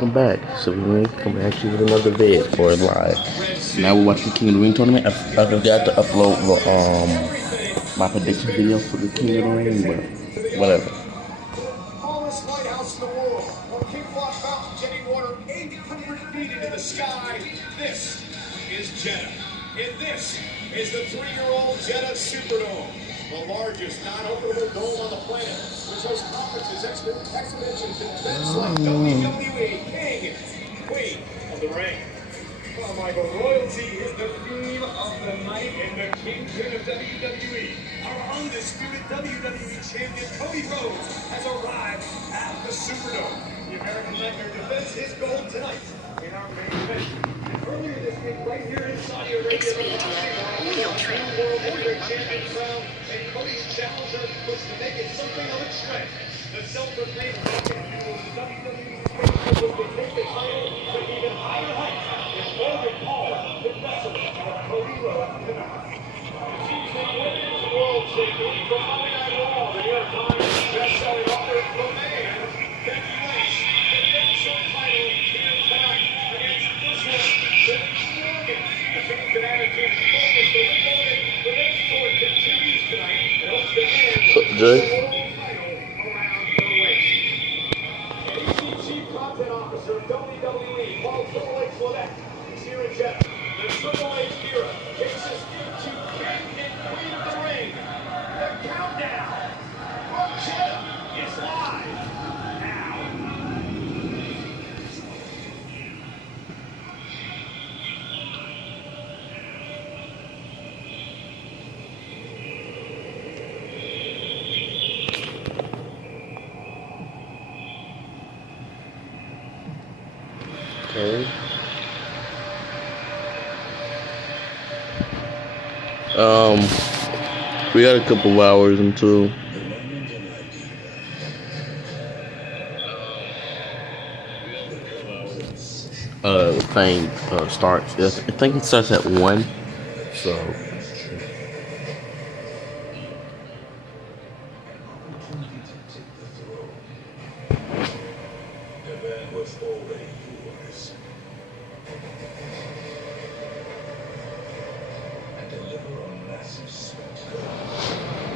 welcome back. So we're coming at you with another vid for live. Now we're watching the King of the Ring tournament. I forgot to upload the my prediction video for the King of the Ring, but whatever. Tallest lighthouse in the world, on King Flock Mountain, jetting water 800 feet into the sky. This is Jeddah, and this is the 3-year-old Jeddah Superdome, the largest non-openable dome on the planet, which hosts conferences, exhibitions, and events like WWE King, Queen of the Ring. Well, Michael, royalty is the theme of the night in the kingpin of WWE. Our undisputed WWE champion Cody Rhodes has arrived at the Superdome. The American Nightmare defends his gold tonight in our main event. And earlier this week, right here in Saudi Arabia, the World Heavyweight Champion crown, and Cody's challenger looks to make it something of a trend. The self-proclaimed champion of the WWE will take the title to even higher heights. Logan Paul, the vessel of Cody Rhodes tonight. The team's women's world champion from Monday Night Raw, the New York Times best-selling author, the man, Becky Lynch, defends her title here tonight against this one, Billy Morgan. The team's an attitude focus for Liv Morgan. The next tour continues tonight and hopes to end the world title around her waist. ABC Chief Content Officer of WWE, Paul Triple H Levesque, here in Jeddah. The Triple H era takes us into King and Queen of the Ring. The countdown from Jeddah is live now. Okay. We got a couple of hours until the thing starts. Yes, I think it starts at 1. So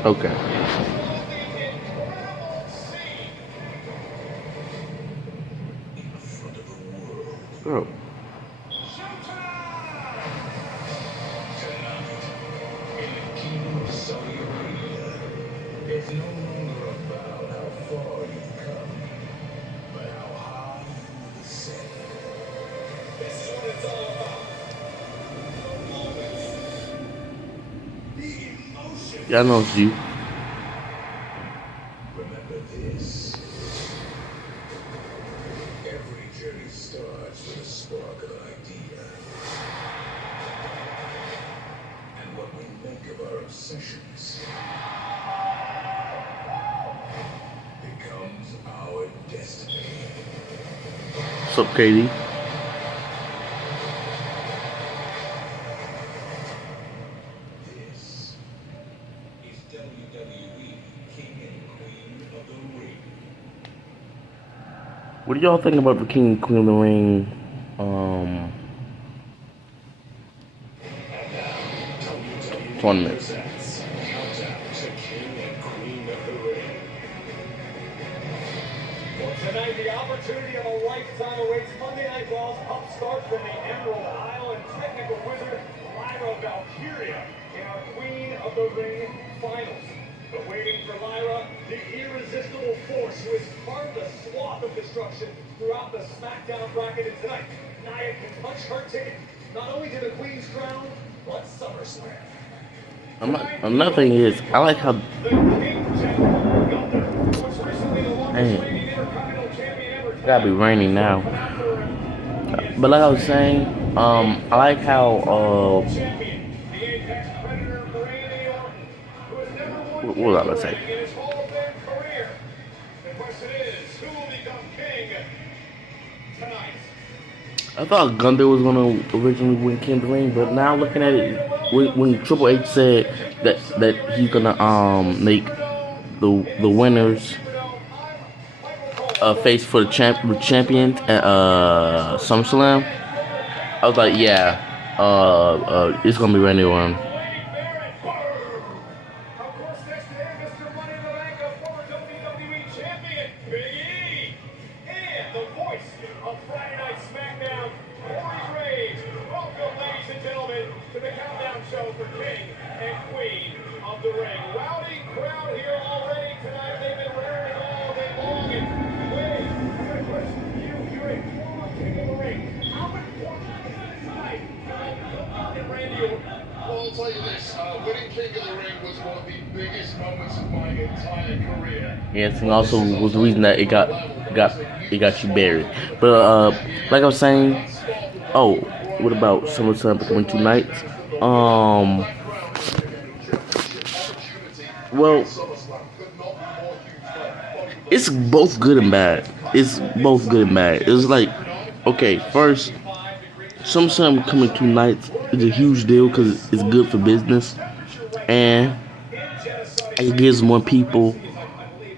okay. Oh. It's no longer about how far you've come, but how high you descend. This is what it's all about. The moments, the emotions. Yeah, I know it's you. Remember this. Every journey starts with a spark of an idea. And what we make of our obsessions becomes our destiny. What's up, Katie? This is WWE King and Queen of the Ring. What do y'all think about the King and Queen of the Ring? Tournament. Countdown to King and Queen of the Ring. Well, tonight the opportunity of a lifetime awaits Monday Night Raw's upstart from the Emerald Isle and technical wizard Lyra Valkyria in our Queen of the Ring finals. But waiting for Lyra, the irresistible force who has carved a swath of destruction throughout the SmackDown bracket. And tonight, Nia can punch her ticket not only to the Queen's crown, but SummerSlam. Another thing is, I like how. Dang, it gotta be raining now. But like I was saying, I like how what was I gonna say? I thought Gunther was gonna originally win King of the Ring, but now looking at it, when Triple H said that he's gonna make the winners face for the champion at SummerSlam, I was like, yeah, it's gonna be Randy Orton. I'll tell you this, winning King of the Ring was one of the biggest moments of my entire career. Yes, and also was the reason that it got you buried. But like I was saying, oh, what about SummerSlam between 2 nights? Well, it's both good and bad. It's both good and bad. It's like, okay, first, SummerSlam coming 2 nights is a huge deal because it's good for business, and it gives more people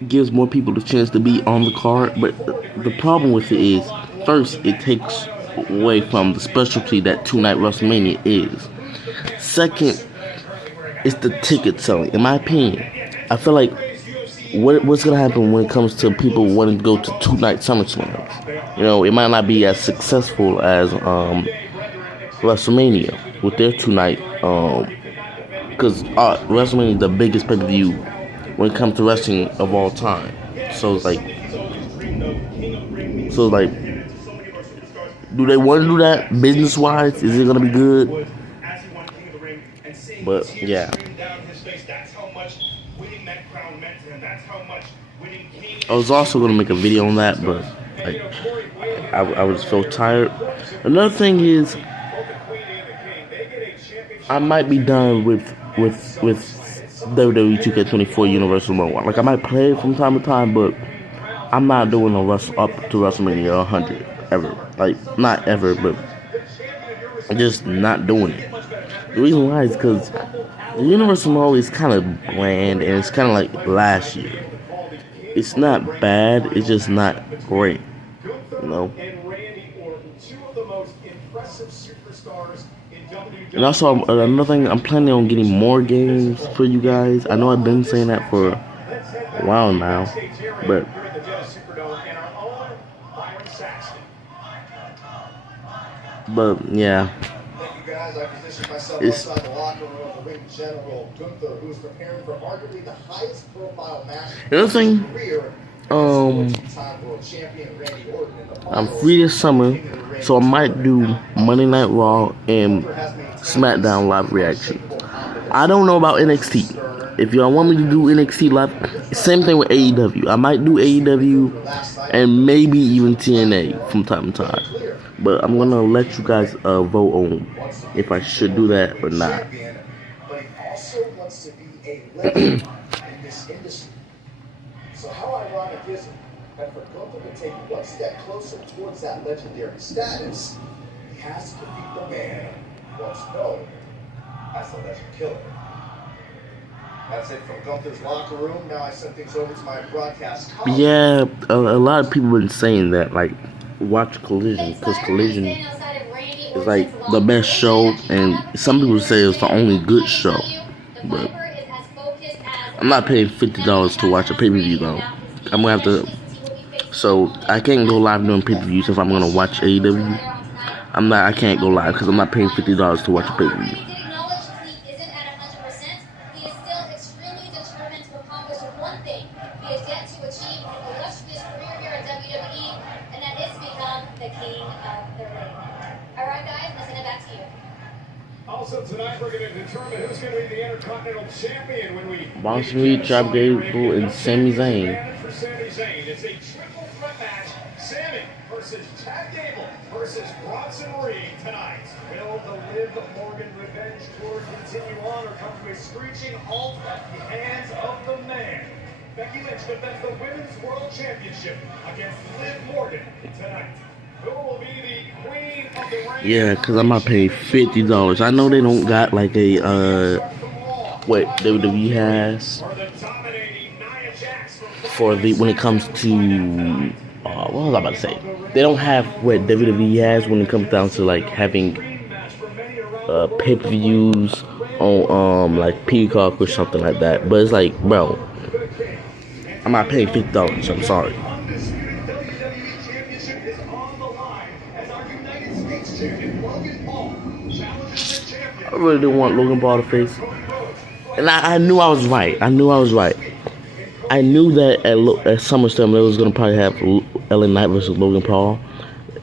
the chance to be on the card. But the problem with it is, first, it takes away from the specialty that 2-night WrestleMania is. Second, it's the ticket selling. In my opinion, I feel like what's gonna happen when it comes to people wanting to go to 2-night SummerSlams? You know, it might not be as successful as WrestleMania with their 2-night, because WrestleMania is the biggest pay-per-view when it comes to wrestling of all time. So it's like, do they want to do that business-wise? Is it gonna be good? But yeah, I was also gonna make a video on that, but like, I was so tired. Another thing is, I might be done with WWE 2K24 Universal Mode. Like, I might play it from time to time, but I'm not doing a up to WrestleMania 100 ever. Like, not ever, but I'm just not doing it. The reason why is because the Universal Mode is kind of bland, and it's kind of like last year. It's not bad, it's just not great, you know. And also, another thing, I'm planning on getting more games for you guys. I know I've been saying that for a while now, but yeah. It's another thing. I'm free this summer, so I might do Monday Night Raw and SmackDown live reaction. I don't know about NXT. If y'all want me to do NXT live, same thing with AEW. I might do AEW and maybe even TNA from time to time. But I'm gonna let you guys vote on if I should do that or not. But he also wants to be a legend in this industry. So how ironic is it that for Gunther to take one step closer towards that legendary status, he has to defeat the man once known as the Legend Killer. That's it from Gunther's locker room. Now I send things over to my broadcast colleague. Yeah, a lot of people have been saying that, like, watch Collision, because Collision is like the best show, and some people say it's the only good show. But I'm not paying $50 to watch a pay-per-view though. I'm gonna have to, so I can't go live doing pay-per-views if I'm gonna watch AEW. I can't go live because I'm not paying $50 to watch a pay-per-view. Also tonight we're going to determine who's going to be the Intercontinental Champion when we Bronson Reed, Chad Gable, and Sami Zayn. For Sami Zayn, it's a triple threat match. Sami versus Chad Gable versus Bronson Reed tonight. Will the Liv Morgan Revenge Tour continue on or come to a screeching halt at the hands of the man? Becky Lynch defends the Women's World Championship against Liv Morgan tonight. Who will be the queen of the ring? Yeah, because I'm not paying $50. I know they don't got like a, what WWE has for the, when it comes to what was I about to say? They don't have what WWE has when it comes down to like having pay-per-views on like Peacock or something like that. But it's like, bro, I'm not paying $50. I'm sorry. I really didn't want Logan Paul to face, and I knew I was right. I knew that at SummerSlam they was gonna probably have LA Knight versus Logan Paul,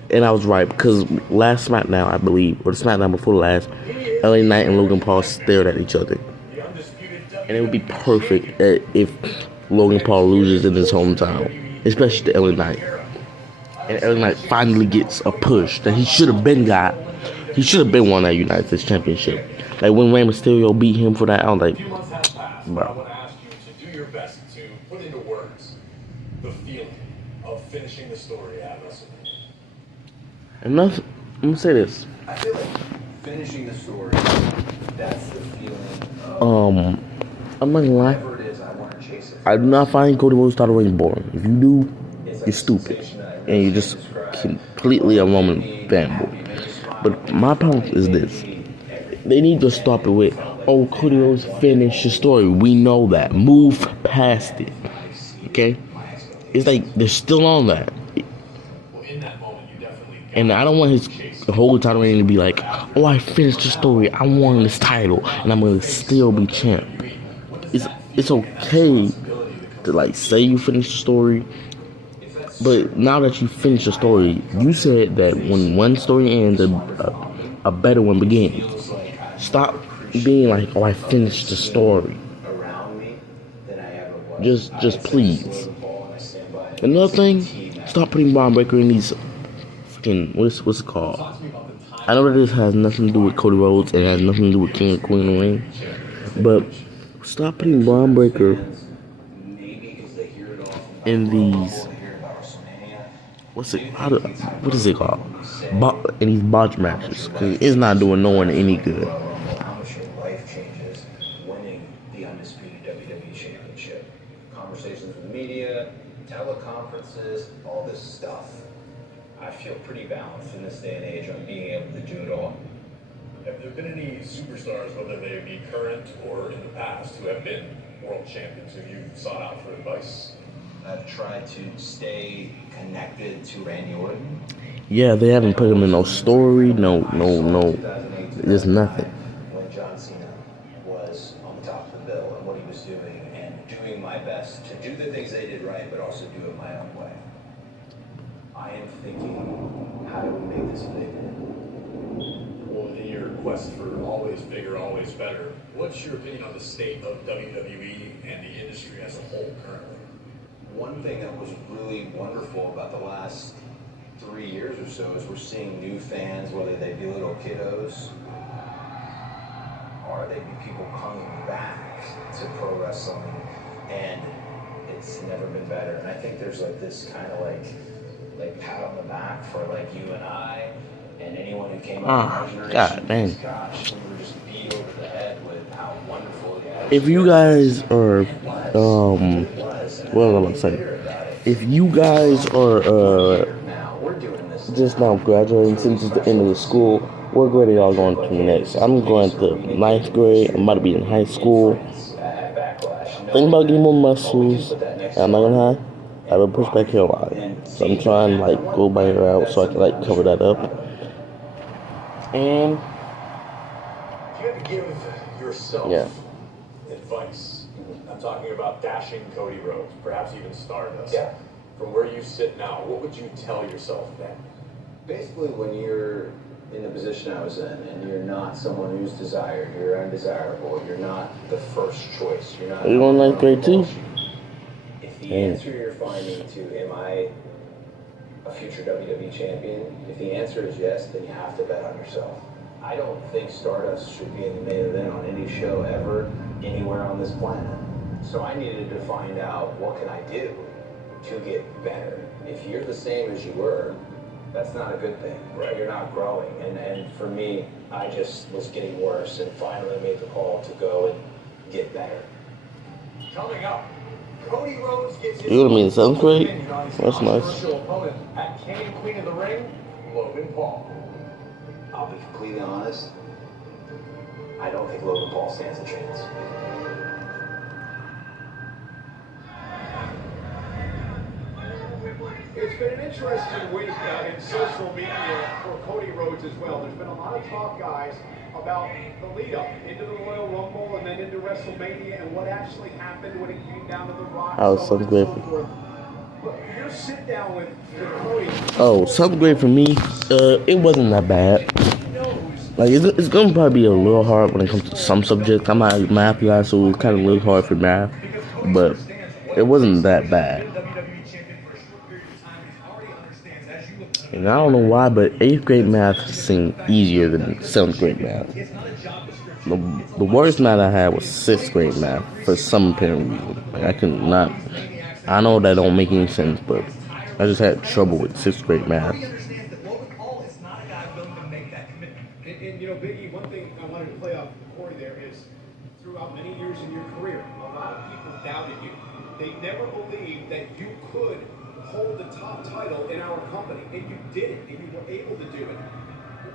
and I was right because last SmackDown, I believe, or the SmackDown before the last, LA Knight and Logan Paul stared at each other, and it would be perfect if Logan Paul loses in his hometown, especially to LA Knight, and LA Knight finally gets a push that he should have been got. He should have been won that United States Championship. Like when Rey Mysterio beat him for that, I was like, bro. I want to ask you to do your best to put into words the feeling of finishing the story at WrestleMania. Enough. I'm gonna say this. I feel like finishing the story, that's the feeling of I'm not gonna lie. whatever it is I want to chase it. I do not find Cody Rhodes title reign boring. If you do, you're stupid, and you're just completely a Roman fanboy. But my problem is this. They need to stop it with, oh, Cody Rhodes finished the story. We know that. Move past it. Okay? It's like they're still on that. And I don't want his whole title reign to be like, oh, I finished the story. I won this title, and I'm gonna still be champ. It's okay to like say you finished the story. But now that you finished the story, you said that when one story ends, a better one begins. Stop being like, oh, I finished the story. Just please. Another thing, stop putting Braun Breaker in these freaking, what's it called? I know that this has nothing to do with Cody Rhodes and it has nothing to do with King and Queen of the Ring, but stop putting Braun Breaker in these. What is it called? In these botch matches, because it's not doing no one any good. How much your life changes winning the undisputed WWE Championship. Conversations with media, teleconferences, all this stuff. I feel pretty balanced in this day and age on being able to do it all. Have there been any superstars, whether they be current or in the past, who have been world champions, who you've sought out for advice? I've tried to stay connected to Randy Orton. Yeah, they haven't put him in no story, no. There's nothing. When John Cena was on the top of the bill and what he was doing and doing my best to do the things they did right, but also do it my own way. I am thinking, how do we make this bigger? Well, in your quest for always bigger, always better, what's your opinion on the state of WWE and the industry as a whole currently? One thing that was really wonderful about the last 3 years or so is we're seeing new fans, whether they be little kiddos or they be people coming back to pro wrestling, and it's never been better. And I think there's like this kind of like pat on the back for like you and I and anyone who came up in our God dang. Gosh, we were just beat over the head with how wonderful it is. If you guys are what was I about to say? If you guys are just now graduating, since it's the end of the school, what grade are y'all going to next? I'm going to 9th grade. I'm about to be in high school. Think about getting more muscles. I'm not gonna lie, I have a pushback here a lot. So I'm trying to like go by her out so I can like cover that up. And If you had to give yourself advice, I'm talking about dashing Cody Rhodes, perhaps even Stardust. Yeah. From where you sit now, what would you tell yourself then? Basically, when you're in the position I was in, and you're not someone who's desired, you're undesirable, you're not the first choice, you're not... Are you going 9th grade too? If the answer you're finding to, am I a future WWE champion? If the answer is yes, then you have to bet on yourself. I don't think Stardust should be in the main event on any show ever, anywhere on this planet. So I needed to find out, what can I do to get better? If you're the same as you were, that's not a good thing. Right? You're not growing. And for me, I just was getting worse and finally made the call to go and get better. Coming up, Cody Rhodes gets his You know what I mean? 7th grade? opinion on his That's nice. controversial opponent at King and Queen of the Ring, Logan Paul. I'll be completely honest. I don't think Logan Paul stands a chance. It's been an interesting week in social media for Cody Rhodes as well. There's been a lot of talk, guys, about the lead up into the Royal Rumble and then into WrestleMania and what actually happened when it came down to The Rock. I was so grateful. But your sit down with Cody. Oh, 7th grade for me, it wasn't that bad. Like, it's gonna probably be a little hard when it comes to some subjects. I'm not a math guy, so it's kind of a little hard for math. But it wasn't that bad. And I don't know why, but 8th grade math seemed easier than 7th grade math. The worst math I had was 6th grade math for some apparent reason. Like, I could not. I know that don't make any sense, but I just had trouble with 6th grade math. And you know, Biggie, one thing I wanted to play off Corey there is throughout many years in your career, a lot of people doubted you. They never believed that you could hold the top title in our company, and you did it, and you were able to do it.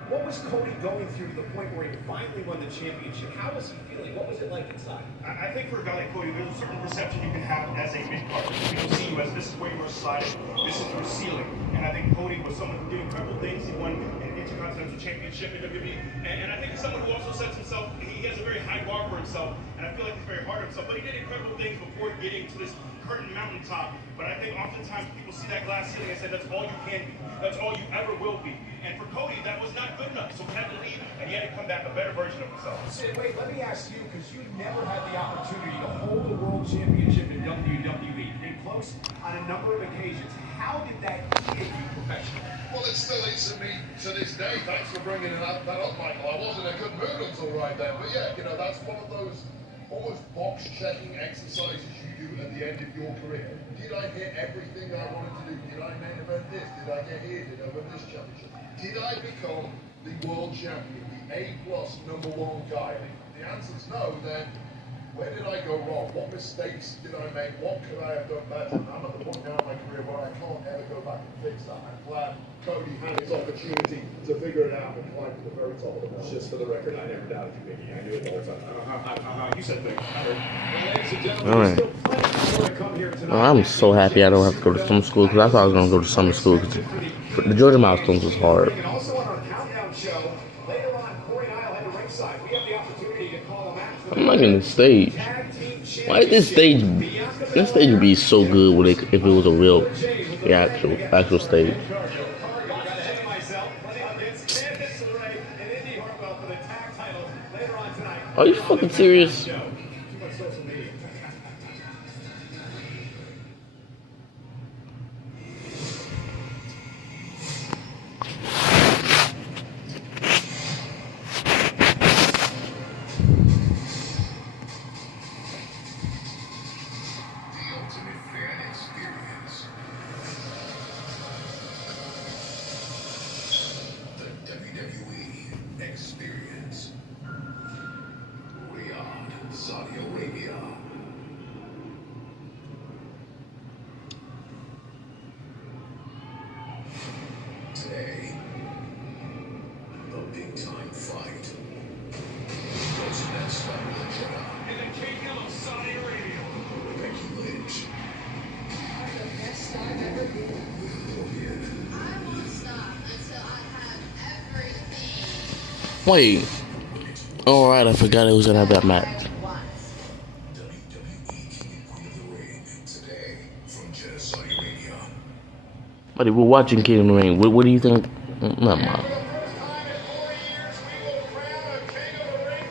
What was Cody going through to the point where he finally won the championship? How was he feeling? What was it like inside? I think for a guy like Cody, there's a certain perception you can have as a mid-card. People see you as this is where you're sliding, this is your ceiling. And I think Cody was someone who did incredible things. He won an Intercontinental Championship in WWE. And I think he's someone who also sets himself, he has a very high bar for himself. And I feel like he's very hard on himself. But he did incredible things before getting to this curtain mountaintop. But I think oftentimes people see that glass ceiling and say that's all you can be. That's all you ever will be. And for Cody, that was not good enough. So he had to leave, and he had to come back a better version of himself. Sid, wait, let me ask you, because you never had the opportunity to hold the World Championship in WWE. You came close on a number of occasions. How did that hit you professionally? Well, it still eats at me to this day. Thanks for bringing that up, Michael. I was in a good mood until right then. But yeah, you know, that's one of those almost box-checking exercises you do at the end of your career. Did I hit everything I wanted to do? Did I main event this? Did I get here? Did I win this championship? Did I become the world champion, the A+ #1 guy? If the answer's no, then where did I go wrong? What mistakes did I make? What could I have done better? I'm at the point now in my career where I can't ever go back and fix that. I'm glad Cody had his opportunity to figure it out and climb to the very top of the mountain. Just for the record, I never doubted you, Biggie. I knew it the whole time. You said things. All right. Well, I'm so happy I don't have to go to summer school, because I thought I was going to go to summer school because the Georgia Milestones was hard. And also on our countdown show, later on, Corey and I'll head to ringside. We have the opportunity to call a match for I'm liking the stage. Why did this stage would be so good with it if it was a real, the actual stage? Are you fucking serious? Experience. Riyadh, Saudi Arabia. Today, the big time fight. What's next on the agenda? In the kingdom of Saudi Arabia. Becky Lynch. The best I've ever been. Logan. I won't stop until I have everything. Wait. Alright, I forgot it was gonna have that match. WWE King and Queen of the Ring. Today, from Jeddah, Saudi Arabia. Buddy, we're watching King of the Ring. What do you think? Not mine. For the first time in 40 years, we will crown a King of the Ring,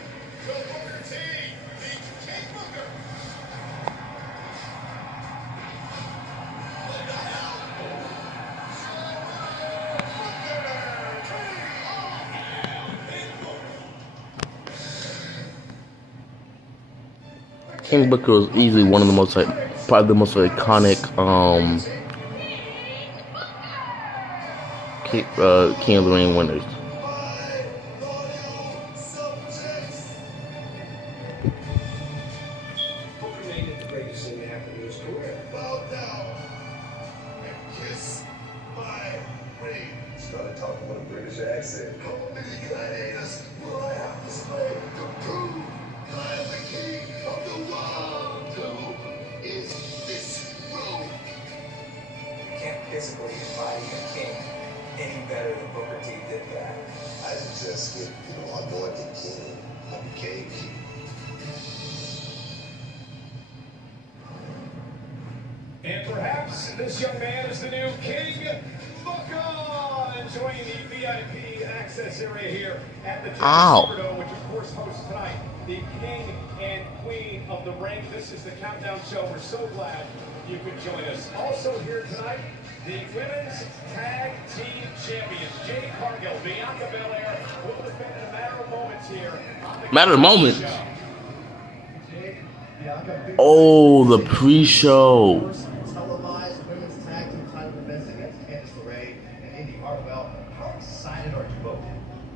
the Booker T, the King Booker. King Booker was easily one of the most, probably the most iconic, King of the Ring winners. Booker made it the greatest thing to happen to his career. with a British accent. Come on, these gladiators. Will I have to slay the true? I am the king of the world. Who is this rogue? You can't physically fight a king any better than Booker T did that. I didn't just get, anointed king. I became king. And perhaps this young man is the new King Booker, enjoying the VIP access area here at the Superdome, which of course hosts tonight the King and Queen of the Ring. This is the Countdown Show. We're so glad you could join us. Also here tonight, the Women's Tag Team Champions, Jade Cargill, Bianca Belair, will defend in a matter of moments here on the Matter of moments. Show. Oh, the pre-show. Televised women's tag team title events against Candice LeRae and Indy Hartwell. How excited are you both? To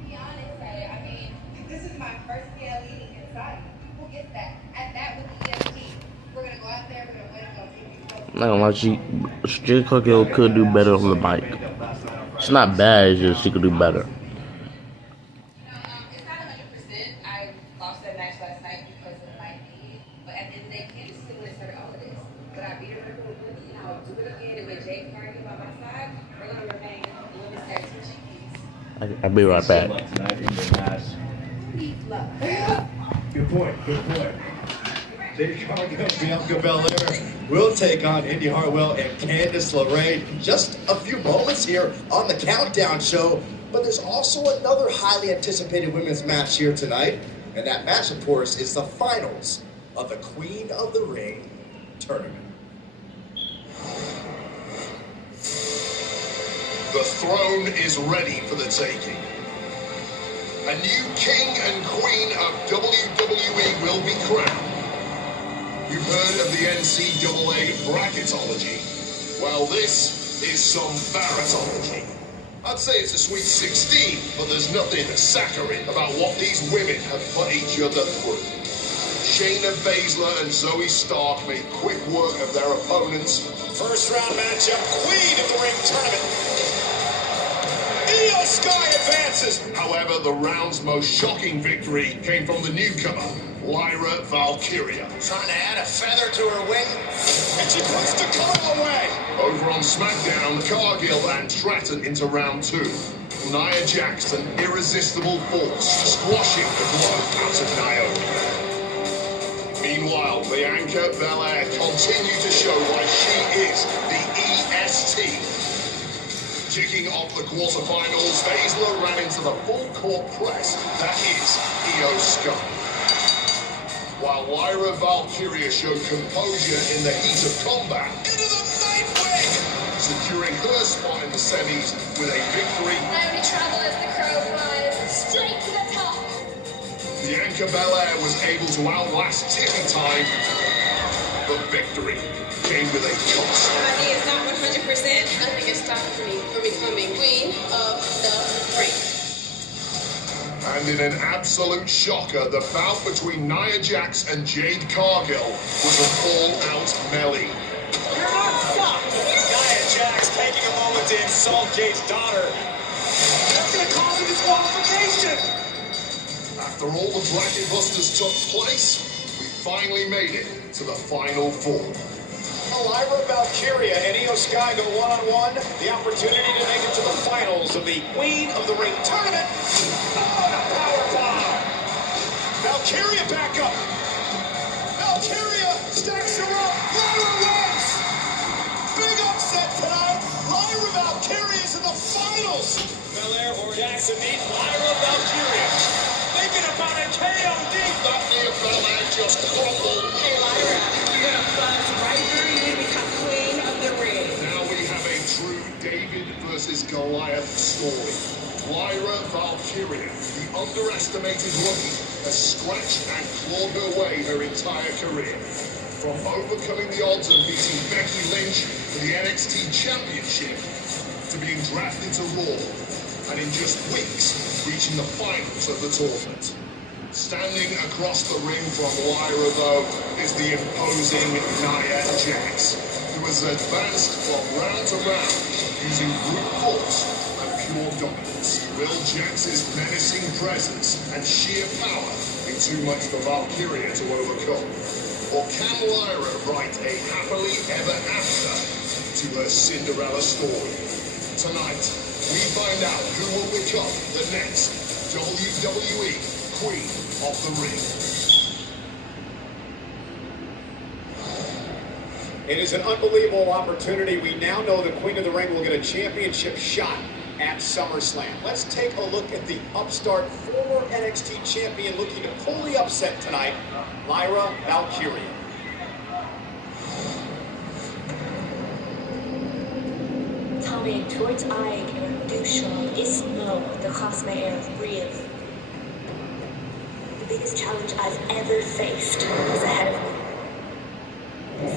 be honest, I mean, this is my first PLE inside. Who gets that? At that with the EST. We're gonna go out there, we're gonna win, we're gonna keep Not gonna lie, Jade Cargill could do better on the mic. It's not bad, it's just she could do better. It's not 100%. I lost that match last night because of my knee. But at the end of the day, Candice still would have started all of this. But I beat her with women, and I'll do it again. And with Jade Cargill by my side, we're going to remain the women's tag team champions. I'll be right back. Peace, love. Good point, good point. Jade Cargill, Bianca Belair will take on Indy Hartwell and Candice LeRae in just a few moments here on the Countdown Show. But there's also another highly anticipated women's match here tonight. And that match, of course, is the finals of the Queen of the Ring tournament. The throne is ready for the taking. A new king and queen of WWE will be crowned. You've heard of the NCAA bracketology. Well, this is some baratology. I'd say it's a sweet 16, but there's nothing saccharine about what these women have put each other through. Shayna Baszler and Zoe Stark made quick work of their opponents. First round matchup, Queen of the Ring tournament. Io Sky advances. However, the round's most shocking victory came from the newcomer, Lyra Valkyria. Trying to add a feather to her wing, and she puts the Carl away. Over on SmackDown, Cargill and Stratton into round 2. Nia Jax, an irresistible force, squashing the blow out of Naomi. Meanwhile, Bianca Belair continued to show why she is the EST. Kicking off the quarterfinals, Baszler ran into the full court press. That is Io Sky. While Lyra Valkyria showed composure in the heat of combat, Into the Nightwing. securing her spot in the semis with a victory. Naomi travel as the crow flies straight to the top. Bianca Belair was able to outlast Tippy Time, but victory came with a cost. My knee is not 100%. Nothing is stopping me from becoming Queen of the Ring. And in an absolute shocker, the bout between Nia Jax and Jade Cargill was an all-out melee. You're not stopped. Nia Jax taking a moment to insult Jade's daughter. That's going to cause a disqualification. After all the bracket busters took place, we finally made it to the final 4. Lyra Valkyria and Io Sky go one-on-one. The opportunity to make it to the finals of the Queen of the Ring tournament. Oh, and a powerbomb. Valkyria back up. Valkyria stacks her up. Lyra wins. Big upset tonight. Lyra Valkyria is in the finals. Belair or Jackson meet Lyra Valkyria. Thinking about a KOD. That Nia Belair just crumbled. Hey, Lyra, you're gonna buzz right through you and become Queen of the Ring. Now we have a true David versus Goliath story. Lyra Valkyria, the underestimated rookie, has scratched and clawed her way her entire career. From overcoming the odds and beating Becky Lynch for the NXT Championship, to being drafted to Raw, and in just weeks, reaching the finals of the tournament. Standing across the ring from Lyra, though, is the imposing Nia Jax, who has advanced from round to round using brute force and pure dominance. Will Jax's menacing presence and sheer power be too much for Valkyria to overcome? Or can Lyra write a happily ever after to her Cinderella story? Tonight, we find out who will become the next WWE Queen of the Ring. It is an unbelievable opportunity. We now know the Queen of the Ring will get a championship shot at SummerSlam. Let's take a look at the upstart former NXT champion looking to pull the upset tonight, Lyra Valkyria. Ta meg tuaird aig dúshail is mó de chasma riamh. The biggest challenge I've ever faced is ahead of me.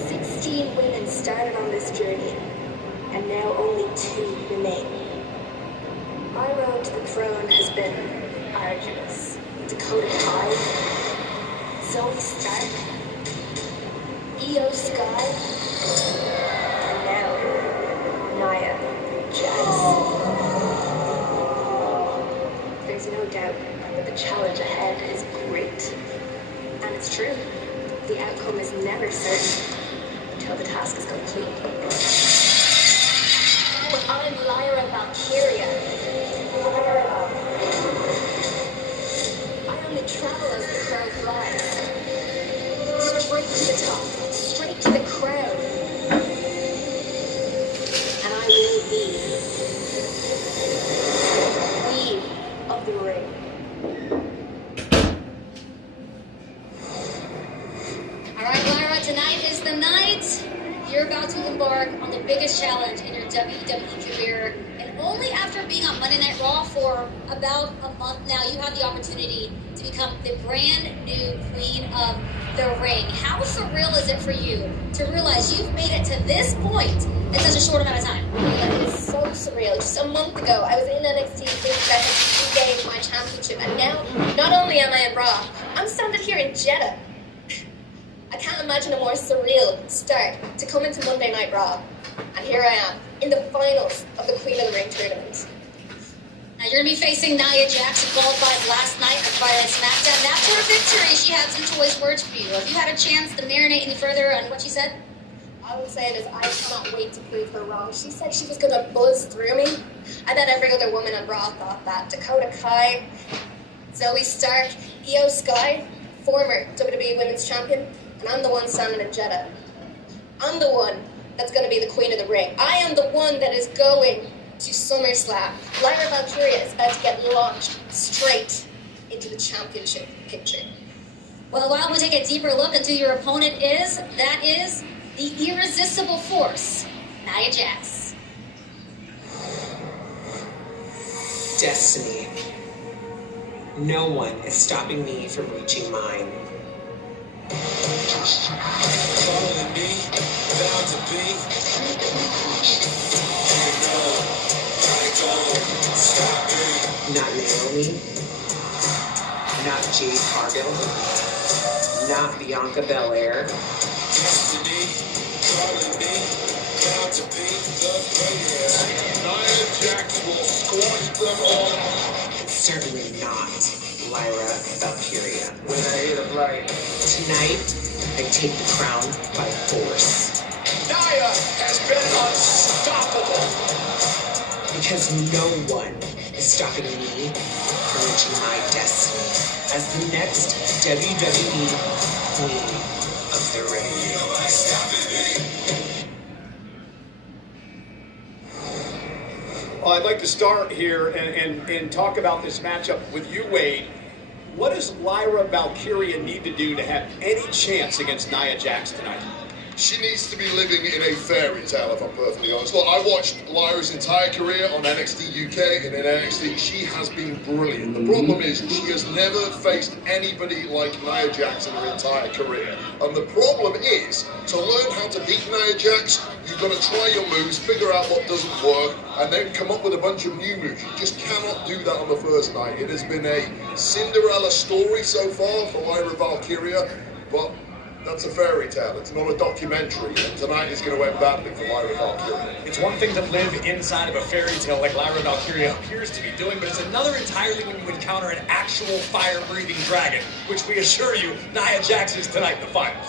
16 women started on this journey, and now only 2 remain. My road to the throne has been arduous. Dakota Kai, Zoe Stark, Io Sky, and now Nia Jax. There's no doubt that the challenge ahead is great. And it's true. The outcome is never certain until the task is complete. But I'm Lyra Valkyria. I only travel as the crow flies. Straight to the top, straight to the crown. And I will be Queen of the Ring. Alright, Lyra, tonight is the night you're about to embark on the biggest challenge in your WWE career. And only after being on Monday Night Raw for about a month now, you have the opportunity to become the brand new Queen of the Ring. How surreal is it for you to realize you've made it to this point in such a short amount of time? It's so surreal. Just a month ago, I was in NXT thinking I had regained my championship, and now, not only am I in Raw, I'm standing here in Jeddah. I can't imagine a more surreal start to come into Monday Night Raw. And here I am, in the finals of the Queen of the Ring tournament. Now you're going to be facing Nia Jax, who qualified last night on Friday Night SmackDown. Now for a victory, she had some choice words for you. Have you had a chance to marinate any further on what she said? I would say it is, I cannot wait to prove her wrong. She said she was going to buzz through me. I bet every other woman on Raw thought that. Dakota Kai, Zoe Stark, Io Sky, former WWE Women's Champion, and I'm the one standing in Jeddah. I'm the one that's going to be the Queen of the Ring. I am the one that is going to SummerSlam. Lyra Valkyria is about to get launched straight into the championship picture. Well, why don't we take a deeper look into who your opponent is? That is the irresistible force, Nia Jax. Destiny. No one is stopping me from reaching mine. Following me, bound to be. Not Naomi. Not Jade Cargill. Not Bianca Belair. Destiny, calling me, bound to be the greatest. Nia Jax will squash them all. Certainly not Lyra Valkyria. When I hear the flag. Tonight, I take the crown by force. Nia has been unstoppable. Because no one is stopping me from reaching my destiny as the next WWE Queen of the Ring. Well, I'd like to start here and talk about this matchup with you, Wade. What does Lyra Valkyria need to do to have any chance against Nia Jax tonight? She needs to be living in a fairy tale, if I'm perfectly honest. Look, I watched Lyra's entire career on NXT UK, and in NXT, she has been brilliant. The problem is, she has never faced anybody like Nia Jax in her entire career. And the problem is, to learn how to beat Nia Jax, you've got to try your moves, figure out what doesn't work, and then come up with a bunch of new moves. You just cannot do that on the first night. It has been a Cinderella story so far for Lyra Valkyria, but That's a fairy tale. It's not a documentary. And tonight is going to end badly for Lyra Valkyria. It's one thing to live inside of a fairy tale like Lyra Valkyria appears to be doing, but it's another entirely when you encounter an actual fire-breathing dragon, which we assure you, Nia Jax is tonight in the finals.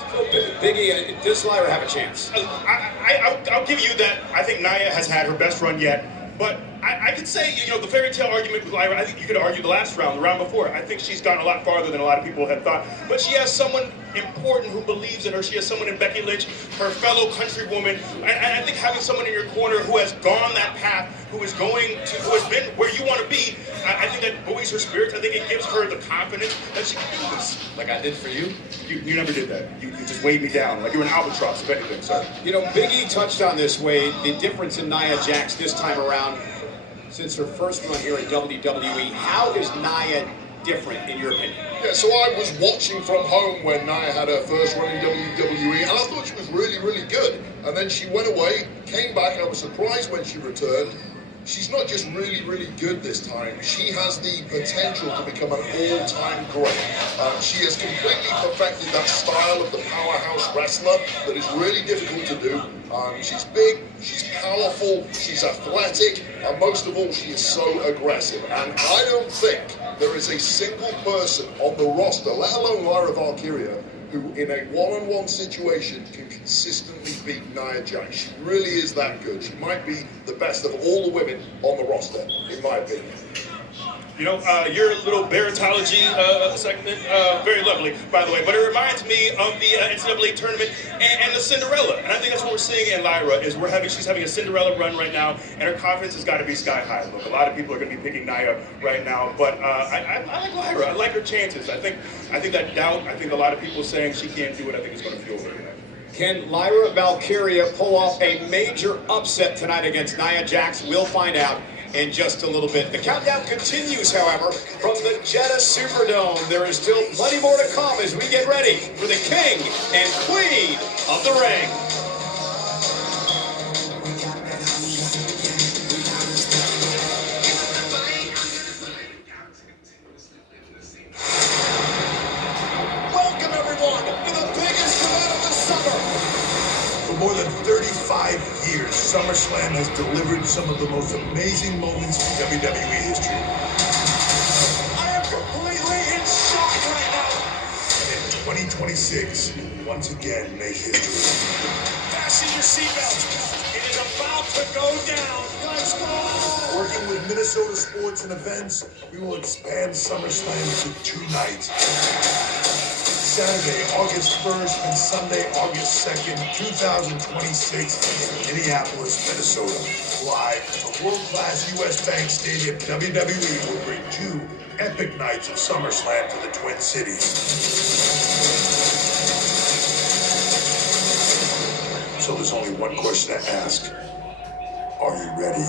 Biggie, does Lyra have a chance? I'll give you that. I think Nia has had her best run yet. But I could say, you know, the fairy tale argument with Lyra, I think you could argue the last round, the round before. I think she's gotten a lot farther than a lot of people had thought. But she has someone important who believes in her. She has someone in Becky Lynch, her fellow countrywoman. And I think having someone in your corner who has gone that path, who has been where you want to be, I think that buoys her spirits. I think it gives her the confidence that she can do this. Like I did for you? You never did that. You just weighed me down. Like you were an albatross, if anything, sir. You know, Biggie touched on this, Wade, the difference in Nia Jax this time around since her first run here at WWE. How is Nia different, in your opinion? Yeah, so I was watching from home when Nia had her first run in WWE, and I thought she was really, really good. And then she went away, came back, I was surprised when she returned. She's not just really, really good this time. She has the potential to become an all-time great. She has completely perfected that style of the powerhouse wrestler that is really difficult to do. She's big, she's powerful, she's athletic, and most of all, she is so aggressive. And I don't think there is a single person on the roster, let alone Lyra Valkyria, who in a one-on-one situation can consistently beat Nia Jax. She really is that good. She might be the best of all the women on the roster, in my opinion. You know, your little baritology segment, very lovely, by the way, but it reminds me of the NCAA tournament and the Cinderella. And I think that's what we're seeing in Lyra, is she's having a Cinderella run right now, and her confidence has got to be sky high. Look, a lot of people are going to be picking Nia right now, but I like Lyra. I like her chances. I think that doubt, I think a lot of people saying she can't do it, I think it's going to fuel her tonight. Can Lyra Valkyria pull off a major upset tonight against Nia Jax? We'll find out in just a little bit. The countdown continues, however, from the Jeddah Superdome. There is still plenty more to come as we get ready for the king and queen of the ring. Welcome, everyone, to the biggest event of the summer. For more than 35 years, SummerSlam has delivered some of the most amazing moments in WWE history. I am completely in shock right now. And in 2026, once again, make history. Fasten your seatbelts. It is about to go down. Let's go. Working with Minnesota Sports and Events, we will expand SummerSlam to 2 nights. Saturday, August 1st and Sunday, August 2nd, 2026 in Minneapolis, Minnesota. Live from world-class US Bank Stadium, WWE will bring 2 epic nights of SummerSlam to the Twin Cities. So there's only one question to ask. Are you ready?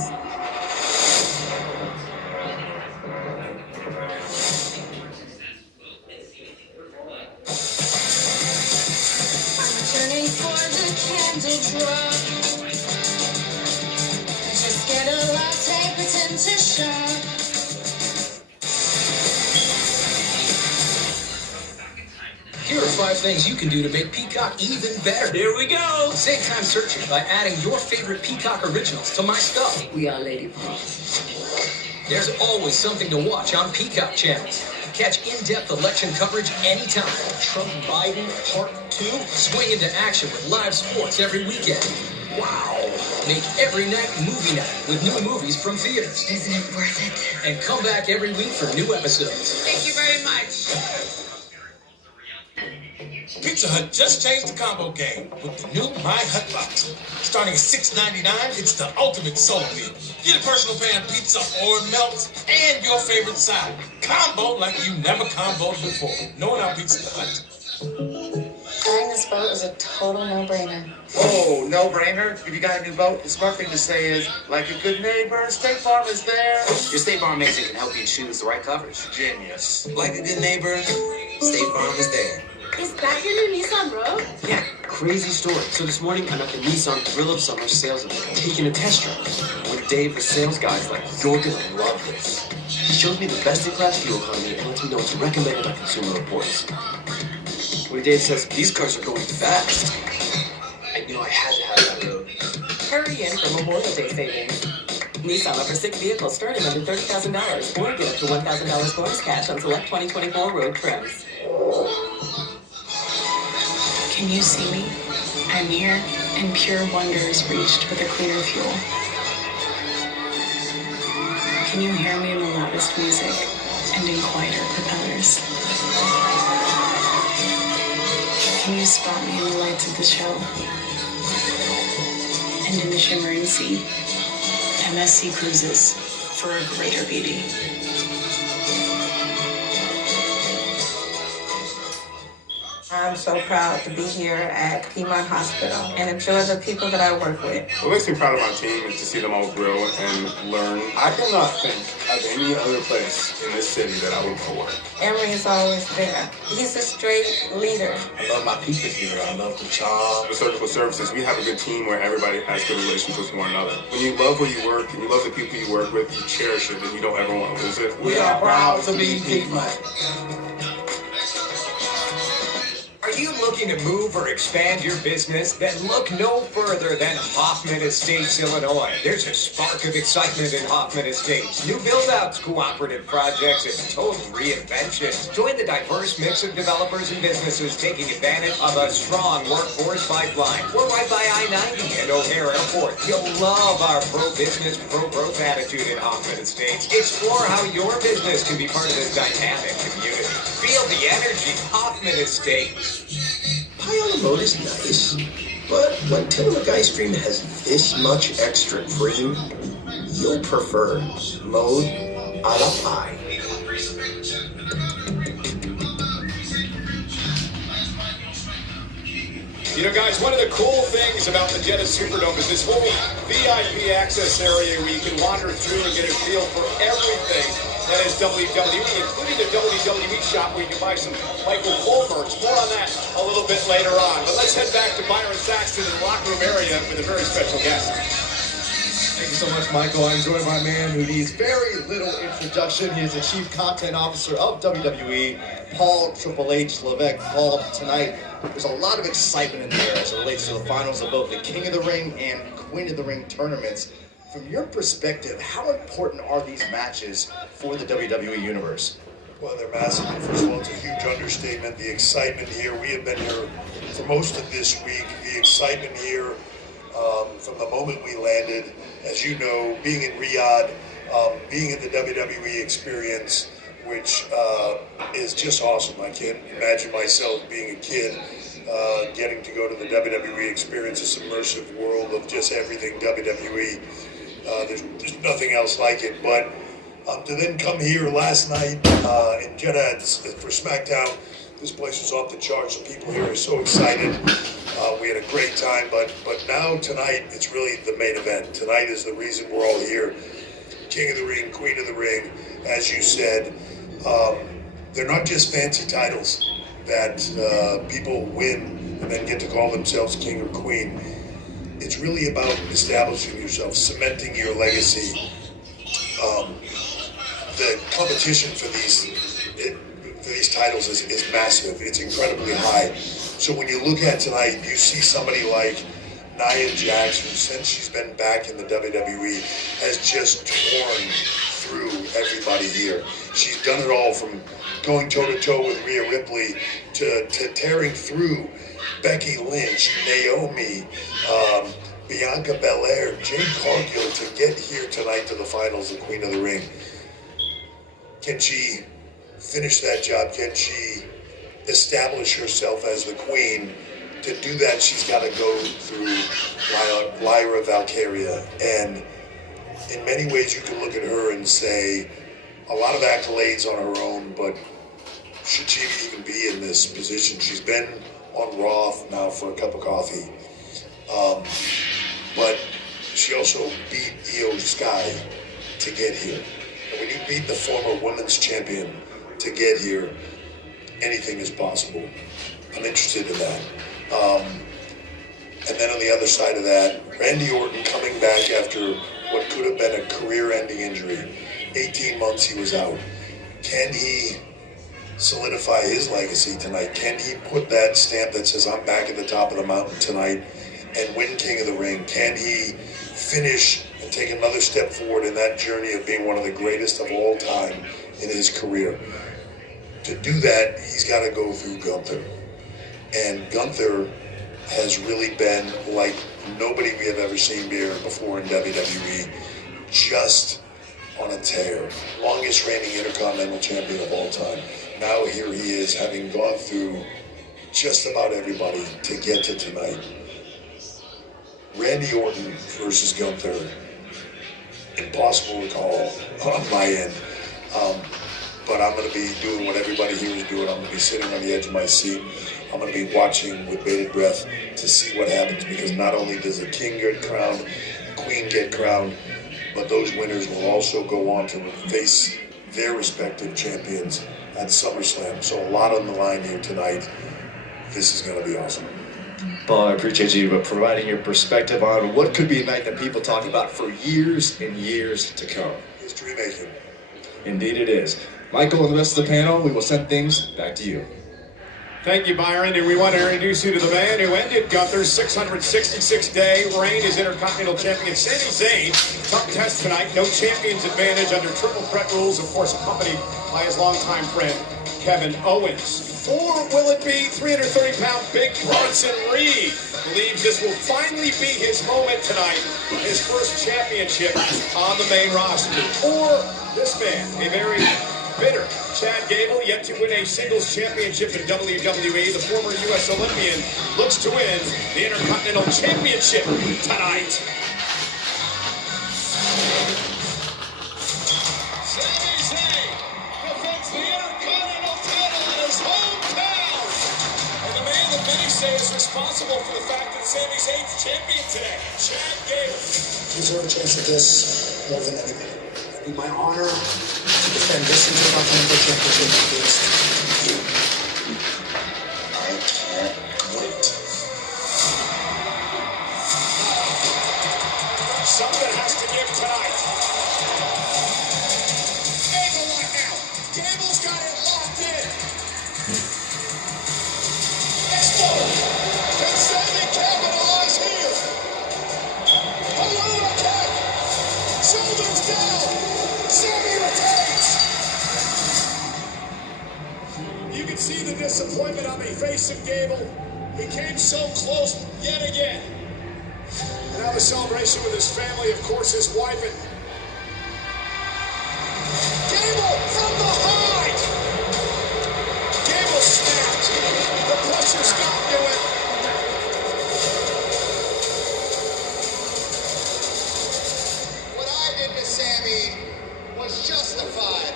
Here are 5 things you can do to make Peacock even better. Here we go. Save time searching by adding your favorite Peacock originals to My Stuff. We are Lady Pause. There's always something to watch on Peacock channels. Catch in-depth election coverage anytime. Trump Biden Part 2. Swing into action with live sports every weekend. Wow. Make every night movie night with new movies from theaters. Isn't it worth it? And come back every week for new episodes. Thank you very much. Pizza Hut just changed the combo game with the new My Hut Box. Starting at $6.99, it's the ultimate soul meal. Get a personal pan pizza or melt and your favorite side. Combo like you never comboed before. No one out Pizza Hut. Buying this boat is a total no-brainer. Oh, no-brainer? If you got a new boat, the smart thing to say is, like a good neighbor, State Farm is there. Your State Farm agent can help you choose the right coverage. Genius. Like a good neighbor, State Farm is there. Is that your new Nissan Rogue? Yeah, crazy story. So this morning, I'm at the Nissan Thrill of Summer sales event, taking a test drive. With Dave, the sales guy's like, you're gonna love this. He shows me the best-in-class fuel economy and lets me know it's recommended by Consumer Reports. when Dave says, these cars are going fast, I knew I had to have that road. Hurry in for Memorial Day savings. Nissan offers 6 vehicles starting under $30,000 or get up to $1,000 bonus cash on select 2024 road trims. Can you see me? I'm here, and pure wonder is reached with a cleaner fuel. Can you hear me in the loudest music and in quieter propellers? Can you spot me in the lights of the show? And in the shimmering sea? MSC Cruises for a greater beauty. I'm so proud to be here at Piedmont Hospital and enjoy the people that I work with. What makes me proud of my team is to see them all grow and learn. I cannot think of any other place in this city that I would go work. Emery is always there. He's a straight leader. I love my people here. I love the job. With Surgical Services, we have a good team where everybody has good relationships with one another. When you love where you work and you love the people you work with, you cherish it and you don't ever want to lose it. We are proud to be Piedmont. Are you looking to move or expand your business? Then look no further than Hoffman Estates, Illinois. There's a spark of excitement in Hoffman Estates. New build-outs, cooperative projects, and total reinvention. Join the diverse mix of developers and businesses taking advantage of a strong workforce pipeline. We're right by I-90 and O'Hare Airport. You'll love our pro-business, pro-growth attitude in Hoffman Estates. Explore how your business can be part of this dynamic community. Feel the energy. Hoffman Estates. Pie on the Mode is nice, but when Tillamook ice cream has this much extra cream, you'll prefer Mode a la Pie. You know, guys, one of the cool things about the Jeddah Superdome is this whole VIP access area where you can wander through and get a feel for everything that is WWE, including the WWE shop where you can buy some Michael Cole merch. More on that a little bit later on. But let's head back to Byron Saxton in the locker room area with a very special guest. Thank you so much, Michael. I'm joined by a man who needs very little introduction. He is the Chief Content Officer of WWE, Paul Triple H Levesque. Paul, tonight, there's a lot of excitement in the air as it relates to the finals of both the King of the Ring and Queen of the Ring tournaments. From your perspective, how important are these matches for the WWE Universe? Well, they're massive. First of all, it's a huge understatement. The excitement here, we have been here for most of this week. The excitement here from the moment we landed, as you know, being in Riyadh, being in the WWE experience, which is just awesome. I can't imagine myself being a kid getting to go to the WWE experience, this immersive world of just everything WWE. There's nothing else like it. But to then come here last night in Jeddah for SmackDown, this place was off the charts. The people here are so excited. We had a great time, but now tonight, it's really the main event. Tonight is the reason we're all here. King of the Ring, Queen of the Ring, as you said. They're not just fancy titles that people win and then get to call themselves king or queen. It's really about establishing yourself, cementing your legacy. The competition for these titles is massive. It's incredibly high. So when you look at tonight, you see somebody like Nia Jax, who since she's been back in the WWE, has just torn through everybody here. She's done it all, from going toe-to-toe with Rhea Ripley to tearing through Becky Lynch, Naomi, Bianca Belair, Jade Cargill to get here tonight to the finals of Queen of the Ring. Can she finish that job? Can she establish herself as the queen? To do that, she's got to go through Lyra Valkyria. And in many ways, you can look at her and say, a lot of accolades on her own, but should she even be in this position? She's been on Raw now for a cup of coffee. But she also beat Io Sky to get here. And when you beat the former women's champion to get here, anything is possible. I'm interested in that. And then on the other side of that, Randy Orton coming back after what could have been a career-ending injury. 18 months he was out. Can he solidify his legacy tonight? Can he put that stamp that says, I'm back at the top of the mountain tonight and win King of the Ring? Can he finish and take another step forward in that journey of being one of the greatest of all time in his career? To do that, he's got to go through Gunther. And Gunther has really been like nobody we have ever seen before in WWE, just on a tear. Longest reigning Intercontinental Champion of all time. Now here he is, having gone through just about everybody to get to tonight. Randy Orton versus Gunther. Impossible to call on my end. But I'm going to be doing what everybody here is doing. I'm going to be sitting on the edge of my seat. I'm going to be watching with bated breath to see what happens, because not only does the king get crowned, the queen get crowned, but those winners will also go on to face their respective champions at SummerSlam. So a lot on the line here tonight. This is going to be awesome. Paul, I appreciate you providing your perspective on what could be a night that people talk about for years and years to come. History making. Indeed it is. Michael and the rest of the panel, we will send things back to you. Thank you, Byron, and we want to introduce you to the man who ended Gunther's 666-day reign as Intercontinental Champion, Sami Zayn. Tough test tonight, no champion's advantage under triple threat rules, of course accompanied by his longtime friend, Kevin Owens. Or will it be 330-pound Big Bronson Reed? Believes this will finally be his moment tonight, his first championship on the main roster. Or this man, a very bitter Chad Gable, yet to win a singles championship in WWE. The former U.S. Olympian looks to win the Intercontinental Championship tonight. Sami Zayn defends the Intercontinental title in his hometown. And the man that many say is responsible for the fact that Sami Zayn's champion today, Chad Gable. You deserve a chance at this more than anything. It'd be my honor to defend this Intercontinental Championship against you. I can't wait. Something has to give tonight. Gable right now. Gable's got it locked in. Explode. Can Sami capitalize here? Hello attack. Shoulders down. Sami retains. You can see the disappointment on the face of Gable. He came so close yet again. And now the celebration with his family, of course, his wife and Gable from behind. Gable snapped. The pressure's got to it. What I did to Sami was justified.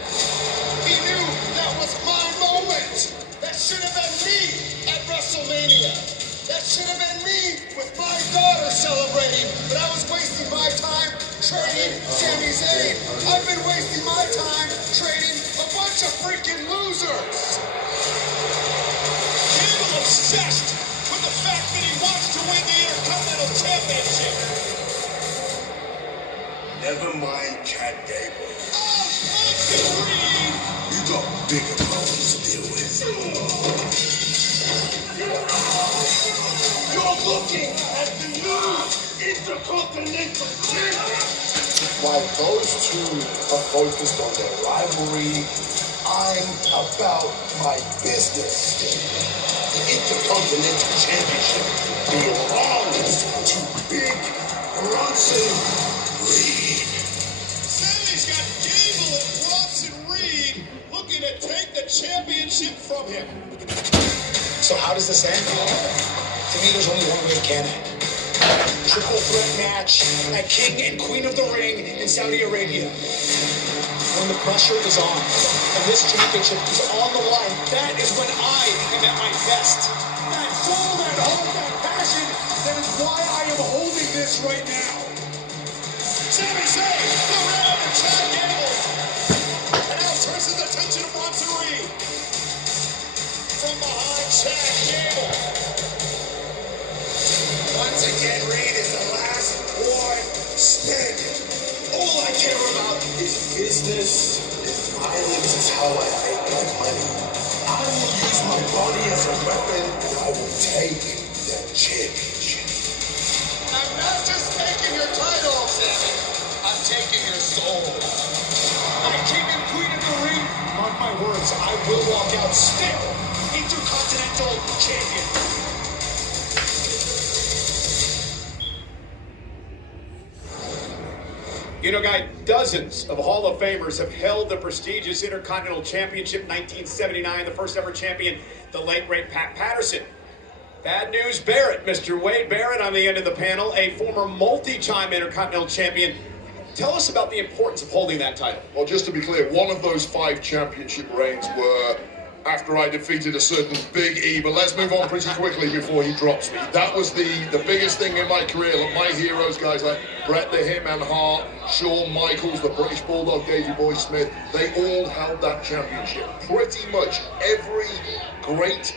He knew that was my moment. That should have been me at WrestleMania. That should have been me with my daughter celebrating. But I was wasting my time trading Sami Zayn. I've been wasting my time trading a bunch of freaking losers. Gable obsessed with the fact that he wants to win the Intercontinental Championship. Never mind Chad Gable. Oh, You got bigger problems to deal with. you're looking at the new Intercontinental Champion. While those two are focused on their rivalry, I'm about my business. The Intercontinental Championship belongs to Big Bronson Reed. Sami's got Gable and Bronson Reed looking to take the championship from him. So how does this end? To me, there's only one way it can end. Triple threat match at King and Queen of the Ring in Saudi Arabia. When the pressure is on and this championship is on the line, that is when I am at my best. That soul, that hope, that passion, that is why I am holding this right now. Sami Zayn, the round of Chad Gable. And now turns his attention to Bronson Reed. From behind Chad Gable. Once again, Reed is the last one standing. All I care about is business, is violence, is how I make my money. body as a weapon, and I will take that championship. I'm not just taking your title, Sammy. I'm taking your soul. My king and queen of the ring, mark my words, I will walk out still Intercontinental Champion. You know, Guy, dozens of Hall of Famers have held the prestigious Intercontinental Championship. 1979, the first ever champion, the late great Pat Patterson. Bad news, Barrett, Mr. Wade Barrett on the end of the panel, a former multi-time Intercontinental Champion. Tell us about the importance of holding that title. Well, just to be clear, one of those 5 championship reigns were after I defeated a certain Big E, but let's move on pretty quickly before he drops me. That was the biggest thing in my career. Like my heroes, guys like Bret the Hitman Hart, Shawn Michaels, the British Bulldog, Davey Boy Smith, they all held that championship. Pretty much every great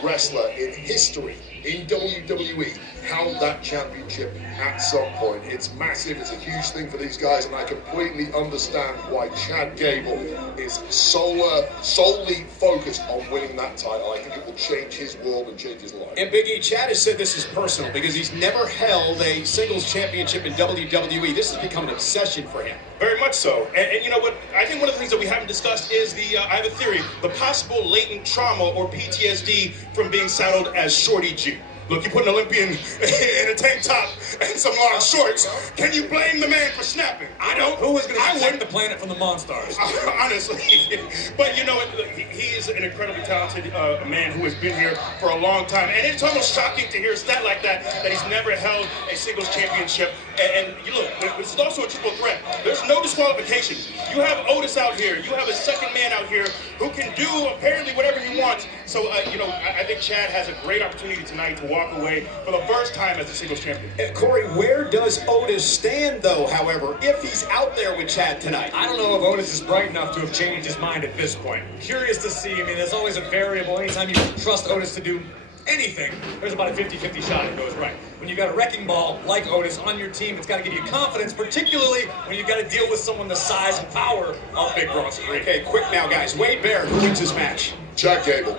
wrestler in history in WWE held that championship at some point. It's massive, it's a huge thing for these guys, and I completely understand why Chad Gable is solely focused on winning that title. I think it will change his world and change his life. And Big E, Chad has said this is personal because he's never held a singles championship in WWE. This has become an obsession for him. Very much so. And you know what? I think one of the things that we haven't discussed is I have a theory, the possible latent trauma or PTSD from being saddled as Shorty G. Look, you put an Olympian in a tank top and some long shorts. Can you blame the man for snapping? I don't. Who was going to protect the planet from the Monstars? Honestly. But you know what? He is an incredibly talented man who has been here for a long time. And it's almost shocking to hear a stat like that he's never held a singles championship. And you look, this is also a triple threat. There's no disqualification. You have Otis out here. You have a second man out here who can do apparently whatever he wants. So, you know, I think Chad has a great opportunity tonight to walk away for the first time as a singles champion. Corey, where does Otis stand, though, however, if he's out there with Chad tonight? I don't know if Otis is bright enough to have changed his mind at this point. Curious to see. I mean, there's always a variable. Anytime you trust Otis to do anything, there's about a 50-50 shot it goes right. When you've got a wrecking ball like Otis on your team, it's got to give you confidence, particularly when you've got to deal with someone the size and power of Big Bronson Reed. Okay, quick now, guys. Wade Barrett, who wins this match? Chad Gable.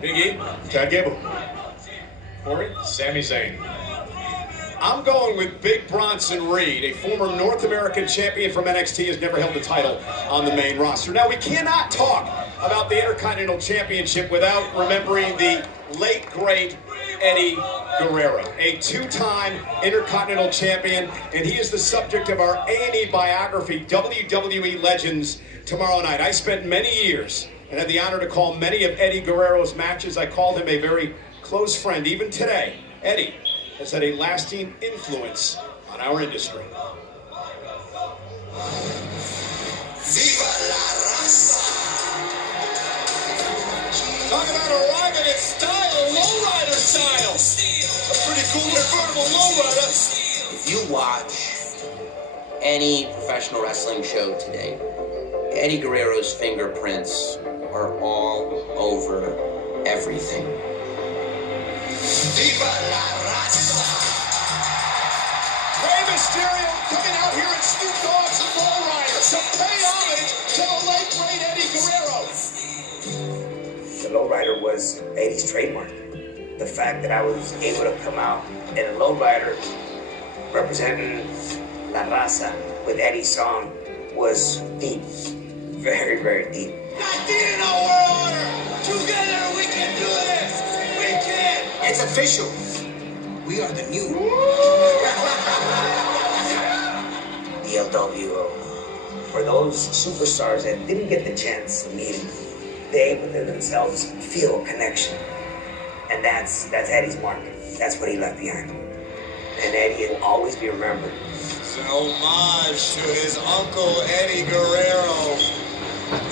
Big E? Chad Gable. Corey? Sami Zayn. I'm going with Big Bronson Reed, a former North American champion from NXT, has never held the title on the main roster. Now, we cannot talk about the Intercontinental Championship without remembering the late, great Eddie Guerrero, a 2-time Intercontinental Champion, and he is the subject of our A&E biography, WWE Legends, tomorrow night. I spent many years and had the honor to call many of Eddie Guerrero's matches. I called him a very close friend. Even today, Eddie has had a lasting influence on our industry. Viva la raza! Talk about arriving in style, lowrider style. A pretty cool convertible lowrider. If you watch any professional wrestling show today, Eddie Guerrero's fingerprints are all over everything. Viva la raza! Rey Mysterio coming out here in Snoop Dogg's lowrider to pay homage to the late great Eddie Guerrero. The lowrider was Eddie's trademark. The fact that I was able to come out in a lowrider representing La Raza with Eddie's song was deep. Very, very deep. Latino World Order! Together we can do this! We can! It's official. We are the new the LWO. For those superstars that didn't get the chance to meet him, they within themselves feel a connection. And that's Eddie's mark. That's what he left behind. And Eddie will always be remembered. It's an homage to his uncle Eddie Guerrero.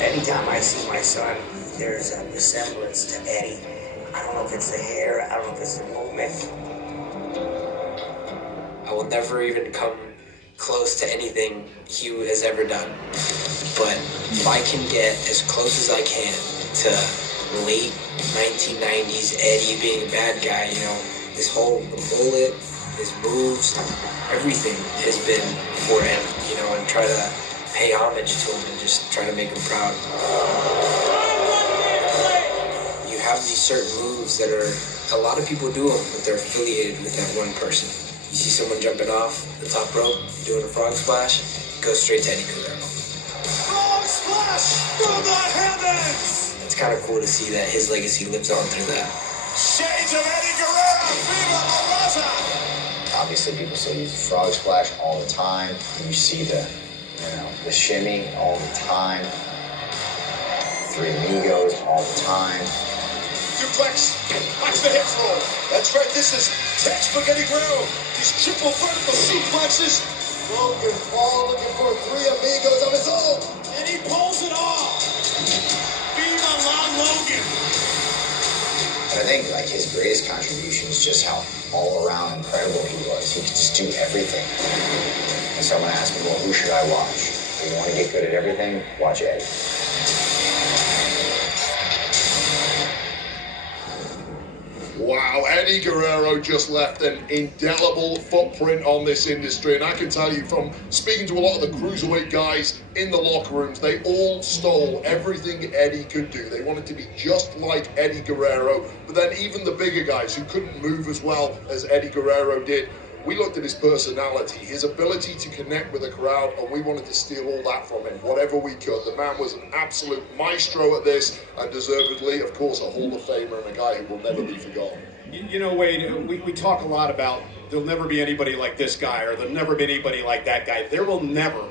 Anytime I see my son, there's a resemblance to Eddie. I don't know if it's the hair, I don't know if it's the movement. I will never even come close to anything he has ever done. But if I can get as close as I can to late 1990s Eddie being a bad guy, you know, his whole bullet, his moves, everything has been for him, you know, and try to pay homage to him and just try to make him proud. You have these certain moves that are, a lot of people do them, but they're affiliated with that one person. You see someone jumping off the top rope, doing a frog splash, it goes straight to Eddie Guerrero. Frog splash through the heavens! It's kind of cool to see that his legacy lives on through that. Shades of Eddie Guerrero, Viva La Raza! Obviously, people still use the frog splash all the time. You see the shimmy all the time. Three Amigos all the time. Duplex, watch the hips roll. That's right, this is textbook Eddie Guerrero. These triple vertical suplexes. Logan Paul looking for three Amigos of his own. And he pulls it off. Viva La Logan. But I think like his greatest contribution is just how all-around incredible he was. He could just do everything. And someone asked me, well, who should I watch? If you want to get good at everything, watch Eddie. Wow, Eddie Guerrero just left an indelible footprint on this industry, and I can tell you from speaking to a lot of the cruiserweight guys in the locker rooms, they all stole everything Eddie could do. They wanted to be just like Eddie Guerrero, but then even the bigger guys who couldn't move as well as Eddie Guerrero did, we looked at his personality, his ability to connect with the crowd, and we wanted to steal all that from him, whatever we could. The man was an absolute maestro at this, and deservedly, of course, a Hall of Famer and a guy who will never be forgotten. You know, Wade, we talk a lot about there'll never be anybody like this guy, or there'll never be anybody like that guy. There will never,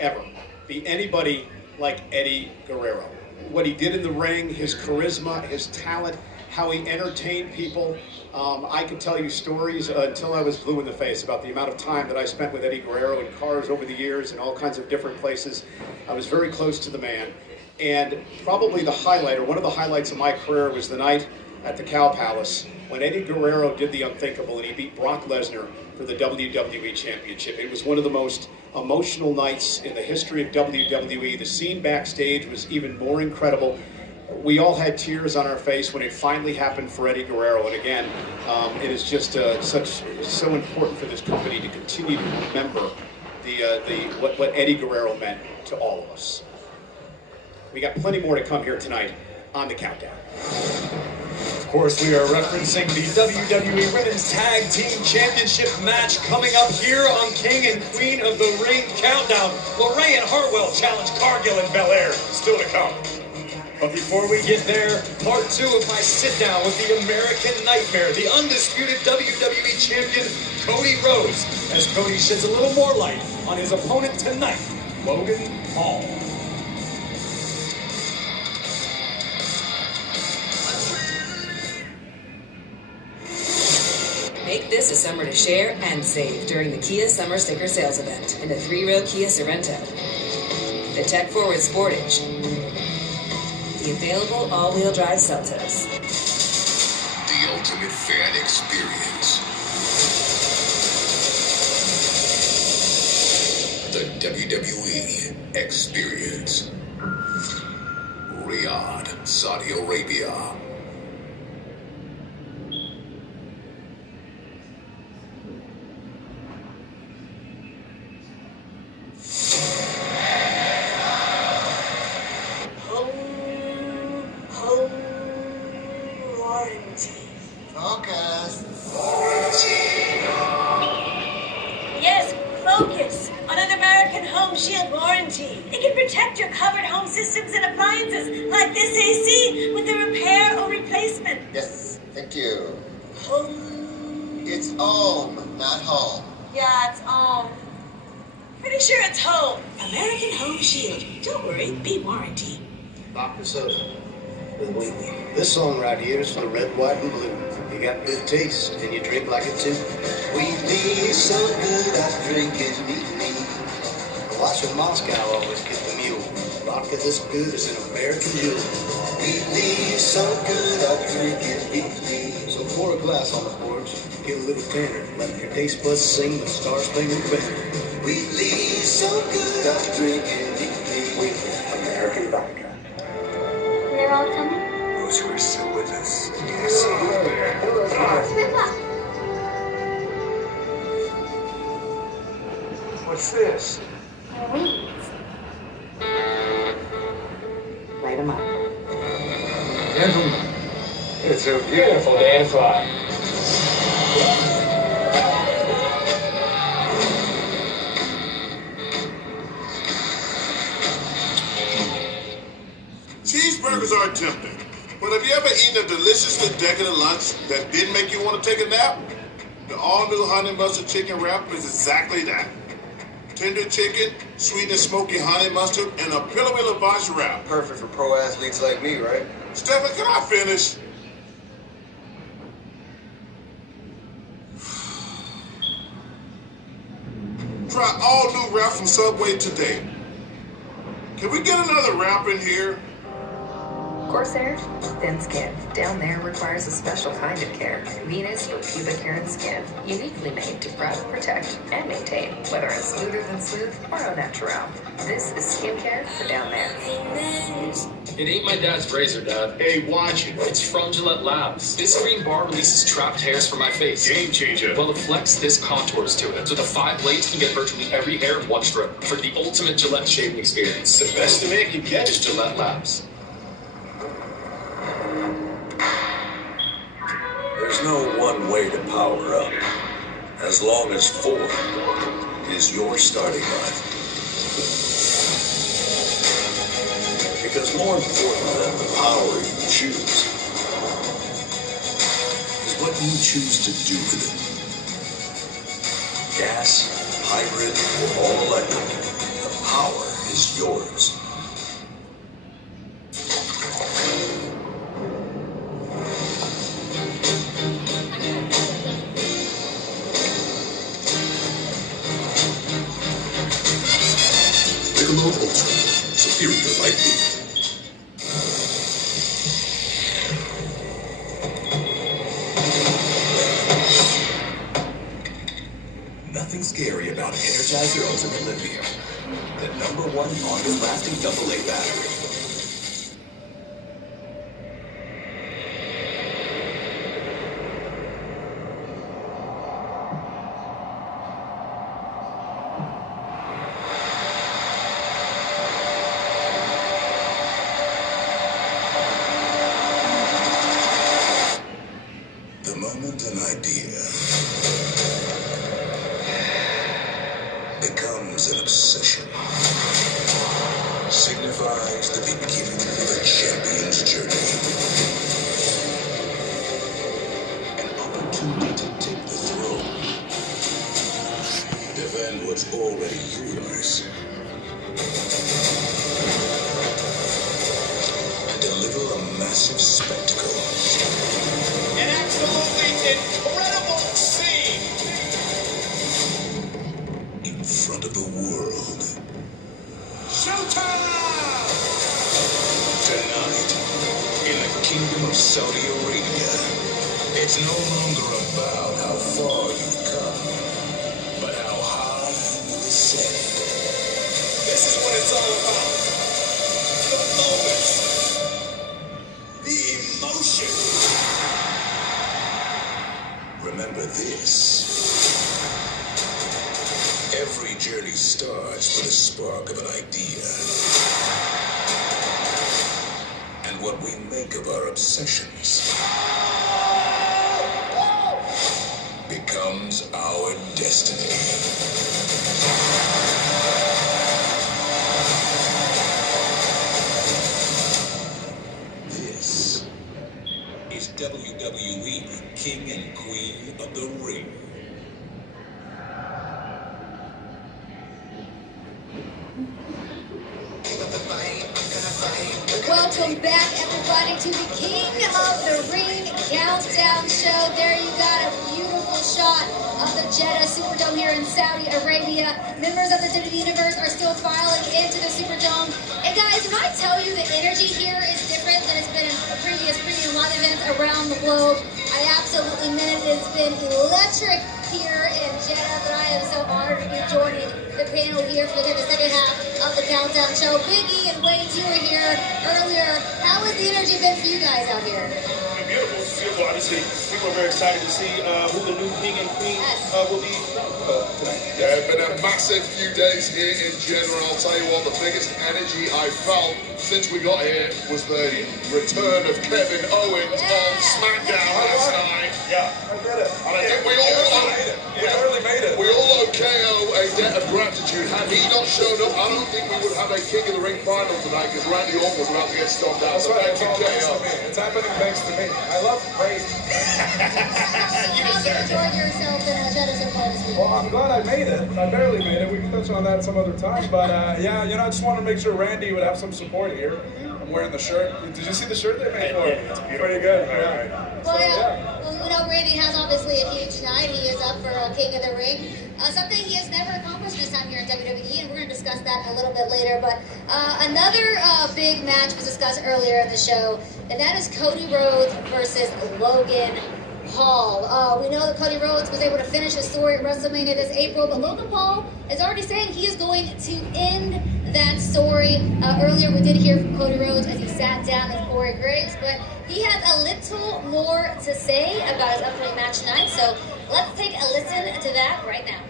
ever be anybody like Eddie Guerrero. What he did in the ring, his charisma, his talent, how he entertained people. I could tell you stories until I was blue in the face about the amount of time that I spent with Eddie Guerrero in cars over the years in all kinds of different places. I was very close to the man. And probably the highlight, or one of the highlights of my career, was the night at the Cow Palace when Eddie Guerrero did the unthinkable and he beat Brock Lesnar for the WWE Championship. It was one of the most emotional nights in the history of WWE. The scene backstage was even more incredible. We all had tears on our face when it finally happened for Eddie Guerrero. And again, it is just so important for this company to continue to remember what Eddie Guerrero meant to all of us. We got plenty more to come here tonight on The Countdown. Of course, we are referencing the WWE Women's Tag Team Championship match coming up here on King and Queen of the Ring Countdown. Lorraine Hartwell challenge Cargill and Belair. Still to come. But before we get there, part 2 of my sit-down with the American Nightmare, the undisputed WWE Champion, Cody Rhodes, as Cody sheds a little more light on his opponent tonight, Logan Paul. Make this a summer to share and save during the Kia Summer Sticker Sales Event in the 3-row Kia Sorento, the tech-forward Sportage, the available all-wheel drive Seltos, The ultimate fan experience. The WWE Experience. Riyadh, Saudi Arabia. Yes, focus on an American Home Shield warranty. It can protect your covered home systems and appliances like this AC with a repair or replacement. Yes, thank you. Home. It's home, not home. Yeah, it's home. Pretty sure it's home. American Home Shield. Don't worry, be warranty. Vodka soda with Wheatley. This song right here is for the red, white, and blue. You got good taste, and you drink like it too. Wheatley is so good, I drink it neatly. Watch from Moscow always get the mule. Vodka this good is an American jewel. Wheatley is so good, I drink it neatly. So pour a glass on the porch, get a little tanner. Let your taste buds sing the Star-Spangled Banner. Wheatley is so good, I drink it neatly. Wheatley, American vodka. They're all coming? Those who are still with us. What's this? Light 'em up. Gentlemen, It's a beautiful day to fly. Cheeseburgers are tempting, but have you ever eaten a deliciously decadent lunch that didn't make you want to take a nap? The all-new Honey Mustard Chicken Wrap is exactly that. Tender chicken, sweet and smoky honey mustard, and a pillowy lavash wrap. Perfect for pro athletes like me, right? Stephen, can I finish? Try all new wrap from Subway today. Can we get another wrap in here? Corsair, thin skin. Down there requires a special kind of care. Venus for pubic hair and skin. Uniquely made to prep, protect, and maintain, whether it's smoother than smooth or au naturel. This is skincare for down there. It ain't my dad's razor, Dad. Hey, watch it. It's from Gillette Labs. This green bar releases trapped hairs from my face. Game changer. Well, it flex this contours to it, so the 5 blades can get virtually every hair in one strip for the ultimate Gillette shaving experience. The best a man can get is Gillette Labs. There's no one way to power up, as long as 4 is your starting line. Because more important than the power you choose is what you choose to do with it. Gas, hybrid, or all electric, the power is yours. Michelob Ultra, superior light beer. Nothing scary about Energizer Ultimate Lithium, the #1 longest-lasting AA battery. The moment an idea becomes an obsession signifies the beginning of a champion's journey. An opportunity to take the throne, defend what's already yours, and deliver a massive spectacle. An absolutely incredible scene! In front of the world. Showtime! Tonight, in the kingdom of Saudi Arabia, it's no longer about how far you've come, but how high you will ascend. This is what it's all about. The moments. The emotion. Remember this. Every journey starts with a spark of an idea. And what we make of our obsessions becomes our destiny. This is WWE King and Queen of the Ring. Welcome back, everybody, to the King of the Ring Countdown Show. There you got a beautiful shot of the Jeddah Superdome here in Saudi Arabia. Members of the WWE Universe are still filing into the Superdome. And guys, when I tell you the energy here is different than it's been in previous premium live events around the globe, I absolutely mean it. It's been electric here in Jeddah, but I am so honored to be joining the panel here for the second half of the Countdown Show. Biggie and Wade, you were here earlier. How has the energy been for you guys out here? Beautiful, beautiful. Obviously, people are very excited to see who the new king and queen will be tonight. Yeah, it's been a massive few days here in Jeddah. I'll tell you what, the biggest energy I felt since we got here was the return of Kevin Owens on SmackDown last night. Yeah, I get it. And I think we all owe KO a debt of gratitude. Had he not shown up, I don't think we would have a King of the Ring final tonight because Randy Orton was about to get stomped out. That's So right. thank you, KO. It's happening thanks to me. I love praise. How you enjoyed yourself in Jeddah so far this week? Well, I'm glad I made it. I barely made it. We can touch on that some other time. But yeah, you know, I just wanted to make sure Randy would have some support here. I'm wearing the shirt. Did you see the shirt they made for me? It's pretty good. Yeah. Well, yeah. Well, we know Randy has obviously a huge night. He is up for King of the Ring. Something he has never accomplished this time here in WWE, and we're going to discuss that a little bit later. But another big match was discussed earlier in the show, and that is Cody Rhodes versus Logan Paul. We know that Cody Rhodes was able to finish his story at WrestleMania this April, but Logan Paul is already saying he is going to end that story. Earlier we did hear from Cody Rhodes as he sat down with Corey Graves, but he has a little more to say about his upcoming match tonight, so let's take a listen to that right now.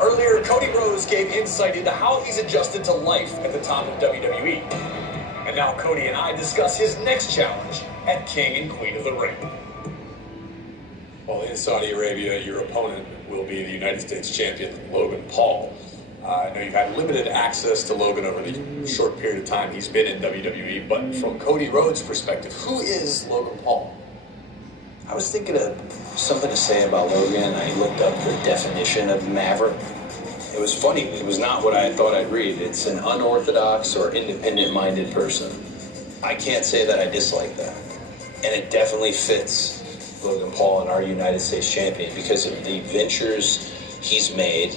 Earlier, Cody Rhodes gave insight into how he's adjusted to life at the top of WWE. And now Cody and I discuss his next challenge at King and Queen of the Ring. Well, in Saudi Arabia, your opponent will be the United States champion, Logan Paul. I know you've had limited access to Logan over the short period of time he's been in WWE, but from Cody Rhodes' perspective, who is Logan Paul? I was thinking of something to say about Logan. I looked up the definition of maverick. It was funny. It was not what I thought I'd read. It's an unorthodox or independent-minded person. I can't say that I dislike that. And it definitely fits Logan Paul and our United States champion because of the ventures he's made.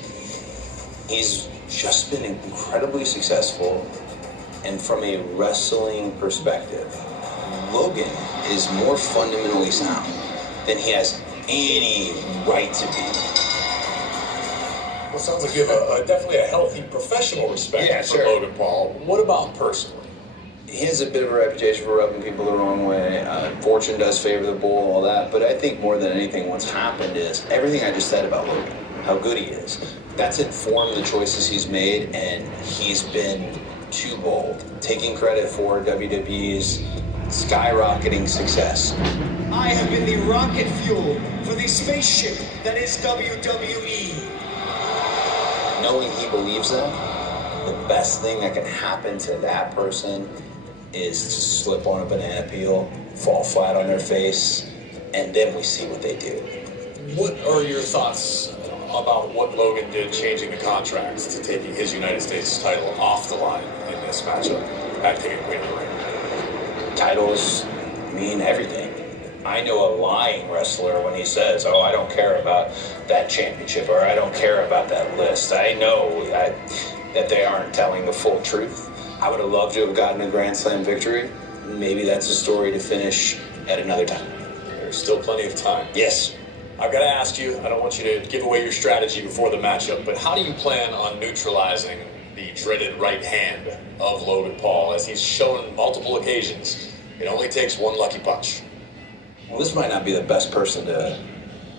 He's just been incredibly successful. And from a wrestling perspective, Logan is more fundamentally sound than he has any right to be. Well, sounds like you have definitely a healthy professional respect for Logan Paul. What about personally? He has a bit of a reputation for rubbing people the wrong way. Fortune does favor the bull, all that. But I think more than anything, what's happened is everything I just said about Logan, how good he is, that's informed the choices he's made, and he's been too bold, taking credit for WWE's skyrocketing success. I have been the rocket fuel for the spaceship that is WWE. Knowing he believes that, the best thing that can happen to that person is to slip on a banana peel, fall flat on their face, and then we see what they do. What are your thoughts about what Logan did changing the contracts to taking his United States title off the line in this matchup at King and Queen of the Ring? Titles mean everything. I know a lying wrestler when he says, oh, I don't care about that championship or I don't care about that list. I know that they aren't telling the full truth. I would have loved to have gotten a Grand Slam victory. Maybe that's a story to finish at another time. There's still plenty of time. Yes. I've got to ask you, I don't want you to give away your strategy before the matchup, but how do you plan on neutralizing the dreaded right hand of Logan Paul? As he's shown on multiple occasions, it only takes one lucky punch. Well, this might not be the best person to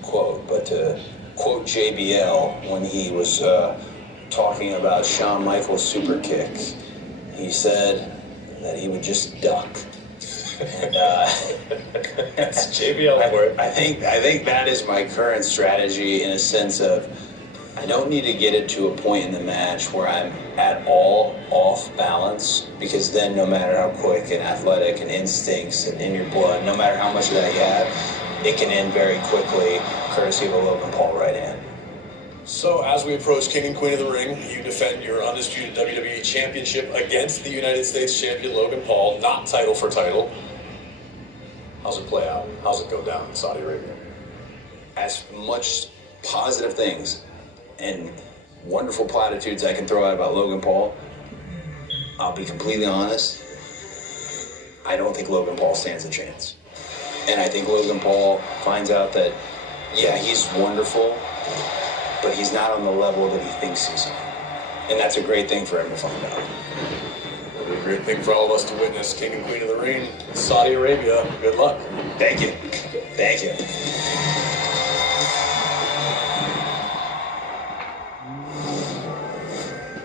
quote, but to quote JBL when he was talking about Shawn Michaels' super kick, he said that he would just duck. And that's JBL word. I think that is my current strategy in a sense of I don't need to get it to a point in the match where I'm at all off balance, because then no matter how quick and athletic and instincts and in your blood, no matter how much of that you have, it can end very quickly, courtesy of a Logan Paul right hand. So as we approach King and Queen of the Ring, you defend your undisputed WWE Championship against the United States Champion Logan Paul, not title for title. How's it play out? How's it go down in Saudi Arabia? As much positive things and wonderful platitudes I can throw out about Logan Paul, I'll be completely honest, I don't think Logan Paul stands a chance. And I think Logan Paul finds out that, yeah, he's wonderful, but he's not on the level that he thinks he's on. And that's a great thing for him to find out. It'll be a great thing for all of us to witness King and Queen of the Ring, Saudi Arabia. Good luck. Thank you. Thank you.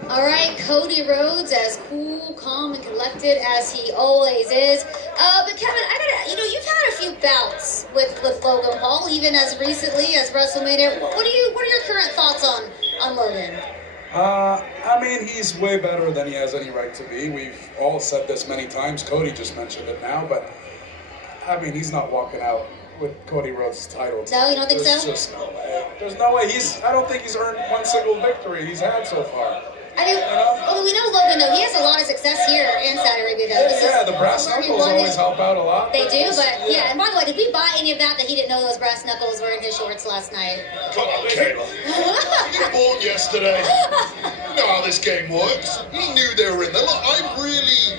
All right, Cody Rhodes, as cool, calm, and collected as he always is. But Kevin, you've had a few bouts with Logan Paul, even as recently as WrestleMania. What are your current thoughts on Logan? I mean, he's way better than he has any right to be. We've all said this many times. Cody just mentioned it now, but I mean, he's not walking out with Cody Rhodes' title. No, you don't think so? There's just no way. There's no way. I don't think he's earned one single victory he's had so far. I mean, well, we know Logan, though. He has a lot of success here in Saudi Arabia, though. Yeah, the brass knuckles always help out a lot. They do, but yeah. And by the way, did we buy any of that he didn't know those brass knuckles were in his shorts last night? Come on, Kayla. You were born yesterday. You know how this game works. He knew they were in there. Look, I really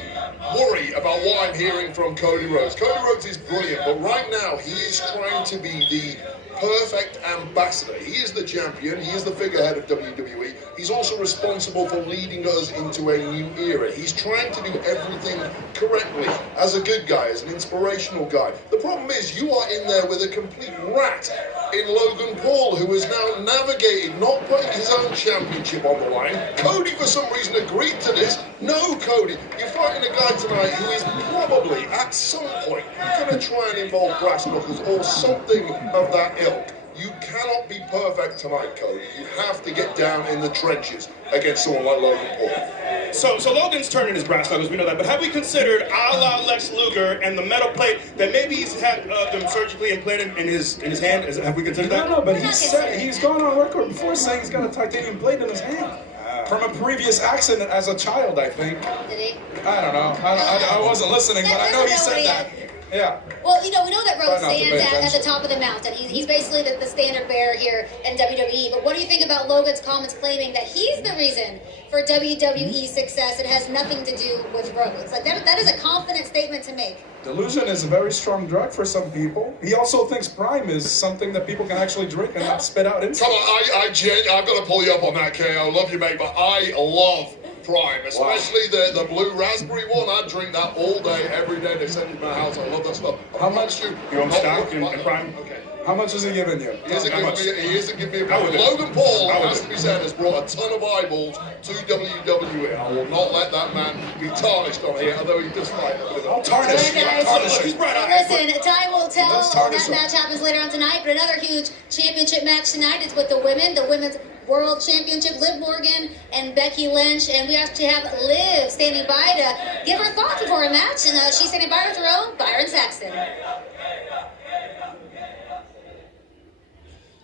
worry about what I'm hearing from Cody Rhodes. Cody Rhodes is brilliant, but right now he is trying to be the perfect ambassador. He is the champion. He is the figurehead of WWE. He's also responsible for leading us into a new era. He's trying to do everything correctly as a good guy, as an inspirational guy. The problem is you are in there with a complete rat in Logan Paul, who has now navigated not putting his own championship on the line. Cody, for some reason, agreed to this. No, Cody, you're fighting a guy tonight who is probably, at some point, going to try and involve brass knuckles or something of that ilk. You cannot be perfect tonight, Cody. You have to get down in the trenches against someone like Logan Paul. So Logan's turning his brass knuckles, we know that. But have we considered, a la Lex Luger and the metal plate, that maybe he's had them surgically implanted in his hand? Have we considered that? No, but he's gone on record before saying he's got a titanium plate in his hand. From a previous accident as a child, I think. Did he? I don't know. I wasn't listening, but I know he said that. Yeah. Well, we know that Rhodes stands at the top of the mountain. He's basically the standard bearer here in WWE. But what do you think about Logan's comments claiming that he's the reason for WWE's success? It has nothing to do with Rhodes. Like that is a confident statement to make. Delusion is a very strong drug for some people. He also thinks Prime is something that people can actually drink and not spit out inside. Come on, I've got to pull you up on that, KO. Love you, mate, but I love Prime, especially the blue raspberry one. I drink that all day, every day. They send it to my house. I love that stuff. How much? You want stock in Prime? Okay. How much is he giving you? He isn't giving me a penny. Logan Paul, has to be said, has brought a ton of eyeballs to WWE. I will not let that man be tarnished on here, although he does fight a bit of I'll tarnish him. Listen, time will tell. That match happens later on tonight, but another huge championship match tonight is with the women. The Women's World Championship, Liv Morgan and Becky Lynch, and we actually have Liv standing by to give her thoughts before a match, and she's standing by her throne, Byron Saxton.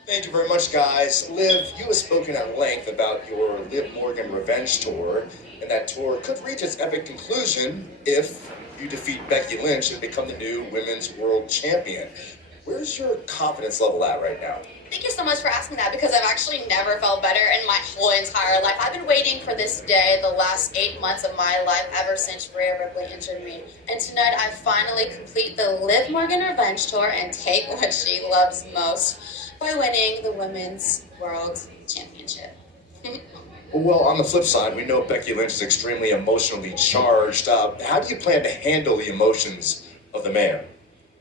Thank you very much, guys. Liv, you have spoken at length about your Liv Morgan Revenge Tour, and that tour could reach its epic conclusion if you defeat Becky Lynch and become the new Women's World Champion. Where's your confidence level at right now? Thank you so much for asking that, because I've actually never felt better in my whole entire life. I've been waiting for this day the last 8 months of my life, ever since Rhea Ripley injured me. And tonight I finally complete the Liv Morgan Revenge Tour and take what she loves most by winning the Women's World Championship. Well, on the flip side, we know Becky Lynch is extremely emotionally charged. How do you plan to handle the emotions of the man?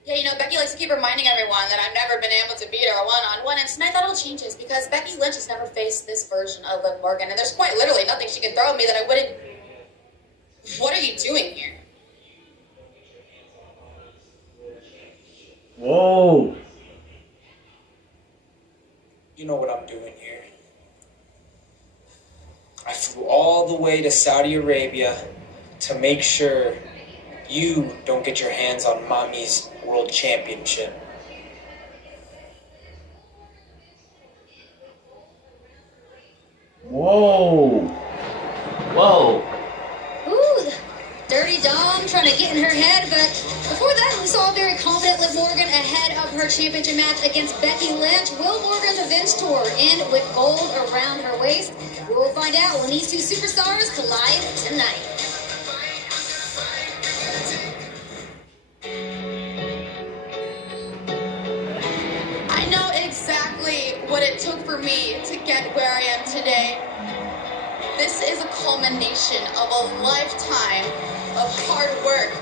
Yeah, Becky likes to keep reminding everyone that I've never been able to beat her one-on-one, and tonight that all changes, because Becky Lynch has never faced this version of Liv Morgan, and there's quite literally nothing she can throw at me that I wouldn't... What are you doing here? Whoa! You know what I'm doing here. I flew all the way to Saudi Arabia to make sure you don't get your hands on Mommy's World Championship. Whoa! Whoa! Ooh, Dirty Dom trying to get in her head, but before that, we saw a very confident Liv Morgan ahead of her championship match against Becky Lynch. Will Morgan's Revenge Tour end with gold around her waist? We will find out when these two superstars collide tonight. culmination of a lifetime of hard work.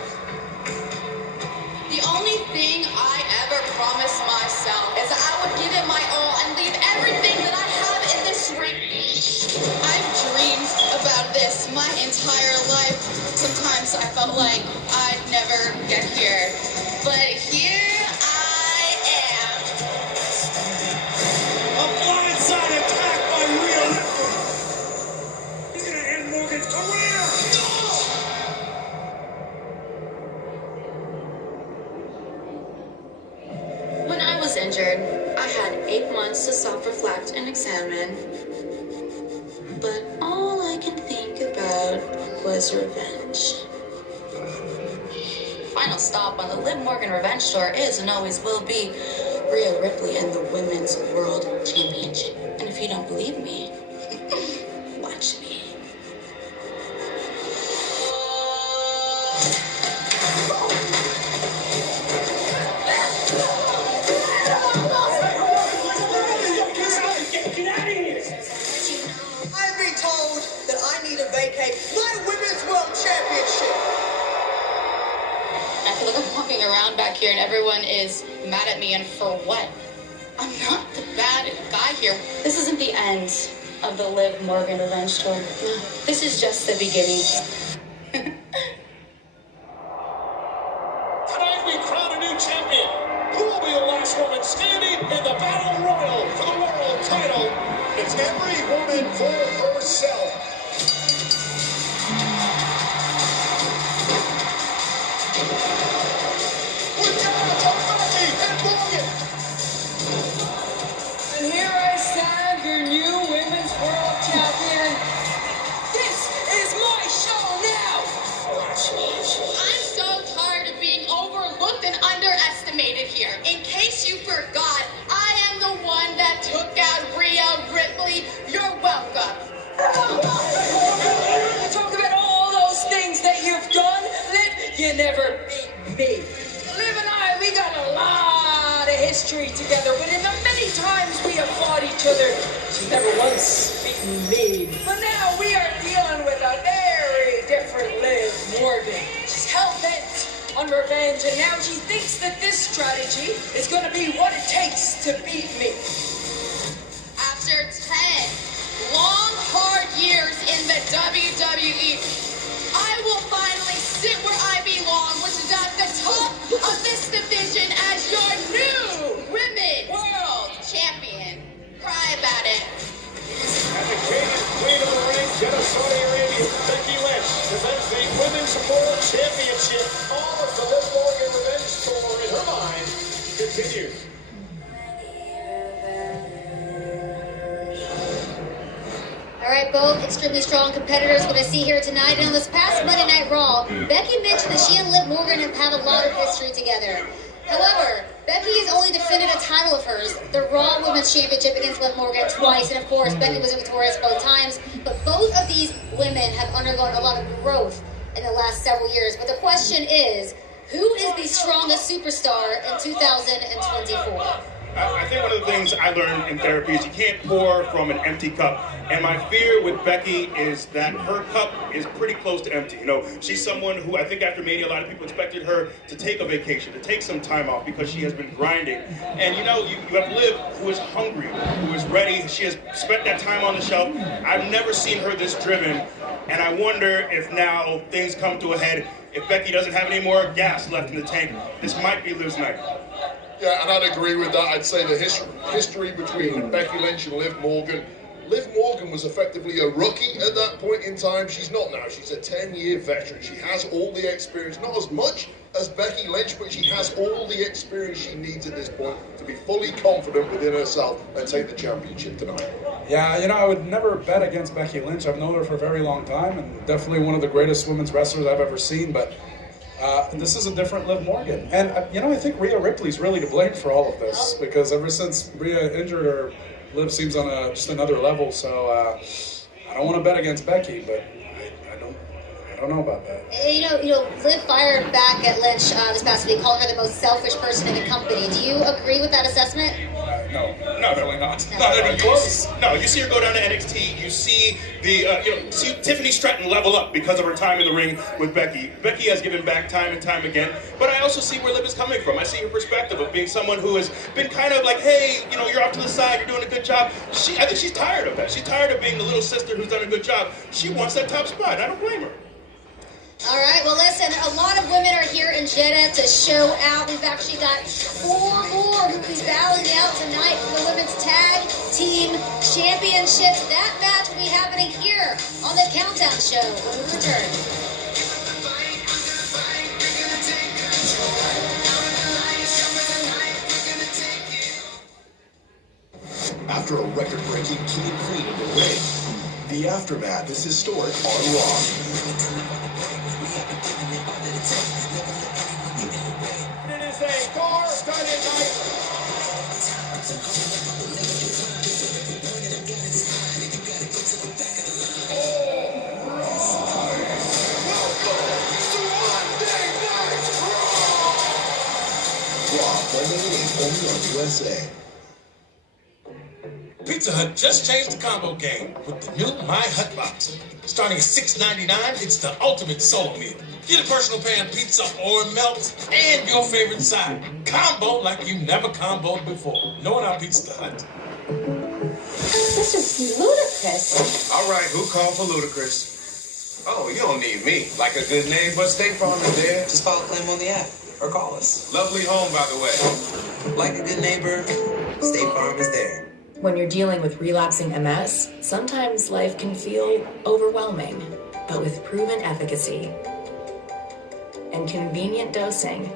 The only thing I ever promised myself is that I would give it my all and leave everything that I have in this ring. I've dreamed about this my entire life. Sometimes I felt like I'd never get here. But here I am. A blindside attack by Rhea Ripley. He's gonna end Morgan's career. When I was injured, I had 8 months to self-reflect and examine. But all I could think about was revenge. Final stop on the Liv Morgan Revenge Tour is and always will be Rhea Ripley and the Women's World Championship. And if you don't believe me, watch me. I've been told that I need to vacate my Women's World Championship. I feel like I'm walking around back here and everyone is mad at me, and for what? I'm not the bad guy here. This isn't the end of the Liv Morgan Revenge Tour. No, this is just the beginning. Tonight we crown a new champion. Who will be the last woman standing in the battle royal for the world title? It's every woman for herself. We're down to Becky and Morgan. And here I stand, your new Women's World Champion. This is my show now. Watch me. I'm so tired of being overlooked and underestimated here. In case you forgot, I am the one that took out Rhea Ripley. You're welcome. Talk about all those things that you've done, Liv. You never beat me. Liv and I, we got a lot of history together, but in the many times we have fought each other, she's never once beaten me. But now we are dealing with a very different Liv Morgan. She's hell-bent on revenge, and now she thinks that this strategy is going to be what it takes to beat me. After 10 long, hard years in the WWE, I will finally sit where I belong, which is at the top of this division as your new Women's World Champion. Cry about it. And the king and queen of the ring, Jeddah, Saudi Arabia, Becky Lynch, defends the Women's World Championship. All of the Liv Morgan Revenge Tour in her mind continues. All right, both extremely strong competitors we're going to see here tonight. And on this past Monday Night Raw, Becky mentioned that she and Liv Morgan have had a lot of history together. However, Becky has only defended a title of hers, the Raw Women's Championship, against Liv Morgan twice. And of course, Becky was victorious both times. But both of these women have undergone a lot of growth in the last several years. But the question is, who is the strongest superstar in 2024? I think one of the things I learned in therapy is you can't pour from an empty cup. And my fear with Becky is that her cup is pretty close to empty. You know, she's someone who I think after Mania, a lot of people expected her to take a vacation, to take some time off because she has been grinding. And you know, you have Liv, who is hungry, who is ready. She has spent that time on the shelf. I've never seen her this driven. And I wonder if now things come to a head. If Becky doesn't have any more gas left in the tank, this might be Liv's night. Yeah, and I'd agree with that. I'd say the history between Becky Lynch and Liv Morgan. Liv Morgan was effectively a rookie at that point in time. She's not now. She's a 10-year veteran. She has all the experience, not as much as Becky Lynch, but she has all the experience she needs at this point to be fully confident within herself and take the championship tonight. Yeah, you know, I would never bet against Becky Lynch. I've known her for a very long time and definitely one of the greatest women's wrestlers I've ever seen, but this is a different Liv Morgan. And, you know, I think Rhea Ripley's really to blame for all of this because ever since Rhea injured her, Liv seems on just another level. So I don't want to bet against Becky, but I don't know about that. You know, Liv fired back at Lynch this past week, calling her the most selfish person in the company. Do you agree with that assessment? No. No, Definitely not. Not even close. No, you see her go down to NXT. You see see Tiffany Stratton level up because of her time in the ring with Becky. Becky has given back time and time again. But I also see where Liv is coming from. I see her perspective of being someone who has been kind of like, hey, you're off to the side. You're doing a good job. I think she's tired of that. She's tired of being the little sister who's done a good job. She wants that top spot. I don't blame her. All right, well, listen, a lot of women are here in Jeddah to show out. We've actually got 4 more who will be battling out tonight for the Women's Tag Team Championships. That match will be happening here on the Countdown Show when we return. After a record-breaking King and Queen of the Ring, the aftermath is historic on Raw. It is a star-studded night. Only on USA. Pizza Hut just changed the combo game with the new My Hut Box. Starting at $6.99, it's the ultimate solo meal. Get a personal pan pizza or melt and your favorite side. Combo like you never comboed before. No one out Pizza Hut. This is ludicrous. All right, who called for ludicrous? Oh, you don't need me. Like a good neighbor, State Farm is there. Just file a claim on the app or call us. Lovely home, by the way. Like a good neighbor, State Farm is there. When you're dealing with relapsing MS, sometimes life can feel overwhelming, but with proven efficacy and convenient dosing,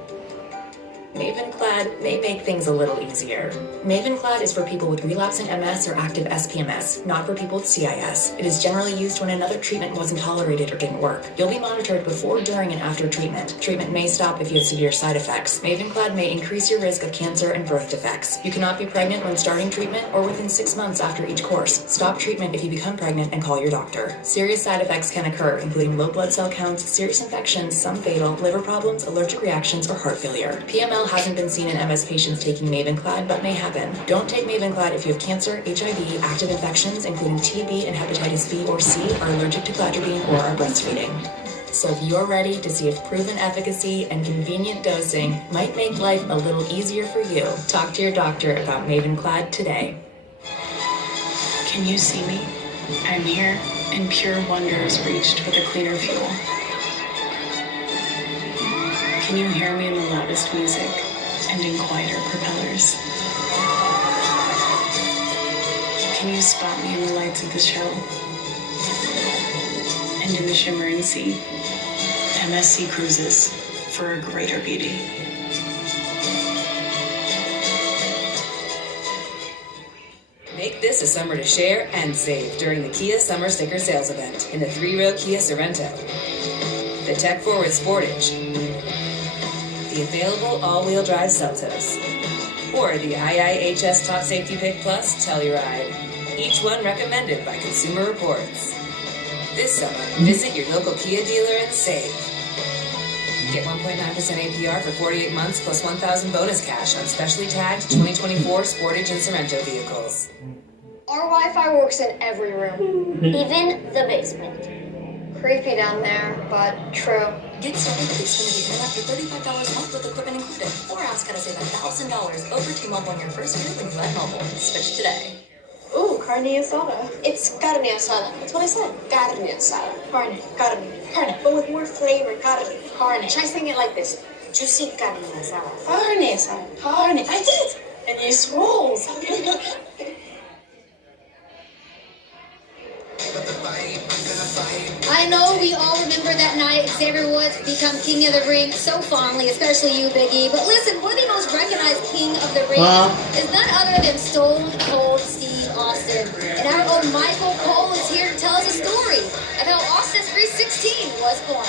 Mavenclad may make things a little easier. Mavenclad is for people with relapsing MS or active SPMS, not for people with CIS. It is generally used when another treatment wasn't tolerated or didn't work. You'll be monitored before, during, and after treatment. Treatment may stop if you have severe side effects. Mavenclad may increase your risk of cancer and birth defects. You cannot be pregnant when starting treatment or within 6 months after each course. Stop treatment if you become pregnant and call your doctor. Serious side effects can occur, including low blood cell counts, serious infections, some fatal, liver problems, allergic reactions, or heart failure. PML hasn't been seen in MS patients taking Mavenclad, but may happen. Don't take Mavenclad if you have cancer, HIV, active infections, including TB and hepatitis B or C, are allergic to cladribine, or are breastfeeding. So if you're ready to see if proven efficacy and convenient dosing might make life a little easier for you, talk to your doctor about Mavenclad today. Can you see me? I'm here, and pure wonder is reached with a cleaner fuel. Can you hear me in the loudest music and in quieter propellers? Can you spot me in the lights of the show and in the shimmering sea? MSC Cruises for a greater beauty. Make this a summer to share and save during the Kia Summer Sticker Sales Event in the 3-row Kia Sorento, the tech-forward Sportage, the available all-wheel drive Seltos, or the IIHS Top Safety Pick Plus Telluride, each one recommended by Consumer Reports. This summer, visit your local Kia dealer and save. Get 1.9% APR for 48 months plus $1,000 bonus cash on specially tagged 2024 Sportage and Sorento vehicles. Our Wi-Fi works in every room, even the basement. Creepy down there, but true. Get started with Xfinity Internet for $35 a month with equipment included. Or ask how to save $1,000 over T-Mobile on your first year when you add mobile. Switch today. Ooh, carne asada. It's carne asada. That's what I said. Carne asada. Carne. But with more flavor. Carne. Try saying it like this. Juicy carne asada. Carne asada. Carne. I did it. And you swolls. I know we all remember that night Xavier Woods become King of the Ring so fondly, especially you, Big E. But listen, one of the most recognized King of the Ring is none other than Stone Cold Steve Austin. And our own Michael Cole is here to tell us a story of how Austin 316 was born.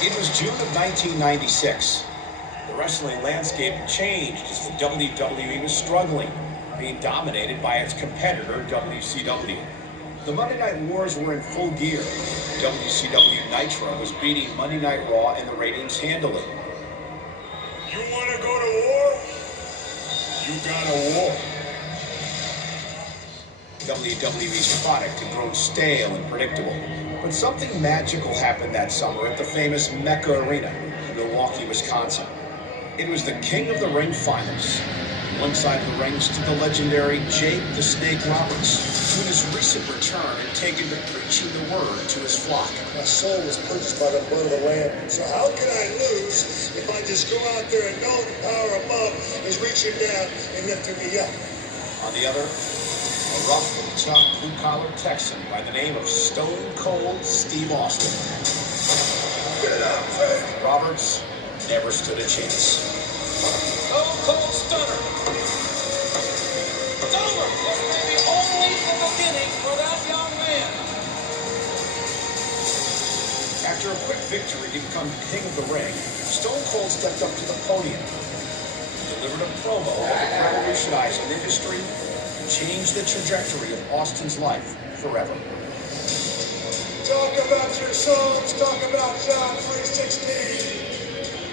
It was June of 1996. The wrestling landscape changed as the WWE was struggling, being dominated by its competitor, WCW. The Monday Night Wars were in full gear. WCW Nitro was beating Monday Night Raw in the ratings handily. You want to go to war? You got a war. WWE's product had grown stale and predictable, but something magical happened that summer at the famous Mecca Arena in Milwaukee, Wisconsin. It was the King of the Ring finals. Alongside the ring stood the legendary Jake the Snake Roberts, who in his recent return had taken to preaching the word to his flock. My soul was purchased by the blood of the Lamb, so how can I lose if I just go out there and know the power above is reaching down and lifting me up? On the other, a rough and tough blue-collar Texan by the name of Stone Cold Steve Austin. Get up, man! Roberts never stood a chance. Stone Cold Stunner. It's over. This may be only the beginning for that young man. After a quick victory to become King of the Ring, Stone Cold stepped up to the podium, delivered a promo that would revolutionize an industry and change the trajectory of Austin's life forever. Talk about your songs, talk about John 3:16.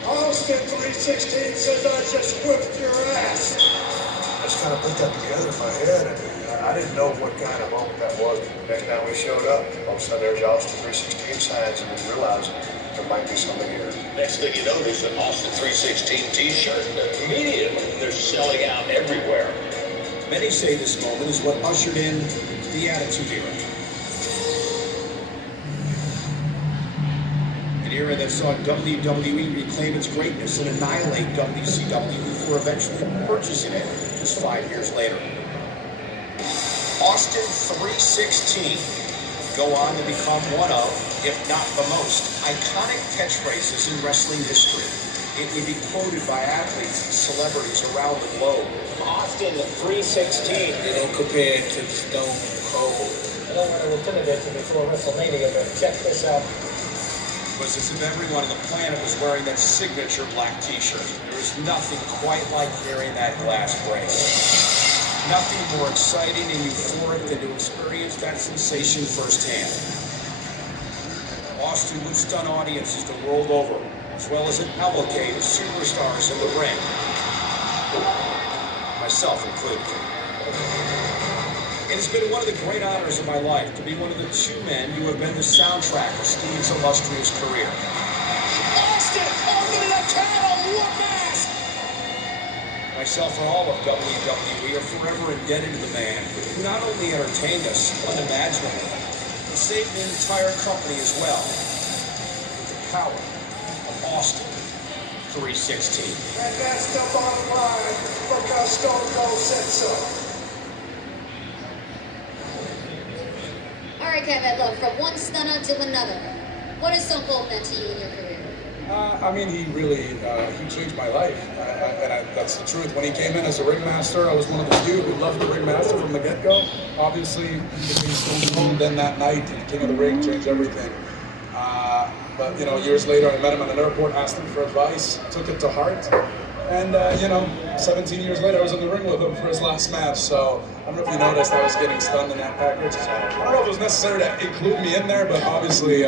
Austin 3:16 says I just whipped your ass. I just kind of put that together in my head, and I didn't know what kind of moment that was. Next time we showed up, all of a sudden there's Austin 3:16 signs, and we realized there might be something here. Next thing you know, there's an Austin 3:16 t-shirt. Immediately, they're selling out everywhere. Many say this moment is what ushered in the Attitude Era. An era that saw WWE reclaim its greatness and annihilate WCW before eventually purchasing it just 5 years later. Austin 3:16 go on to become one of, if not the most, iconic catchphrases in wrestling history. It would be quoted by athletes and celebrities around the globe. Austin 3:16. They don't compare it to Stone Cold. I don't want to intimidate you before WrestleMania, but check this out. It was as if everyone on the planet was wearing that signature black t-shirt. There was nothing quite like hearing that glass break. Nothing more exciting and euphoric than to experience that sensation firsthand. Austin would stun audiences the world over, as well as elevate superstars in the ring, myself included. It has been one of the great honors of my life to be one of the two men who have been the soundtrack of Steve's illustrious career. Austin, open to the cattle, whoop ass! Myself and all of WWE are forever indebted to the man who not only entertained us unimaginably, but saved the entire company as well. With the power of Austin 3:16. And that's the bottom line, because Stone Cold said so. All right, Kevin, look, from one stunner to another, what has Stone Cold meant to you in your career? I mean, he really he changed my life, that's the truth. When he came in as a ringmaster, I was one of the few who loved the ringmaster from the get-go. Obviously, he became Stone Cold. Then that night, the King of the Ring changed everything. But you know, years later, I met him at an airport, asked him for advice, took it to heart, and you know, 17 years later, I was in the ring with him for his last match. So I don't know if you noticed, I was getting stunned in that package. I don't know if it was necessary to include me in there, but obviously,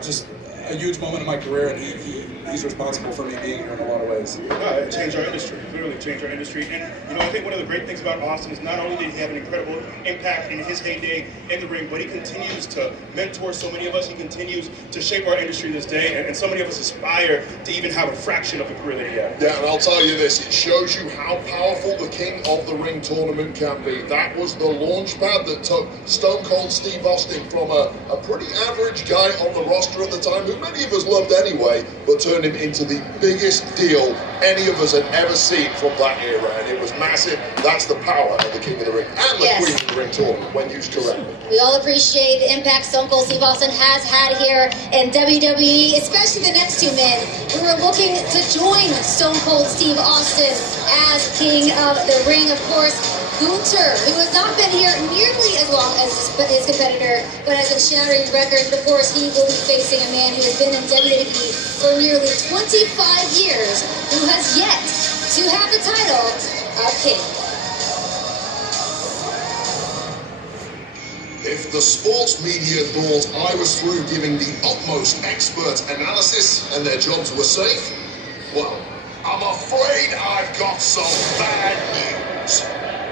just a huge moment in my career, and he's responsible for me being here in a lot of ways. It changed our industry, clearly changed our industry. And, you know, I think one of the great things about Austin is not only did he have an incredible impact in his heyday in the ring, but he continues to mentor so many of us. He continues to shape our industry this day, and so many of us aspire to even have a fraction of the career that he had. Yeah, and I'll tell you this, it shows you how powerful the King of the Ring tournament can be. That was the launch pad that took Stone Cold Steve Austin from a pretty average guy on the roster at the time, who many of us loved anyway, but turned him into the biggest deal any of us had ever seen from that era, and it was massive. That's the power of the King of the Ring and the Queen of the Ring tournament when used correctly. We all appreciate the impact Stone Cold Steve Austin has had here in WWE, especially the next two men who are looking to join Stone Cold Steve Austin as King of the Ring. Of course, Gunther, who has not been here nearly as long as his competitor, but has been shattering records. Of course, he will be facing a man who has been in WWE for nearly 25 years, who has yet to have the title of King. If the sports media thought I was through giving the utmost expert analysis and their jobs were safe, well, I'm afraid I've got some bad news.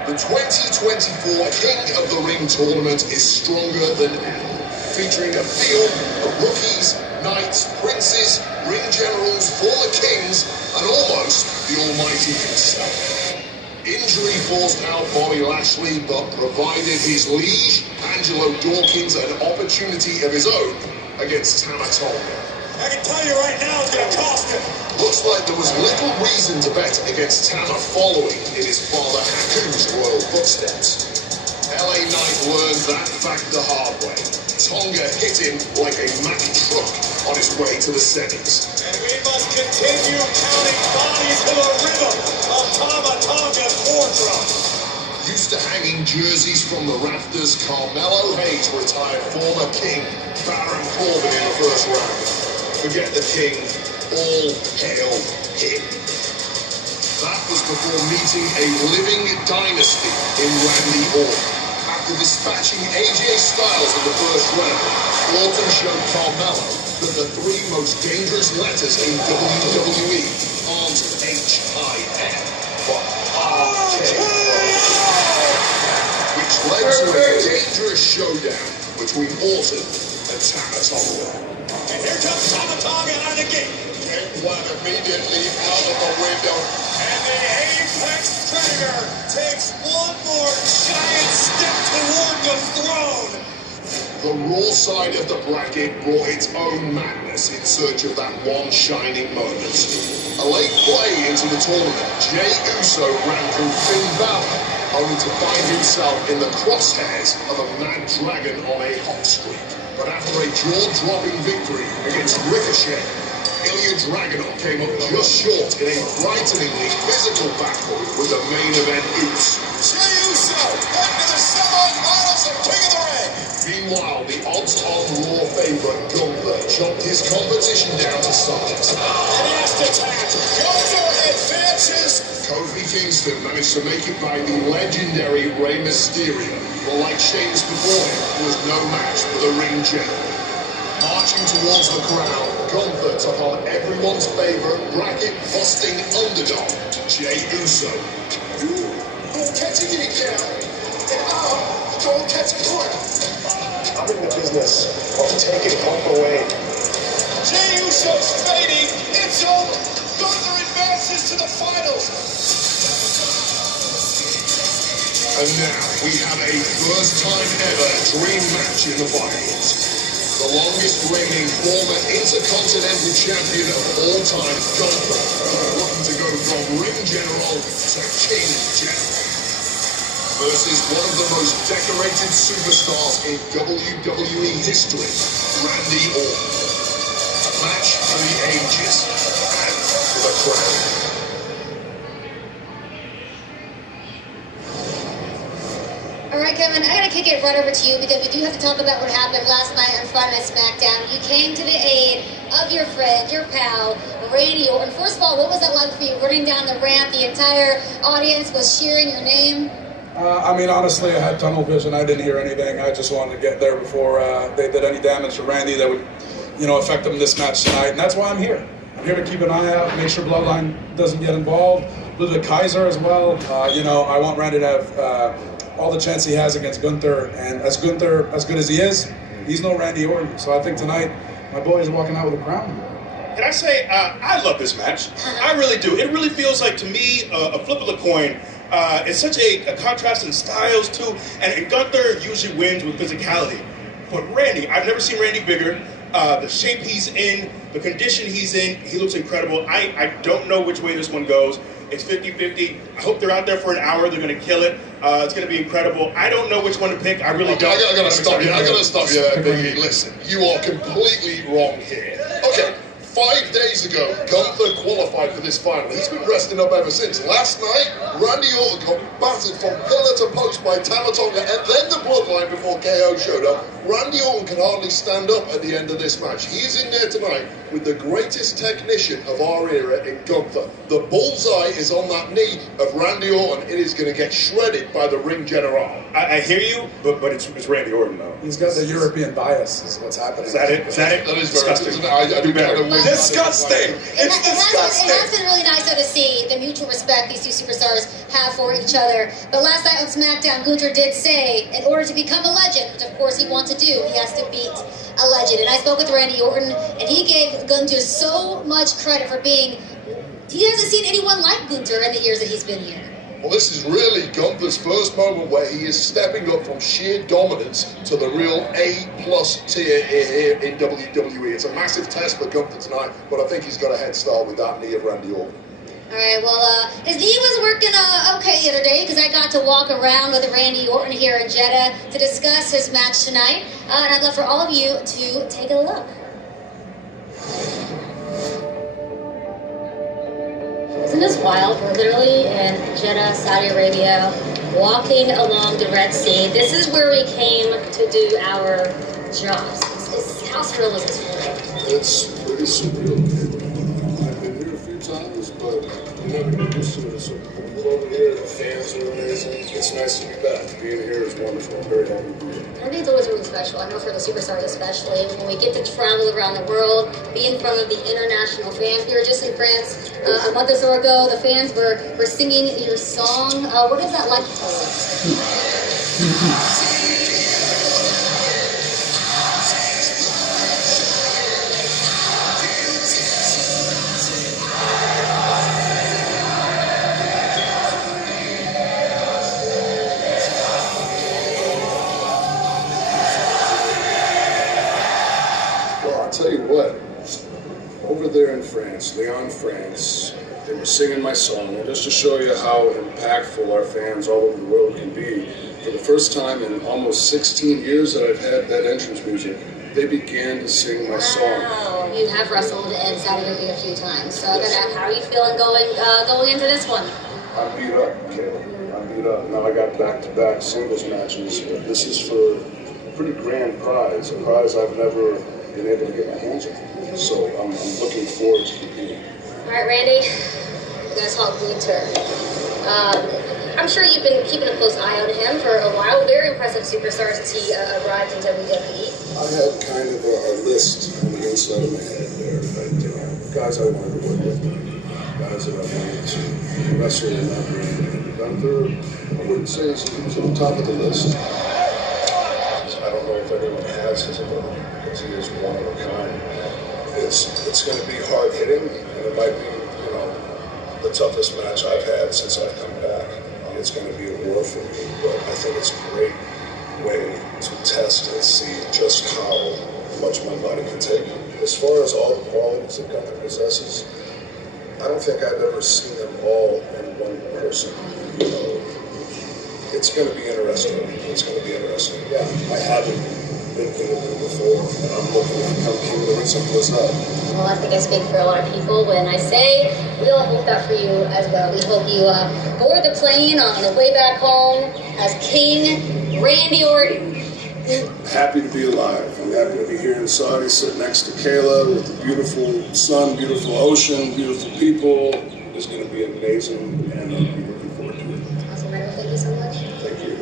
The 2024 King of the Ring tournament is stronger than ever, featuring a field of rookies, knights, princes, ring generals, former kings, and almost the almighty himself. Injury forced out Bobby Lashley, but provided his liege, Angelo Dawkins, an opportunity of his own against Tama Tonga. I can tell you right now it's going to cost him. Looks like there was little reason to bet against Tama following in his father Haku's royal footsteps. LA Knight learned that fact the hard way. Tonga hit him like a Mack truck on his way to the semis. And we must continue counting bodies to the rhythm of Tama Tonga's war drum. Used to hanging jerseys from the rafters, Carmelo Hayes retired former king Baron Corbin in the first round. Forget the king, all hail him. That was before meeting a living dynasty in Randy Orton. After dispatching AJ Styles in the first round, Orton showed Carmelo that the three most dangerous letters in WWE aren't H-I-M, but R-K-O, which led to a dangerous showdown between Orton and Tama Tonga. And here comes Tama Tonga out of the gate. Take one immediately out of the window. And the Apex Predator takes one more giant step toward the throne. The Raw side of the bracket brought its own madness in search of that one shining moment. A late play into the tournament, Jey Uso ran through Finn Balor, only to find himself in the crosshairs of a mad dragon on a hot streak. But after a jaw-dropping victory against Ricochet, Ilya Dragunov came up just short in a frighteningly physical battle with the main event Uso. Jey Uso into the semi-finals of King of the Ring. Meanwhile, the odds-on Raw favorite Gunther chopped his competition down to size. And he has to tap. Gunther advances. Kofi Kingston managed to make it by the legendary Rey Mysterio, but like Sheamus before him, was no match for the ring general. Marching towards the crowd, Gunther took on everyone's favorite bracket-busting underdog, Jey Uso. Don't catch it again. And don't catch it quick. I'm in the business of taking hope away. Jey Uso's fading. It's over. Gunther advances to the finals. And now we have a first-time ever dream match in the finals. The longest reigning former Intercontinental Champion of all time, Gunther, looking to go from Ring General to King General, versus one of the most decorated superstars in WWE history, Randy Orton. A match for the ages and for the crown. All right, Kevin, I gotta kick it right over to you because we do have to talk about what happened last night on Friday Night SmackDown. You came to the aid of your friend, your pal, Randy Orton. First of all, what was that like for you running down the ramp? The entire audience was cheering your name. I mean, honestly, I had tunnel vision. I didn't hear anything. I just wanted to get there before they did any damage to Randy that would, affect him in this match tonight. And that's why I'm here. I'm here to keep an eye out, make sure Bloodline doesn't get involved. Ludwig Kaiser as well. I want Randy to have all the chance he has against Gunther. And as good as he is, he's no Randy Orton. So I think tonight, my boy is walking out with a crown. Can I say, I love this match. I really do. It really feels like, to me, a flip of the coin. It's such a contrast in styles, too. And Gunther usually wins with physicality. But Randy, I've never seen Randy bigger. The shape he's in, the condition he's in, he looks incredible. I don't know which way this one goes. It's 50-50. I hope they're out there for an hour. They're going to kill it. It's going to be incredible. I don't know which one to pick. I really don't. I got to stop you. I got to stop you, Biggie. Listen, you are completely wrong here. Okay. 5 days ago, Gunther qualified for this final. He's been resting up ever since. Last night, Randy Orton got battered from pillar to post by Tama Tonga and then the Bloodline before KO showed up. Randy Orton can hardly stand up at the end of this match. He's in there tonight with the greatest technician of our era in Gunther. The bullseye is on that knee of Randy Orton. It is going to get shredded by the Ring General. I hear you, but it's Randy Orton, though. He's got the European bias, is what's happening. Is that it? That is very disgusting. I do kind of wish disgusting. It's disgusting. It has been really nice, though, to see the mutual respect these two superstars have for each other. But last night on SmackDown, Gunther did say, in order to become a legend, which of course he wants to do, he has to beat a legend. And I spoke with Randy Orton, and he gave Gunther so much credit for being... He hasn't seen anyone like Gunther in the years that he's been here. Well, this is really Gunther's first moment where he is stepping up from sheer dominance to the real A+ tier here in WWE. It's a massive test for Gunther tonight, but I think he's got a head start with that knee of Randy Orton. All right, well, his knee was working okay the other day because I got to walk around with Randy Orton here in Jeddah to discuss his match tonight. And I'd love for all of you to take a look. Isn't this wild? We're literally in Jeddah, Saudi Arabia, walking along the Red Sea. This is where we came to do our jobs. How surreal is this for you? It's pretty surreal. I've been here a few times, but I'm never been used to it. So we're over here, the fans are amazing. It's nice to be back. Being here is wonderful. I'm very happy to be here. I think it's always really special. I know for the superstars especially, when we get to travel around the world, be in front of the international fans. We were just in France a month or so ago. The fans were singing your song. What is that like for you? Tell you what, over there in France, Lyon, France, they were singing my song, and just to show you how impactful our fans all over the world can be, for the first time in almost 16 years that I've had that entrance music, they began to sing my song. Wow, you have wrestled in Saudi Arabia a few times, so I gotta ask, how are you feeling going into this one? I'm beat up, Kayla. I'm beat up. Now I got back-to-back singles matches, but this is for a pretty grand prize, a prize I've never been able to get my hands on. So I'm looking forward to competing. All right, Randy, we're going to talk Gunther. I'm sure you've been keeping a close eye on him for a while. Very impressive superstar since he arrived in WWE. I had kind of a list on the inside of my head there, but guys I wanted to work with, guys that I wanted to wrestle in that ring. Gunther, I wouldn't say he's on top of the list. I don't know if anyone has his ability, because he is one of a kind. It's going to be hard hitting, and it might be, the toughest match I've had since I've come back. It's going to be a war for me, but I think it's a great way to test and see just how much my body can take. As far as all the qualities that Gunther possesses, I don't think I've ever seen them all in one person. It's going to be interesting. It's going to be interesting. Yeah, I haven't been King of the Ring before, and I'm looking to become King of the Ring. Simple as that. Well, I think I speak for a lot of people when I say we all hope that for you as well. We hope you board the plane on the way back home as King Randy Orton. Happy to be alive. I'm happy to be here in Saudi, sitting next to Kayla with the beautiful sun, beautiful ocean, beautiful people. It's going to be amazing, and I'm looking forward to it. Awesome, Randy. Thank you so much. Thank you.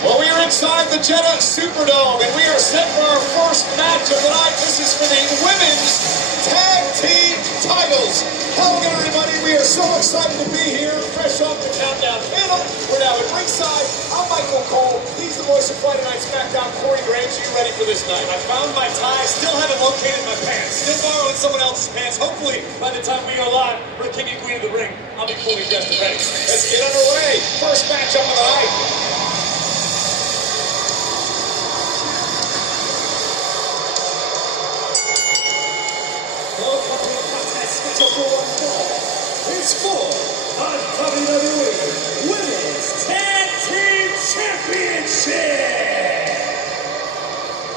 Well, we are inside the Jeddah Superdome, and we are set for our first match of the night. This is for the women's tag team titles. Hello again, everybody. We are so excited to be here, fresh off the Countdown panel. We're now at ringside. I'm Michael Cole. He's the voice of Friday Night SmackDown. Corey Graves, are you ready for this night? I found my tie. Still haven't located my pants. Still borrowing someone else's pants. Hopefully, by the time we go live for the King and Queen of the Ring, I'll be fully dressed and ready. Let's get underway. First match up of the night. It's for the WWE Women's Tag Team Championship.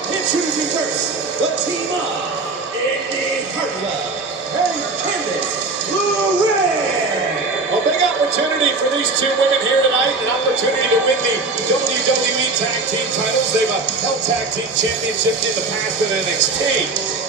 Introducing first, the team of Indy Hartwell and Candice LeRae. A big opportunity for these two women here tonight, an opportunity to win the WWE Tag Team titles. They've held Tag Team Championship in the past at NXT.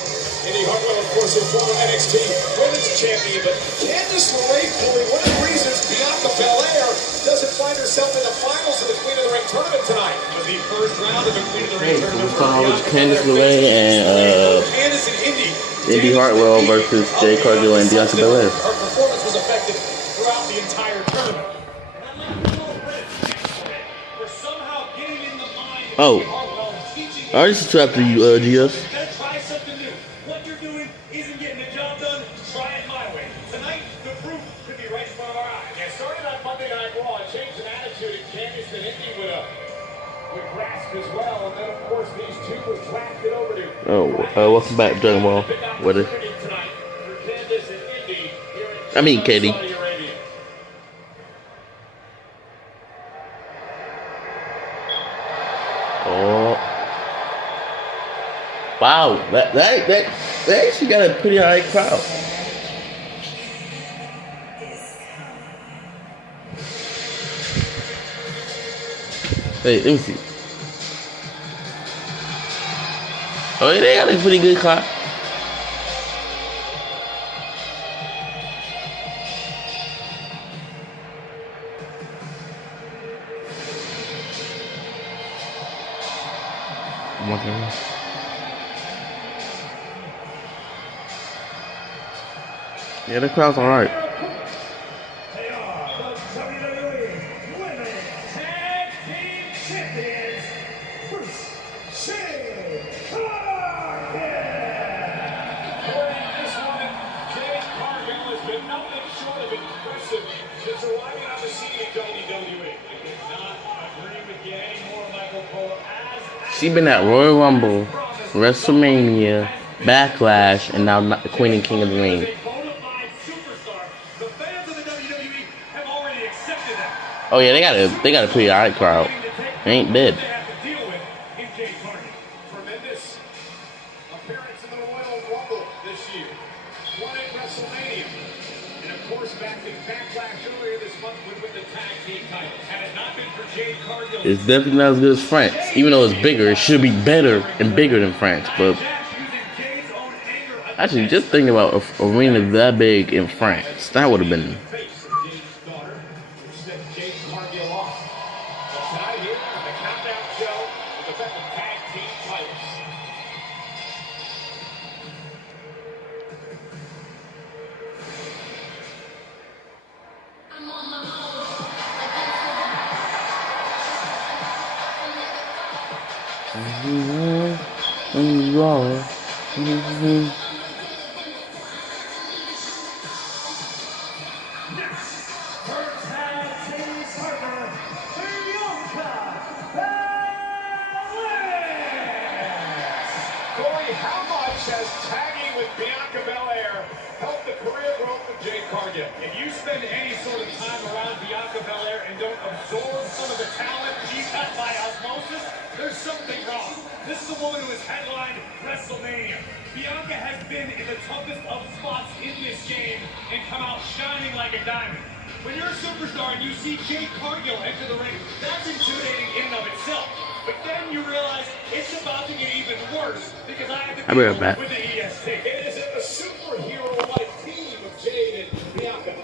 Indy Hartwell, of course, is former NXT Women's Champion, but Candice LeRae, Corey, one of the reasons Bianca Belair doesn't find herself in the finals of the Queen of the Ring tournament tonight. With the first round of the Queen of the Ring Hey, so tournament. we're talking about Candice LeRae and Candice and Indy Hartwell versus Jade Cargill and Bianca Belair. Her performance was effective throughout the entire tournament. Oh, I just trapped you, GS. Try something new. What you're doing isn't getting the job done. Try it my way. Tonight, the proof could be right in front of our eyes. Yeah, started on Monday Night Raw, a change in attitude, and Candice and Indy would grasp as well. And then, of course, these two would draft it over to. Oh, welcome back, Dragon Ball. What is? I mean, Katie. Oh. Wow, that actually got a pretty high crowd. Hey, let me see. Oh, yeah, they got a pretty good crowd. Yeah, the crowd's alright. They are the WWE Women's Tag Team Champions, Bruce Shane Cargill. This woman, Jade Cargill, has been nothing short of impressive since arriving on the scene in WWE. I cannot agree with you anymore, Michael Cole. She's been at Royal Rumble, WrestleMania, Backlash, and now the Queen and King of the Ring. Oh yeah, they got a pretty alright crowd. They ain't dead. Tremendous appearance in the Royal Rumble this year. Won at WrestleMania. And of course, back in Backlash earlier this month would win the tag team titles. Had it not been for Jade Cargill. It's definitely not as good as France. Even though it's bigger, it should be better and bigger than France. But actually, just thinking about an arena that big in France, that would have been. I'll be right back. It is a superhero-like team of Jade and Bianca.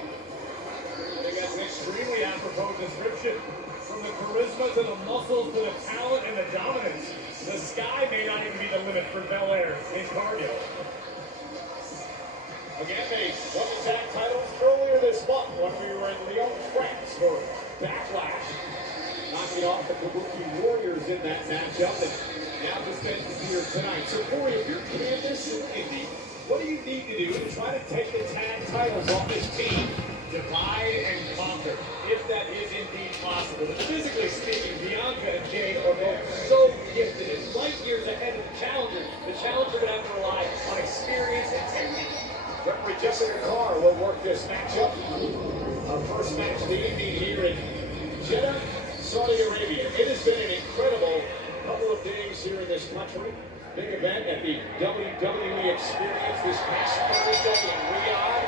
They got an extremely apropos description. From the charisma to the muscles to the talent and the dominance, the sky may not even be the limit for Belair and Cargill. Again, they won the tag titles earlier this month when we were in Lyon, France for Backlash. Knocking off the Kabuki Warriors in that matchup. And now just been here tonight. So, Corey, if you're Candice and Indy, what do you need to do to try to take the tag titles off this team? Divide and conquer, if that is indeed possible. But physically speaking, Bianca and Jade are both so gifted and light years ahead of the challenger. The challenger would have to rely on experience and technique. Referee Jessica Carr will work this matchup. Our first match of the evening here in Jeddah, Saudi Arabia. It has been an incredible couple of days here in this country. Big event at the WWE Experience this past Thursday in Riyadh.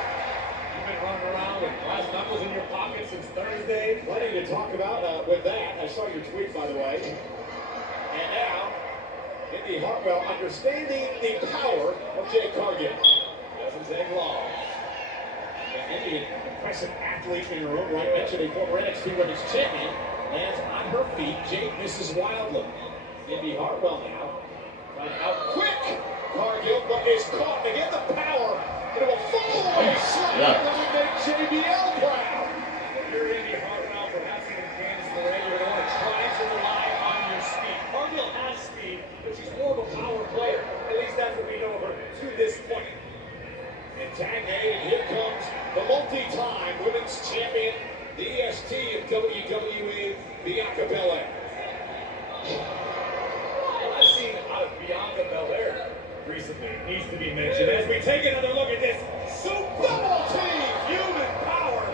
You've been running around with glass knuckles in your pocket since Thursday. Plenty to talk about with that. I saw your tweet, by the way. And now, Indy Hartwell understanding the power of Jade Cargill. Doesn't take long. And Indy, impressive athlete in her own right. Mentioned a former NXT Women's Champion. Lands on her feet. Jade misses wildly. Indy Hartwell now. Out quick. Cargill, but is caught. They get the power. It will fall away. Slam. Let me make JBL proud. If you're Indy Hartwell, perhaps even Candice LeRae, you're going to want to try to rely on your speed. Cargill has speed, but she's more of a power player. At least that's what we know of her to this point. And tag A, and here comes the multi-time women's champion, the EST of WWE, Bianca Belair. What I've seen out of Bianca Belair recently needs to be mentioned as we take another look at this Super Team Human Power.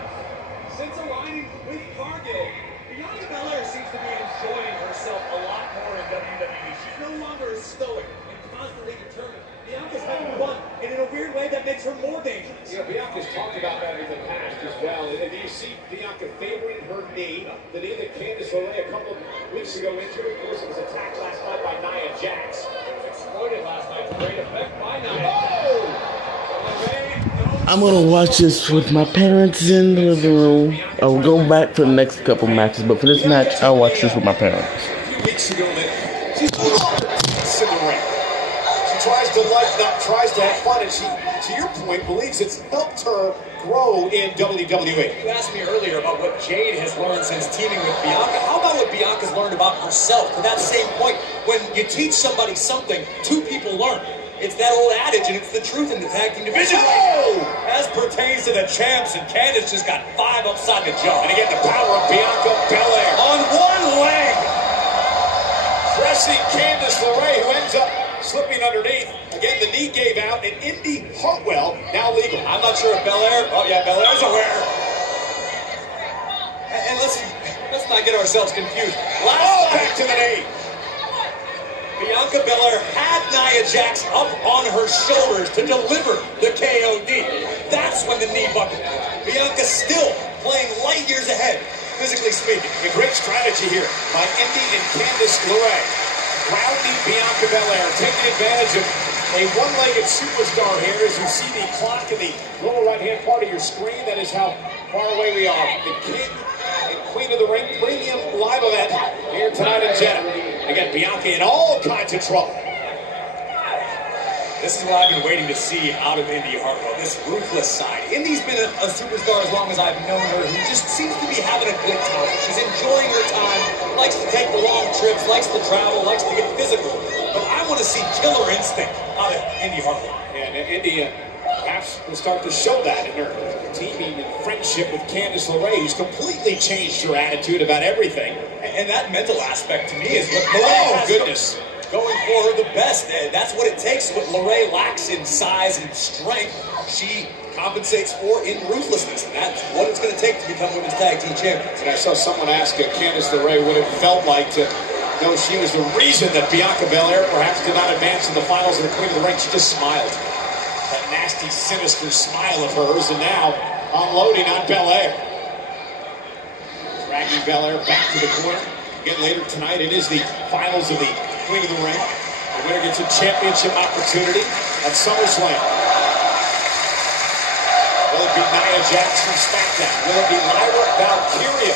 Since aligning with Cargill, Bianca Belair seems to be enjoying herself a lot more in WWE. She's no longer as stoic and constantly determined. Bianca's having fun, and in a weird way that makes her more dangerous. Yeah, Bianca's talked about that in the past as well. And you see Bianca favoring her knee, the knee that Candice LeRae a couple of weeks ago into. Of course, it was attacked last night by Nia Jax. It was exploited last night to great effect by Nia. Oh! I'm gonna watch this with my parents in the living room. I'll go back for the next couple matches, but for this match, I'll watch this with my parents. A few weeks ago, she's in the ring. Tries to lighten up, tries to have fun, and she, to your point, believes it's helped her grow in WWE. You asked me earlier about what Jade has learned since teaming with Bianca. How about what Bianca's learned about herself? To that same point, when you teach somebody something, two people learn. It's that old adage, and it's the truth in the tag team division. Oh! As pertains to the champs, and Candice just got 5 upside the jaw. And again, the power of Bianca Belair on one leg. Pressing Candice LeRae, who ends up slipping underneath. Again, the knee gave out, and Indy Hartwell now legal. I'm not sure if Belair. Oh yeah, Belair's aware. And let's not get ourselves confused. Back to the knee. Bianca Belair had Nia Jax up on her shoulders to deliver the KOD. That's when the knee buckled. Bianca still playing light years ahead, physically speaking. A great strategy here by Indy and Candice LeRae. Grounding Bianca Belair, taking advantage of a one-legged superstar here as you see the clock in the lower right-hand part of your screen. That is how far away we are from the King and Queen of the Ring premium live event here tonight in Jeddah. Again, Bianca in all kinds of trouble. This is what I've been waiting to see out of Indy Hartwell, this ruthless side. Indy's been a superstar as long as I've known her, who just seems to be having a good time. She's enjoying her time, likes to take the long trips, likes to travel, likes to get physical. But I want to see killer instinct out of Indy Hartwell. And Indy perhaps will start to show that in her teaming and friendship with Candice LeRae, who's completely changed her attitude about everything. And that mental aspect to me is what LeRae has. Goodness. Going for her the best. That's what it takes. What LeRae lacks in size and strength, she compensates for in ruthlessness. And that's what it's going to take to become women's tag team champions. And I saw someone ask Candice LeRae what it felt like to know she was the reason that Bianca Belair perhaps did not advance in the finals of the Queen of the Ring. She just smiled. That nasty, sinister smile of hers, and now unloading on Belair. Dragging Belair back to the corner. Again, later tonight, it is the finals of the Queen of the Ring. The winner gets a championship opportunity at SummerSlam. Will it be Nia Jax from SmackDown? Will it be Lyra Valkyria?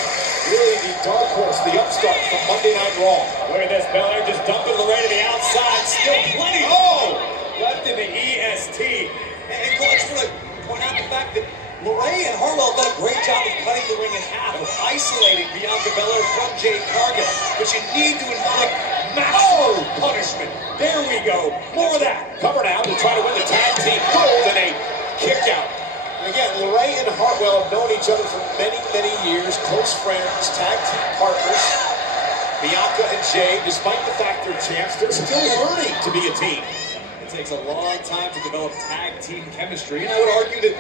Really the dark horse, the upstart from Monday Night Raw. Look at this, Belair just dumping LeRae to the outside. Still plenty. Oh! Left in the EST. And I just want to point out the fact that LeRae and Hartwell done a great job of cutting the ring in half, of isolating Bianca Belair from Jade Cargill. But you need to inflict maximum punishment. There we go. More of that. Covered out to try to win the tag team gold in a kick out. And again, LeRae and Hartwell have known each other for many, many years. Close friends, tag team partners. Bianca and Jade, despite the fact they're champs, they're still learning to be a team. It takes a long time to develop tag team chemistry. And I would argue that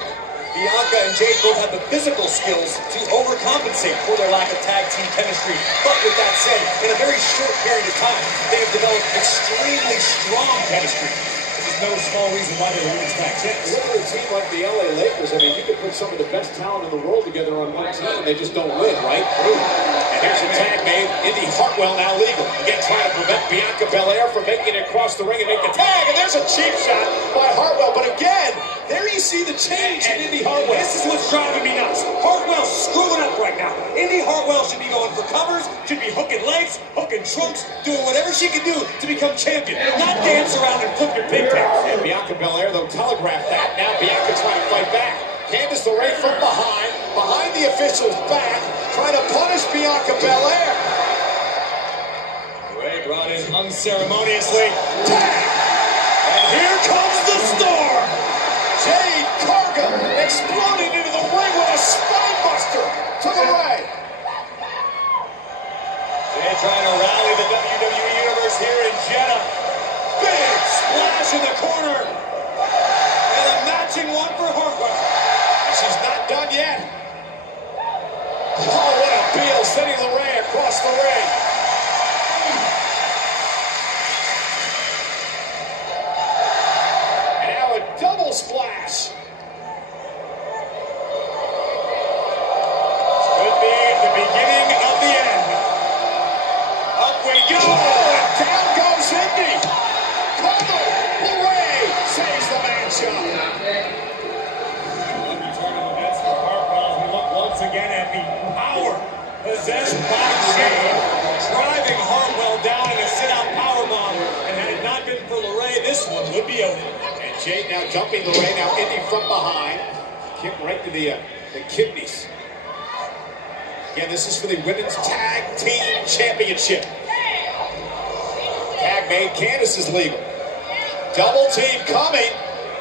Bianca and Jade both have the physical skills to overcompensate for their lack of tag team chemistry. But with that said, in a very short period of time, they have developed extremely strong chemistry. There's no small reason why they're women's tag champs. Look at a team like the LA Lakers. I mean, you could put some of the best talent in the world together on one team, and they just don't win, right? And here's a tag made. Indy Hartwell now legal. Again, trying to prevent Bianca Belair from making it across the ring and make the tag. And there's a cheap shot by Hartwell. But again, there you see the change in Indy Hartwell. This is what's driving me nuts. Hartwell's screwing up right now. Indy Hartwell should be going for covers, should be hooking legs, hooking trunks, doing whatever she can do to become champion, not dance around and flip your pigtails. And Bianca Belair, though, telegraphed that. Now Bianca trying to fight back. Candice LeRae from behind the official's back, trying to punish Bianca Belair. LeRae brought in unceremoniously. Tag! And here comes the storm. Jade Cargill exploding into the ring with a spine buster to LeRae. Jade trying to rally the WWE Universe here in Jeddah. Big splash in the corner. And a matching one for Hartwell. And she's not done yet. Oh, what a peel, sending LeRae across the ring. And now a double splash. This could be the beginning of the end. Up we go, and down goes Indy. Cargill, LeRae saves the matchup. Once again at the power possessed by Jade, driving Hartwell down in a sit-out powerbomb. And had it not been for LeRae, this one would be over. And Jade now dumping LeRae, now Indy from behind. Kick right to the kidneys. Again, this is for the Women's Tag Team Championship. Tag made, Candice is legal. Double team coming.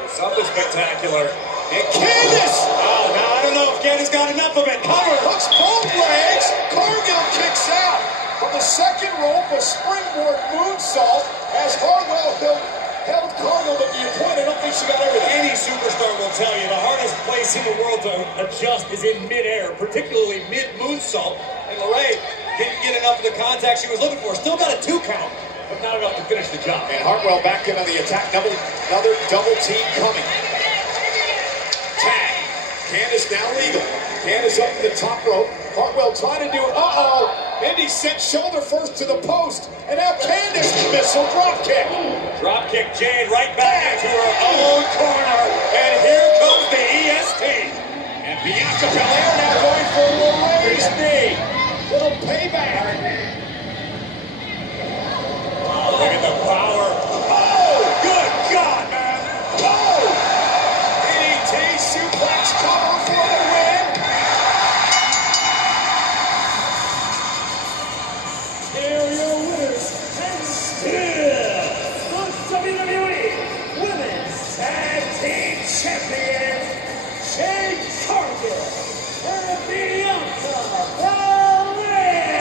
Something spectacular. And Candice! Oh, now I don't know if Candice got enough of it. Cover, hooks both legs. Cargill kicks out. From the second rope, a springboard moonsault as Hartwell held Cargill to the point. I don't think she got everything. Any superstar will tell you the hardest place in the world to adjust is in midair, particularly mid-moonsault. And LeRae didn't get enough of the contact she was looking for. Still got a 2 count, but not enough to finish the job. And Hartwell back in on the attack. Another double team coming. Tag. Candice now legal. Candice up to the top rope. Hartwell trying to do it. Uh-oh. Indy sent shoulder first to the post. And now Candice missile drop kick. Drop kick Jade right back into her own corner. And here comes the EST. And Bianca Belair now going for LeRae's knee. Little payback. Look at the power. Oh, good God, man. Oh! DDT suplex cover for the win. Here are your winners, and still the WWE Women's Tag Team Champions, Jade Cargill and Bianca Belair.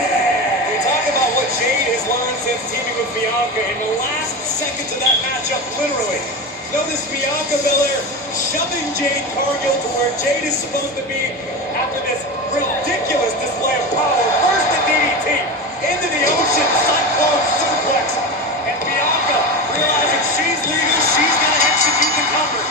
We talk about what Jade has learned since teaming with Bianca in the last seconds of that matchup, literally. Notice Bianca Belair shoving Jade Cargill to where Jade is supposed to be after this ridiculous display of power. First the DDT, into the ocean, cyclone suplex. And Bianca, realizing she's legal, she's going to execute the cover.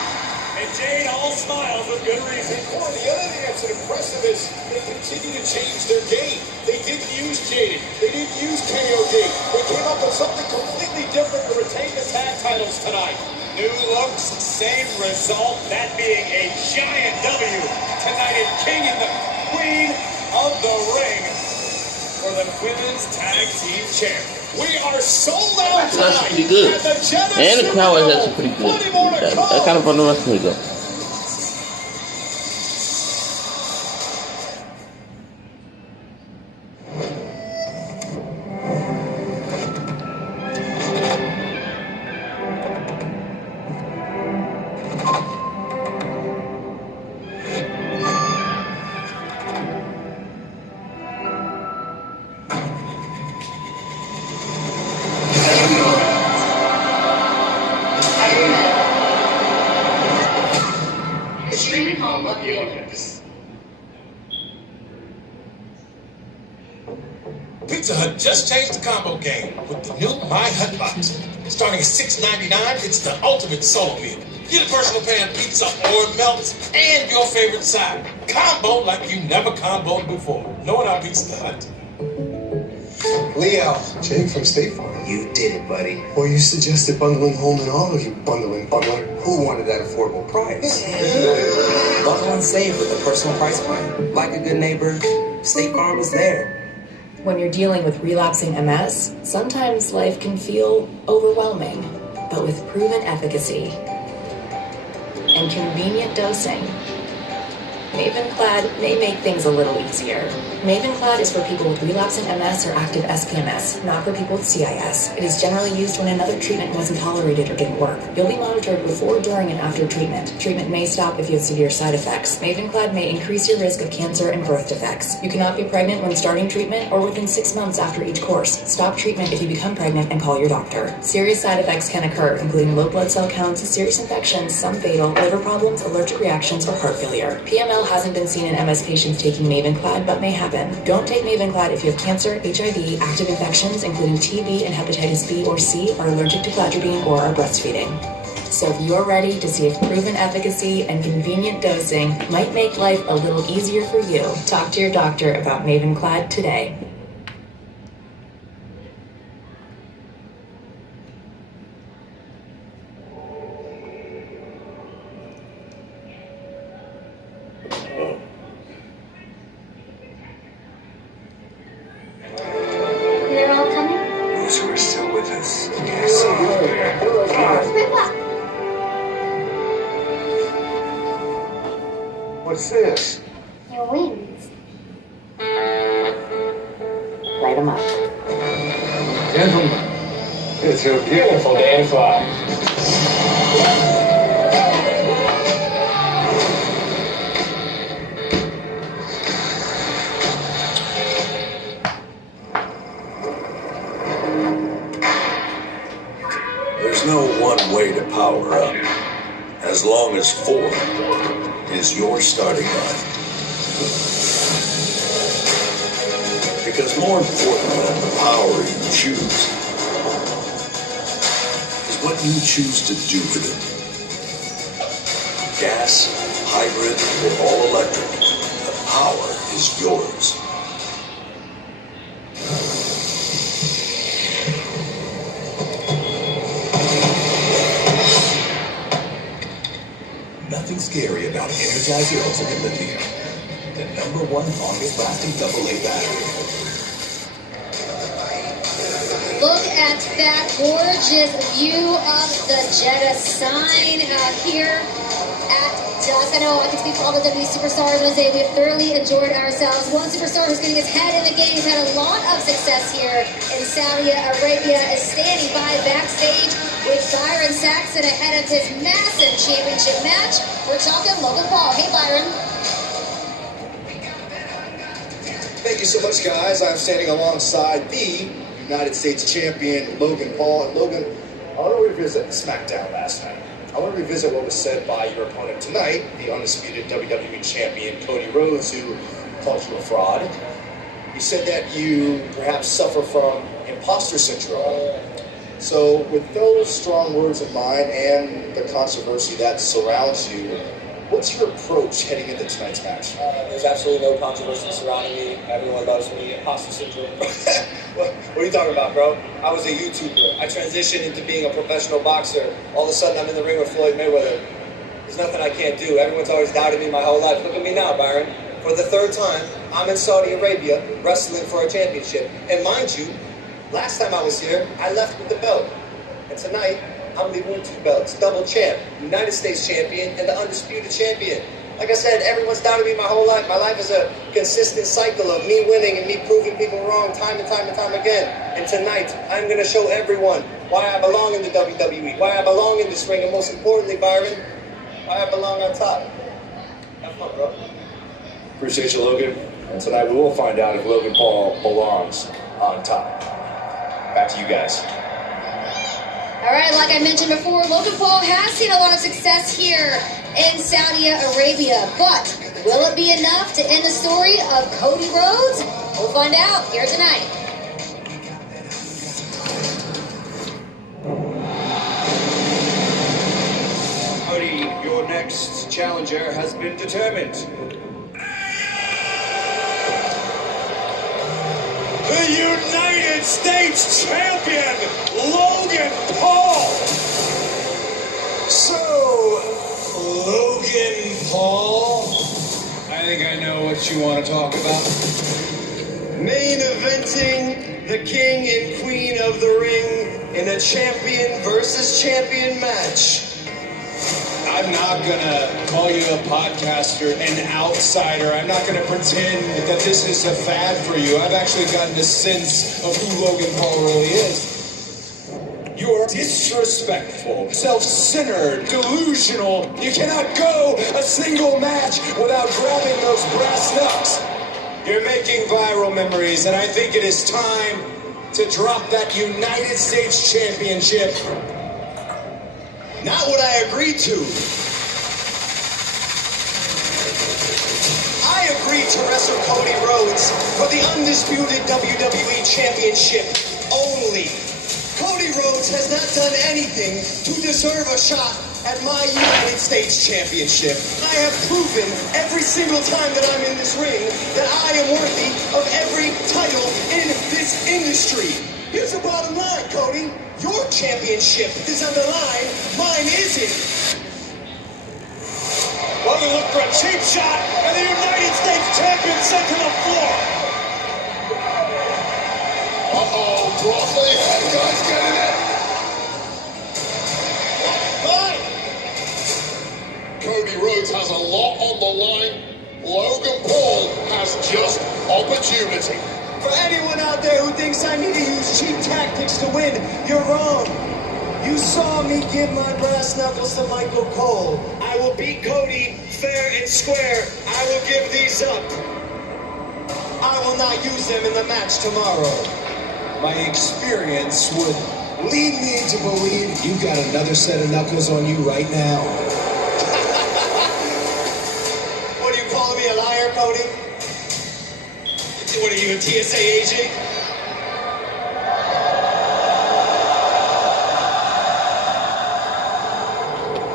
And Jade all smiles with good reason. Boy, the other thing that's impressive is they continue to change their game. They didn't use Jade. They didn't use KOD. They came up with something completely different to retain the tag titles tonight. New looks, same result, that being a giant W tonight in King and the Queen of the Ring for the Women's Tag Team Champ. We are sold out tonight. That's pretty good. And the crowd was actually pretty good. That kind of fun the rest of me go. Pizza Hut just changed the combo game with the new My Hut Box. Starting at $6.99, it's the ultimate solo meal. Get a personal pan pizza or melts and your favorite side. Combo like you never comboed before. No one out Pizza Hut. Leo, Jake from State Farm. You did it, buddy. Well, you suggested bundling home and auto, you bundling bundler. Who wanted that affordable price? Bundle and save with a personal price plan. Like a good neighbor, State Farm is there. When you're dealing with relapsing MS, sometimes life can feel overwhelming, but with proven efficacy and convenient dosing, Mavenclad may make things a little easier. Mavenclad is for people with relapsing MS or active SPMS, not for people with CIS. It is generally used when another treatment wasn't tolerated or didn't work. You'll be monitored before, during, and after treatment. Treatment may stop if you have severe side effects. Mavenclad may increase your risk of cancer and birth defects. You cannot be pregnant when starting treatment or within 6 months after each course. Stop treatment if you become pregnant and call your doctor. Serious side effects can occur, including low blood cell counts, serious infections, some fatal, liver problems, allergic reactions, or heart failure. PML hasn't been seen in MS patients taking Mavenclad, but may happen. Don't take Mavenclad if you have cancer, HIV, active infections, including TB and hepatitis B or C, are allergic to cladribine, or are breastfeeding. So if you're ready to see if proven efficacy and convenient dosing might make life a little easier for you, talk to your doctor about Mavenclad today. They're all coming? Those who are still with us. Yes. What's this? Your wings. Light them up. Gentlemen, it's a beautiful day to fly. There's no one way to power up, as long as 4 is your starting line. Because more important than the power you choose is what you choose to do with it. Gas, hybrid, or all electric, the power is yours. Nothing scary about Energizer Ultimate Lithium, the #1 longest lasting AA battery. Look at that gorgeous view of the Jetta sign out here at Dusk. I know I can speak for all the WWE superstars and say we have thoroughly enjoyed ourselves. One superstar who's getting his head in the game, has had a lot of success here in Saudi Arabia, is standing by backstage with Byron Saxton ahead of his massive championship match. We're talking Logan Paul. Hey, Byron. Thank you so much, guys. I'm standing alongside the United States champion, Logan Paul. And Logan, I want to revisit SmackDown last night. I want to revisit what was said by your opponent tonight, the undisputed WWE champion, Cody Rhodes, who called you a fraud. He said that you perhaps suffer from imposter syndrome. So with those strong words in mind and the controversy that surrounds you, what's your approach heading into tonight's match? There's absolutely no controversy surrounding me. Everyone loves me. Imposter syndrome. What are you talking about, bro? I was a YouTuber. I transitioned into being a professional boxer. All of a sudden, I'm in the ring with Floyd Mayweather. There's nothing I can't do. Everyone's always doubted me my whole life. Look at me now, Byron. For the 3rd time, I'm in Saudi Arabia wrestling for a championship. And mind you, last time I was here, I left with the belt. And tonight, I'm leaving with 2 belts. Double champ, United States champion, and the undisputed champion. Like I said, everyone's doubted me my whole life. My life is a consistent cycle of me winning and me proving people wrong time and time and time again. And tonight, I'm going to show everyone why I belong in the WWE, why I belong in this ring, and most importantly, Byron, why I belong on top. Have fun, bro. Appreciate you, Logan. And tonight we will find out if Logan Paul belongs on top. Back to you guys. All right, like I mentioned before, Logan Paul has seen a lot of success here in Saudi Arabia, but will it be enough to end the story of Cody Rhodes? We'll find out here tonight. Cody, your next challenger has been determined. The United United States champion, Logan Paul. So, Logan Paul, I think I know what you want to talk about. Main eventing the king and queen of the ring in a champion versus champion match. I'm not gonna call you a podcaster an outsider. I'm not gonna pretend that this is a fad for you. I've actually gotten a sense of who Logan Paul really is. You're disrespectful, self-centered, delusional. You cannot go a single match without grabbing those brass knucks. You're making viral memories, and I think it is time to drop that United States Championship. Not what I agreed to. I agreed to wrestle Cody Rhodes for the undisputed WWE Championship only. Cody Rhodes has not done anything to deserve a shot at my United States Championship. I have proven every single time that I'm in this ring that I am worthy of every title in this industry. Here's the bottom line, Cody. Your championship is on the line, mine isn't. Logan looked for a cheap shot, and the United States champion sent to the floor. Uh-oh, Broccoli, that guy's getting it. Fine. Cody Rhodes has a lot on the line. Logan Paul has just opportunity. For anyone out there who thinks I need to use cheap tactics to win, you're wrong. You saw me give my brass knuckles to Michael Cole. I will beat Cody fair and square. I will give these up. I will not use them in the match tomorrow. My experience would lead me to believe you've got another set of knuckles on you right now. What, are you calling me a liar, Cody? What are you, a TSA agent?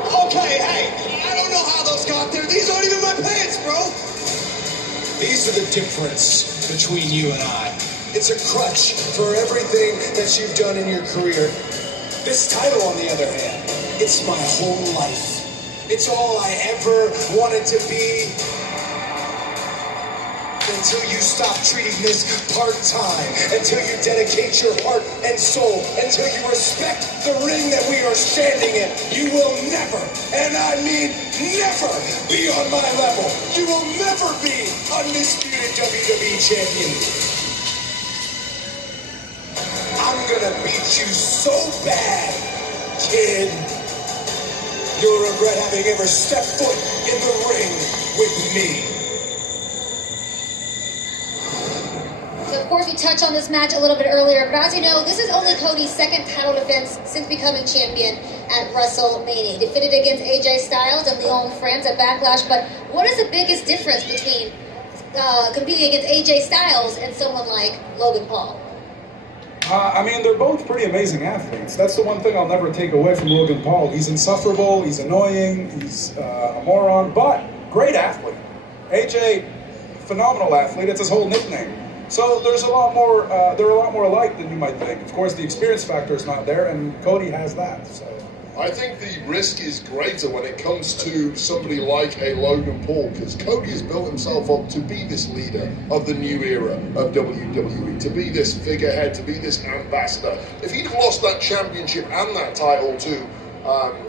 Okay, hey, I don't know how those got there. These aren't even my pants, bro. These are the difference between you and I. It's a crutch for everything that you've done in your career. This title, on the other hand, it's my whole life. It's all I ever wanted to be. Until you stop treating this part-time, until you dedicate your heart and soul, until you respect the ring that we are standing in, you will never, and I mean never, be on my level. You will never be undisputed WWE champion. I'm gonna beat you so bad, kid, you'll regret having ever stepped foot in the ring with me. Of course, we touched on this match a little bit earlier, but as you know, this is only Cody's second title defense since becoming champion at WrestleMania. He defended against AJ Styles and Leon France at Backlash, but what is the biggest difference between competing against AJ Styles and someone like Logan Paul? I mean, they're both pretty amazing athletes. That's the one thing I'll never take away from Logan Paul. He's insufferable, he's annoying, he's a moron, but great athlete. AJ, phenomenal athlete, it's his whole nickname. So there's a lot more, they're a lot more alike than you might think. Of course, the experience factor is not there, and Cody has that, so. I think the risk is greater when it comes to somebody like a Logan Paul, because Cody has built himself up to be this leader of the new era of WWE, to be this figurehead, to be this ambassador. If he'd have lost that championship and that title to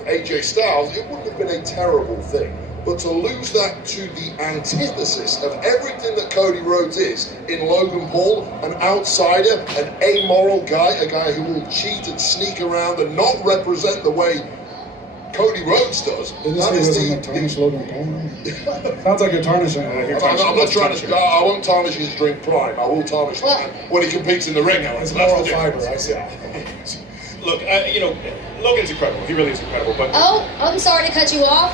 AJ Styles, it wouldn't have been a terrible thing. But to lose that to the antithesis of everything that Cody Rhodes is in Logan Paul, an outsider, an amoral guy, a guy who will cheat and sneak around and not represent the way Cody Rhodes does. That is tarnish Logan Paul. Sounds like you're tarnishing. I'm not trying to. I won't tarnish his drink prime. I will tarnish that when he competes in the ring. It's moral fiber. I see. Look, you know, Logan's incredible. He really is incredible. But I'm sorry to cut you off.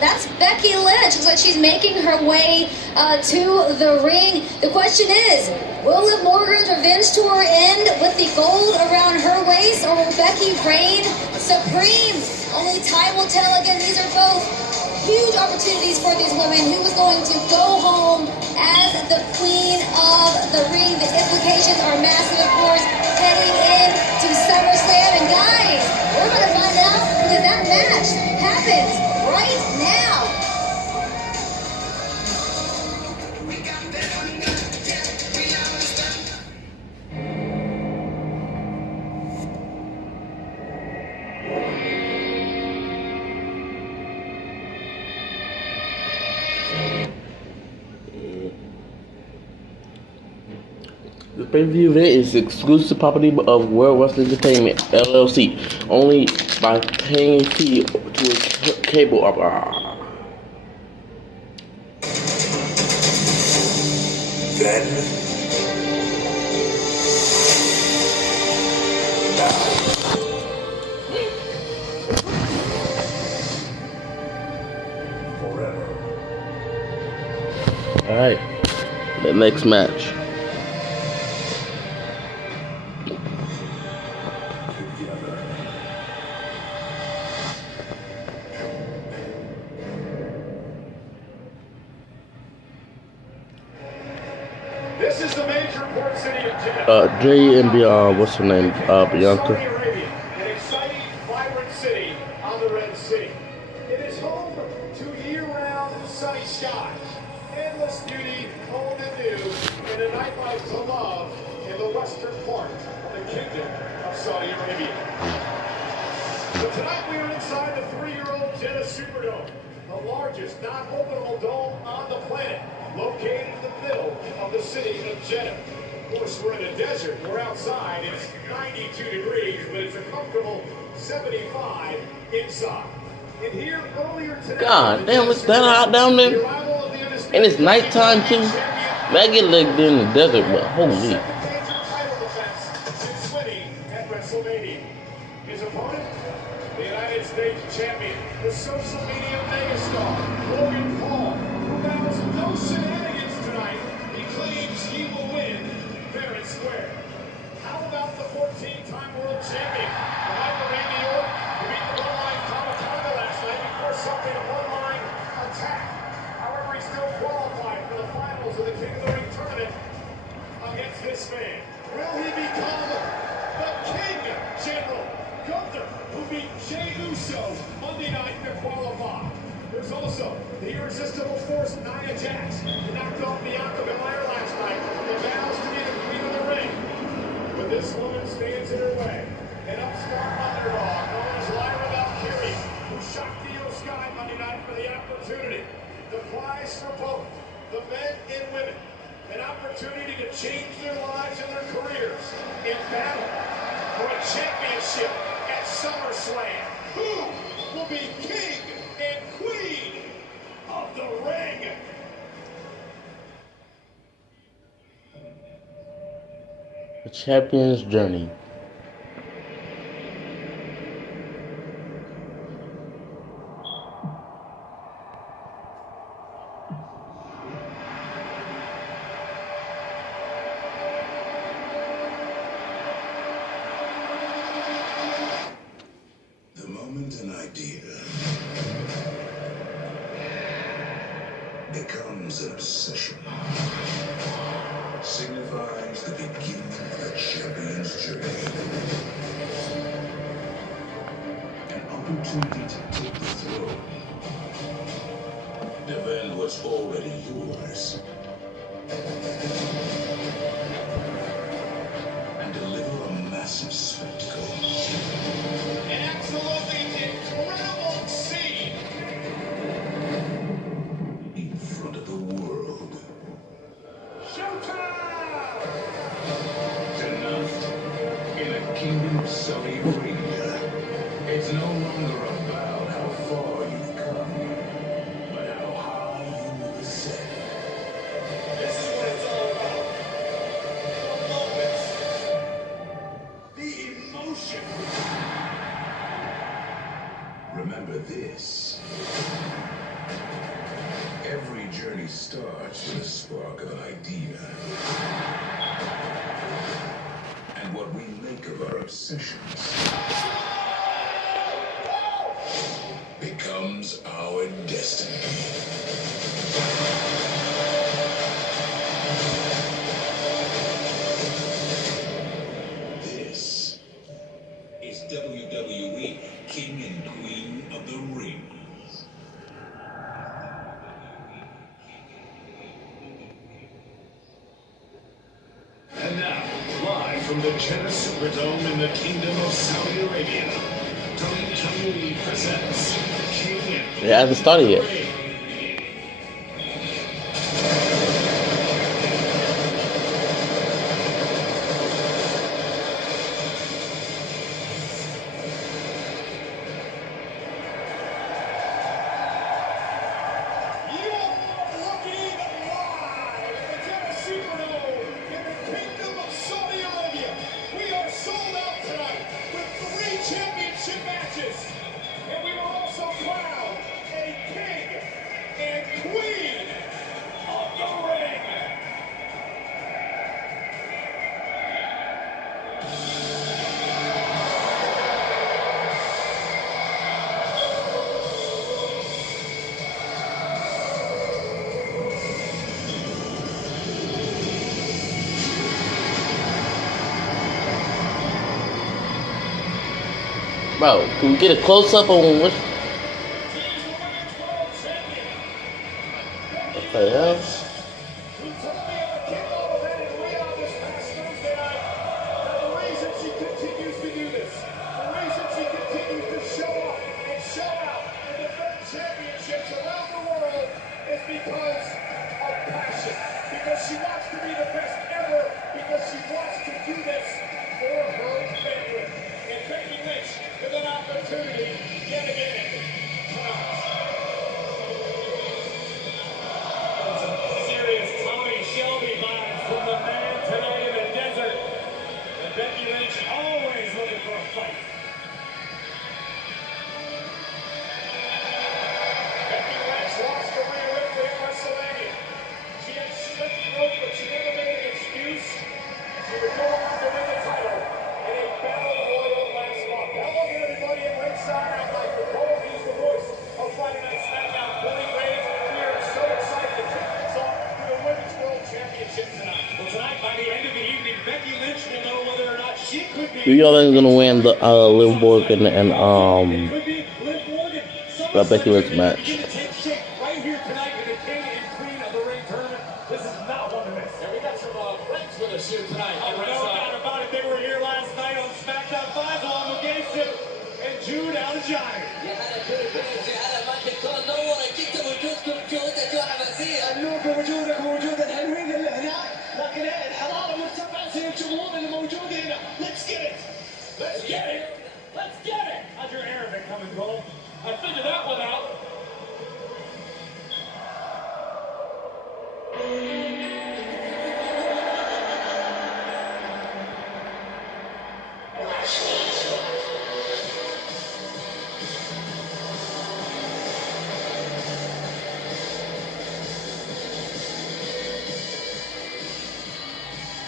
That's Becky Lynch. Looks like she's making her way to the ring. The question is, will Liv Morgan's revenge tour end with the gold around her waist, or will Becky reign supreme? Only time will tell. Again, these are both huge opportunities for these women. Who was going to go home as the queen of the ring? The implications are massive, of course, heading into SummerSlam. And guys, we're going to find out because that match happens right now. The pay-per-view event is exclusive property of World Wrestling Entertainment, LLC, only by paying a fee to a cable operator. Then, forever. Alright, the next match. This is the major port city of Jeddah. Jay and what's her name? Bianca. An exciting, vibrant city on the Red Sea. It is home to year-round sunny skies, endless beauty, old and new, and a nightlife to love in the western part of the Kingdom of Saudi Arabia. But tonight we are inside the 3-year-old Jeddah Superdome, the largest non-openable dome on the planet, located in the middle of the city of Jeddah. Of course, we're in a desert. We're outside. It's 92 degrees, but it's a comfortable 75 inside. And here earlier today, God damn, it's that hot down there. And it's nighttime too. I get like in the desert, but holy. Since winning at WrestleMania. His opponent, the United States champion, the social media megastar, Logan Paul, who vows no shenanigans tonight. He claims he will win fair and square. How about the 14-time world champion, Michael Randy Orton, who beat the bloodline Tamatanga last night before suffering a bloodline attack. However, he still qualified for the finals of the King of the Ring tournament against this man. Will he become the King General Gunther, who beat Jey Uso Monday night to qualify? There's also the irresistible force Nia Jax, who knocked off Bianca Belair last night and vows to be the queen of the ring. But this woman stands in her way. An upstart underdog known as Lyra Valkyria, who shocked the Io Sky Monday night for the opportunity. The prize for both the men and women, an opportunity to change their lives and their careers in battle for a championship at SummerSlam. Who will be king and queen of the ring? The Champion's Journey. The moment an idea becomes an obsession signifies the beginning of the champion's journey. An opportunity to take the throne, defend what's already yours, and deliver a massive spectacle. An absolutely incredible scene In front of the world. Showtime! Tonight, in the Kingdom of Saudi Arabia, it's no longer about how far you've come, but how high you will ascend. This is what it's all about. The moments. The emotion. Remember this. Every journey starts with a spark of an idea. And what we make of our obsessions becomes our destiny. WWE King and Queen of the Ring. And now, live from the Jeddah Superdome in the Kingdom of Saudi Arabia, WWE presents King and It hasn't started yet. Bro, can we get a close up on what the hell? Who y'all think is gonna win the Liv Morgan and Becky Lynch match? I figured that one out.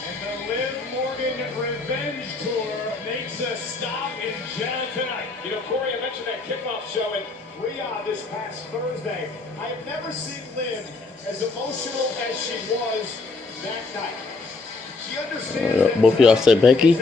And the Liv Morgan Revenge Tour makes a stop in Jeddah tonight. You know, Corey, I mentioned that kickoff show in Riyadh this past Thursday. I have never seen Liv as emotional as she was that night. She understands Both of y'all said Becky?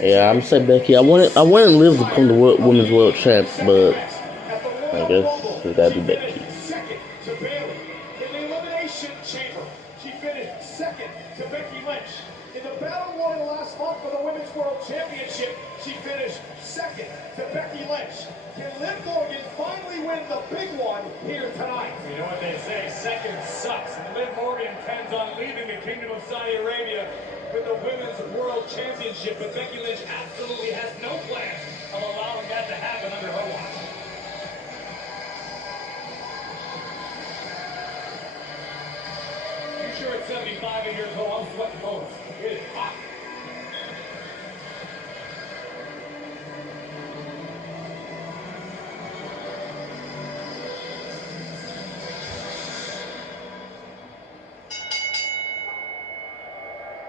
Yeah, I'm saying Becky. I wanted Liv to become the women's world champ, but I guess it gotta be Becky. Second to Bayley. In the Elimination Chamber, she finished second to Becky Lynch. In the Battle Royal last month for the Women's World Championship, she finished second to Becky Lynch. Can Liv Morgan finally win the big one here tonight? You know what they say, second sucks. And Liv Morgan intends on leaving the Kingdom of Saudi Arabia with the Women's World Championship, but Becky Lynch absolutely has no plans of allowing that to happen under her watch. You sure at 75 years old, I'm sweating bullets. It is hot.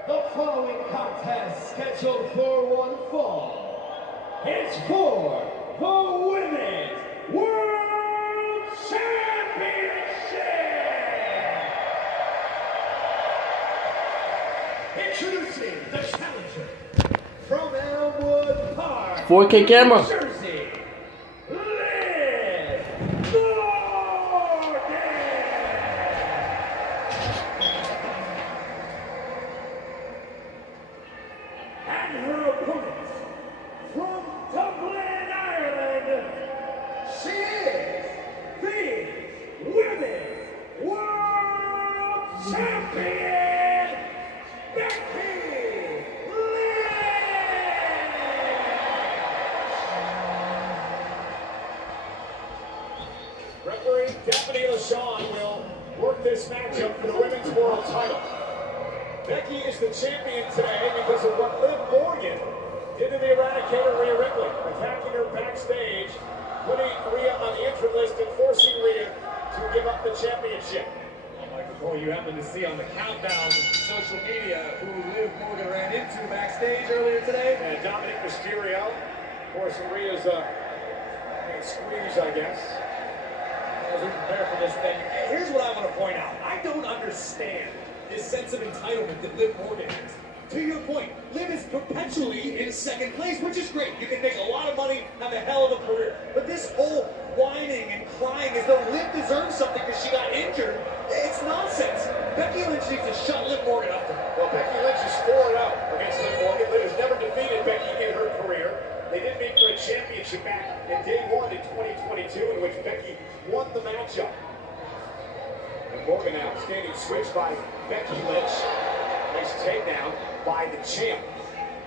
The following contest scheduled for one fall is for the Women's World Championship! Introducing the challenger from Elmwood Park, 4K camera. Jersey, Liv Morgan. And her opponent from Dublin, Ireland, she is the Women's World Champion, Becky Lynch. Referee Daphne LaShawn will work this matchup for the Women's World title. Becky is the champion today because of what Liv Morgan did to the Eradicator Rhea Ripley, attacking her backstage, putting Rhea on the injured list and forcing Rhea to give up the championship. Well, Michael Cole, you happen to see on the countdown social media who Liv Morgan ran into backstage earlier today. And Dominic Mysterio, forcing Rhea's squeeze, I guess. As we prepare for this thing, here's what I want to point out. I don't understand this sense of entitlement that Liv Morgan has. To your point, Liv is perpetually in second place, which is great. You can make a lot of money, have a hell of a career. But this whole whining and crying as though Liv deserves something because she got injured, it's nonsense. Becky Lynch needs to shut Liv Morgan up. Well, Becky Lynch is 4-0 against Liv Morgan. Liv has never defeated Becky in her career. They did meet for a championship back in day one in 2022, in which Becky won the matchup. And Morgan now standing switch by Becky Lynch. Nice takedown by the champ.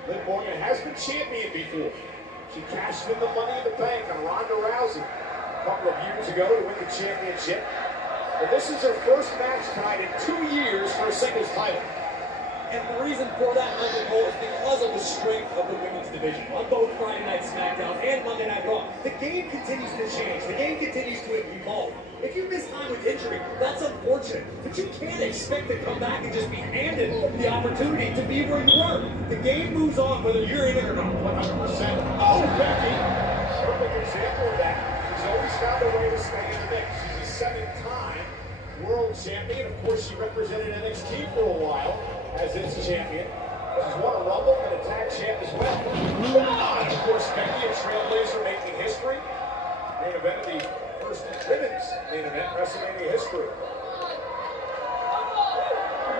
Liv Morgan has been champion before. She cashed in the Money in the Bank on Ronda Rousey a couple of years ago to win the championship. But this is her first match tonight in 2 years for a singles title. And the reason for that, Michael Cole, is because of the strength of the women's division. On both Friday Night SmackDown and Monday Night Raw, the game continues to change. The game continues to evolve. If you miss time with injury, that's unfortunate. But you can't expect to come back and just be handed the opportunity to be where you were. The game moves on whether you're in it or not. 100%. Oh, Becky! Perfect example of that. She's always found a way to stay in the mix. She's a seven-time world champion. Of course, she represented NXT for a while as its champion. She's won a Rumble and a tag champ as well. And of course, Becky, a trailblazer making history. Main event of the first women's main event, WrestleMania history.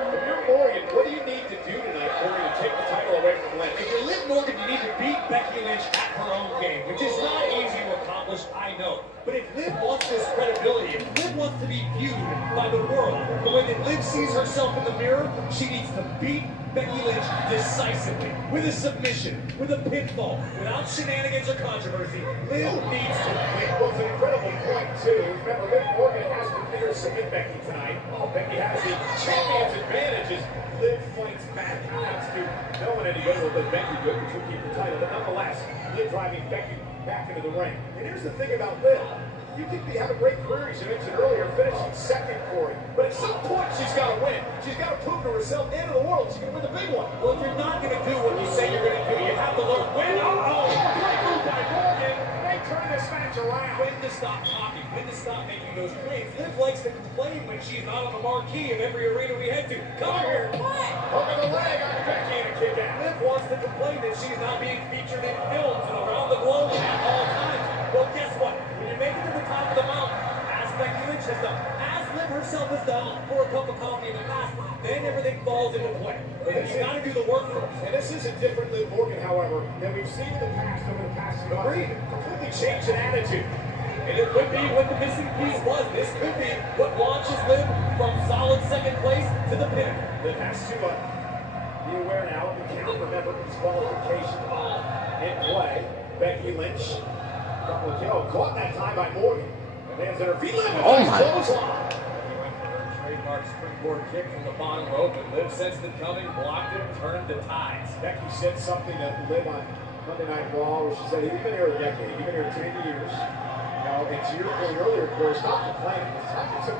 If you're Morgan, what do you need to do tonight, Corey, to take the title away from Lynch? If you're Liv Morgan, you need to beat Becky Lynch at her own game, which is not easy to accomplish, I know. But if Liv wants this credibility, if Liv wants to be viewed by the world the way that Liv sees herself in the mirror, she needs to beat Becky Lynch decisively, with a submission, with a pinfall, without shenanigans or controversy. Liv needs to win. Well, it's an incredible point, too. Remember, Liv Morgan has to figure submit Becky tonight. Becky has the champion's advantages. Liv fights back. That's to no one any good with Becky good, which will keep the title. But nonetheless, Liv driving Becky back into the ring. And here's the thing about Liv. You could have a great career, as you mentioned earlier, finishing second, Corey. But at some point, she's got to win. She's got to prove to herself and to the world she's going to win the big one. Well, if you're not going to do what you say you're going to do, you have to learn when. Great move by Morgan. They turn this match around. When to stop talking, when to stop making those claims. Liv likes to complain when she's not on the marquee of every arena we head to. Come here. Hook of the leg on Becky and a kick out. Liv wants to complain that she's not being featured in films and around the globe at all times. Well, guess what? When you make it to the top of the mountain, as Becky Lynch has done, as Liv herself has done for a cup of coffee in the past, then everything falls into play. But you got to do the work first. And this isn't different than Morgan, however, than we've seen in the past over the past few months. Completely changed in attitude. And it could be what the missing piece was. This could be what launches Liv from solid second place to the pin. Liv has to be aware now of the count. Remember, disqualification in play. Becky Lynch. Caught that time by Morgan. Lands at her feet. Oh my. Trademark springboard kick from the bottom rope, and Liv sensed it coming, blocked it, turned the tides. Becky said something to Liv on Monday Night Raw, where she said, "You've been here a decade. You've been here 10 years. You know, and to your point earlier, of course, stop complaining. It's time to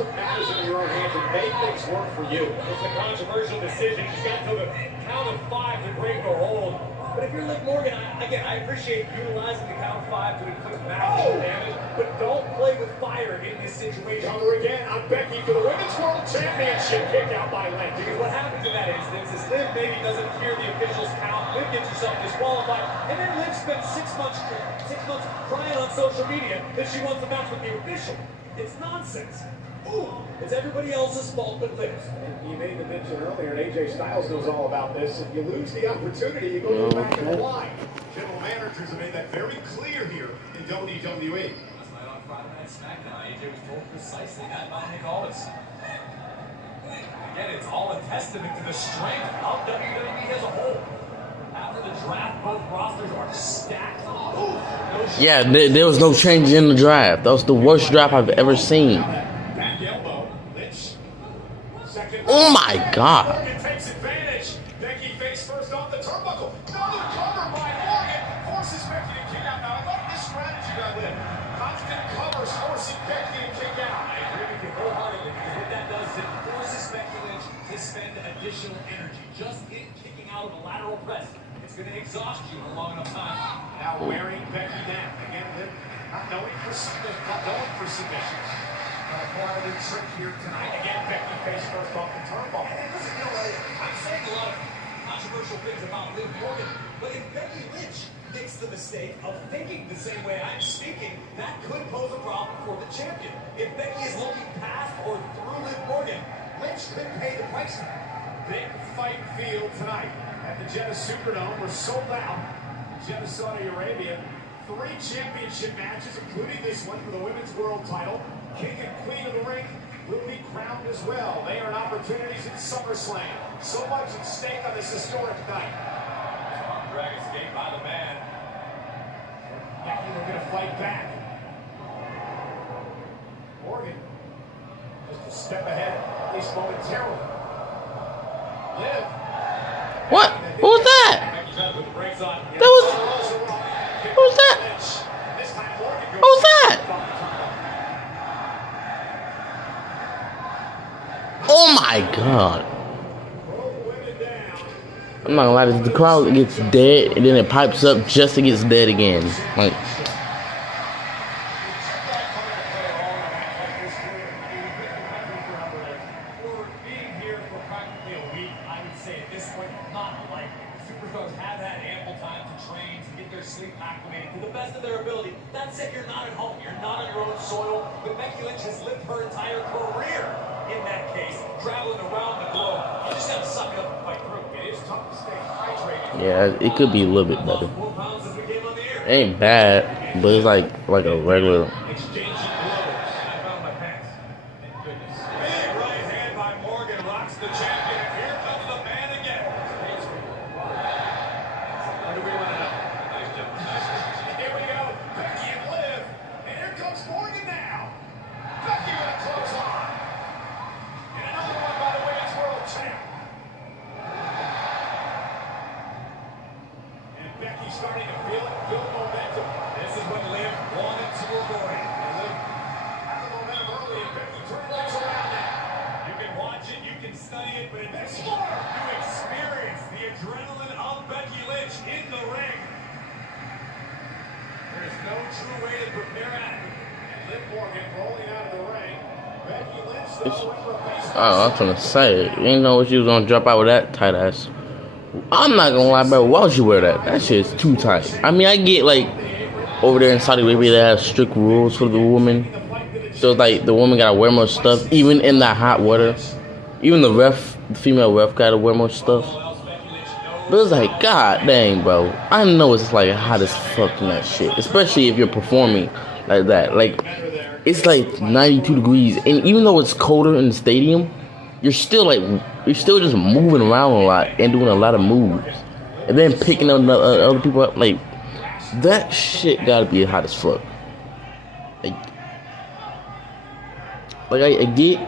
took matters into your own hands and make things work for you." It's a controversial decision. He's got to the count of 5 to break the hold. But if you're Liv Morgan, I appreciate utilizing the count 5 to inflict maximum damage, but don't play with fire in this situation. Cover again on Becky for the Women's World Championship kick out by Lynch. Because what happens in that instance is Liv maybe doesn't hear the officials count, Liv gets herself disqualified, and then Liv spends 6 months crying on social media that she wants to match with the official. It's nonsense. Ooh, it's everybody else's fault but Liv's. You made the mention earlier, and AJ Styles knows all about this. If you lose the opportunity, you go back and fly. General managers have made that very clear here in WWE. Last night on Friday Night SmackDown, AJ was told precisely that by Nick Aldis. Again, it's all a testament to the strength of WWE as a whole. After the draft, both rosters are stacked. Yeah, there was no change in the draft. That was the worst draft I've ever seen. Oh my God. Morgan takes advantage. Becky face first off the turnbuckle. Another cover by Morgan forces Becky to kick out. Now I love this strategy by Liv. Constant covers forcing Becky to kick out. I agree with you wholeheartedly because what that does is it forces Becky Lynch to spend additional energy. Just in kicking out of a lateral press, it's going to exhaust you in a long enough time. Now wearing Becky down. Again, Liv not knowing for submissions. Pull out a new trick here tonight. Again, Becky face first off the turnbuckle. I'm saying a lot of controversial things about Liv Morgan, but if Becky Lynch makes the mistake of thinking the same way I'm speaking, that could pose a problem for the champion. If Becky is looking past or through Liv Morgan, Lynch could pay the price. Big fight field tonight at the Jeddah Superdome. We're sold out in Jeddah, Saudi Arabia. 3 championship matches, including this one for the Women's World title. King and Queen of the Ring will be crowned as well. They are opportunities at SummerSlam. So much at stake on this historic night. Strong drag escape by the man. Becky looking to fight back. Morgan just a step ahead, at least momentarily. Liv. What? What was that? That was. What was that? What was that? Oh my God. I'm not gonna lie, the crowd gets dead and then it pipes up just to get dead again. Like, yeah, it could be a little bit better. It ain't bad, but it's like a regular. Starting to feel it, build momentum. This is what Liv wanted to avoid. Liv had the momentum early, and Becky turned things around now. You can watch it, you can study it, but in this sport, you experience the adrenaline of Becky Lynch in the ring. There's no true way to prepare athletes. Liv Morgan rolling out of the ring. Becky Lynch, though, went for a base. Oh, I was gonna say, you ain't know what she was gonna drop out with that tight ass. I'm not gonna lie, bro. Why would you wear that? That shit is too tight. I mean, I get like over there in Saudi Arabia they have strict rules for the woman, so like the woman gotta wear more stuff, even in that hot water. Even the female ref gotta wear more stuff. But it's like, god dang, bro. I know it's like hot as fuck in that shit, especially if you're performing like that. Like it's like 92 degrees, and even though it's colder in the stadium, you're still just moving around a lot and doing a lot of moves, and then picking up other people up. Like that shit gotta be hot as fuck. Like I get,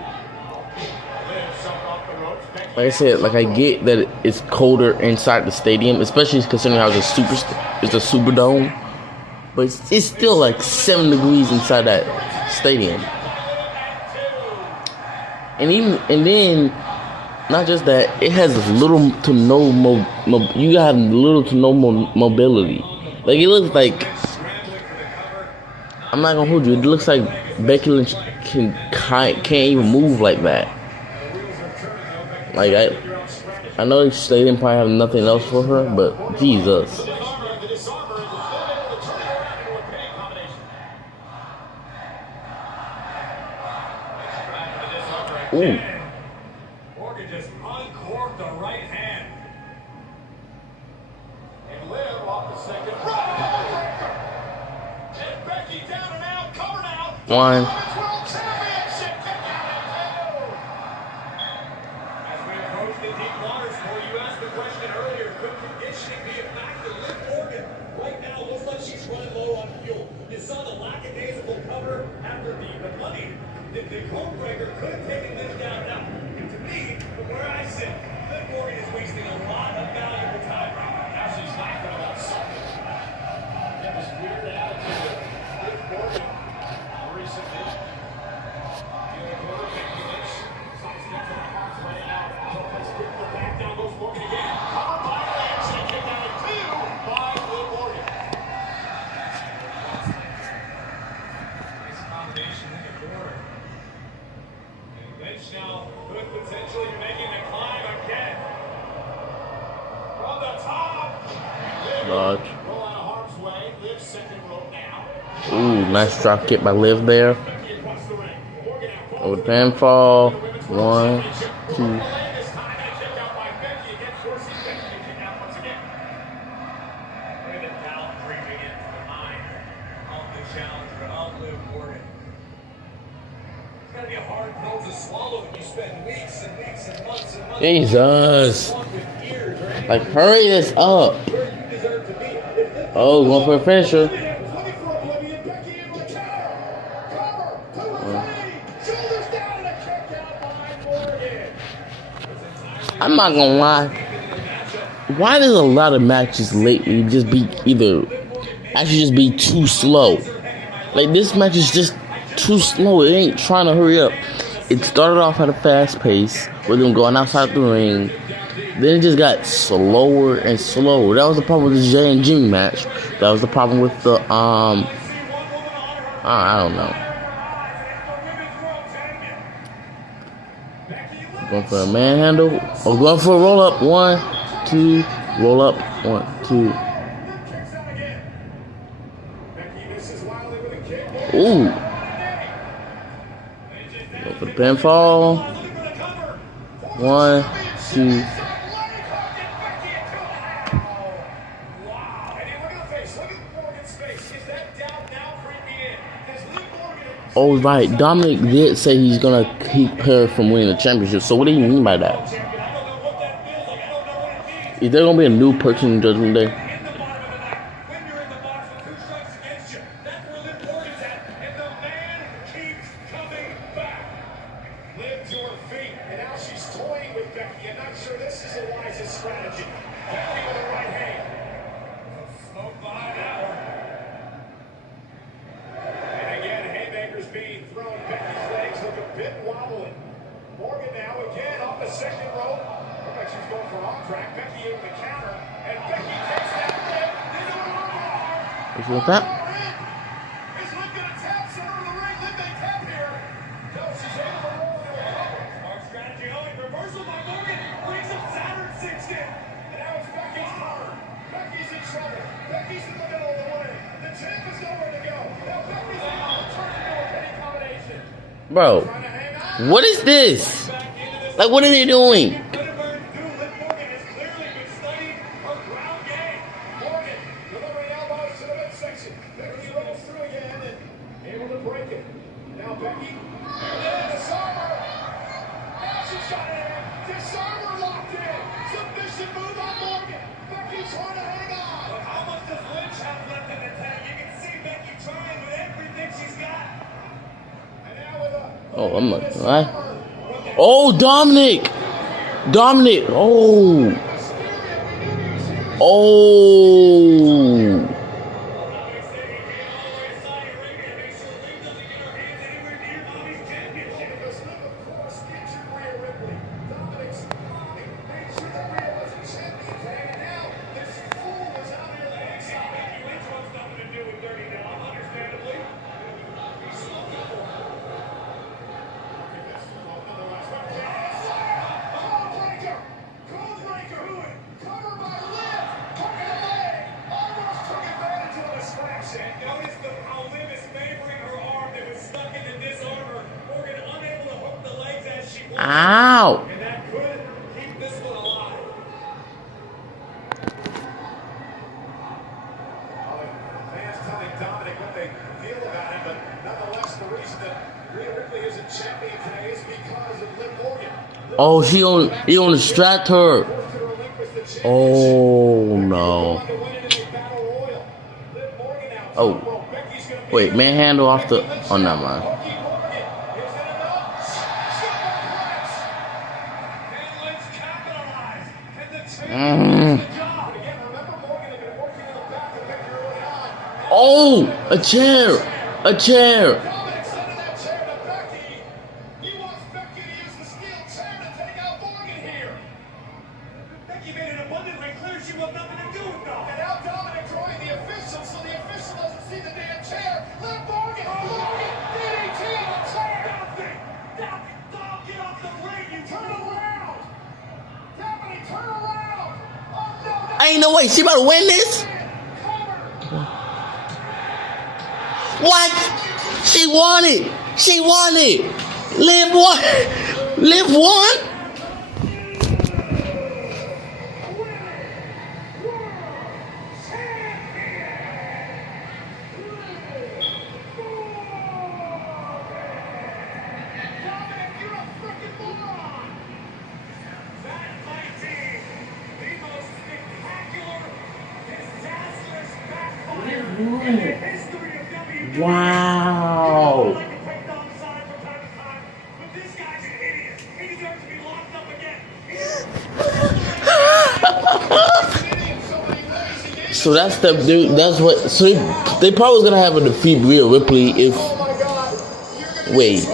like I said, like I get that it's colder inside the stadium, especially considering how it's a Superdome, but it's still like 7 degrees inside that stadium. And then not just that, it has little to no you got little to no mobility. Like it looks like, I'm not gonna hold you, it looks like Becky Lynch can't even move like that. Like I know they didn't probably have nothing else for her, but Jesus. Ooh. Morgan just uncorked the right hand. And Liv off the second. And Becky down and out, covered out. One. As we approach the deep waters, you asked the question earlier, could conditioning be a factor? Liv Morgan right now looks like she's running low on fuel. You saw the lackadaisical cover after the money. The code breaker could have taken this down now. And to me, from where I sit, Liv Morgan is wasting a lot of valuable time right now. Now she's laughing about something. Yeah, this weird attitude of Liv Morgan recently. Dealing with her Becky Lynch. Slides down to the box right now. Let's get the back down, goes Morgan again. Covered by Lynch. And kicked out at 2 by Liv Morgan. Nice combination in the corner. Lynch now could potentially be making the climb again. From the top. Dodge. Roll out of harm's way. Liv second rope now. Ooh, nice drop kick by Liv there. Over pinfall. 1, 2. Jesus. Like, hurry this up. Oh, going for a finisher. I'm not gonna lie. Why does a lot of matches lately just be just be too slow? Like, this match is just too slow. It ain't trying to hurry up. It started off at a fast pace with them going outside the ring. Then it just got slower and slower. That was the problem with the Jay and Jimmy match. That was the problem with the I don't know. Going for a manhandle. Oh, going for a roll up. 1, 2. Roll up. 1, 2. Ooh. Go for the pinfall. 1, 2. Oh, right. Dominic did say he's going to keep her from winning the championship. So what do you mean by that? Is there going to be a new person in Judgment Day? What's that? Bro, what is this? Like, what are they doing? Oh, I'm not gonna lie. Oh, Dominic! Dominic! Oh! Oh! Ow! And that could keep this one alive. Fans telling Dominic what they feel about him, but nonetheless, the reason that Rhea Ripley isn't champion today is because of Liv Morgan. Oh, he on distract her. Oh no. Oh, wait, manhandle off the. Oh, never mind. Oh, a chair, a chair. Ain't no way she about to win this. What? She won it. She won it. Liv won. Liv won. Wow. So that's the dude. That's what. So they probably was gonna have a defeat Rhea Ripley if. Wait.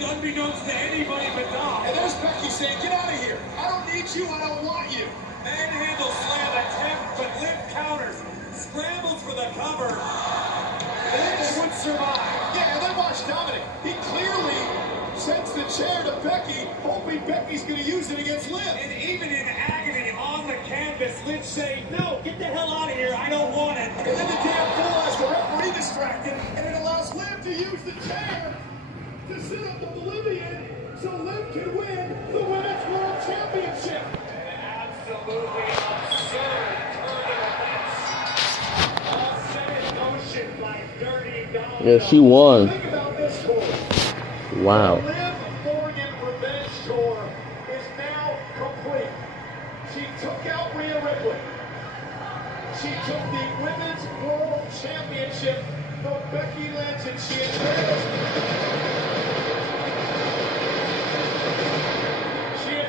Unbeknownst to anybody but Dom. And there's Becky saying, get out of here. I don't need you. I don't want you. Manhandle slam attempt, but Liv counters. Scrambles for the cover. Liv would survive. Yeah, and then watch Dominic. He clearly sends the chair to Becky, hoping Becky's going to use it against Liv. And even in agony on the canvas, Liv saying, no, get the hell out of here. I don't want it. And then the damn fool has the referee distracted, and it allows Liv to use the chair to sit up the Bolivian so Liv can win the Women's World Championship. An absolutely absurd turn of events. All set in motion by Dirty Dom. Yeah, she won. Think about this, Corey. Wow. The Liv Morgan Revenge Tour is now complete. She took out Rhea Ripley. She took the Women's World Championship from Becky Lynch, and she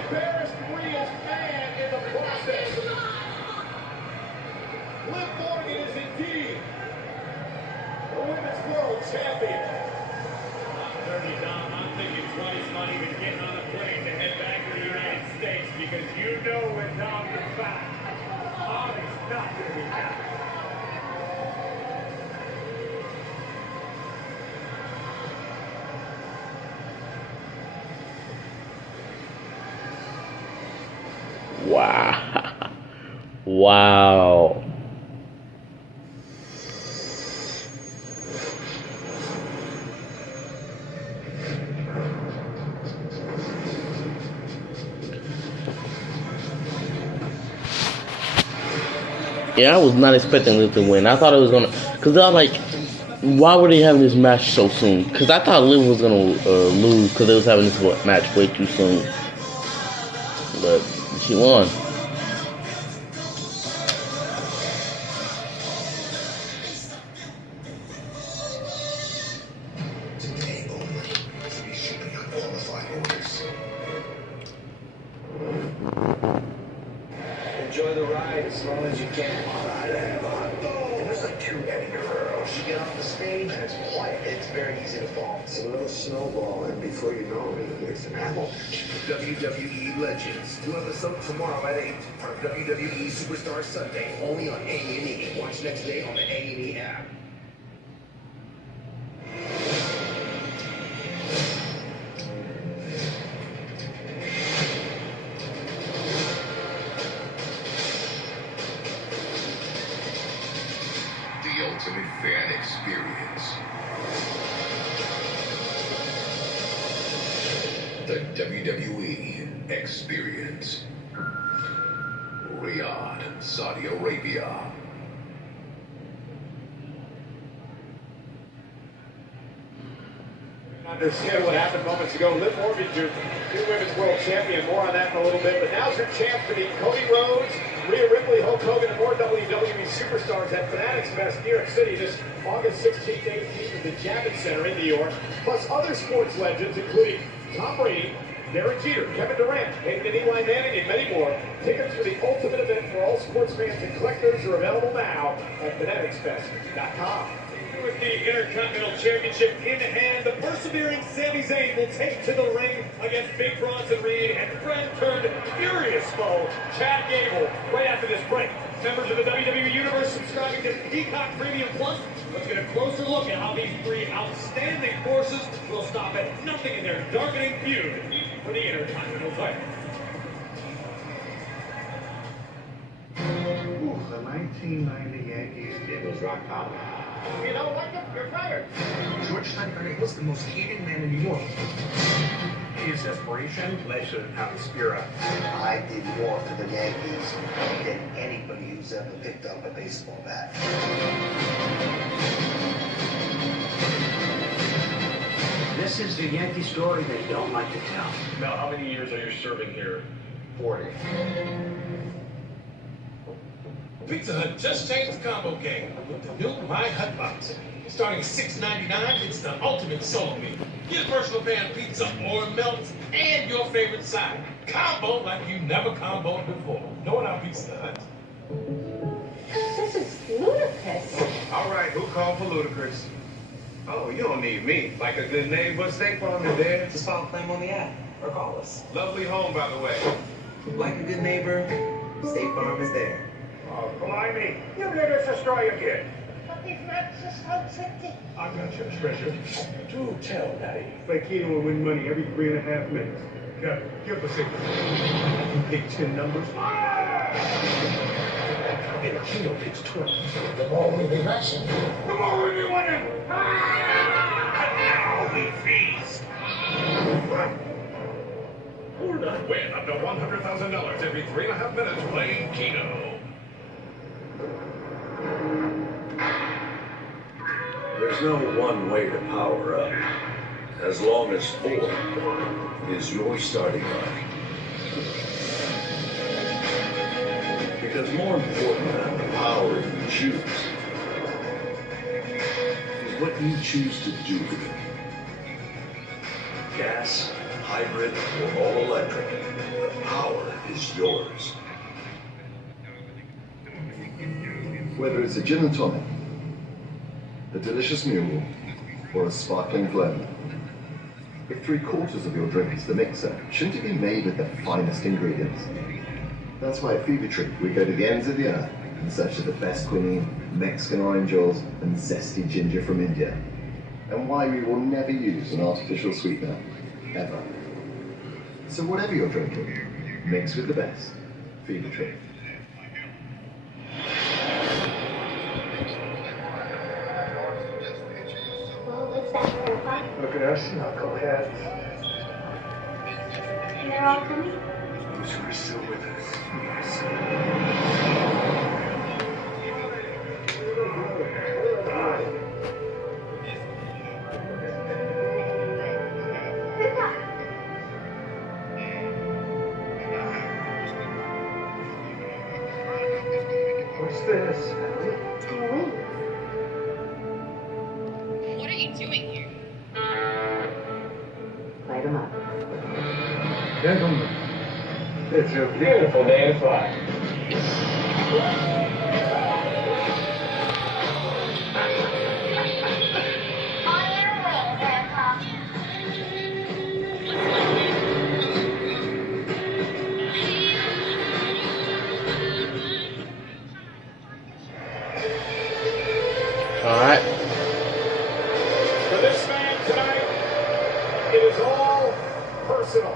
embarrassed Rhea's man in the process. Liv Morgan is indeed the Women's World Champion. Dirty Dom, I'm thinking twice not even getting on a plane to head back to the United States because you know when Dom gets back, Dom is not going to be happy. Wow. Wow. Yeah, I was not expecting Liv to win. I thought it was gonna, cause I was like, why were they having this match so soon? Cause I thought Liv was gonna lose, cause they was having this match way too soon. But she won. Enjoy the ride as long as you can. And there's like two heavy girls. You get off the stage and it's quiet. It's very easy to fall. It's a little snowball, and before you know it, it's an avalanche. WWE Legends. New episode tomorrow at 8. Our WWE Superstar Sunday, only on A&E. Watch next day on the A&E app. the WWE experience. Riyadh, Saudi Arabia. Understand what happened moments ago. Liv Morgan, your new women's world champion. More on that in a little bit. But now's your chance to meet Cody Rhodes, Rhea Ripley, Hulk Hogan, and more WWE superstars at Fanatics Fest, New York City, this August 16th, 18th at the Javits Center in New York. Plus other sports legends, including Tom Brady, Derek Jeter, Kevin Durant, Peyton and Eli Manning, and many more. Tickets for the ultimate event for all sports fans and collectors are available now at fanaticsfest.com. With the Intercontinental Championship in hand, the persevering Sami Zayn will take to the ring against Big Bronson Reed and friend turned furious foe, Chad Gable, right after this break. Members of the WWE Universe subscribing to Peacock Premium Plus. Let's get a closer look at how these three outstanding forces will stop at nothing in their darkening feud for the Intercontinental title. The 1990 Yankees did was rock solid. You don't like him? You're fired. George Steinbrenner was the most hated man in New York. His desperation led to Spira. I did more for the Yankees than anybody who's ever picked up a baseball bat. This is the Yankee story they don't like to tell. Now, how many years are you serving here? 40. Pizza Hut just changed the combo game with the new My Hut Box. Starting at $6.99, it's the ultimate solo meal. Get a personal pan pizza or melts and your favorite side. Combo like you never comboed before. No one on Pizza Hut. This is ludicrous. All right, who called for ludicrous? Oh, you don't need me. Like a good neighbor, State Farm is there. Just file a claim on the app or call us. Lovely home, by the way. Like a good neighbor, State Farm is there. Oh, blimey. You made us destroy again. But the Francis House empty. I've got your treasure. Do tell, Daddy. Fakino will win money every 3.5 minutes. Got it. Give us a secret. You pick 10 numbers. And Kino picks 12. The more we be rushing, The more we be winning. And now we feast. Win up to $100,000 every 3.5 minutes playing Keno. There's no one way to power up, as long as 4 is your starting line. Because more important than the power you choose is what you choose to do with it. Gas, hybrid, or all electric, the power is yours. Whether it's a gin and tonic, a delicious mule, or a sparkling blend, if 3/4 of your drink is the mixer, shouldn't it be made with the finest ingredients? That's why at Fever Tree we go to the ends of the earth in search of the best quinine, Mexican orange oils, and zesty ginger from India. And why we will never use an artificial sweetener, ever. So whatever you're drinking, mix with the best. Fever Tree. look at us, knuckleheads. And they're all coming? Those who are still with us, yes. What's this? Halloween. What are you doing here? Light them up. Gentlemen, it's a beautiful day to fly. Alright. For this man tonight, it is all personal.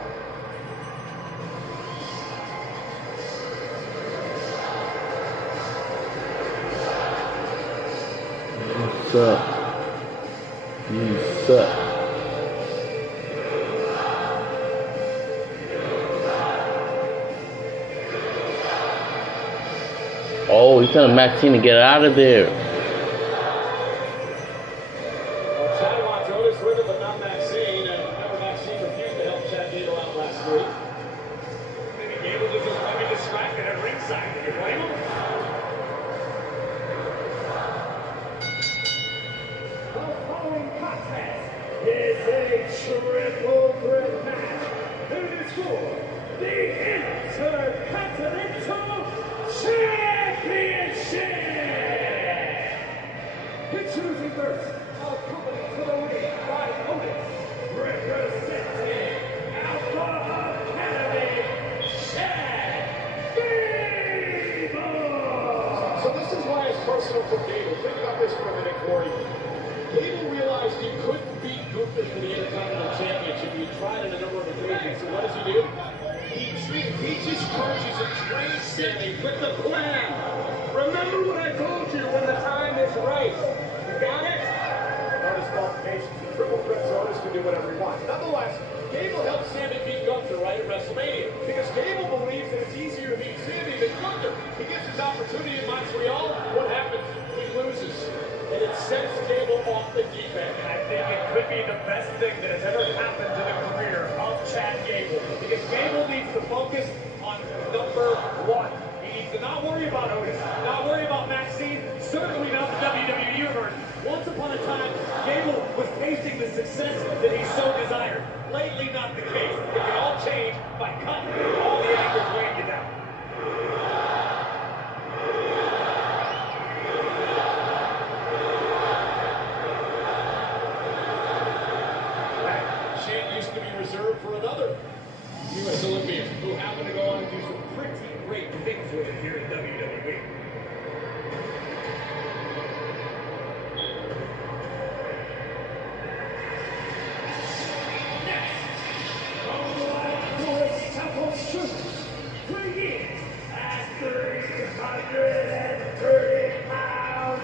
What's up? You suck. He's telling Maxine to get out of there. Well, Chad wants Otis with him, but not Maxine. And remember, Maxine refused to help Chad Gable out last week. Maybe Gable just might be distracted at ringside. Can you blame him? The following contest is a triple threat match. It is for the Intercontinental Championship. Introducing first, accompanied to the ring by Otis, representing Alpha Academy, Chad Gable. So this is why it's personal for Gable. Think about this for a minute, Corey. Gable realized he couldn't beat Gunther for the Intercontinental Championship. He tried it a number of occasions. So what does he do? He just coaches and trains Sammy with the plan. Remember what I told you when the time is right. You got it? No disqualifications. The triple threat Otis can do whatever he wants. Nonetheless, Gable helped Sammy beat Gunther right at WrestleMania because Gable believes that it's easier to beat Sammy than Gunther. He gets his opportunity in Montreal. What happens? He loses. And it sends Gable off the deep end. I think it could be the best thing that has ever happened to the career of Chad Gable. Because Gable needs to focus on number one. He needs to not worry about Otis, not worry about Maxine, certainly not the WWE Universe. Once upon a time, Gable was tasting the success that he so desired. Lately, not the case. It can all change by cutting all the angles weighing you down. Reserved for another U.S. Olympian who happened to go on and do some pretty great things with it here in WWE. Next, Louis Temple Street, weighing in at 330 pounds,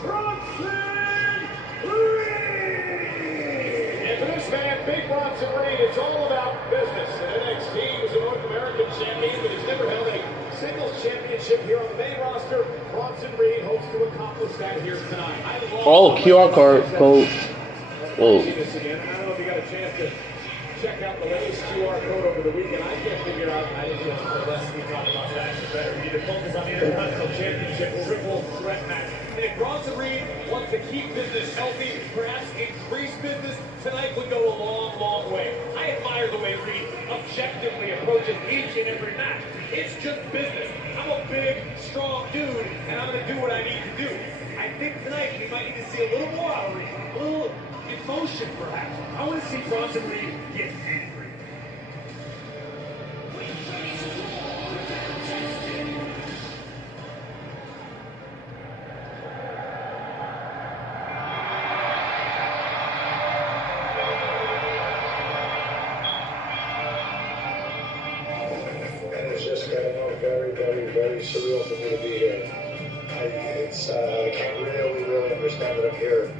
Bronson Reed. And for this man, Big Bronson Reed, it's all about business. In NXT, he was a North American champion, but he's never held a singles championship here on the main roster. Bronson Reed hopes to accomplish that here tonight. Oh, QR code. Whoa. This again. I don't know if you got a chance to check out the latest QR code over the weekend. I can't figure out. I didn't get the less we talk about that. Better. We need to focus on the Intercontinental Championship triple threat match. And if Bronson Reed wants to keep business healthy, perhaps increase business, tonight would go a long, long way. I admire the way Reed objectively approaches each and every match. It's just business. I'm a big, strong dude, and I'm going to do what I need to do. I think tonight we might need to see a little more out of Reed, a little emotion, perhaps. I want to see Bronson Reed get angry. Very surreal for me to be here. I can't really understand that I'm here.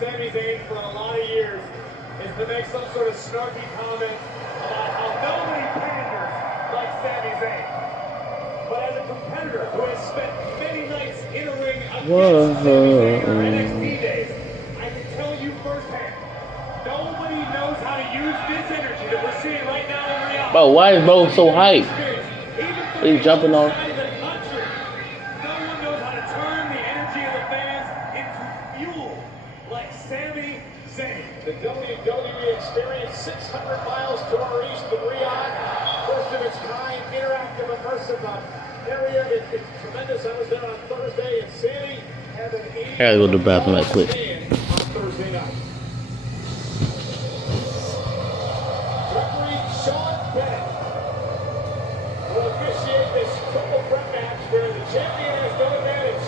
Sami Zayn for a lot of years is to make some sort of snarky comment about how nobody panders like Sami Zayn. but as a competitor who has spent many nights in a ring against NXT days, I can tell you firsthand, nobody knows how to use this energy that we're seeing right now in reality. Bro, why is bro so hyped? He's jumping on. No one knows how to turn the energy of the fans into fuel like Sami Zayn. The WWE experienced 600 miles to our east of Riyadh. First of its kind, interactive, immersive area. It's tremendous. I was there on Thursday, and Sami had an 80 I gotta go to the bathroom right quick. on Thursday night. Referee Sean Bennett will officiate this triple threat match where the champion has no advantage.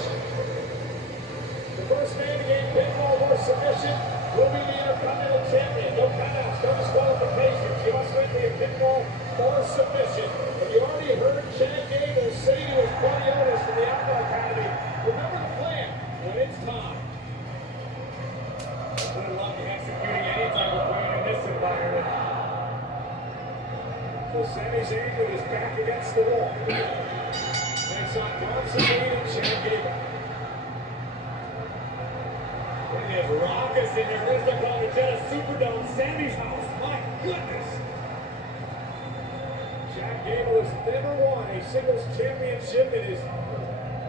The first man to gain pinfall or submission will be the Intercontinental Champion. No countouts, no disqualifications. You must win via pinfall or submission. Have you already heard Chad Gable say to his buddy Otis from the Outlaw Academy, remember the plan when it's time. Good luck in executing any type of plan in this environment. So Sami Zayn with his back against the wall. And it's on Bronson Reed and Chad Gable. It is raucous in there. Where's the call to Jetta Superdome? Sammy's house. My goodness. Chad Gable has never won a singles championship in his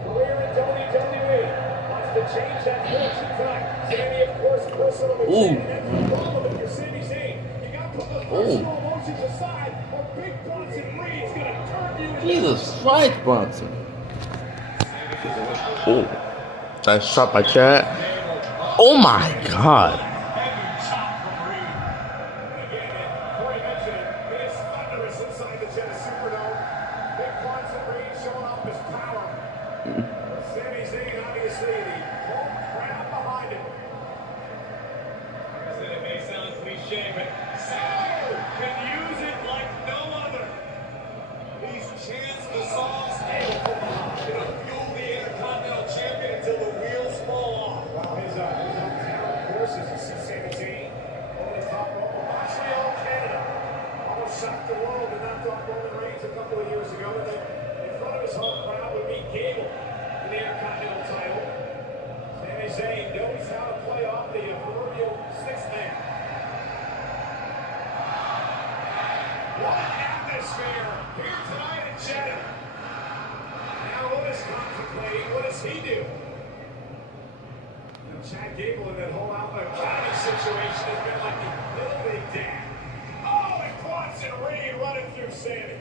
career in WWE. Wants to change that fortune tonight. Sami, of course, personally. And that's the problem if you're Sami Zayn. You got to put those personal emotions aside, or Big Bronson Reed's going to turn you into... Jesus Christ, Bronson. Oh, nice shot by Chad. Oh my God. Shocked the world and knocked off Roman Reigns a couple of years ago, and then in front of his home crowd would meet Gable in the Intercontinental title. Sami Zayn knows how to play off the proverbial sixth man. What an atmosphere here tonight in Jeddah. Now Otis contemplating, what does he do? You know, Chad Gable in that whole Alpha Academy situation has been like the little big dad. And Reed running through Sami. And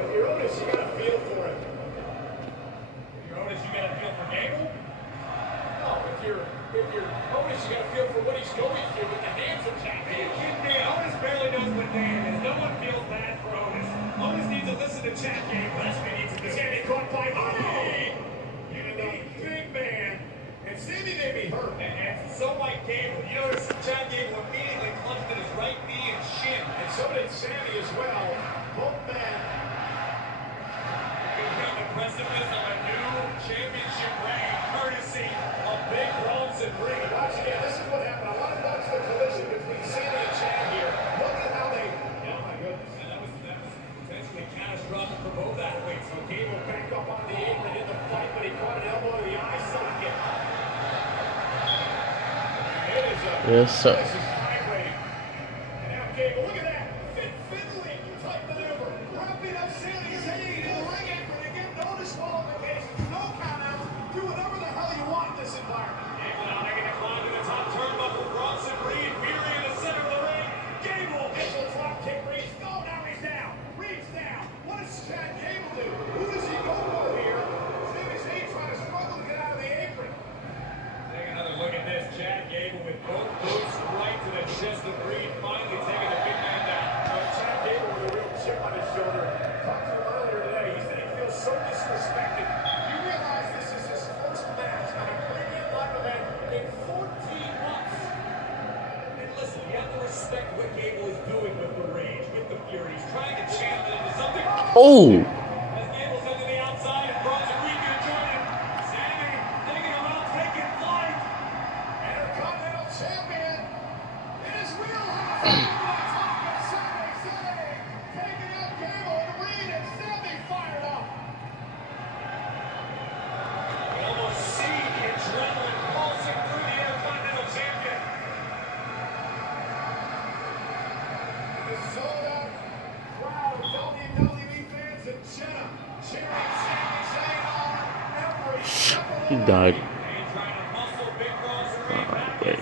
if you're Otis, you got to feel for him. If you're Otis, you got to feel for Gable? No, if you're Otis, you got to feel for what he's going through with the handsome Chad. Are you kidding me? Otis barely knows what Dan is. No one feels bad for Otis. Otis needs to listen to Chad Gable. That's what he needs to do. Sami caught by Reed. And a big man. And Sami may be hurt. And so might Gable. You notice Chad Gable immediately clutched at his right knee and shin. And so did Sami as well. Both men. We've got the precipice of a new championship reign, courtesy of Big Bronson Reed. Watch again. This is what happened. I want to watch the collision between Sami and Chad here. Look at how they. Oh my goodness. And that was potentially catastrophic for both athletes. So Gable back up on the apron in the fight, but he caught an elbow to the eye socket. Yes, sir. And now Gable, look at that. Fiddling type maneuver. Wrapping up Sami Zayn in the ring apron to get no disqualification. No countouts. Do whatever the hell you want in this environment. Gable now making a climb to the top turnbuckle. Bronson Reed, Fury in the center of the ring. Gable, missile drop kick. Reed's now he's down. Reed's down. What does Chad Gable do? Who does he go for here? Sami Zayn trying to struggle to get out of the apron. Take another look at this. Chad Gable with both boots right to the chest of Reed, finally taking the big man down. Chad Gable with a real chip on his shoulder. Talked to him earlier today. He said he feels so disrespected. You realize this is his first match on a premium live event in 14 months. And listen, you have to respect what Gable is doing with the rage, with the fury. He's trying to channel it into something. Oh! As Gable's into the outside, and Bronson Reed going to join him. Sami taking him out, taking flight. Intercontinental Champion in his wheelhouse. Taking out Gable and Reed. died. Wait.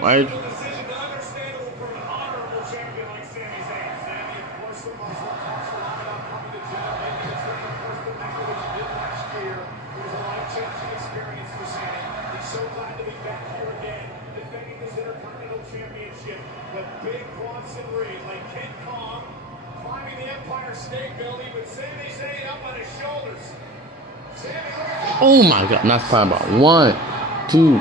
Why? But big Bronson Reed, like King Kong, climbing the Empire State Building with Sami Zayn up on his shoulders. Oh my God! Not fine about 1, 2. Great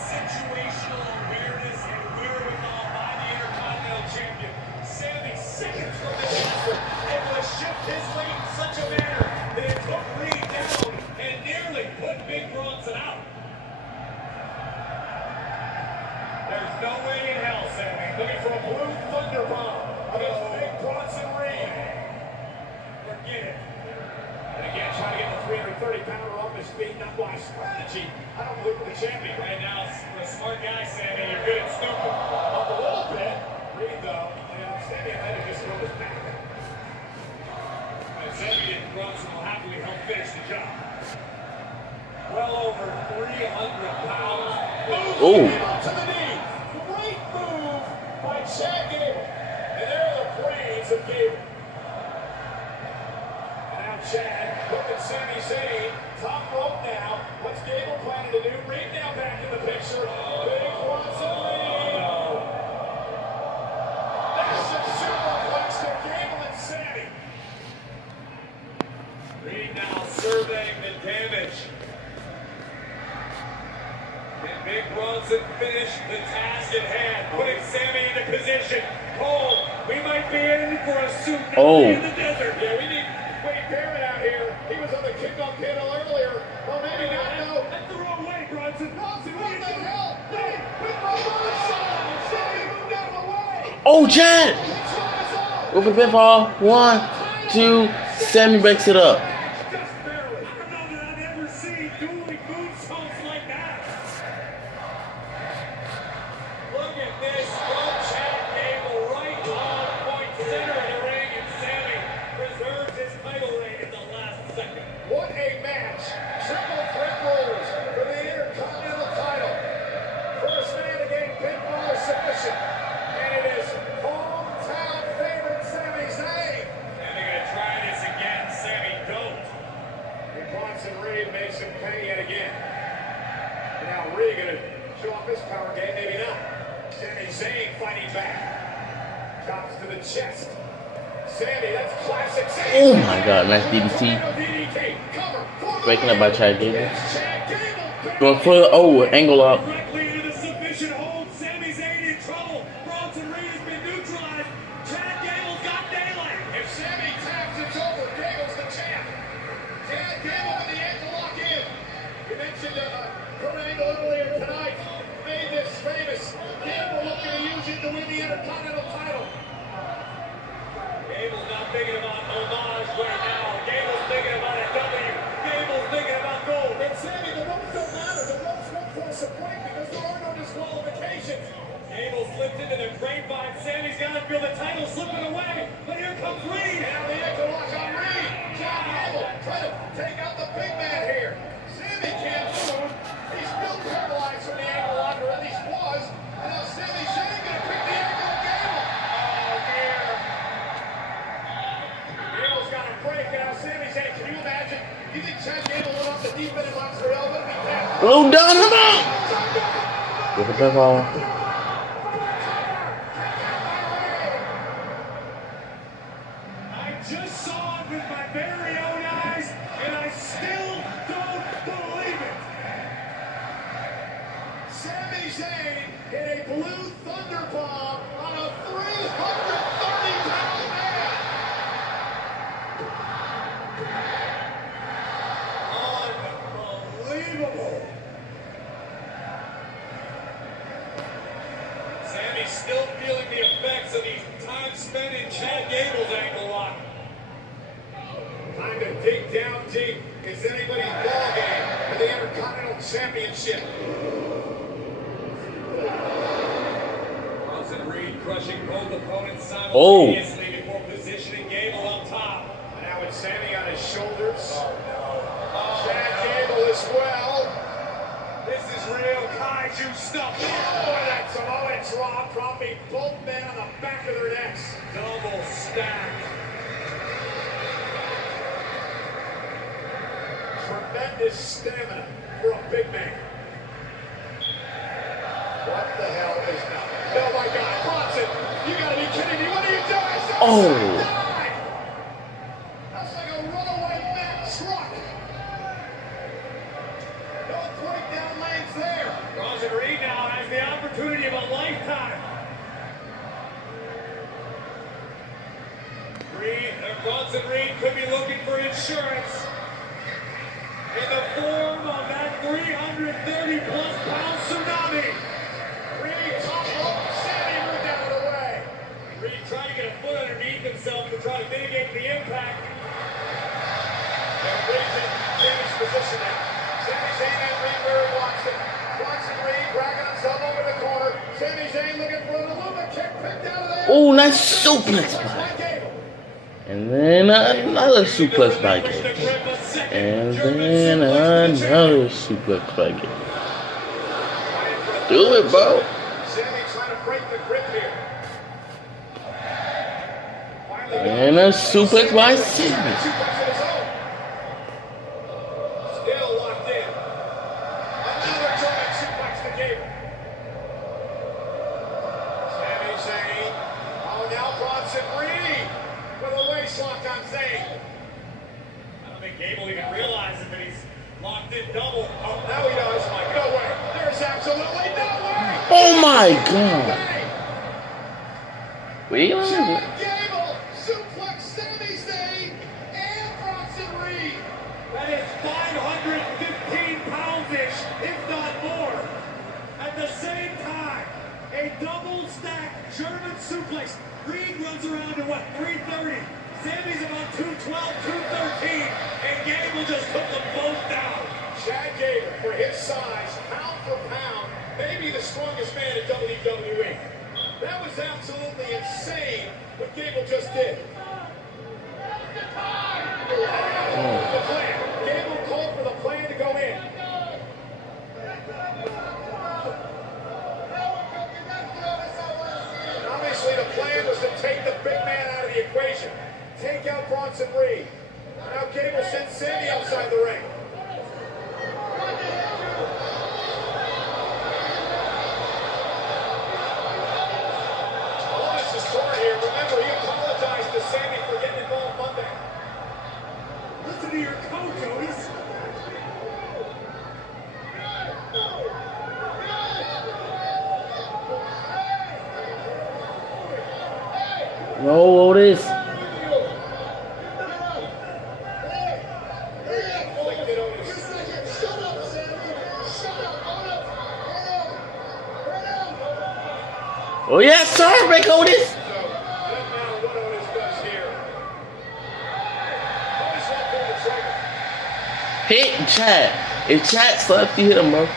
situational awareness and wherewithal by the Intercontinental Champion. Sami, seconds from the castle, able to shift his weight in such a manner that it took Reed down and nearly put Big Bronson out. There's no way in hell, Sami. Looking for a blue thunder bomb against Big Bronson Reed. Forget it. And again, trying to get the 330-pounder off his feet. Not wise strategy. I don't believe in the champion right now. For a smart guy, Sami, you're good at stupid. Up a little bit. Reed, though, and Sami had to just throw his back. And Sami and Bronson will happily help finish the job. Well over 300 pounds. Oh. To the knee. Great move by Chad Gable. And there are the brains of Gable. And now Chad, look at Sami Zayn. Top rope now. What's Gable planning to do? Reed now back in the picture. Big Bronson Reed. That's a superplex to Gable and Sami. Reed now surveying the damage. Can Big Bronson finish the task at hand, putting Sami into position? Cole, we might be in for a tsunami in the desert. Yeah, we need Wade Barrett out here. He was on the kickoff panel earlier. Well, maybe not, though. That's the wrong way, Bronson. Bronson, what the hell? Hey, Big Bronson! Sami moved out of the way! Oh, Chad! Go for the pinfall. 1, 2. Sami breaks it up. What a match! Triple threat rules for the Intercontinental title. First man to gain pinfall or submission. And it is hometown favorite Sami Zayn. And they're going to try this again. Sami don't. And Bronson Reed makes him pay yet again. And now Reed going to show off his power game. Maybe not. Sami Zayn fighting back. Chops to the chest. Sami, that's classic Sami. Oh my God, nice DDT. Breaking up by Chad Gable. Going for the angle up. Directly into the submission hold. Sami Zayn in trouble. Bronson Reed has been neutralized. Chad Gable's got daylight. If Sami taps, it's over. Gable's the champ. Chad Gable with the ankle lock in. We mentioned Kurt Angle earlier tonight. Made this famous. Gable looking to use it to win the Intercontinental title. Gable's not thinking about homage right now. Gable's thinking about a W. Gable's thinking about gold. And Sami, the ropes don't matter. The ropes won't force a break because there are no disqualifications. Gable slipped into the grapevine. Sami's got to feel the title slipping away. But here comes Reed. And now the ankle lock on Reed. Chad Gable trying to take out the big man here. Sami can't move. He's still paralyzed from the ankle lock, or at least was. And now Sami Zayn going to pick the ankle of Gable. Oh, dear. Gable's got a break now. Sami Zayn, can you imagine? You think Chad Gable went off the deep end of Montreal? But he can't. Blow down him out! With the pinfall. I just saw it with my very own eyes, and I still don't believe it. Sami Zayn hit a blue thunder bomb on a 330-pound man. Unbelievable. Sami's still feeling the effects of the time spent in Chad Gable's ankle lock. Time to dig down deep. Is anybody's ball game for the Intercontinental Championship? Bronson Reed crushing both opponents simultaneously before positioning Gable on top. Sammy on his shoulders. Chad Gable as well. This is real kaiju stuff. Oh, that Samoan drop, dropping both men on the back of their necks. Double stack. Tremendous stamina for a big man. What the hell is that? Oh my God, Bronson! You gotta be kidding me! What are you doing? Oh! That's like a runaway Mack truck. No breakdown lanes there. Bronson Reed now has the opportunity of a lifetime. Bronson Reed could be looking for insurance in the form of that 330-plus pound tsunami. Reed top rope, Sammy moved out of the way. Reed trying to get a foot underneath himself to try to mitigate the impact. And Reed's in Sammy's position now. Sammy's aiming at Reed where he wants it. Bronson Reed bragging himself over the corner. Sammy's aiming looking for an Illuma kick picked out of there. Oh, nice suplex by. And then another suplex by Gable. And then another suplex by Gable. Do it, bro. Sammy trying to break the grip here. And a suplex by Sammy. Still locked in. Another German suplex to Gable. Sami Zayn. Oh, now Bronson Reed with a waist lock on Zayn. I don't think Gable even realizes that he's locked in double. Oh, now he does. No way. There's absolutely no way. Oh my God. Wait a minute. Gable suplex Sami Zayn and Bronson Reed. That is 515 pounds-ish, if not more. At the same time, a double stack German suplex. Reed runs around to what, 330. Sammy's about 212, 213, and Gable just took them both down. Chad Gable, for his size, pound for pound, maybe the strongest man in WWE. That was absolutely insane what Gable just did. The plan. Gable called for the plan to go in. Obviously, the plan was to take the big man out of the equation. Take out Bronson Reed. Now Gable sends Sammy outside the ring. Otis is torn here. Remember, he apologized to Sammy for getting involved Monday. Listen to your coach, Otis. No, Otis. Oh yes, sir, Rick Otis. Hit Chad. If Chad slaps, you hit him, bro.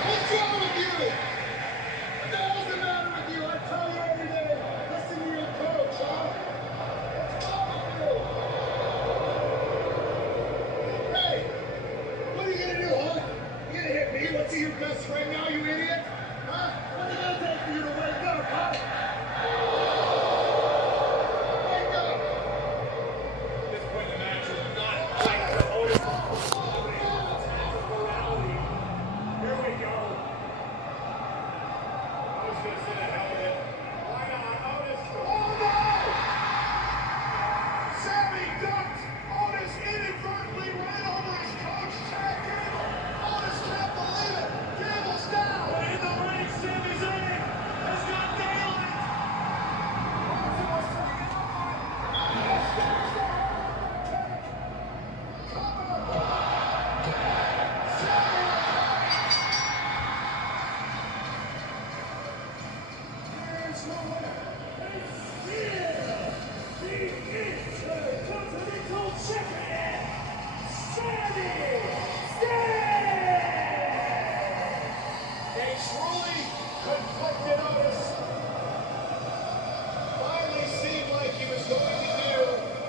Finally seemed like he was going to do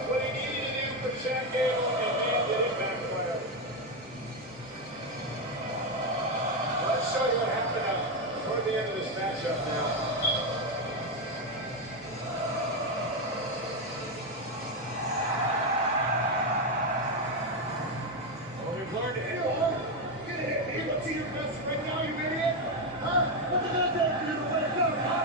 what he needed to do for Chad Gable and at the end of this matchup now. Well, we've learned to hit one. Get it. You look to your best right now, you idiot. Huh? What's it gonna take for you to wake up, huh?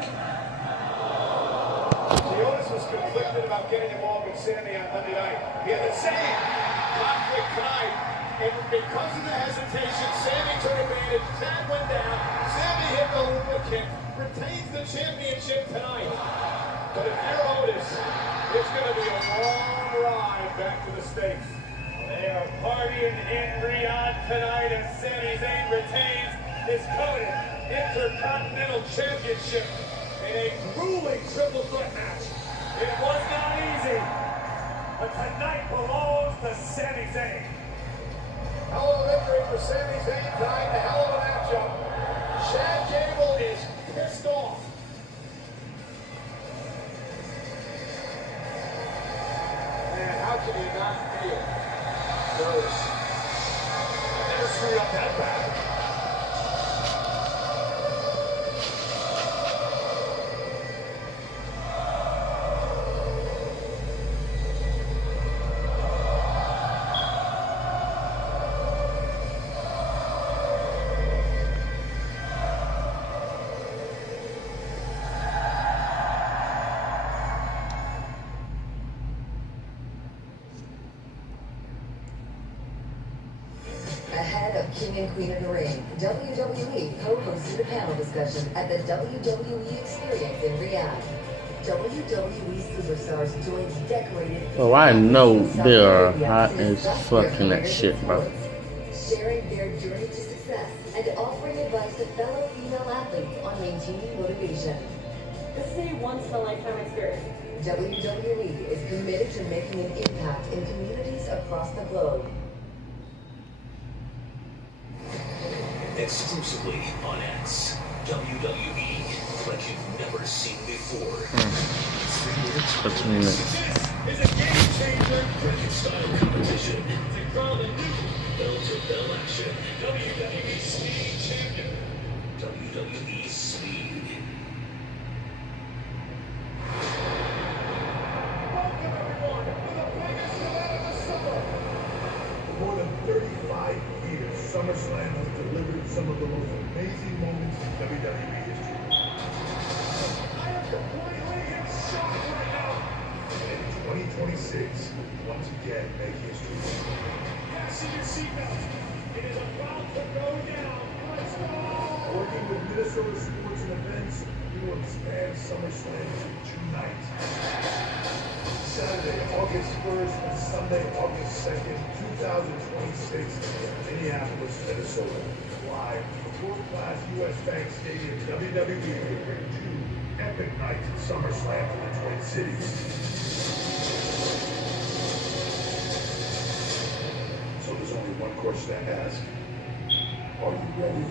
Otis was conflicted about getting involved with Sammy on Monday night. He had the same conflict tonight. And because of the hesitation, Sammy took advantage. Chad went down. Sammy hit the Luva kick. Retains the championship tonight. But if you're Otis, it's going to be a long ride back to the States. They are partying in Riyadh tonight as Sami Zayn retains his coveted Intercontinental Championship in a grueling triple threat match. It was not easy, but tonight belongs to Sami Zayn. Hell of a victory for Sami Zayn tonight, a hell of a matchup. Chad Gable is pissed off. Man, how can you not feel nervous? I never screwed up that bad. Ahead of King and Queen of the Ring, WWE co-hosted a panel discussion at the WWE Experience in Riyadh. WWE superstars joined decorated... Oh, I know they are hot as fuck in that shit, bro. Sharing their journey to success and offering advice to fellow female athletes on maintaining motivation. This is a once-in-a-lifetime experience. WWE is committed to making an impact in communities across the globe. Exclusively on X, WWE, like you've never seen before. 3 minutes. Is a game changer. Bracket style competition. To crown the new bell-to-bell action. WWE Speed Champion. WWE Speed. Welcome everyone to the biggest event of the summer. For more than 35 years, SummerSlam has delivered some of the most amazing moments in WWE history. I am completely in shock right now. And in 2026, once again, make history. Fasten your seatbelt. It is about to go down. Let's go! Working with Minnesota Sports and Events, we will expand SummerSlam to 2 nights. Saturday, August 1st and Sunday, August 2nd, 2026 in Minneapolis, Minnesota. Live from world-class U.S. Bank Stadium, WWE will bring 2 epic nights at SummerSlam to the Twin Cities. So there's only one question to ask. Are you ready?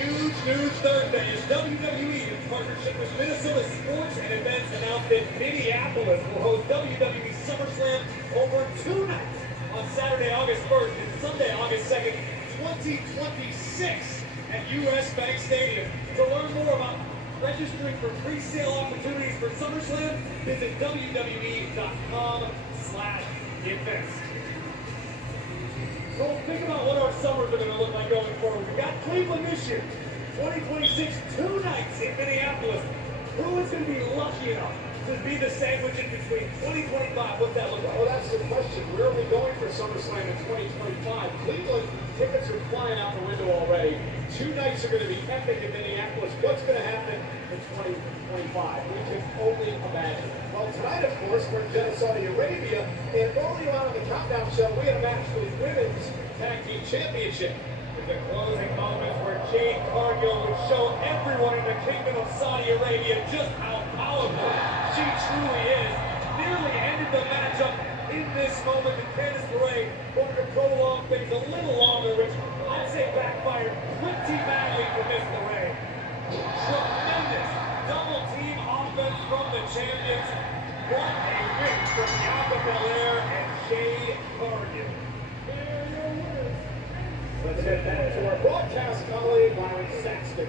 Huge news Thursday as WWE, in partnership with Minnesota Sports and Events, announced that Minneapolis will host WWE SummerSlam over 2 nights on Saturday, August 1st and Sunday, August 2nd, 2026 at U.S. Bank Stadium. To learn more about registering for pre-sale opportunities for SummerSlam, visit WWE.com/events. So think about what our summers are going to look like going forward. We've got Cleveland this year, 2026, 2 nights in Minneapolis. Who is going to be lucky enough to be the sandwich in between 2025? What's that look like? Well, that's the question. Where are we going for SummerSlam in 2025? Cleveland tickets are flying out the window already. 2 nights are going to be epic in Minneapolis. What's going to happen in 2025? We can only imagine. Well, tonight, of course, we're in Jeddah, Saudi Arabia, and earlier on in the Countdown Show, we had a match for the Women's Tag Team Championship. With the closing moments where Jade Cargill would show everyone in the Kingdom of Saudi Arabia just how powerful she truly is. Nearly ended the matchup in this moment, and Candice LeRae wanted to prolong things a little longer, which I'd say backfired pretty badly for Miss LeRae. Tremendous double team offense from the champions. What a win from Bianca Belair. broadcast colleague, Byron Saxton.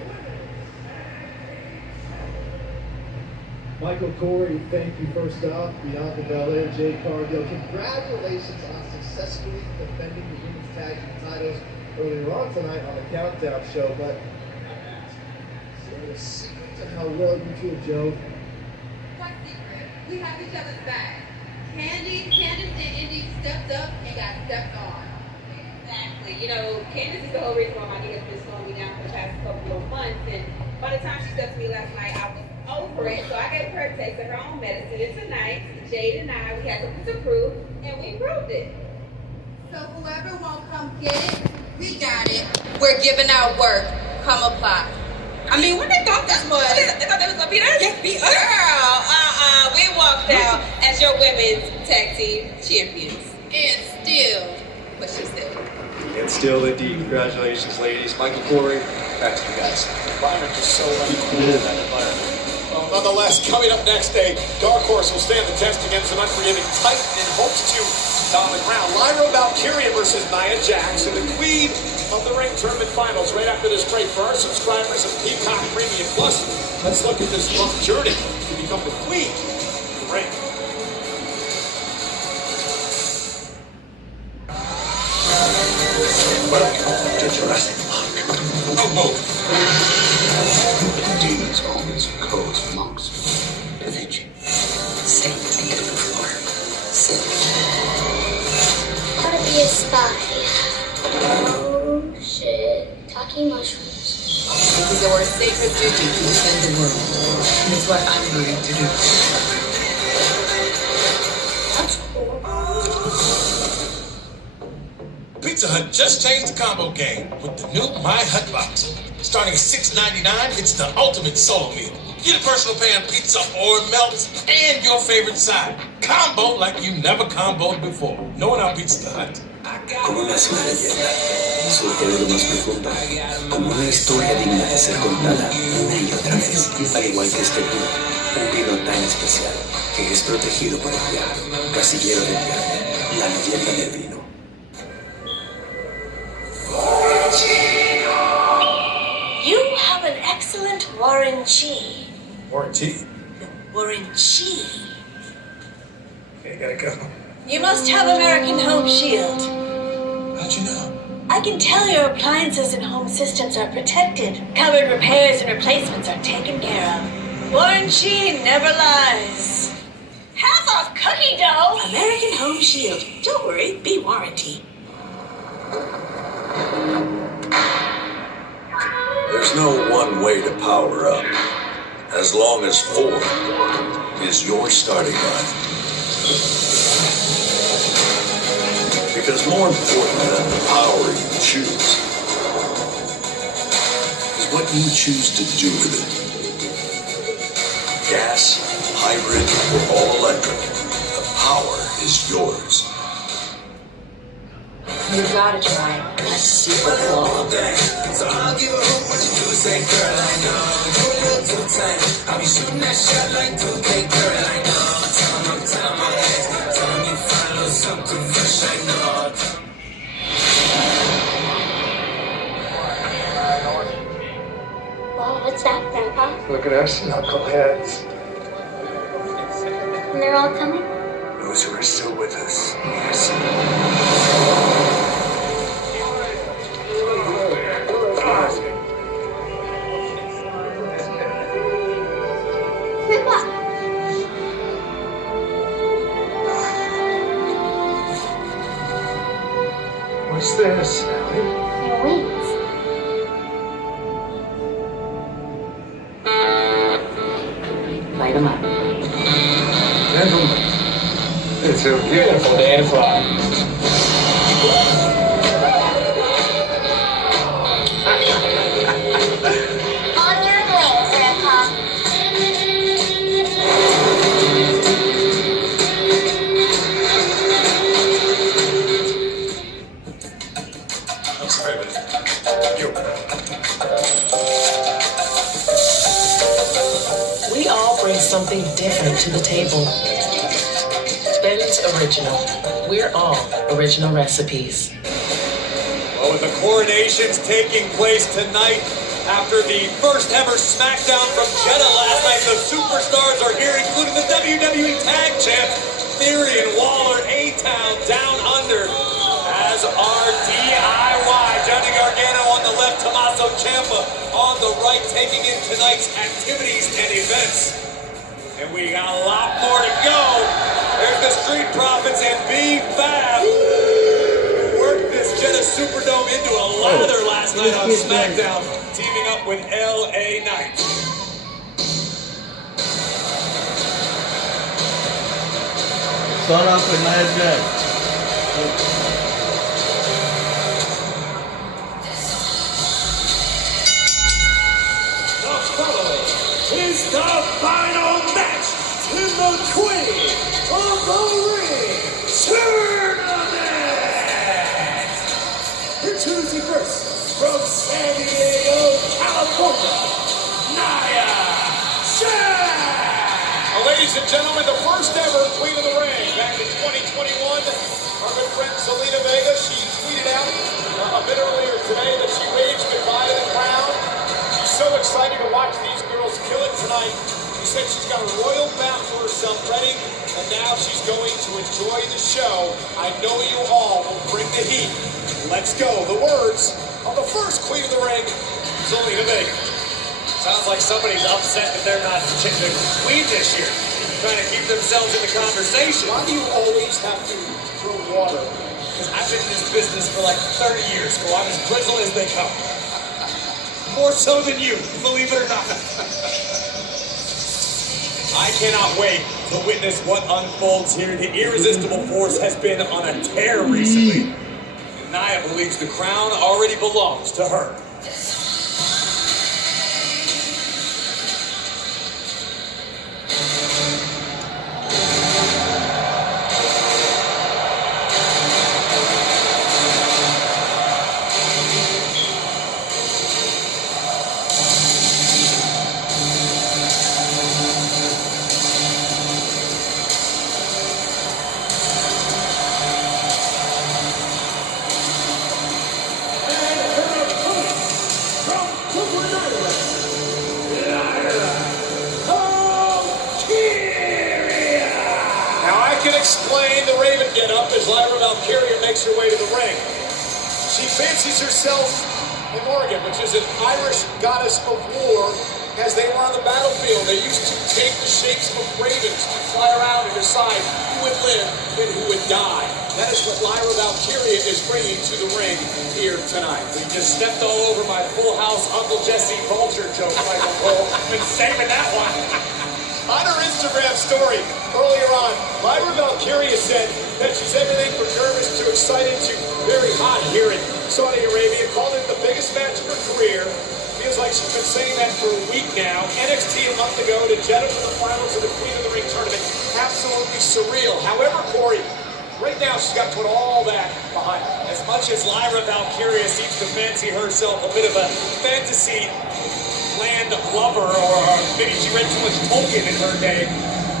Michael Corey, thank you first off. Bianca Belair, Jade Cargill, congratulations on successfully defending the women's tag team titles earlier on tonight on the Countdown show. But is there a secret to how well you feel, Joe? What secret? We have each other's back. Candice and Indy stepped up and got stepped on. Exactly. You know, Candice is the whole reason why my knee has been slowing me down for the past couple of months. And by the time she stepped to me last night, I was over it. So I gave her a taste of her own medicine. And tonight, Jade and I, we had something to prove, and we proved it. So whoever won't come get it, we got it. We're giving out work. Come apply. I mean, what they thought this was? They thought they was gonna beat us? Yeah, beat us. Girl, we walked out as your women's tag team champions. And still, what she said. And still, indeed, congratulations, ladies. Michael Corey, back to you guys. Environment is so uncool in that environment. Well, nonetheless, coming up next, a Dark Horse will stand the test against an unforgiving Titan and hopes to on the ground. Lyra Valkyria versus Nia Jax in the Queen of the Ring Tournament Finals. Right after this break, for our subscribers of Peacock Premium Plus, let's look at this long journey to become the Queen of the Ring. Welcome to Jurassic Park. Demons, omens, codes, monks. Prevention. Safety to the floor. How to be a spy. Oh shit. Talking mushrooms. It is our sacred duty to defend the world. And it's what I'm going to do. That's cool. Pizza Hut just changed the combo game with the new My Hut Box. Starting at $6.99, it's the ultimate solo meal. Get a personal pan pizza or melts and your favorite side. Combo like you never comboed before. No one out Pizza Hut. Como nace una leyenda, surge de lo más profundo, como una historia digna de ser contada una y otra vez. Al igual que este vino, un vino tan especial que es protegido por el diablo, Casillero del Diablo, la leyenda del vino. You have an excellent warranty. Warranty? Warranty. Okay, gotta go. You must have American Home Shield. How'd you know? I can tell your appliances and home systems are protected. Covered repairs and replacements are taken care of. Warranty never lies. Half off cookie dough. American Home Shield. Don't worry, be warranty. There's no one way to power up, as long as 4 is your starting line. Because more important than the power you choose is what you choose to do with it. Gas, hybrid, or all electric, the power is yours. You gotta try a super claw. So I'll give a hoot what you do, say girl, I know. You a little too tight. I'll be shooting that shot like 2K, girl, I know. Tell 'em my ass. Tell 'em you find a little something fresh, I know. Wow, what's that, Grandpa? Look at us, knuckleheads. And they're all coming? Those who are still with us, yes. Grandpa! What's this, Ellie? Your wings. Light them up. Gentlemen, it's a beautiful day to fly. On your way, Grandpa. I'm sorry, but you. We all bring something different to the table. Ben's Original. We're all original recipes. Well, but the coronation's taking place tonight after the first ever SmackDown from Jeddah last night. The superstars are here, including the WWE Tag Champs, Theory and Waller, A-Town, Down Under, as are DIY. Johnny Gargano on the left, Tommaso Ciampa on the right, taking in tonight's activities and events. And we got a lot more to go. There's the Street Profits and B-Fab. Worked this Jeddah Superdome into a lather last night on SmackDown, teaming up with LA Knight. Start off with Nia Jax. The following is the final match in the Queen of the Ring Tournament. Introducing first from San Diego, California, Nia Jax. Ladies and gentlemen, the first ever Queen of the Ring back in 2021. Our good friend Zelina Vega, she tweeted out a bit earlier today that she waved goodbye to the crowd. She's so excited to watch these girls kill it tonight. She said she's got a royal bath for herself ready, and now she's going to enjoy the show. I know you all will bring the heat. Let's go. The words of the first Queen of the Ring, Zelina Vega. Sounds like somebody's upset that they're not the queen this year. Trying to keep themselves in the conversation. Why do you always have to throw water? Because I've been in this business for like 30 years, so I'm as brittle as they come. More so than you, believe it or not. I cannot wait to witness what unfolds here. The Irresistible Force has been on a tear recently. And Nia believes the crown already belongs to her. Explain the Raven get-up as Lyra Valkyria makes her way to the ring. She fancies herself a Morrigan, which is an Irish goddess of war. As they were on the battlefield, they used to take the shapes of ravens to fly around and decide who would live and who would die. That is what Lyra Valkyria is bringing to the ring here tonight. We just stepped all over my Full House Uncle Jesse Vulture joke, Michael Cole. Been saving that one. On her Instagram story earlier on, Lyra Valkyria said that she's everything from nervous to excited to very hot here in Saudi Arabia. Called it the biggest match of her career. Feels like she's been saying that for a week now. NXT a month ago to Jeddah for the finals of the Queen of the Ring tournament. Absolutely surreal. However, Corey, right now she's got to put all that behind her. As much as Lyra Valkyria seems to fancy herself a bit of a fantasy land lover, or maybe she read too much Tolkien in her day.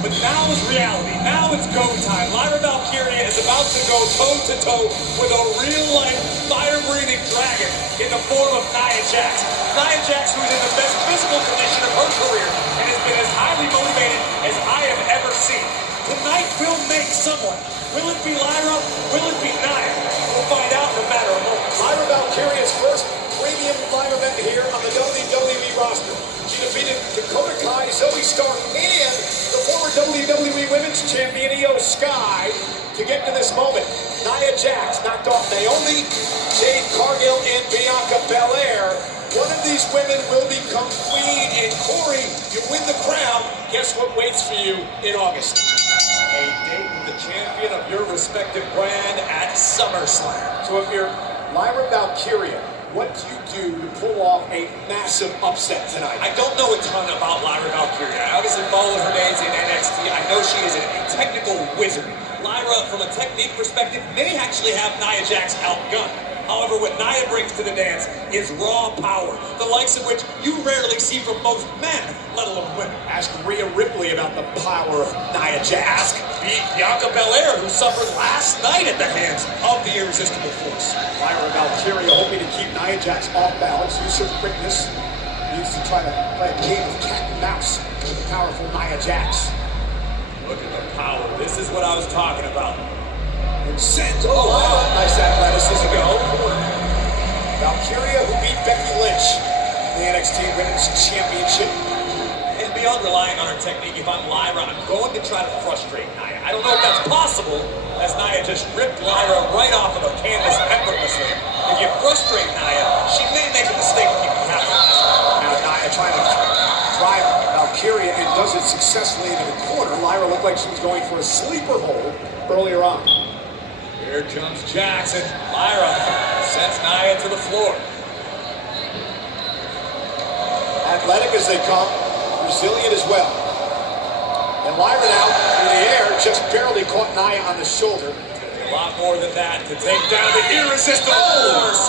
But now is reality. Now it's go time. Lyra Valkyria is about to go toe-to-toe with a real-life, fire-breathing dragon in the form of Nia Jax. Nia Jax, who's in the best physical condition of her career and has been as highly motivated as I have ever seen. Tonight will make someone. Will it be Lyra? Will it be Nia? We'll find out in a matter of moments. Lyra Valkyria's first premium live event here on the WWE roster. She defeated Dakota Kai, Zoe Stark, and the former WWE Women's Champion Io Sky to get to this moment. Nia Jax knocked off Naomi, Jade Cargill, and Bianca Belair. One of these women will become queen, and Corey, you win the crown. Guess what waits for you in August? A date with the champion of your respective brand at SummerSlam. So if you're Lyra Valkyria, what do you do to pull off a massive upset tonight? I don't know a ton about Lyra Valkyria. I obviously followed her days in NXT. I know she is a technical wizard. Lyra, from a technique perspective, may actually have Nia Jax outgunned. However, what Nia brings to the dance is raw power, the likes of which you rarely see from most men, let alone women. Ask Rhea Ripley about the power of Nia Jax. Ask Bianca Belair, who suffered last night at the hands of the Irresistible Force. Lyra Valkyria hoping to keep Nia Jax off balance. Use her quickness. Needs to try to play a game of cat and mouse with the powerful Nia Jax. Look at the power. This is what I was talking about. And sends. Oh, wow. Nice athleticism. Go. Valkyria, who beat Becky Lynch in the NXT Women's Championship. And beyond relying on her technique, if I'm Lyra, I'm going to try to frustrate Nia. I don't know if that's possible, as Nia just ripped Lyra right off of the canvas effortlessly. If you frustrate Nia, she may make a mistake and keep half of this. Now Nia trying to drive Valkyria and does it successfully into the corner. Lyra looked like she was going for a sleeper hold earlier on. Here comes Jackson. Lyra sends Nia to the floor. Athletic as they come, resilient as well. And Lyra now through the air just barely caught Nia on the shoulder. A lot more than that to take down the Irresistible Force.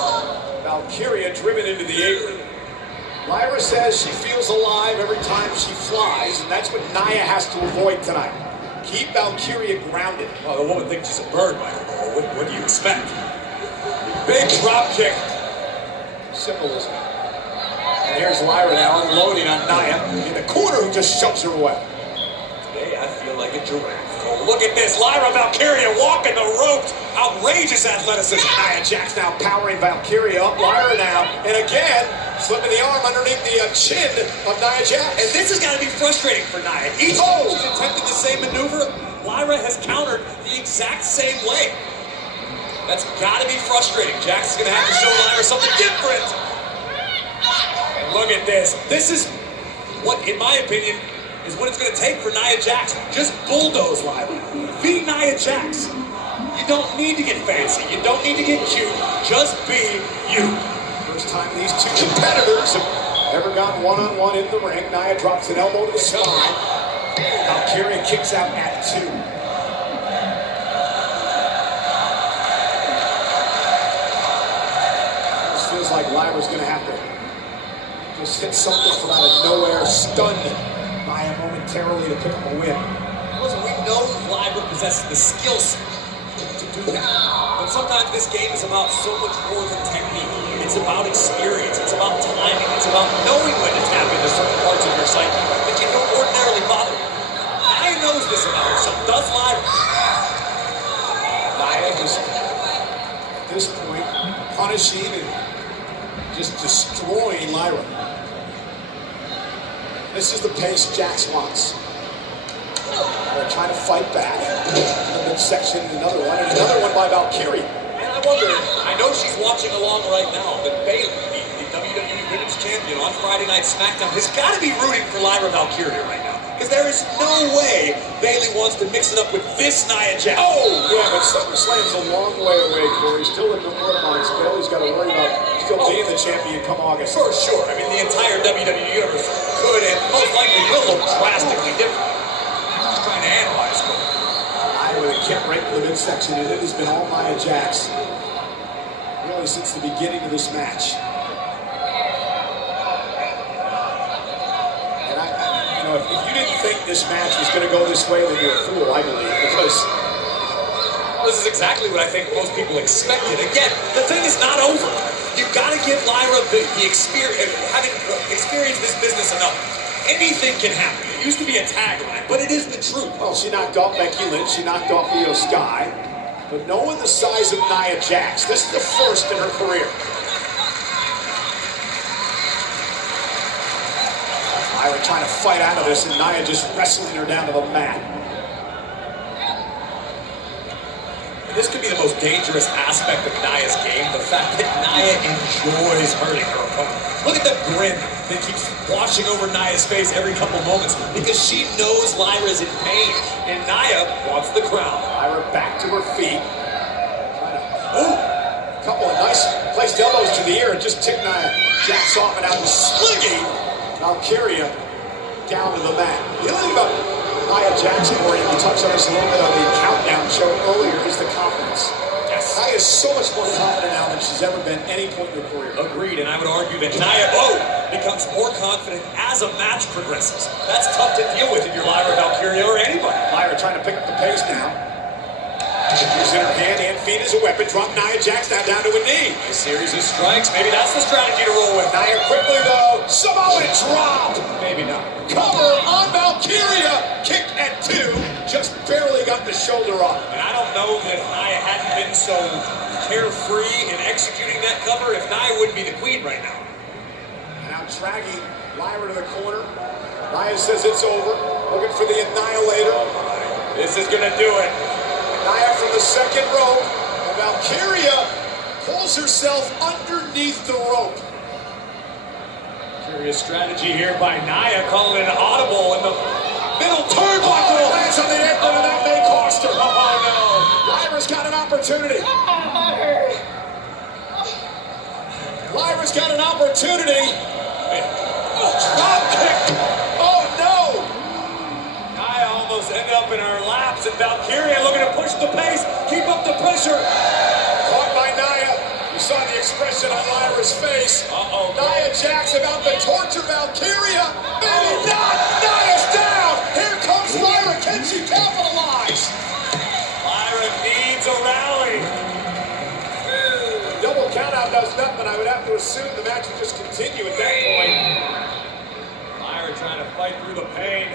Valkyria driven into the apron. Lyra says she feels alive every time she flies, and that's what Nia has to avoid tonight. Keep Valkyria grounded. Oh, the woman thinks she's a bird, Michael. What do you expect? Big drop kick. Symbolism. And here's Lyra now unloading on Nia in the corner, who just shoves her away. Today I feel like a giraffe. Oh, look at this. Lyra Valkyria walking the ropes. Outrageous athleticism. Nia Jax now powering Valkyria up. Lyra now. And again, slipping the arm underneath the chin of Nia Jax. And this has got to be frustrating for Nia. Each time she's attempted the same maneuver, Lyra has countered the exact same way. That's got to be frustrating. Jax is going to have to show Lyra something different. And look at this. This is what, in my opinion, is what it's going to take for Nia Jax. Just bulldoze Lyra. Be Nia Jax. You don't need to get fancy. You don't need to get cute. Just be you. First time these two competitors have ever gone one-on-one in the ring. Nia drops an elbow to the spine. Valkyria kicks out at 2. This feels like Lyra's going to have to just hit something from out of nowhere, stun Nia momentarily to pick up a win. Listen, we know Lyra possesses the skill set to do that. But sometimes this game is about so much more than technique. It's about experience. It's about timing. It's about knowing when to tap into certain parts of your psyche that you don't ordinarily bother with. Nia knows this about herself. Does Lyra? Nia is, at this point, punishing and just destroying Lyra. This is the pace Jax wants. They're trying to fight back. In the midsection, another one by Valkyrie. And I wonder, I know she's watching along right now, but Bayley, the WWE Women's Champion on Friday Night SmackDown, has got to be rooting for Lyra Valkyria right now. Because there is no way Bayley wants to mix it up with this Nia Jax. Oh! Yeah, but SummerSlam's a long way away, Corey. Still in the warlines. Bayley's got to worry about still being the champion come August. For sure. I mean, the entire WWE Universe could and most likely will look drastically different. I'm trying to analyze it. Nia with a kick right in the midsection, and it has been all Nia Jax. Really since the beginning of this match. If you didn't think this match was going to go this way, then you're a fool, I believe, because this is exactly what I think most people expected. Again, the thing is not over. You've got to give Lyra the experience, having experienced this business enough. Anything can happen. It used to be a tagline, but it is the truth. Well, she knocked off Becky Lynch, she knocked off Io Sky, but knowing the size of Nia Jax, this is the first in her career. Lyra trying to fight out of this, and Nia just wrestling her down to the mat. And this could be the most dangerous aspect of Nia's game, the fact that Nia enjoys hurting her opponent. Look at the grin that keeps washing over Nia's face every couple moments, because she knows Lyra's in pain, and Nia wants the crown. Lyra back to her feet. A couple of nice placed elbows to the ear, and just tipped Nia Jax off and out and slinging Valkyria down to the mat. The other thing about Nia Jax, Corey, we touched on this a little bit on the Countdown show earlier, is the confidence. Yes. Nia is so much more confident now than she's ever been any point in her career. Agreed, and I would argue that Nia becomes more confident as a match progresses. That's tough to deal with if you're Lyra Valkyria or anybody. Lyra trying to pick up the pace now. Using her hand and feet as a weapon. Drop Nia Jax now down to a knee. A series of strikes. Maybe that's the strategy to roll with. Nia quickly though. Samoan drop. Maybe not. Cover on Valkyria. Kick at 2. Just barely got the shoulder off. And I don't know that Nia hadn't been so carefree in executing that cover if Nia wouldn't be the queen right now. Now dragging Lyra to the corner. Nia says it's over. Looking for the Annihilator. This is going to do it. Nia from the second rope. And Valkyria pulls herself underneath the rope. Curious strategy here by Nia, calling it an audible in the middle turnbuckle. Lands on the apron and that may cost her. Oh no. Lyra's got an opportunity. Lyra's got an opportunity. Drop kick. Oh no. Nia almost ended up in her laps, and Valkyria looking to push the pace, keep up the pressure. Caught by Nia. You saw the expression on Lyra's face. Nia Jax about to torture Valkyria. Maybe not. Nia's down. Here comes Lyra. Can she capitalize? Lyra needs a rally. Double countout does nothing. I would have to assume the match would just continue at that point. Lyra trying to fight through the pain.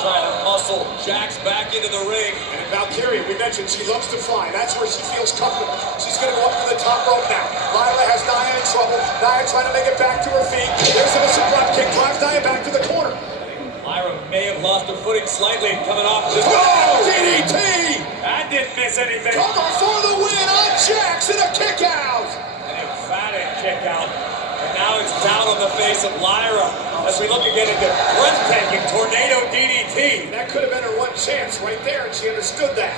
Trying to muscle Jax back into the ring. And Valkyria, we mentioned she loves to fly. That's where she feels comfortable. She's going to go up to the top rope now. Lyra has Nia in trouble. Nia trying to make it back to her feet. There's a missile drop kick. Drives Nia back to the corner. Lyra may have lost her footing slightly coming off this. Oh, DDT! That didn't miss anything. Cover for the win on Jax and a kick out. An emphatic kick out. And now it's down on the face of Lyra as we look again into breathtaking tornado DDT. That could have been her one chance right there, and she understood that.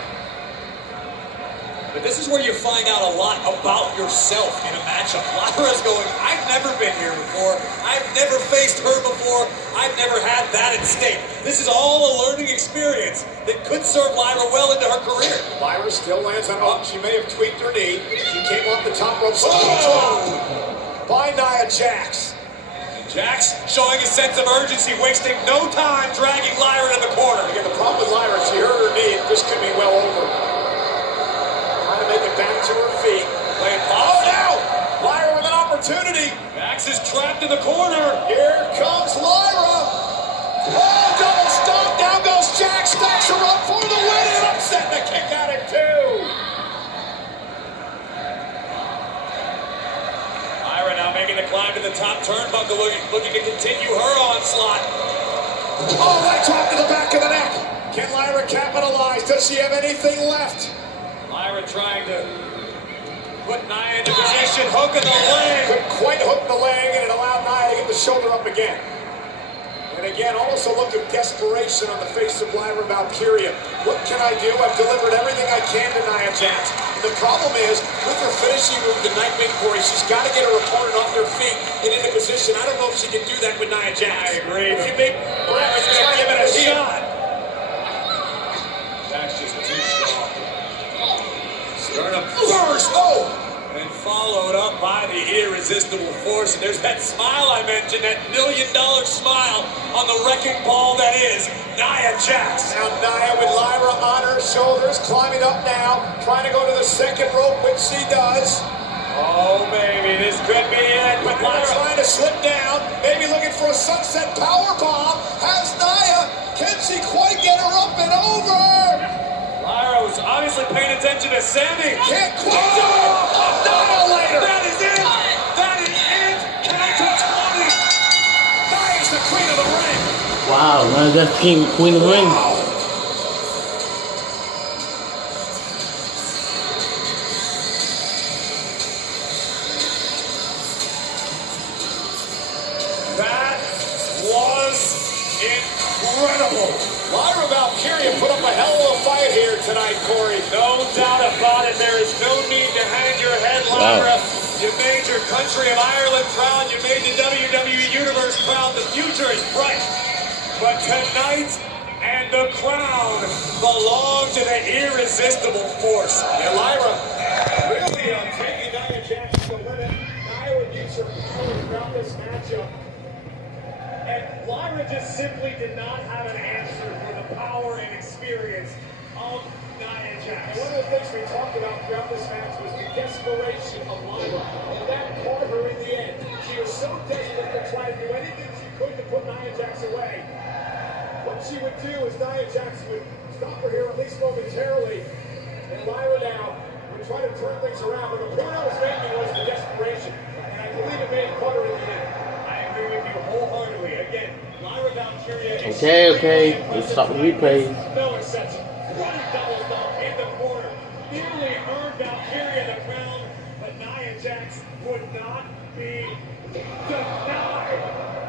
But this is where you find out a lot about yourself in a matchup. Lyra's going, I've never been here before. I've never faced her before. I've never had that at stake. This is all a learning experience that could serve Lyra well into her career. Lyra still lands on her. She may have tweaked her knee. She came off the top rope. By Nia Jax. Jax showing a sense of urgency, wasting no time dragging Lyra to the corner. Again, the problem with Lyra, she hurt her knee. This could be well over. Trying to make it back to her feet. Oh, now! Lyra with an opportunity. Jax is trapped in the corner. Here comes Lyra. Oh, double stomp. Down goes Jax. Stacks her up for the win and upset the kick out at 2. Lyra now making the climb to the top turnbuckle, looking to continue her onslaught. Oh, that drop to the back of the neck. Can Lyra capitalize? Does she have anything left? Lyra trying to put Nia into position, hook in the leg. Couldn't quite hook the leg, and it allowed Nia to get the shoulder up again. And again, almost a look of desperation on the face of Lyra Valkyria. What can I do? I've delivered everything I can to Nia Jax. The problem is, with her finishing move tonight, Corey, she's got to get her opponent off their feet and into position. I don't know if she can do that with Nia Jax. I agree. If you make Lyra's trying to give it a shot. That's just too strong. Sternum first. Oh! And followed up by the irresistible force. And there's that smile I mentioned, that $1 million smile on the wrecking ball that is Nia Jax. Now Nia with Lyra on her shoulders, climbing up now, trying to go to the second rope, which she does. Oh, baby, this could be it. But Lyra trying to slip down, maybe looking for a sunset power bomb. Has Nia? Can she quite get her up and over? Lyra was obviously paying attention to Sammy. Can't quite do it. Annihilator. That is it. That is it. Count to 20. Nia's the queen of the ring. Wow, now that's queen of the ring. That was incredible. Lyra Valkyria put up a hell of a fight here tonight, Corey. No doubt about it. There is no need to hang your head, Lyra. Wow. You made your country of Ireland proud. You made the WWE Universe proud. The future is bright. But tonight, And the crown belongs to the irresistible force. And Lyra really taking Nia Jax to the limit. Nia would use her power throughout this matchup. And Lyra just simply did not have an answer for the power and experience of Nia Jax. And one of the things we talked about throughout this match was the desperation of Lyra. And that caught her in the end. She was so desperate to try to do anything she could to put Nia Jax away. What she would do is Nia Jax would stop her here at least momentarily. And Lyra now would try to turn things around. But the point I was making was the desperation. And I believe it may have caught her in the end. I agree with you wholeheartedly. Again, Lyra Valkyria is Okay. Let's stop the replay. no exception. Running double stomp in the corner. Nearly earned Valkyria the crown, but Nia Jax would not be denied.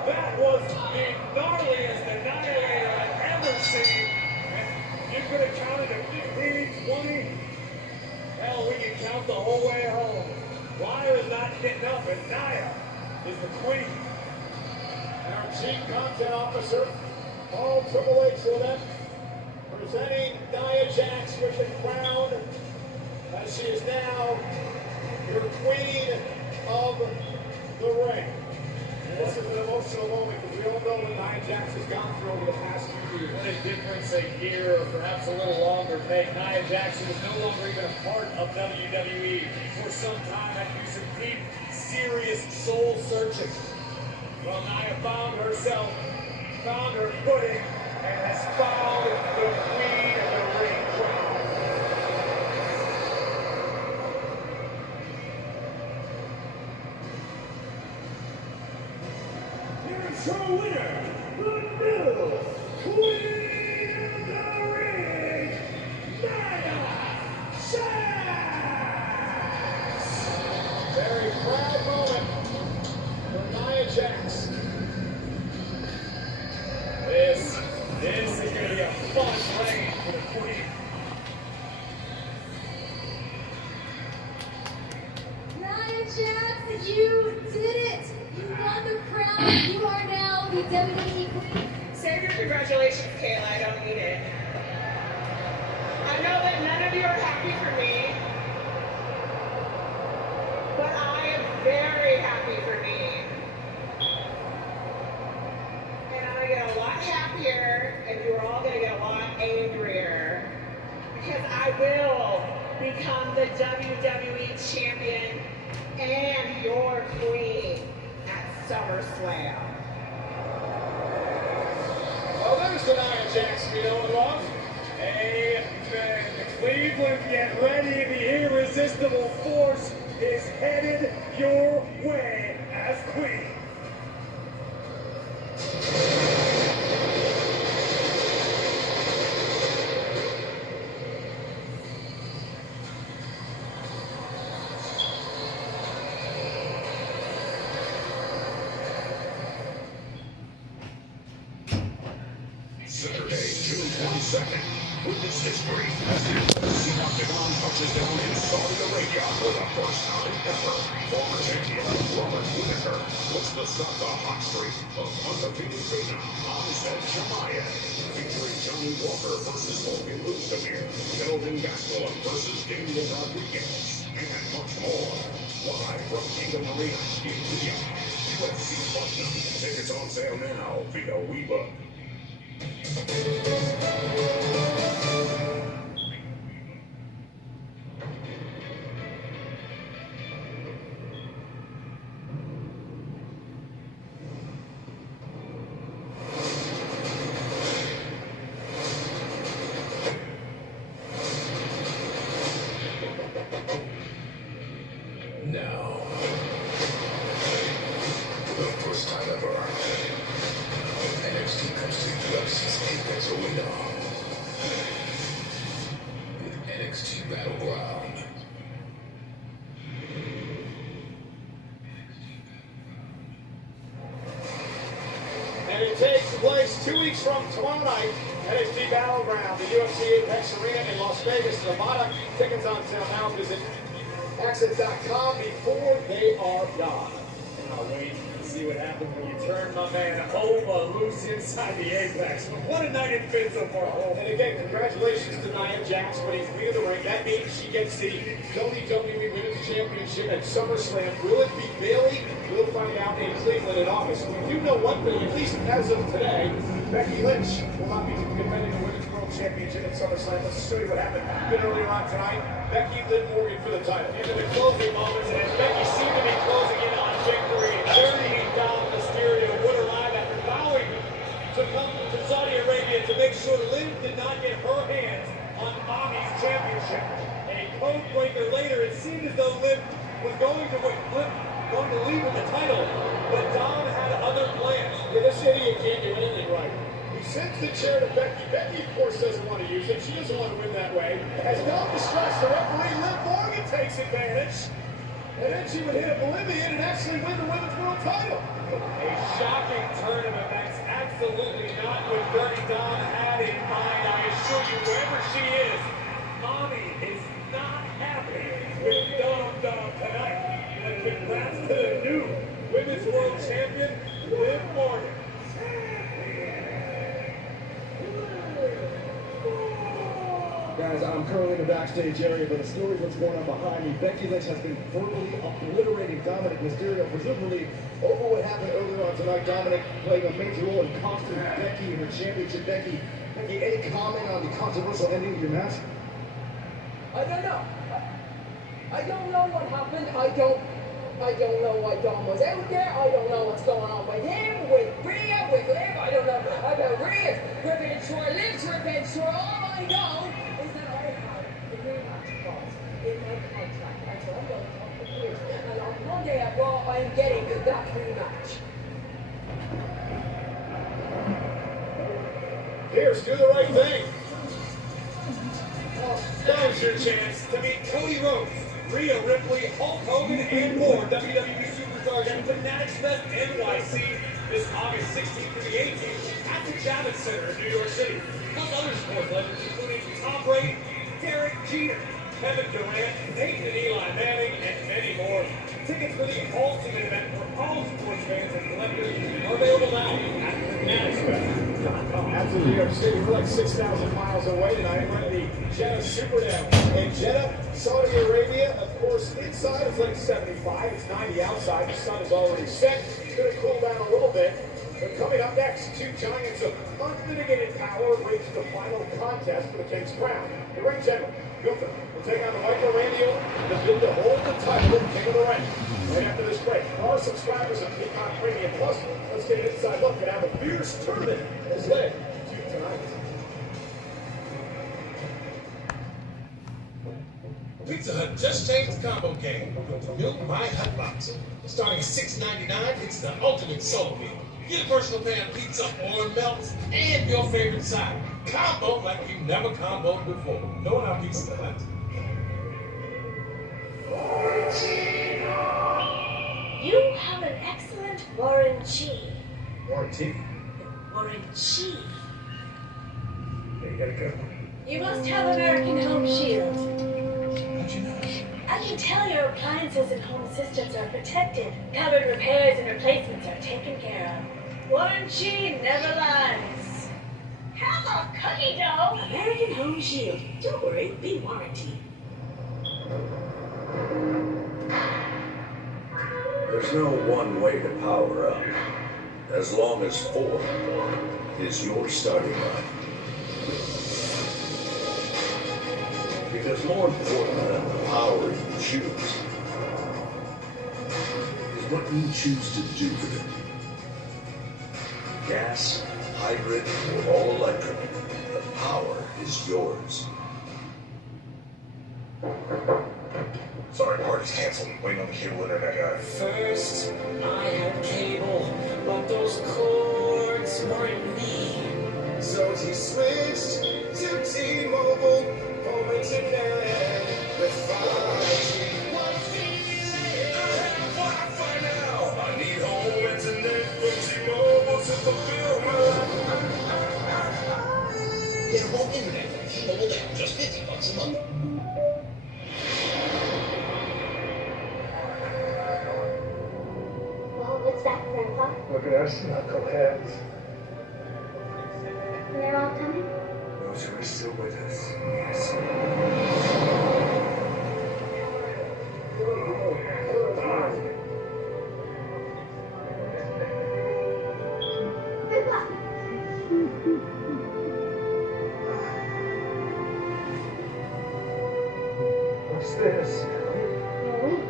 That was the gnarliest annihilator I've ever seen. And you could have counted to 15, 20. Hell, we can count the whole way home. Lyra's not getting up, and Nia is the queen. And our chief content officer, Paul Triple H Levesque, presenting Nia Jax with the crown as she is now your queen of the ring. And this is an emotional moment because we all know what Nia Jax has gone through over the past few years. What a difference a year or perhaps a little longer make. Nia Jax was no longer even a part of WWE. For some time had to do some deep, serious soul searching. Well, Nia found herself, found her footing, and has found the queen of the ring crown. Here's your winner, the new queen of the ring, Nia Jax. Very proud moment for Nia Jax. This is going to be a fun reign for the queen. Nia Jax, you did it! You won the crown. You are now the WWE queen. Save your congratulations, Kayla. I don't need it. I know that none of you are happy for me, but I am very happy for me. And I'm going to get a lot happier, and you're all going to get a lot angrier, because I will become the WWE champion and your queen at SummerSlam. Well, there's the Nia Jax we know and love. Amen. Cleveland, get ready. The irresistible force is headed your way as queen. Saturday, June 22nd. Witness history as the UFC Octagon touches down in Saudi Arabia for the first time ever. Former champion Robert Whittaker looks to stop the hot streak of undefeated Dana Hamzat Chimaev, featuring Johnny Walker versus Logan Lustavir, Kelvin Gastelum versus Daniel Rodriguez, and much more. Live from Kingdom Arena in Riyadh, UFC Platinum. Tickets on sale now via WeBook. Now, for the first time ever, NXT comes to UFC's Apex Arena with NXT Battleground. And it takes place 2 weeks from tomorrow night. NXT Battleground, the UFC Apex Arena in Las Vegas, Nevada. Tickets on sale now. Visit Access.com before they are gone. Cannot wait to see what happens when you turn my man Hova loose inside the Apex. What a night it's been so far, Hova. And again, congratulations to Nia Jax winning Queen of the Ring. That means she gets the WWE Women's Championship at SummerSlam. Will it be Bayley? We'll find out in Cleveland in August. We do know one thing, at least as of today, Becky Lynch will not be defending the Women's World Championship at SummerSlam. Let's show you what happened a bit earlier on tonight. Becky Liv Morgan for the title. Into the closing moments, and as Becky seemed to be closing in on victory, journeying down Mysterio would arrive after vowing to come to Saudi Arabia to make sure Liv did not get her hands on Mommy's championship. A code breaker later, it seemed as though Liv was going to leave with the title, but Dom had other plans. Yeah, this idiot can't do anything right. He sends the chair to Becky. Becky, of course, doesn't want to use it. She doesn't want to win that way. As Dom distracts the referee, Liv Morgan takes advantage. And then she would hit a Bolivian and actually win the Women's World title. A shocking turn of events, absolutely not what Dirty Dom had in mind. I assure you, wherever she is, Mommy is not happy with Dom tonight. And congrats to the new Women's World Champion, Liv Morgan. Guys, I'm currently in the backstage area, but the story is what's going on behind me. Becky Lynch has been verbally obliterating Dominic Mysterio, presumably over what happened earlier on tonight. Dominic playing a major role in costing Becky in her championship. Becky, any comment on the controversial ending of your match? I don't know. I don't know what happened. I don't know why Dom was out there. I don't know what's going on with him, with Rhea, with Liv. I don't know about Rhea's revenge tour, Liv's revenge tour. All I know is that I have the rematch clause in my contract. That's what I'm going to talk for years. And on Monday at Raw, I'm getting that rematch. Here's do the right thing. Now's your chance to meet Cody Rhodes, Rhea Ripley, Hulk Hogan, and more WWE superstars at Fanatics Fest NYC this August 16th through the 18th at the Javits Center in New York City. Plus other sports legends including Tom Brady, Derek Jeter, Kevin Durant, Nathan Eli Manning, and many more. Tickets for the ultimate event for all sports fans and collectors are available now at FanaticsFest.com. Absolutely, New York City. We're like 6,000 miles away tonight. We're at the Jeddah Superdome in Jeddah, Saudi Arabia. Of course, inside it's like 75. It's 90 outside. The sun is already set. It's going to cool down a little bit. But coming up next, two giants of unmitigated power reach the final contest for the King's Crown. The ring general, Gunther, will take on the Michael Randy Orton to bid to hold the title of King of the Ring. Right after this break, for our subscribers of Peacock Premium Plus, let's get an inside look at how the fierce tournament has led to tonight. Pizza Hut just changed the combo game with the new My Hut Box. Starting at $6.99, it's the ultimate solo meal. Get a personal pan pizza or melts and your favorite side. Combo like you never comboed before. No one on Pizza Hut. You have an excellent warranty. Warranty? Warranty. You gotta go. You must have American Home Shield. How'd you know? I can tell your appliances and home systems are protected. Covered repairs and replacements are taken care of. Warranty never lies. Half off cookie dough. American Home Shield. Don't worry, be warranty. There's no one way to power up, as long as 4 is your starting line. Because more important than the power you choose is what you choose to do with it. Gas, hybrid, or all electric, the power is yours. Sorry, party's canceled. Waiting on the cable internet guy. First, I had cable, but those cords weren't me. So he switched to T-Mobile home internet with 5G. I need home internet from T-Mobile to fulfill Get home internet from T-Mobile down just $50 a month. Well, what's that, Grandpa? Grandpa? Look at us, knuckleheads. They're all coming? Those who are still with us, yes. What's this? Your wings.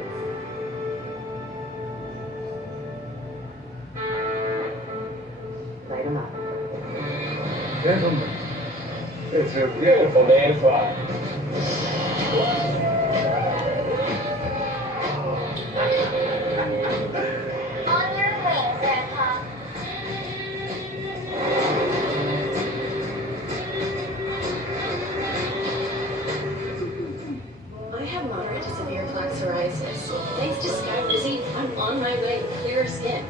Light 'em up. Gentlemen, it's a beautiful day to fly. On your way, Grandpa. I have moderate to severe plaque psoriasis. Thanks to Skyrizi, I'm on my way to clearer skin.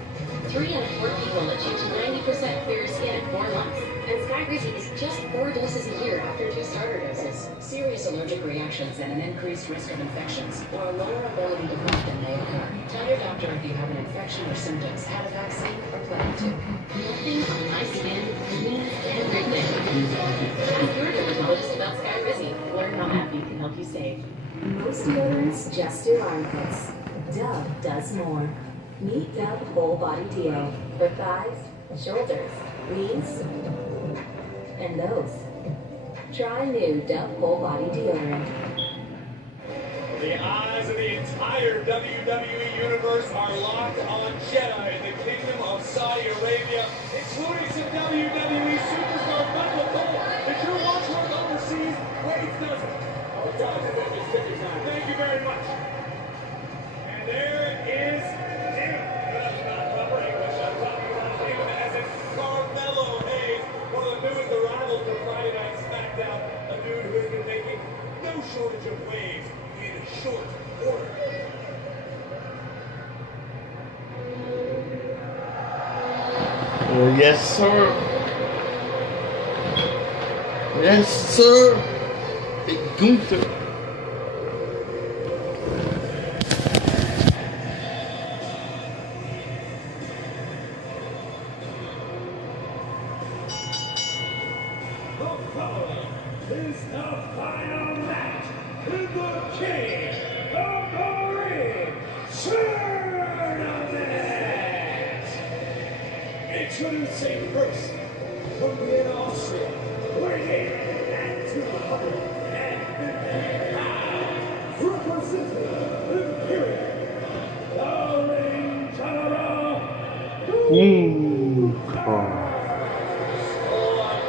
3 out of 4 people achieved 90% clearer skin in 4 months. And Skyrizi is just 4 doses a year after 2 starter doses. Serious allergic reactions and an increased risk of infections or a lower ability to function may occur. Tell your doctor if you have an infection or symptoms, had a vaccine, or plan to. Nothing on my skin means everything. Ask your dermatologist about Skyrizi. Learn how AbbVie can help you save. Most deodorants just do armpits. Dove does more. Meet Dove Whole Body Deo for thighs, shoulders, knees, and those. Try new Dove Whole Body Deodorant. The eyes of the entire WWE Universe are locked on Jeddah in the Kingdom of Saudi Arabia, including some WWE superstar Michael Cole. If your watch work overseas, Wade's doesn't. Oh, guys, it's ticket time. Thank you very much. And there is him. That's not proper English. I'm talking about him as in Carmelo Hayes, one of the newest arrivals for Friday Night SmackDown. A dude who has been making no shortage of waves in short order. Yes, sir. Yes, sir. Big Gunther. Is the final match in the King of the Ring Tournament. Introducing first from Vienna, Austria, weighing at 250 pounds, representing Imperium, the Ring General.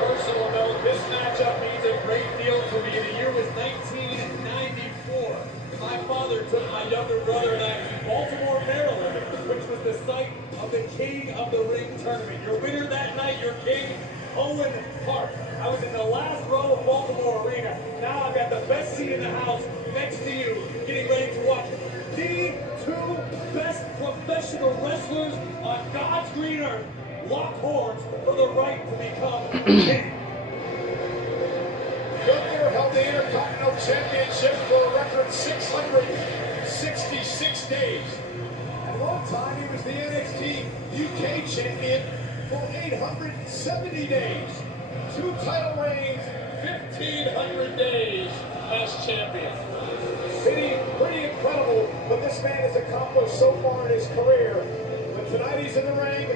Personal note, this matchup means a great deal to me. The year was 1994. My father took my younger brother and I to Baltimore, Maryland, which was the site of the King of the Ring tournament. Your winner that night, your king, Owen Hart. I was in the last row of Baltimore Arena. Now I've got the best seat in the house next to you, getting ready to watch the 2 best professional wrestlers on God's green earth lock horns for the right to become king. Gunther held the Intercontinental Championship for a record 666 days. At one time, he was the NXT UK champion for 870 days. 2 title reigns, 1,500 days as champion. Pretty incredible what this man has accomplished so far in his career. But tonight he's in the ring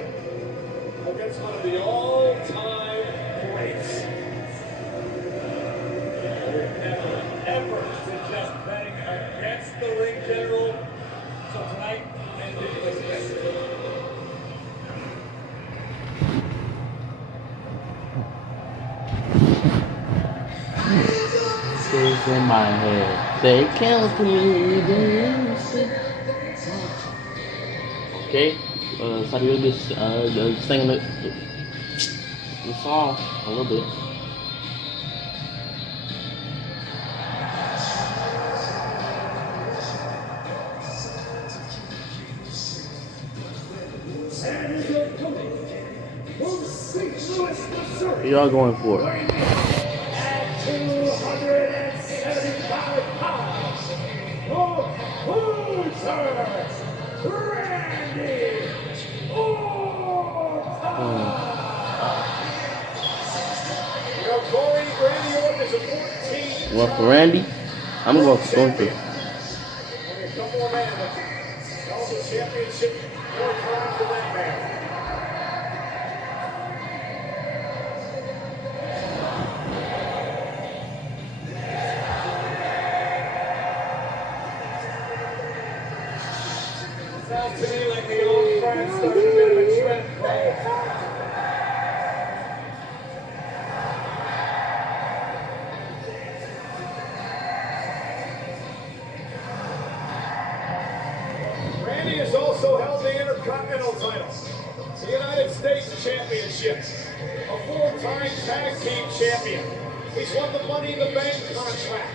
against one of the all-time greats. We've never, ever suggest betting against the Ring General. So tonight, and this. Stays in my head. They count me. Okay. Sadio just singing the song a little bit. What y'all going for? At 275 pounds, the loser, Randy Orton. Well, for Randy, I'm going to go Gunther. Only a couple of men that held the championship more times than that man. Sounds to me like the old friend started a bit of a trend. Randy has also held the Intercontinental title, the United States Championship, a full-time tag team champion. He's won the Money in the Bank contract.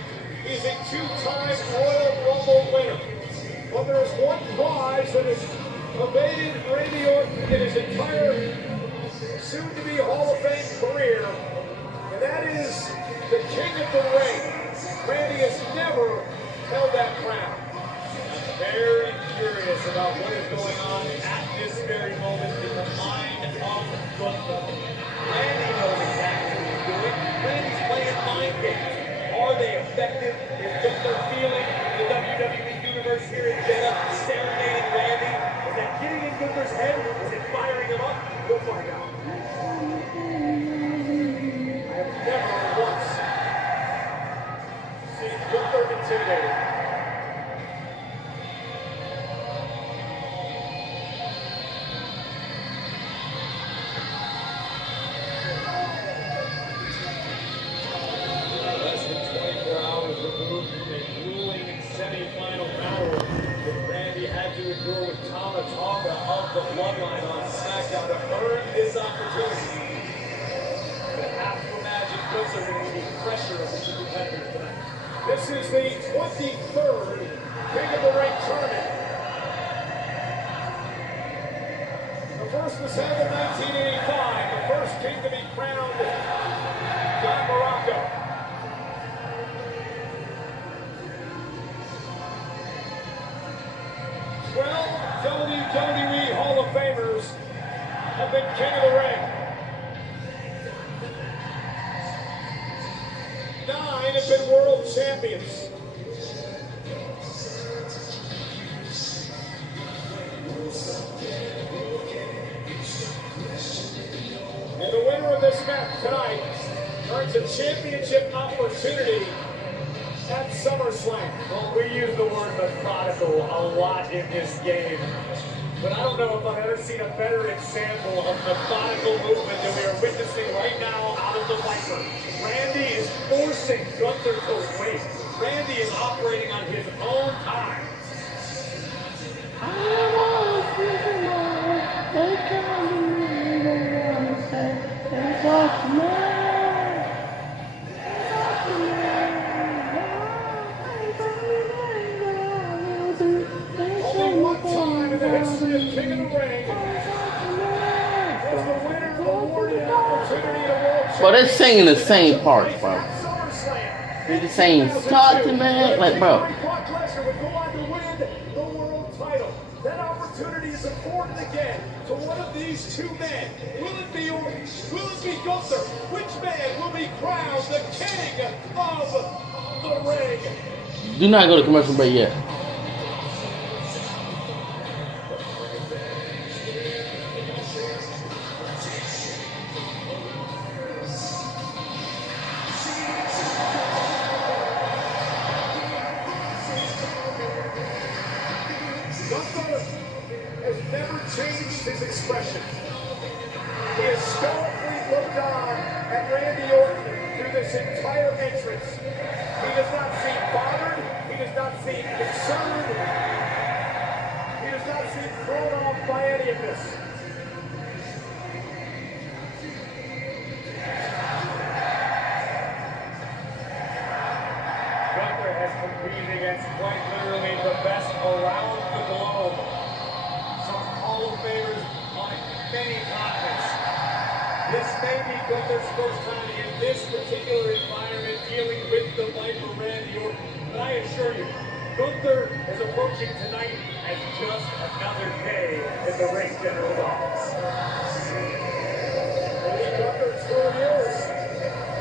He's a two-time Royal Rumble winner. But there's one prize that has evaded Randy Orton in his entire soon-to-be Hall of Fame career, and that is the King of the Ring. Randy has never held that crown. I'm very curious about what is going on at this very moment in the mind of Gunther. Randy knows exactly what he's doing. Randy's playing mind games. Are they effective? Is Gunther feeling the WWE Universe here in Jeddah serenading Randy? Is that getting in Gunther's head? Is it firing him up? We'll find out. I have never once seen Gunther intimidated. Semi-final battle that Randy had to endure with Tama Tonga of the Bloodline on SmackDown to earn this opportunity. But have to imagine Gunther going to need pressure of the two competitors tonight. This is the 23rd King of the Ring tournament. The first was held in 1985. The first king to be crowned, Don Morocco. 12 WWE Hall of Famers have been King of the Ring. 9 have been world champions. And the winner of this match tonight earns a championship opportunity at SummerSlam. Well, we use the word methodical a lot in this game. But I don't know if I've ever seen a better example of methodical movement than we are witnessing right now out of the Viper. Randy is forcing Gunther to wait. Randy is operating on his own time. Only one time in the history of King of the Ring was the winner awarded an opportunity to world Bro, they're singing the same parts, bro. They're the same start to man, like, bro. Brock Lesnar would go on to win the world title. That opportunity is afforded again to one of these two men. Will it be Orton? Will it be Gunther? Which man will be crowned the King of the Ring? Do not go to commercial break yet. Gunther has never changed his expression. He has stoically looked on at Randy Orton through this entire entrance. He does not seem bothered. He does not seem concerned. He does not seem thrown off by any of this. Gunther has competed against quite literally the best around the globe. Some Hall of Famers on many continents. This may be Gunther's first time in this particular environment dealing with the Viper Randy Orton. But I assure you, Gunther is approaching tonight as just another day in the Ring General's office. Randy Gunther still is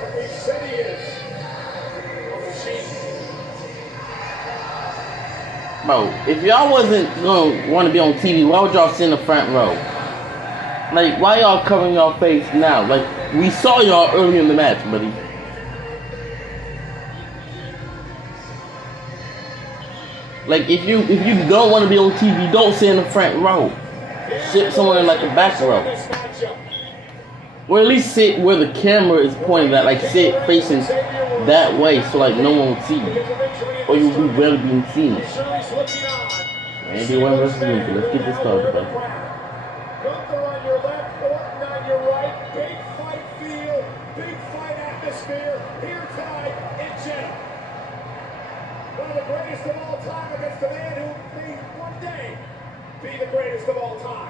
what we said he is. A Bro, if y'all wasn't gonna want to be on TV, why would y'all sit in the front row? Like, why y'all covering y'all face now? Like, we saw y'all early in the match, buddy. Like, if you don't want to be on TV, don't sit in the front row. Sit somewhere in like the back row. Or at least sit where the camera is pointed at. Like, sit facing that way so like no one will see you. Or you'll be barely being seen. Andy One versus Gunther. Let's get this started, bro. Gunther on your left, Orton on your right. Big fight feel, big fight atmosphere here tonight in Jeddah. One of the greatest of all time against a man who may one day be the greatest of all time.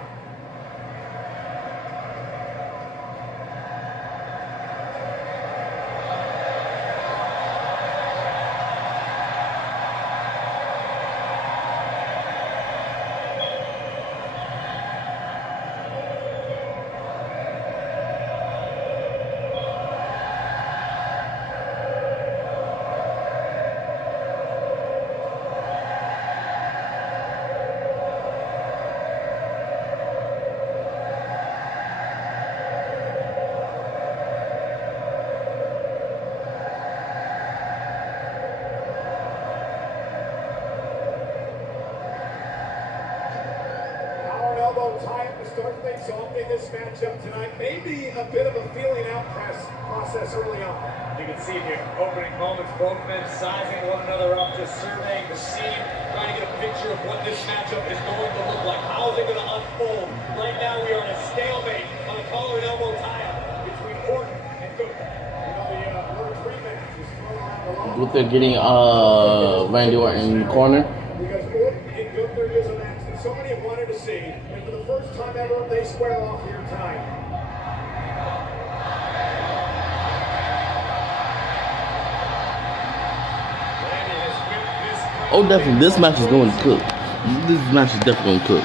Tie up to start things off in this matchup tonight. Maybe a bit of a feeling out process early on. You can see here, opening moments, both men sizing one another up, just surveying the scene, trying to get a picture of what this matchup is going to look like. How is it going to unfold? Right now we are in a stalemate on a collar and elbow tie-up between Orton and Gunther. You know, the word rematch is thrown around a lot. Gunther getting Randy Orton in the corner. Because Orton and Gunther is a match that so many have wanted to see. And for the first time ever, they square off here tonight. Oh, definitely. This match is going to cook. This match is definitely going to cook.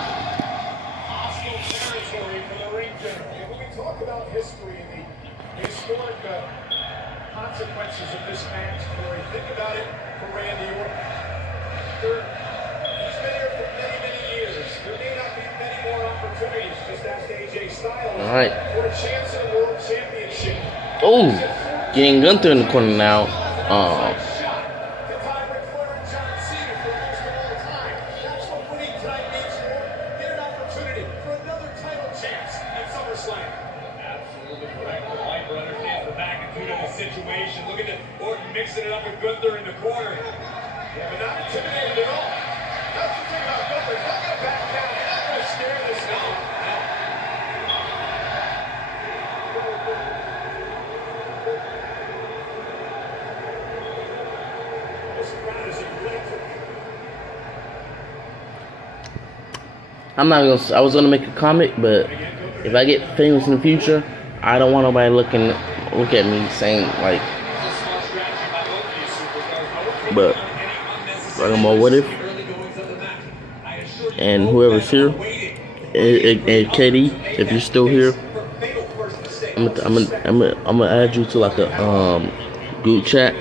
Hostile territory for the ring general. And when we talk about history and the historic consequences of this match, Corey, think about it for Randy Orton. He's been here for many, many years. There may not be many more opportunities, just ask AJ Styles, All right. for a chance at a world championship. Oh, getting Gunther in the corner now. Mixing it up with Gunther in the corner. Yeah, but not intimidated at all. That's the thing about Gunther. He's not going to back down. He's not going to scare this guy. This crowd is electric. I'm not gonna. I was gonna make a comment, but if I get famous in the future, I don't want nobody look at me saying like. But like more what if, and whoever's here, and Katie, if you're still here, I'm gonna add you to like a group chat,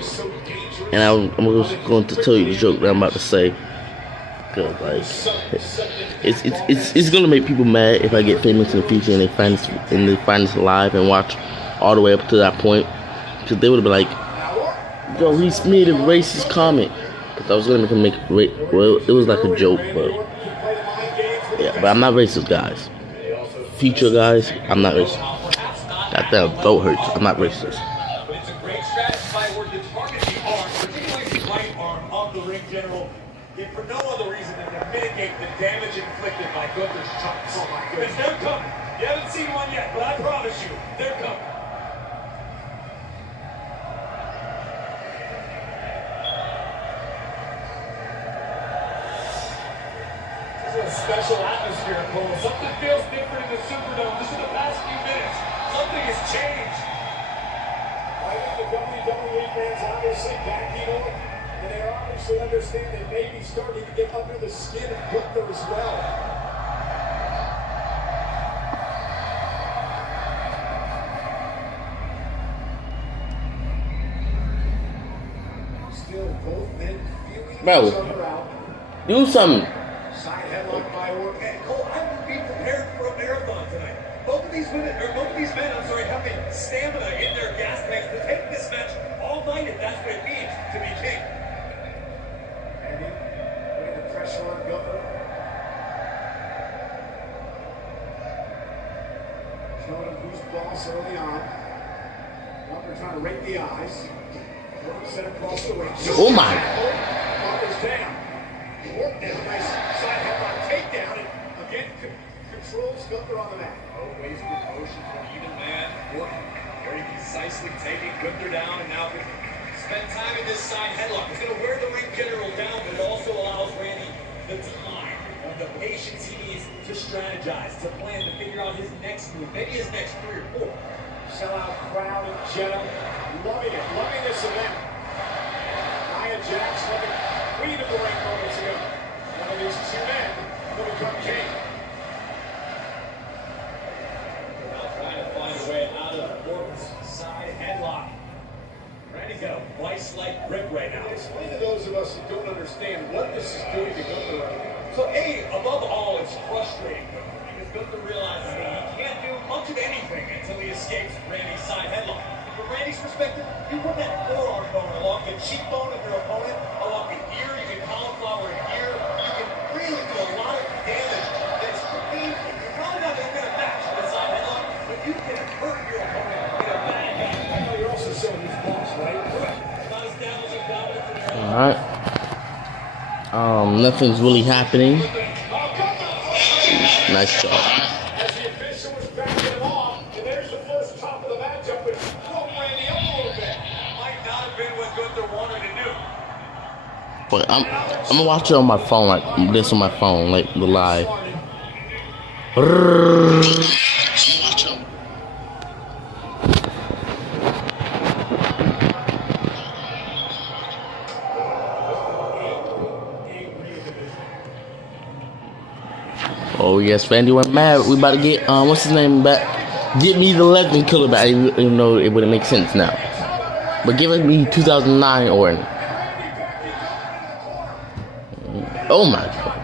and I'm just going to tell you the joke that I'm about to say, cause like it's gonna make people mad if I get famous in the future and they find this live and watch all the way up to that point, cause they would be like. Yo, he made a racist comment. Cause I was gonna make him well, it was like a joke, but yeah, but I'm not racist, guys. Future guys, I'm not racist. That throat hurts. I'm not racist. It's a great strategy by where you target the arm, particularly the right arm of the ring general, if for no other reason than to mitigate the damage inflicted by Gunther's chops. Oh my goodness, they're coming. You haven't seen one yet, but I promise you, they're coming. Special atmosphere, Cole. Something feels different in the Superdome. Just in the past few minutes, something has changed. I think the WWE fans obviously backing Orton, and they obviously understand they may be starting to get under the skin of Gunther as well. Still, both men feeling each other out. Do something. Side headlock by Orton. And Cole, I would be prepared for a marathon tonight. Both of these men, have the stamina in their gas tanks to take this match all night if that's what it means to be king. Andy, putting the pressure on Gunther. Showing him who's boss early on. Gunther trying to rake the eyes. Orton set across the ring. Oh my. Gunther's down. Orton has a nice side headlock takedown and again controls Gunther on the mat. No wasted motion from even man. Orton very concisely taking Gunther down and now spend time in this side headlock. It's going to wear the ring general down, but it also allows Randy the time and the patience he needs to strategize, to plan, to figure out his next move, maybe his next 3 or 4. Sellout crowd in Jeddah. Loving it. Loving this event. Nia Jax loving queen of the ring moments ago. One of these two men will become king. Trying to find a way out of Orton's side headlock. Randy's got a vice-like grip right now. Explain to those of us who don't understand what this is doing to Gunther right now. So, above all, it's frustrating because Gunther realizes that he can't do much of anything until he escapes Randy's side headlock. From Randy's perspective, you put that forearm bone along the cheekbone of your opponent, along the ear, you can cauliflower an ear, you can really do a lot of damage. That's painful. You're probably not going to get a match with a side headlock, but you can hurt your opponent in a bad way. You're also showing who's boss, right? Correct. Not establishing dominance in your All right. Nothing's really happening. Nice job. As the official was backing him off, and there's the first top of the matchup, which broke Randy up a little bit. Might not have been what Gunther wanted to do. But I'm gonna watch it on my phone, like this on my phone, like the live. Oh yes, Randy went mad. We about to get what's his name back? Get me the Legend Killer back. Even though it wouldn't make sense now. But give it me 2009 Orton. Oh my god.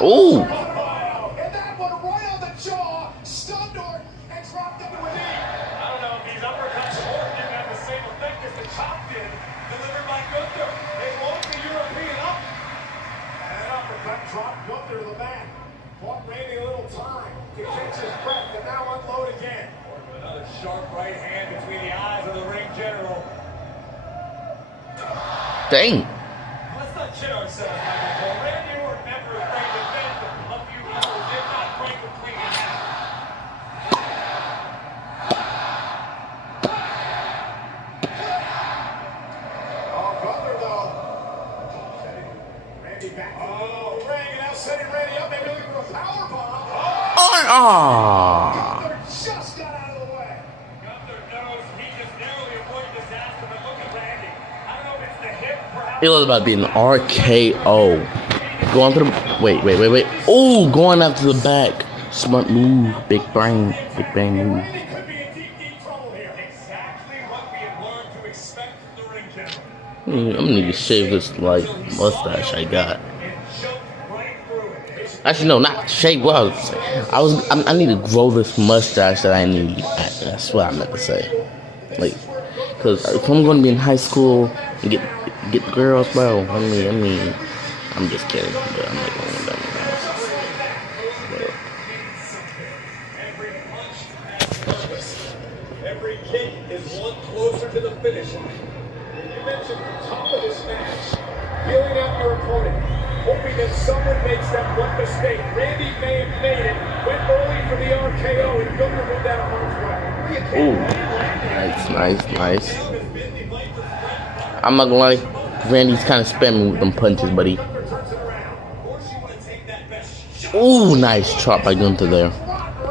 Oh. And that one right on the jaw, stunned Orton and dropped him to a knee. I don't know if these uppercuts of Orton didn't have the same effect as the chop did, delivered by Gunther. They won't the European up. And an uppercut dropped Gunther to the mat. Bought Randy a little time to catch his breath and now unload again. Orton with another sharp right hand between the eyes of the ring general. Dang. Let's not kid ourselves, Michael Cole. Randy Orton never afraid to defend a few wrestlers, if not break the clean now. Oh, Gunther though. Setting Randy back to the ring and now setting Randy up, maybe looking for a powerbomb. Gunther just got out of the way. Gunther knows he just narrowly avoided disaster, but look at Randy. I don't know if it's the hip, perhaps. It was about to be an RKO. Going through the wait. Oh, going after the back. Smart move. Big brain move. Randy could be in deep trouble here. Exactly what we have learned to expect from the ring general. I'm gonna need to shave this like mustache I got. Actually, no, not shave. What I was saying, I need to grow this mustache that I need. That's what I meant to say. Like, cause if I'm gonna be in high school and get the girls, bro. I mean, I'm just kidding. But I'm not going to do that. Every kick is one closer to the finish line. You mentioned the top of this match, feeling out your opponent, hoping that someone makes that one mistake. Randy may have made it, went early for the RKO, and Gunther moved out of harm's way. Ooh, nice. I'm not gonna lie, Randy's kind of spamming with them punches, buddy. Ooh, nice chop by Gunther there. That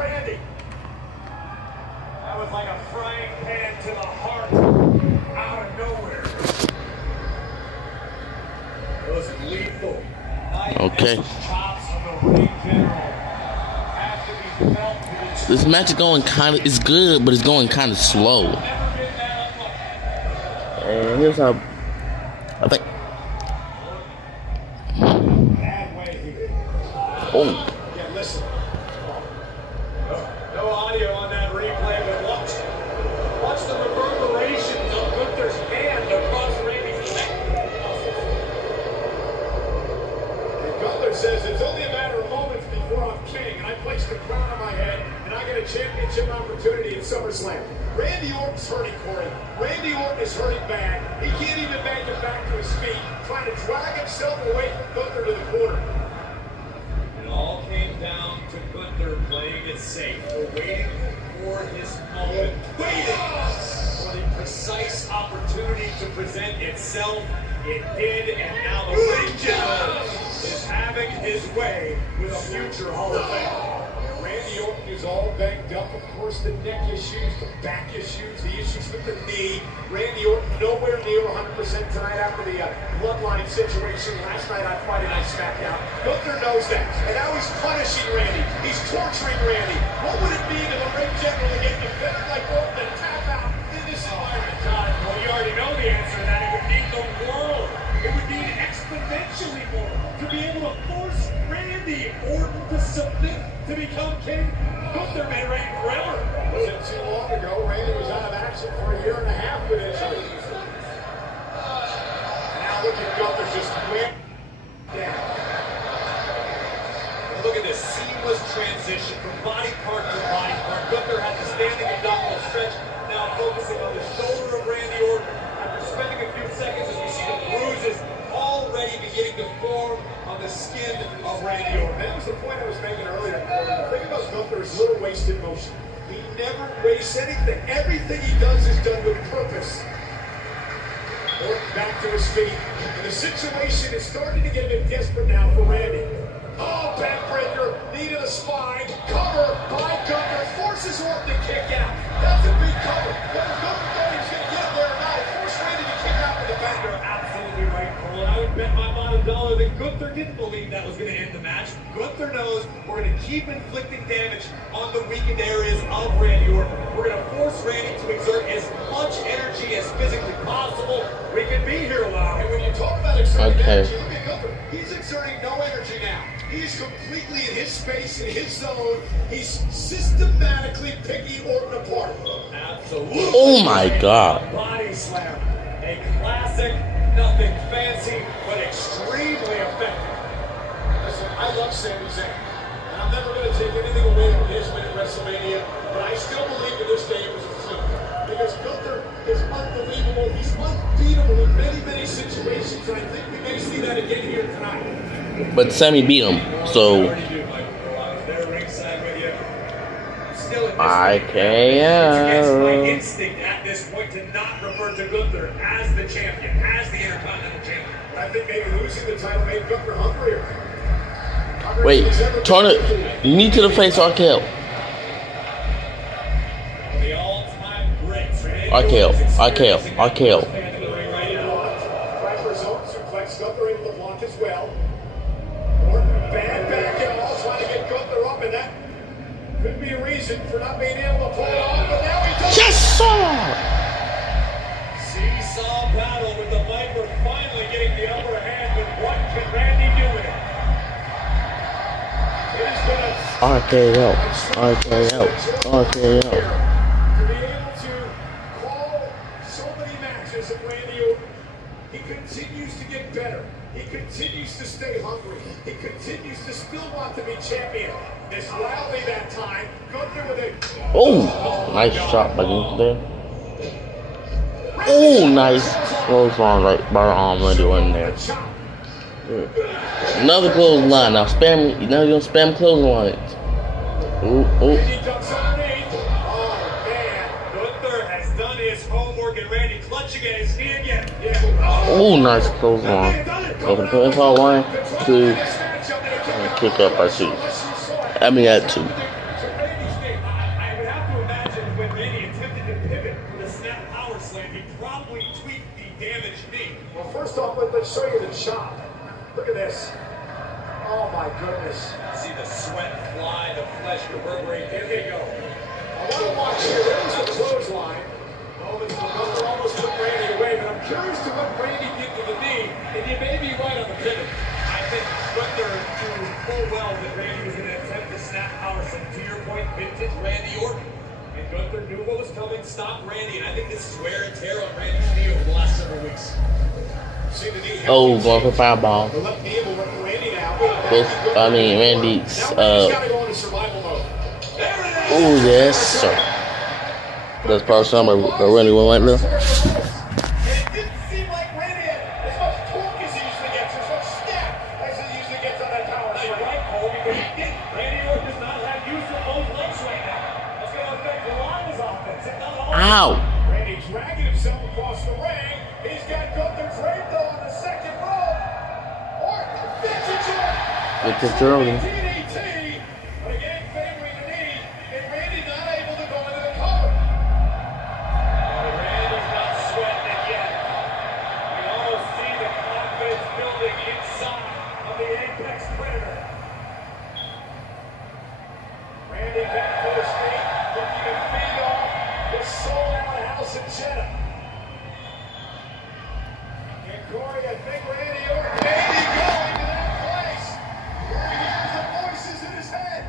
was like a frying pan to the heart, out of nowhere. It was lethal. Okay. This match is going it's good, but it's going kind of slow. And here's how I think Oh. Yeah, listen. No audio on that replay, but watch the reverberations of Gunther's hand across Randy's neck. And Gunther says it's only a matter of moments before I'm king, and I place the crown on my head, and I get a championship opportunity at SummerSlam. Randy Orton's hurting, Corey. Randy Orton is hurting bad. He can't even make it back to his feet, trying to drag himself away from Gunther to the corner. It all came down to Gunther playing it safe, waiting for his moment, waiting for the precise opportunity to present itself. It did, and now the ring general is having his way with a future Hall of Fame. Randy Orton is all banged up. Of course, the neck issues, the back issues, the issues with the knee. Randy Orton nowhere near 100% tonight after the bloodline situation last night on Friday Night SmackDown. Gunther knows that, and now he's punishing Randy. He's torturing Randy. What would it mean to the ring general to get defended like Orton and tap out in this environment? God, well, you already know the answer to that. It would need the world. It would need exponentially more to be able to force Randy Orton to submit to become king. Gunther may reign forever. Wasn't too long ago, Randy was out of action for a year and a half with injury. Now look at Gunther just went down. And look at this seamless transition from body part to body part. Gunther had the standing abdominal stretch, now focusing on the shoulder of Randy Orton. After spending a few seconds, as we see the bruises already beginning to form on the skin of Randy Orton. That was the point I was making earlier. The thing about Gunther is little wasted motion. He never wastes anything. Everything he does is done with purpose. Orton back to his feet. And the situation is starting to get a bit desperate now for Randy. Oh, backbreaker, knee to the spine, cover by Gunther, forces Orton to kick out. That's a big cover. Whether Gunther thought he was going to get there or not, it forced Randy to kick out with the back. You're absolutely right, Cole. And I would bet my bottom dollar that Gunther didn't believe that was going to end the match. Gunther knows we're going to keep inflicting damage on the weakened areas of Randy Orton. We're going to force Randy to exert as much energy as physically possible. We can be here a while. And when you talk about exerting energy, look at Gunther. He's exerting no energy now. He's completely in his space, in his zone. He's systematically picking Orton apart. Absolutely. Oh my God. Body slam. A classic, nothing fancy, but extremely effective. Listen, I love Sami Zayn. And I'm never going to take anything away from his win at WrestleMania, but I still believe to this day it was a fluke. Because Gunther is unbelievable. He's unbeatable in many, many situations, and I think we may see that again here tonight. But Sammy beat him, so I can't. My instinct at this point to not refer to Gunther as the champion, as the Intercontinental champion. I think maybe losing the title made Gunther hungrier. Wait, turn it, knee to the face, RKO. The all-time greats. RKO, RKO, RKO. Viper's own suplex, Gunther able to block as well. Orton bad back and all trying to get Gunther up, and that could be a reason for not being able to pull it off, but now he does. Yes, sir! Seesaw battle with the Viper finally getting the upper hand, but what can Randy do with it? It has been a RKO, RKO, RKO. to be able to call so many matches of Randy Orton. He continues to get better. He continues to stay hungry. He continues to still want to be champion. This rally that time, Gunther with a... Oh, nice shot by Gunther there. Oh, nice close on right by the arm when they in there. Another close line. Now spam. Now you're gonna spam close lines. Ooh, ooh. Gunther has done his homework and Randy clutching at his knee again. Oh, nice close line. So the pin fall 1, 2, and kick up by 2. I mean at 2. I would have to imagine when Randy attempted to pivot with a snap power slam, he probably tweaked the damaged knee. Well, first off, let's show you the chop. Look at this. Oh my goodness. See the sweat fly, the flesh reverberate. Here they go. I want to watch here. There's the clothesline. Gunther almost took Randy away, but I'm curious to what Randy did to the knee, and you may be right on the pivot. I think Gunther knew full well that Randy Gunther knew what was coming, stopped Randy, and I think this is wear and tear on Randy's knee over the last several weeks. Oh, going for fireball. Randy's, oh, yes, sir. That's probably something that Randy went right there. Ow! Randy dragging himself across the ring. He's got Gunther draped on the second rope. Vintage early. DDT, but again favoring the knee, and Randy not able to go into the cover. Randy's not sweating it yet. You almost see the confidence building inside of the Apex Predator. Randy back to the stage, looking to feed off this sold-out house in Jeddah. And Corey, I think Randy Orton may be going to that place where he hears the voices in his head.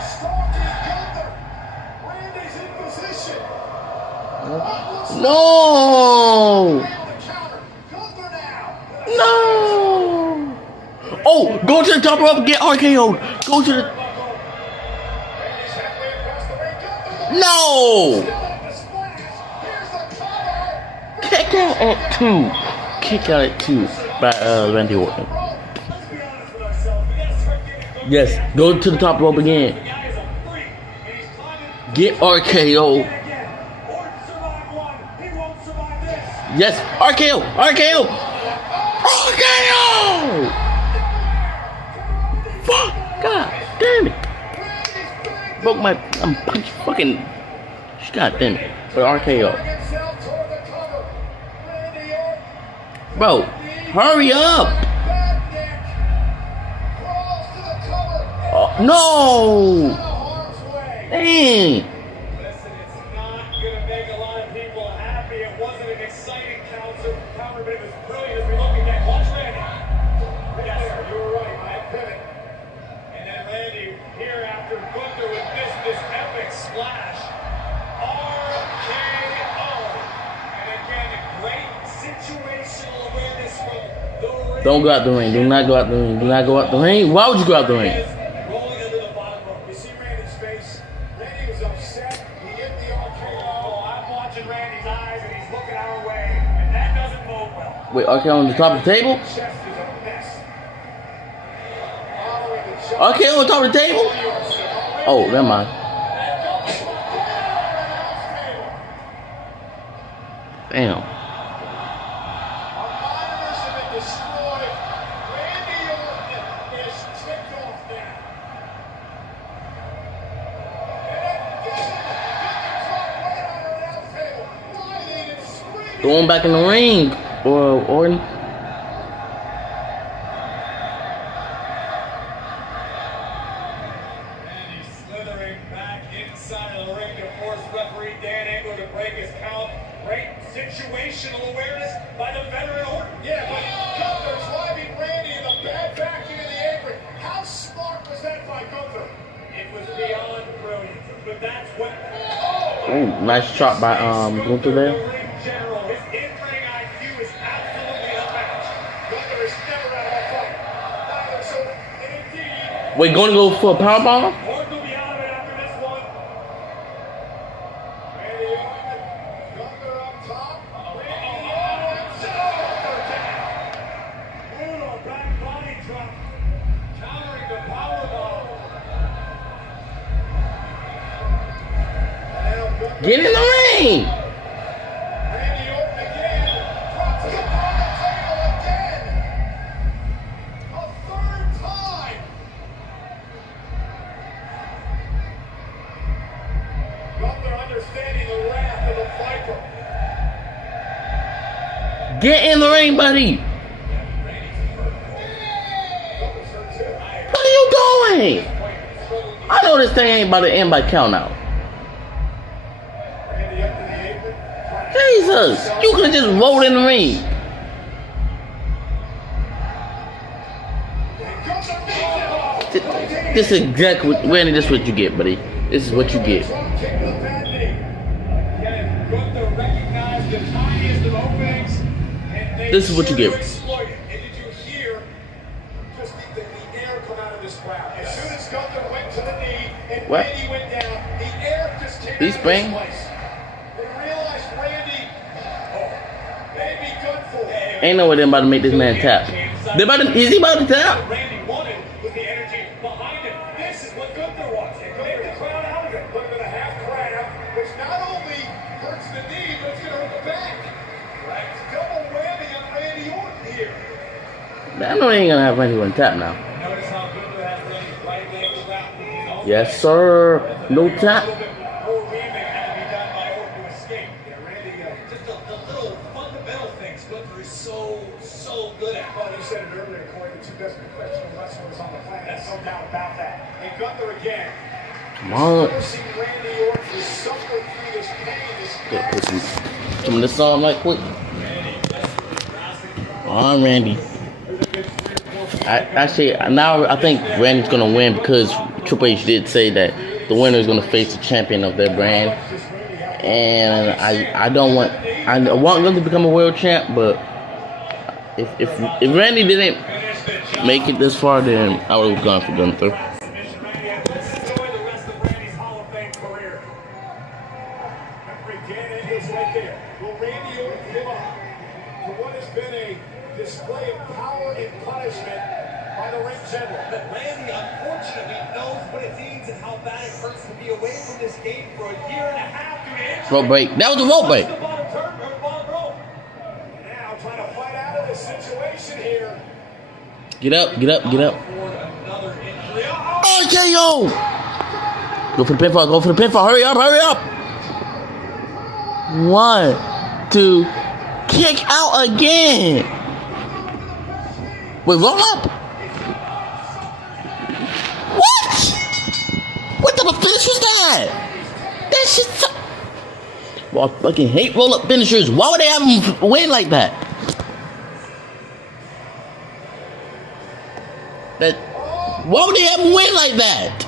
Stalking Gunther. Randy's in position. No! No! Oh, go to the top rope and get RKO'd. Go to the... No! Kick out at 2. Kick out at 2 by Randy Orton. Yes, go to the top rope again. Get RKO. Yes, RKO! RKO! RKO! Fuck! God damn it! Broke my... I'm punch fucking... God damn it. For RKO. Bro, hurry up! Oh, no! Dang! Listen, it's not going to make a lot of people happy. It wasn't an exciting counter, but it was brilliant as we look again. Watch Randy. Yes, sir, you were right. I pivot. And then Randy here after Gunther would miss this epic splash. RKO. And again, great situational awareness from the ring. Don't go out the ring. Do not go out the ring. Do not go out the ring. Why would you go out the ring? Rolling under the bottom rope. You see Randy's face? Randy was upset. He hit the RKO. I'm watching Randy's eyes and he's looking our way. And that doesn't bode well. Wait, RKO on the top of the table? RKO on top of the table? Oh, never mind. Damn. Going back in the ring, or Orton. Randy slithering back inside of the ring to force referee Dan Engler to break his count. Great situational awareness by the veteran Orton. Yeah, but Gunther's driving Randy in the bad back into the apron. How smart was that by Gunther? It was beyond brilliant, but that's what... Oh, nice shot by Gunther there. General, his in-ring IQ is absolutely unmatched. Gunther is never out of that fight. Neither so indeed. Wait, gonna go for a powerbomb? Orton will be out of it after this one. Randy Orton, Gunther up top. Randy Orton, Brutal back body drop. Countering the powerbomb. Get in the ring! Get in the ring, buddy! What are you doing? I know this thing ain't about to end by count out. Jesus! You could have just rolled in the ring. This is exactly what, Randy, this is what you get, buddy. This is what you get. This is what you get. What? He's Spain? Ain't no way they're about to make this man tap. Is he about to tap? I know they ain't gonna have Randy on tap now. Yes, sir. No tap. So good at. Well, you said it earlier, Corey, the two best professional wrestlers on the planet. That's no doubt about that. And Gunther again. Come on. Randy Orton is suffering through this pain, Put some of this on right quick. On Randy. Now I think Randy's gonna win because Triple H did say that the winner is gonna face the champion of their brand, and I want him to become a world champ, but if Randy didn't make it this far, then I would have gone for Gunther. Display of power and punishment by the ring general. But Randy, unfortunately, knows what it means and how bad it hurts to be away from this game for a year and a half due to injury. Rope break. That was a rope break. Now trying to fight out of this situation here. Get up, get up, get up. RKO! Go for the pinfall, go for the pinfall. Hurry up, hurry up. 1, 2, kick out again. Wait, roll up? What? What type of finish was that? That shit's so... Well, I fucking hate roll-up finishers. Why would they have them win like that? Why would they have them win like that?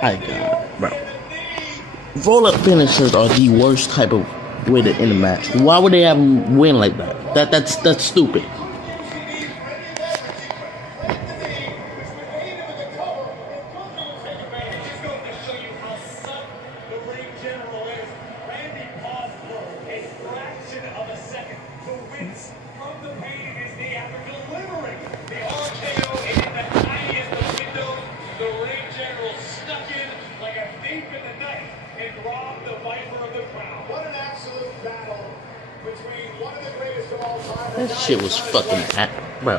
My God, bro. Roll-up finishers are the worst type of way to end a match. Why would they have them win like that? That's stupid. That shit was fucking bro.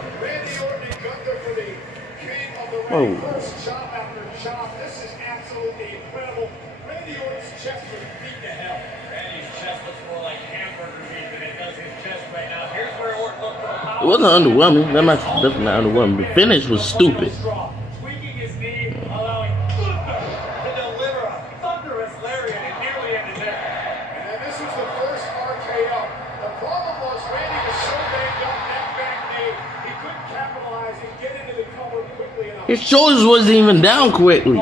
Whoa. This is absolutely incredible. Randy Orton's chest was beat to hell. Randy's chest looks more like hamburger meat than it does his chest right now. Here's where Orton looked for the power. It wasn't underwhelming. That match was definitely not underwhelming. The finish was stupid. Tweaking his knee, allowing Gunther to deliver a thunderous lariat and nearly ended there. And then this was the first RKO. The problem was Randy was so banged up that back knee, he couldn't capitalize and get into the cover quickly enough. His shoulders wasn't even down quickly.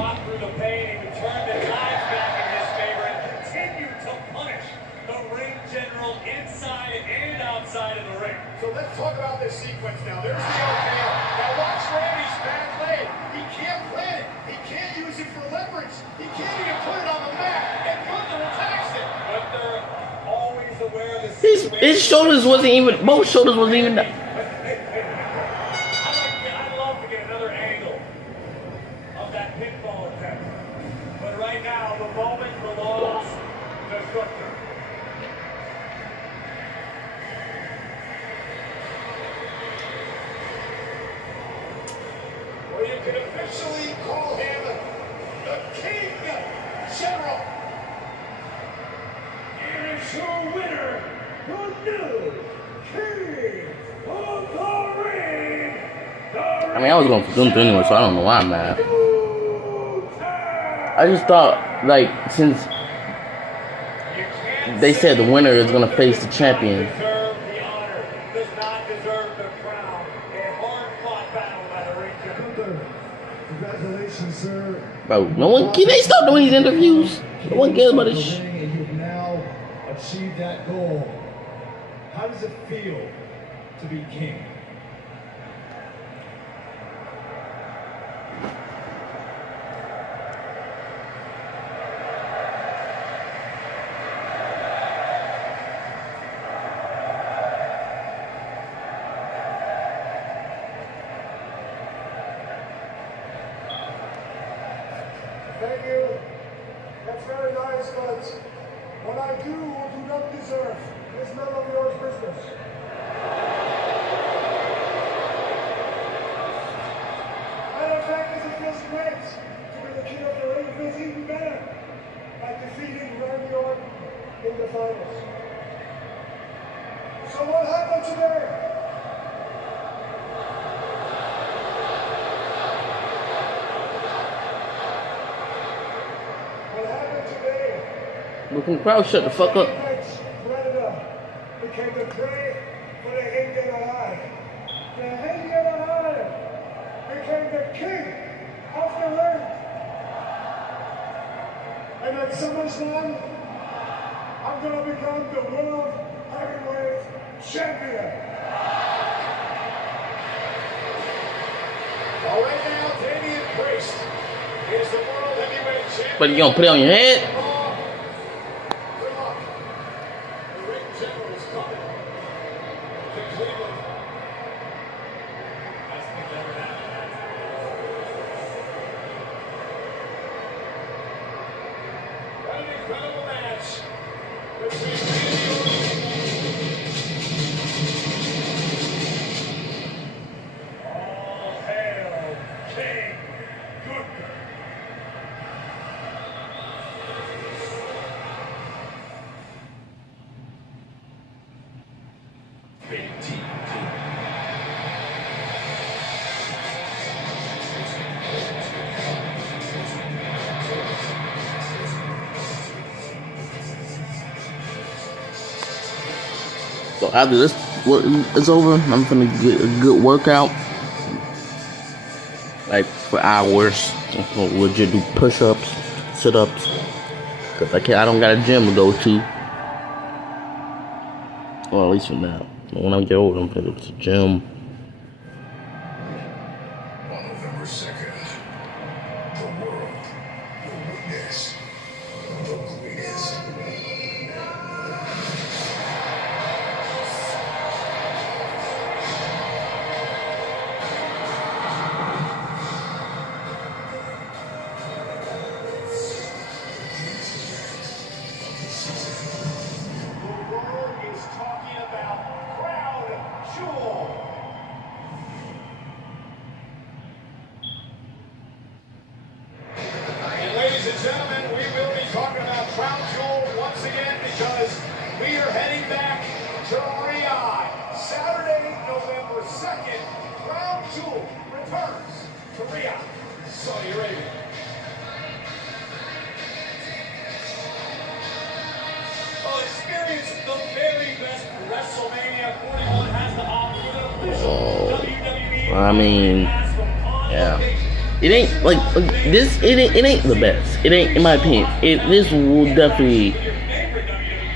So let's talk about this sequence now. There's the RKO. Now watch Randy's back leg. He can't plant it. He can't use it for leverage. He can't even put it on the mat. And Gunther attacks it. Gunther always aware of the situation. His shoulders wasn't even, both shoulders wasn't even down. I'd love to get another angle of that pinfall attempt. But right now, the moment belongs to Gunther. You can officially call him the King General. And it's your winner, the new King of the Ring. I mean, I was going for Gunther anyway, so I don't know why I'm mad. I just thought, like, since they said the winner is going to face the champion. Congratulations, sir. Bro, no one can they stop doing these interviews? No one cares about this shit. And you've now achieved that goal. How does it feel to be king? Thank you. That's very nice, but what I do or do not deserve is none of your business. Matter of fact, it feels great to be the king of the ring. It feels even better by defeating Randy Orton in the finals. So what happened today? Look, the crowd shut the fuck up. Became the prey for the Indian alive. The Indian alive became the king of the ring. And at SummerSlam, I'm gonna become the world heavyweight champion. All right now, Damian Priest is the world heavyweight champion. But you gonna put it on your head? So after this is over, I'm gonna get a good workout, like for hours. I'm gonna legit do push-ups, sit-ups, cause I don't got a gym to go to. Well, at least for now. When I get older, I'm gonna go to the gym. On November 2nd, the world will witness the greatest. I mean, yeah, it ain't like this. It ain't the best. It ain't, in my opinion. This will definitely.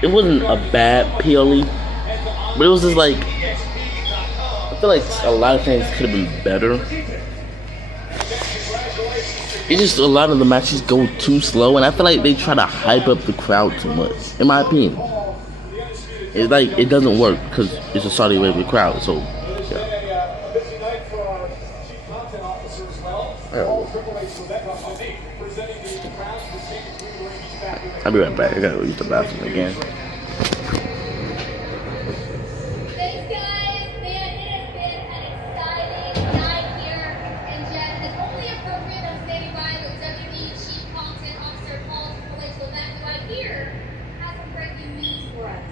It wasn't a bad PLE, but it was just like I feel like a lot of things could have been better. It's just a lot of the matches go too slow, and I feel like they try to hype up the crowd too much. In my opinion, it's like it doesn't work because it's a Saudi Arabia crowd. So. I'll be right back. I gotta go use the bathroom again. Thanks, guys. Man, it has been an exciting night here in Jeddah. It's only appropriate I'm standing by with WWE Chief Content Officer Paul Triple H Levesque, who I hear has some breaking news for us.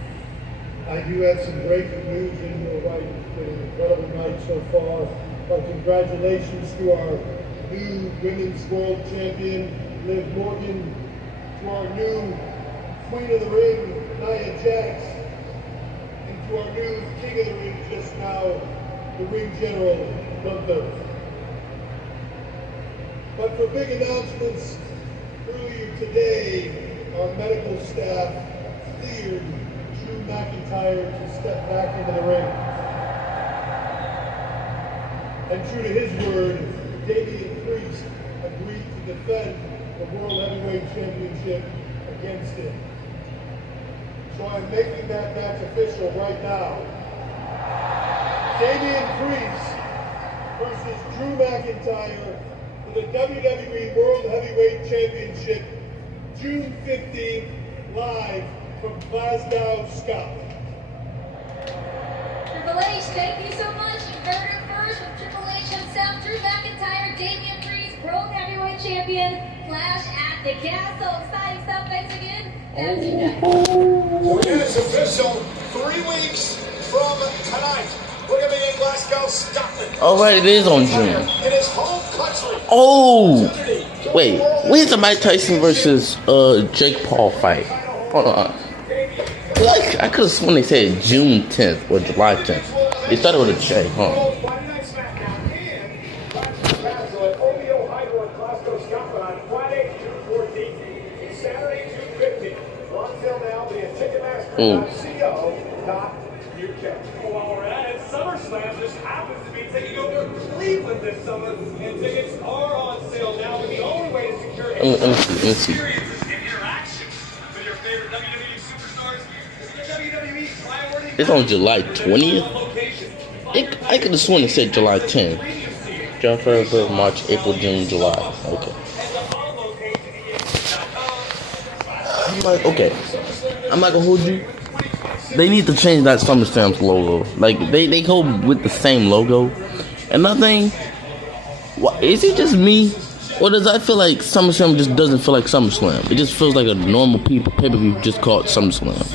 I do have some breaking news, and you're right. It's been an incredible night so far. Congratulations to our new Women's World Champion, Liv Morgan, to our new Queen of the Ring, Nia Jax, and to our new King of the Ring just now, the Ring General, Gunther. But for big announcements, earlier today, our medical staff cleared Drew McIntyre to step back into the ring. And true to his word, Damian Priest agreed to defend the World Heavyweight Championship against him. So I'm making that match official right now. Damian Priest versus Drew McIntyre for the WWE World Heavyweight Championship, June 15th, live from Glasgow, Scotland. Triple H, thank you so much. You heard it first from Triple H himself, Drew McIntyre, Damian Priest, World Heavyweight Champion, Clash at the Castle. Exciting stuff, thanks again. That's you guys. So again, it's official. 3 weeks from tonight. We're going to be in Glasgow, Scotland. All right, it is on June. In his home country. Oh, wait. Where's the Mike Tyson versus Jake Paul fight? Hold on. Like, I could have sworn they said June 10th or July 10th. They started with a J, huh? While we're at it, SummerSlam just happens to be taking over Cleveland this summer, and tickets are on sale now. But the only way to secure experiences and interactions with your favorite WWE superstars is the WWE priority. It's on July 20th? I could have sworn it said July 10th. January, February, March, April, June, July. Okay. I'm like, okay. I'm not gonna hold you. They need to change that SummerSlam's logo. Like, they go with the same logo. Another thing, is it just me? Or does I feel like SummerSlam just doesn't feel like SummerSlam? It just feels like a normal pay-per-view just called SummerSlam.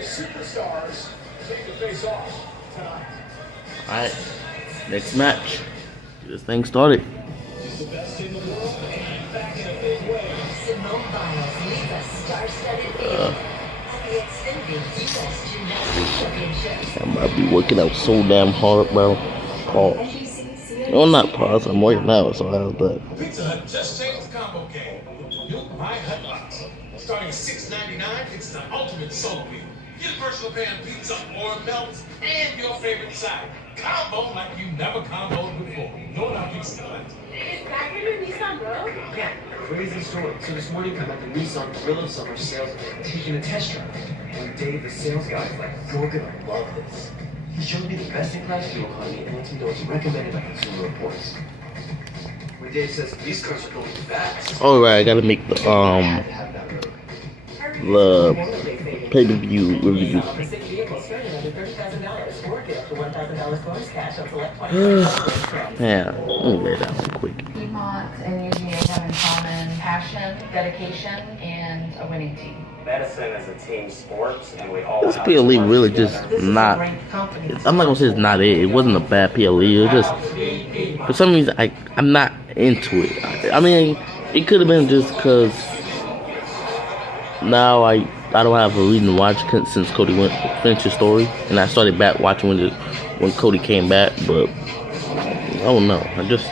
Superstars seem to face off tonight. Alright, next match. Get this thing started. The best in the world and back in a big way. Simone Biles leads a star-studded field at the Xfinity US Gymnastics Championship. I'm about to be working out so damn hard, bro. Pause. No, not pause. I'm working out, so how's that? Pizza Hut just changed the combo game with the new My Hut Box. Starting at $6.99, it's the ultimate solo meal. Get a personal pan pizza or melts and your favorite side. Combo like you never comboed before. No, not Pizza Hut. Is back in your Nissan, bro? Yeah, crazy story. So this morning I'm at the Nissan Grill of Summer sales event, taking a test drive. And Dave, the sales guy, is like, you're gonna love this. He showed me the best-in-class fuel economy and lets me know it's recommended by Consumer Reports. When Dave says these cars are going fast. Alright, I gotta make the pay-per-view review. Yeah, let me lay that one quick. Piedmont and UGA have in common passion, dedication, and a winning team. Medicine is a team sport, and we all This PLE really just not. I'm not gonna say it's not it. It wasn't a bad PLE. It was just, for some reason, I'm not into it. I mean, it could have been just because now I don't have a reason to watch since Cody finished his story, and I started back watching when Cody came back. But I don't know. I just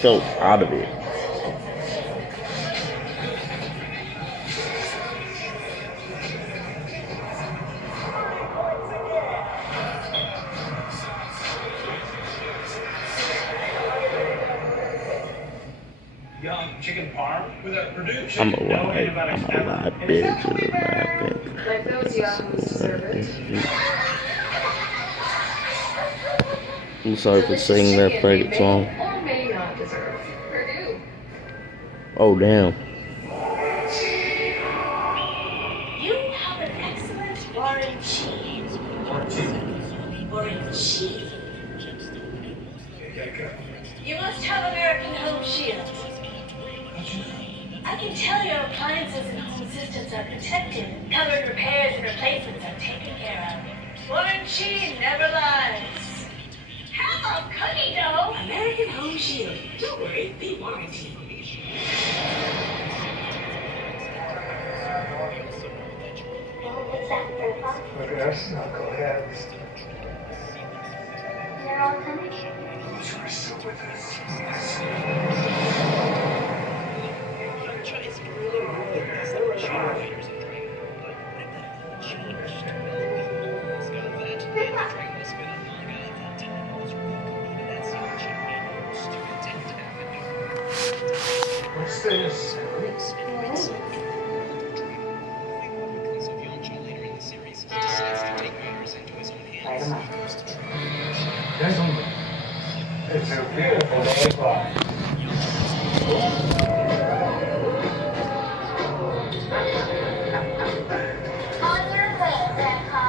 felt out of it. Chicken parm with a Purdue I'm a lie, bitch. Like those yahoos deserve it. I'm sorry for singing that favorite song. Or may not deserve. Purdue. Oh, damn. You have an excellent warranty. Warranty. You must have American Home Shield. I can tell your appliances and home systems are protected. Covered repairs and replacements are taken care of. Warranty never lies. Half off cookie dough. American Home Shield. Don't worry, be warranty. Look at our knuckleheads. They're all coming. Those who are still with us. What's this? Gentlemen, it's a beautiful day fly. On your way, Grandpa.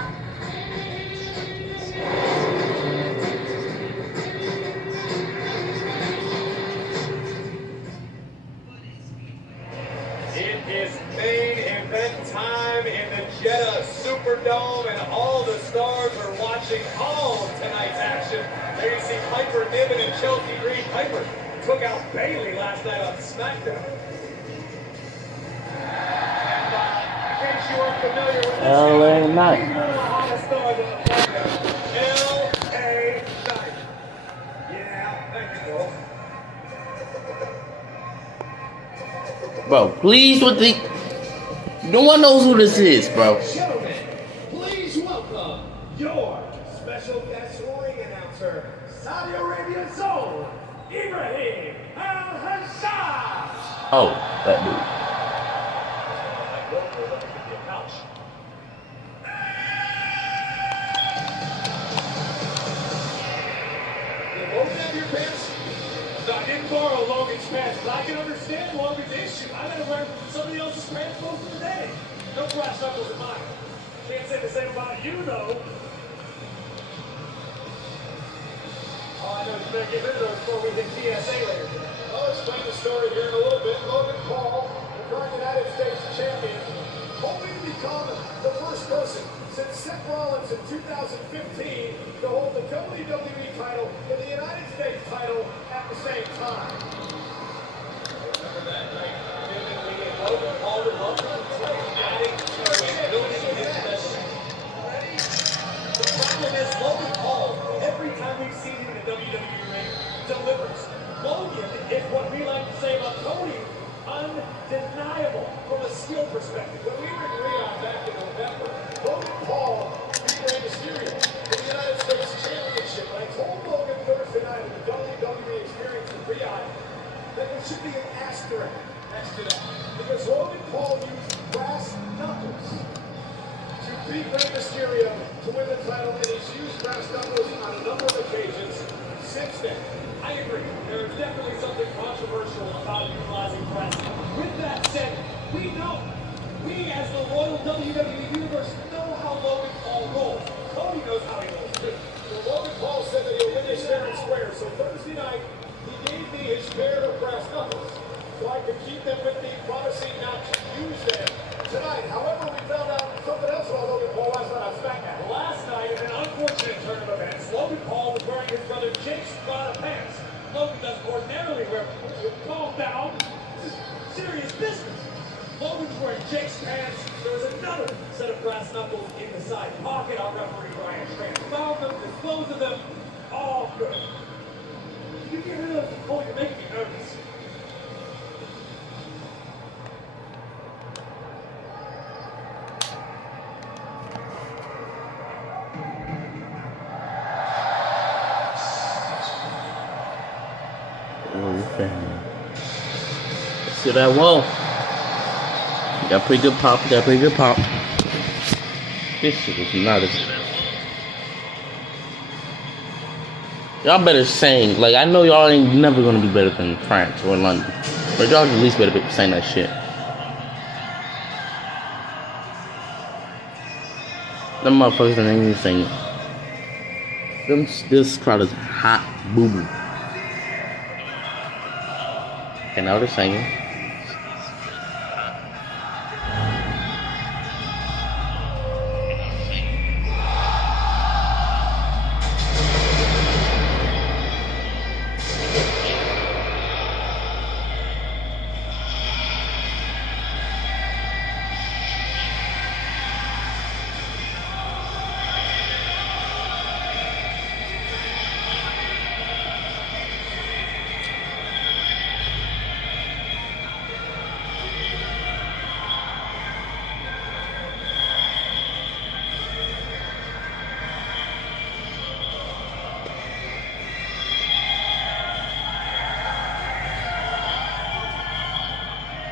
It is main event time in the Jeddah Superdome, and all the stars are watching all of tonight's action. There you see Piper Niven and Chelsea Green. Piper took out Bayley last night on SmackDown. And in case you aren't familiar with this, LA Knight. he's one of the hottest stars on the planet. L.A. Knight. Yeah, thank you, Bill. Bro, please with the... No one knows who this is, bro. Gentlemen, please welcome your special guest ring announcer, Saudi Arabia's own Ibrahim Al-Hashad. Oh, that dude. Did Logan have your pants? No, I didn't borrow Logan's pants, but I can understand Logan's issue. I gotta wear somebody else's pants most of the day. No brass knuckles in mine. Can't say the same about you, though. All I know is you better get rid of those before we hit TSA later today. I'll explain the story here in a little bit. Logan Paul, the current United States champion, hoping to become the first person since Seth Rollins in 2015 to hold the WWE title and the United States title at the same time. Remember that night? Vividly, and Logan Paul would love to continue adding to and building his message. The problem is Logan Paul, every time we've seen him in the WWE ring, delivers. Logan is what we like to say about Cody, undeniable from a skill perspective. When we were in Riyadh back in November, Logan Paul beat Rey Mysterio for the United States Championship. And I told Logan Thursday night at the WWE Experience in Riyadh that there should be an asterisk next to that. Because Logan Paul used brass knuckles to beat Rey Mysterio to win the title, and he's used brass knuckles on a number of occasions since then. I agree. There is definitely something controversial about utilizing brass. With that said, we know. We, as the loyal WWE Universe, know how Logan Paul rolls. Cody knows how he rolls, too. Well, Logan Paul said that he'll win this fair and square. So Thursday night, he gave me his pair of brass knuckles so I could keep them with me, promising not to use them tonight. However, we found out something else about Logan Paul last night on SmackDown. Last night, in an unfortunate turn of events, Logan Paul was wearing his brother Jake's Prada pants. Logan doesn't ordinarily wear. Calm down. This is serious business. Logan's wearing Jake's pants. There was another set of brass knuckles in the side pocket. Our referee Brian Trant found them, disposed of them. All good. You get rid of those. Oh, you're making me nervous. See that wall? Got pretty good pop. Got pretty good pop. This shit is not as. Y'all better sing. Like, I know y'all ain't never gonna be better than France or London, but y'all at least better be saying that shit. Them motherfuckers ain't even singing. This crowd is hot boo boo. And now they're singing.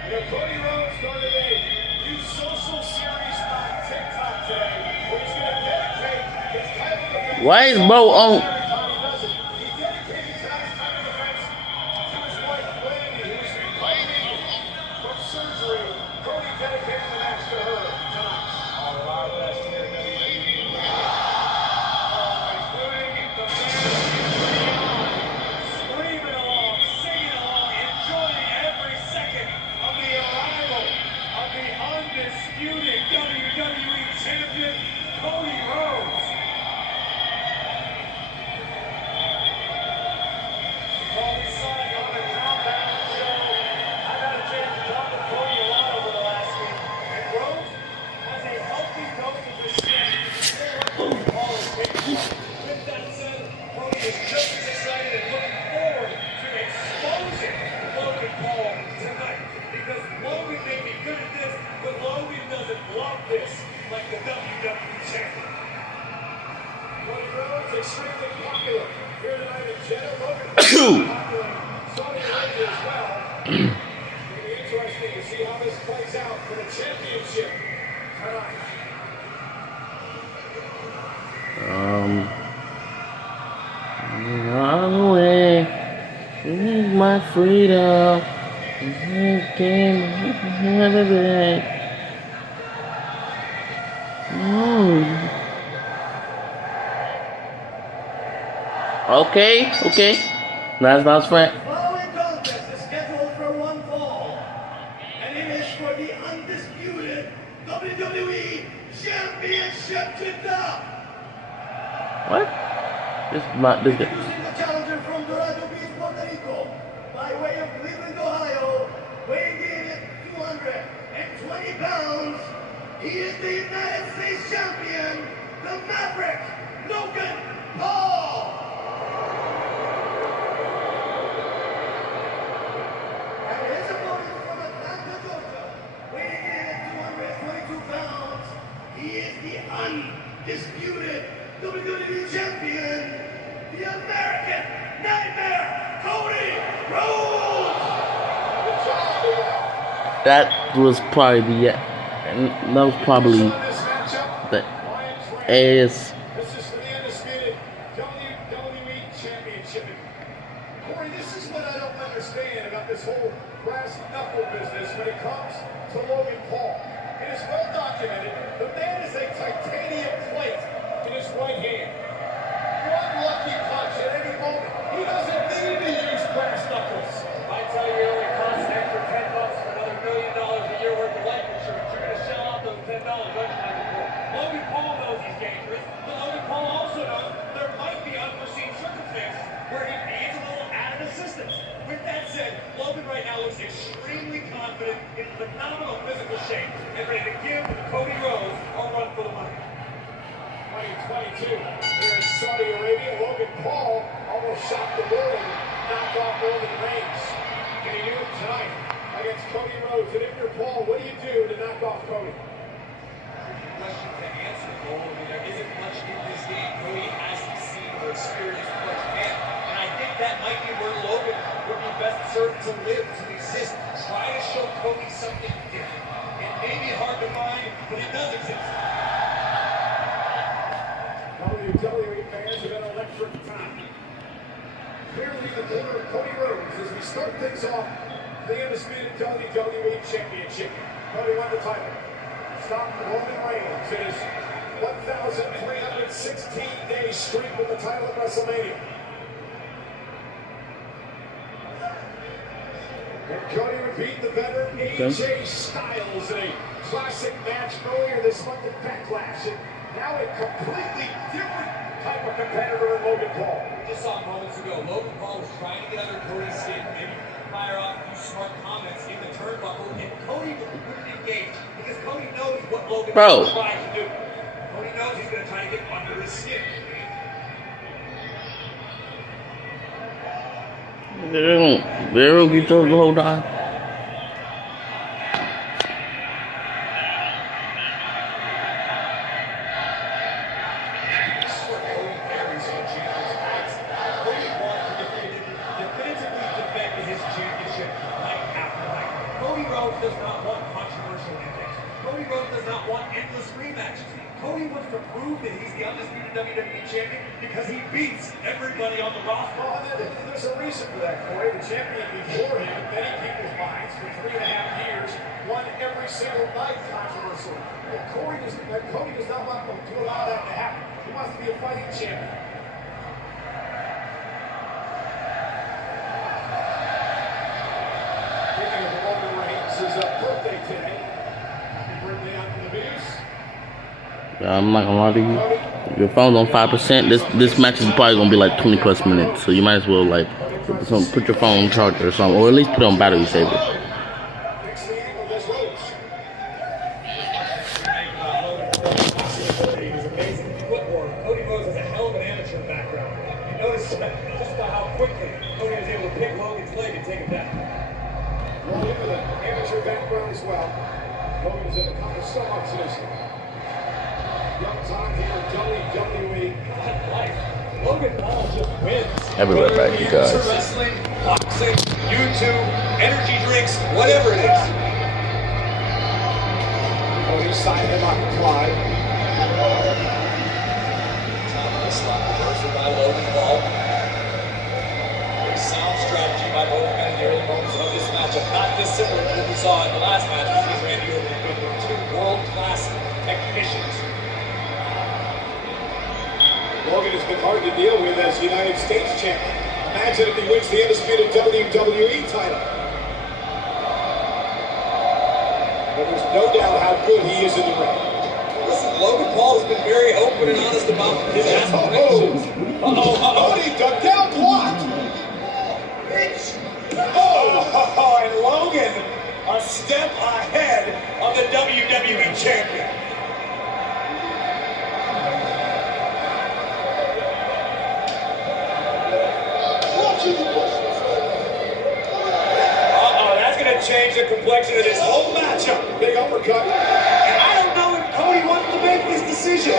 You know, Cody Rhodes started a new social series on TikTok today where he's going to dedicate his title defense. Why is Bo on? He dedicated tonight's title defense to his wife, Brandy, who is recovering from surgery. Cody dedicated the match to her tonight. All right, last year, WWE. Including the fans screaming along, singing along, enjoying every second of the arrival of the undisputed WWE Champion, Cody Rhodes. Well, we saw it on the Countdown show. I got a chance to talk to Cody a lot over the last week. And Rhodes has a healthy dose of the shit. All is capable. With that said, Cody is just as excited and looking forward to exposing Logan Paul tonight. Because Logan may be good at this, but Logan doesn't love this like the WWE Champion. Cody Rhodes extremely popular here tonight in Jeddah. Logan Paul popular in Saudi Arabia as well. It'll be interesting to see how this plays out for the championship tonight. Run away, take my freedom. Okay. That's Frank. Following contest is scheduled for one fall, and it is for the undisputed WWE Championship tonight. What? This is not this guy. Introducing the challenger from Dorado Beach, Puerto Rico, by way of Cleveland, Ohio, weighing in at 220 pounds. He is the United States Champion, the Maverick, Logan Paul. And his opponent from Atlanta, Georgia, weighing in at 222 pounds. He is the undisputed WWE Champion, the American Nightmare, Cody Rhodes. That was probably the ass. This is for the undisputed WWE Championship. Corey, this is what I don't understand about this whole brass knuckle business when it comes to Logan Paul. It is well documented. The man is a titanium plate in his right hand. One lucky punch at any moment. He doesn't need to use brass knuckles. I tell you, it only costs an extra $10 for another $1 million a year worth of life insurance. You're going to shell out those $10, aren't you, Michael Cole? Logan Paul knows he's dangerous, but Logan Paul also knows there might be unforeseen circumstances where he needs a little added assistance. With that said, Logan right now looks extremely confident, in phenomenal physical shape, and ready to give Cody Rhodes a run for the money. 2022 here in Saudi Arabia, Logan Paul almost shocked the world and knocked off Roman Reigns. And he knew it tonight against Cody Rhodes. And if you're Paul, what do you do to knock off Cody? Question to answer, Cole. I mean, there isn't much in this game Cody hasn't seen or experienced firsthand. And I think that might be where Logan would be best served to live, to exist. Try to show Cody something different. It may be hard to find, but it does exist. WWE fans have an electric time. Clearly the corner of Cody Rhodes as we start things off the undisputed WWE Championship. Cody won the title. Stopped Roman Reigns in his 1,316-day streak with the title at WrestleMania. And Cody would beat the veteran AJ Styles in a classic match earlier this month at Backlash. And now a completely different type of competitor in Logan Paul. We just saw moments ago, Logan Paul was trying to get under Cody's skin, maybe fire off a few smart comments in the turnbuckle, and Cody wouldn't engage because Cody knows what Logan is trying to do. Cody knows he's going to try to get under his skin. They don't get told the whole time. Cody Rhodes does not want controversial endings. Cody Rhodes does not want endless rematches. Cody wants to prove that he's the undisputed WWE champion because he beats everybody on the roster. Well, there's a reason for that, Corey. The champion before him, many people's minds, for 3.5 years, won every single night controversially. And Cody does not want to allow that to happen. He wants to be a fighting champion. Speaking of Roman Reigns' birthday today. Happy birthday out to the Beast. I'm not gonna lie to you. If your phone's on 5%, this match is probably gonna be like 20+ minutes. So you might as well like put your phone on charger or something, or at least put it on battery saver. Cody Rhodes has a hell of an amateur background. You notice just by how quickly Cody was able to pick Logan's leg and take it back. Logan with an amateur background as well. Logan's accomplished so much in his young time here in WWE. Logan Paul just wins. Everywhere back, you guys. Wrestling, boxing, YouTube, energy drinks, whatever it is. Oh, he signed him on Clyde. Reversal by Logan Paul. Very sound strategy by both men in the early moments of this matchup. Not dissimilar to what we saw in the last match between Randy Orton and Big Show. Two world-class technicians. Logan has been hard to deal with as United States champion. Imagine if he wins the undisputed WWE title. But there's no doubt how good he is in the ring. Listen, Logan Paul has been very open and honest about his aspirations. Cody ducked out, blocked. Oh, and Logan a step ahead of the WWE champion. That's going to change the complexion of this whole matchup. Big uppercut. And I don't know if Cody wants to make this decision.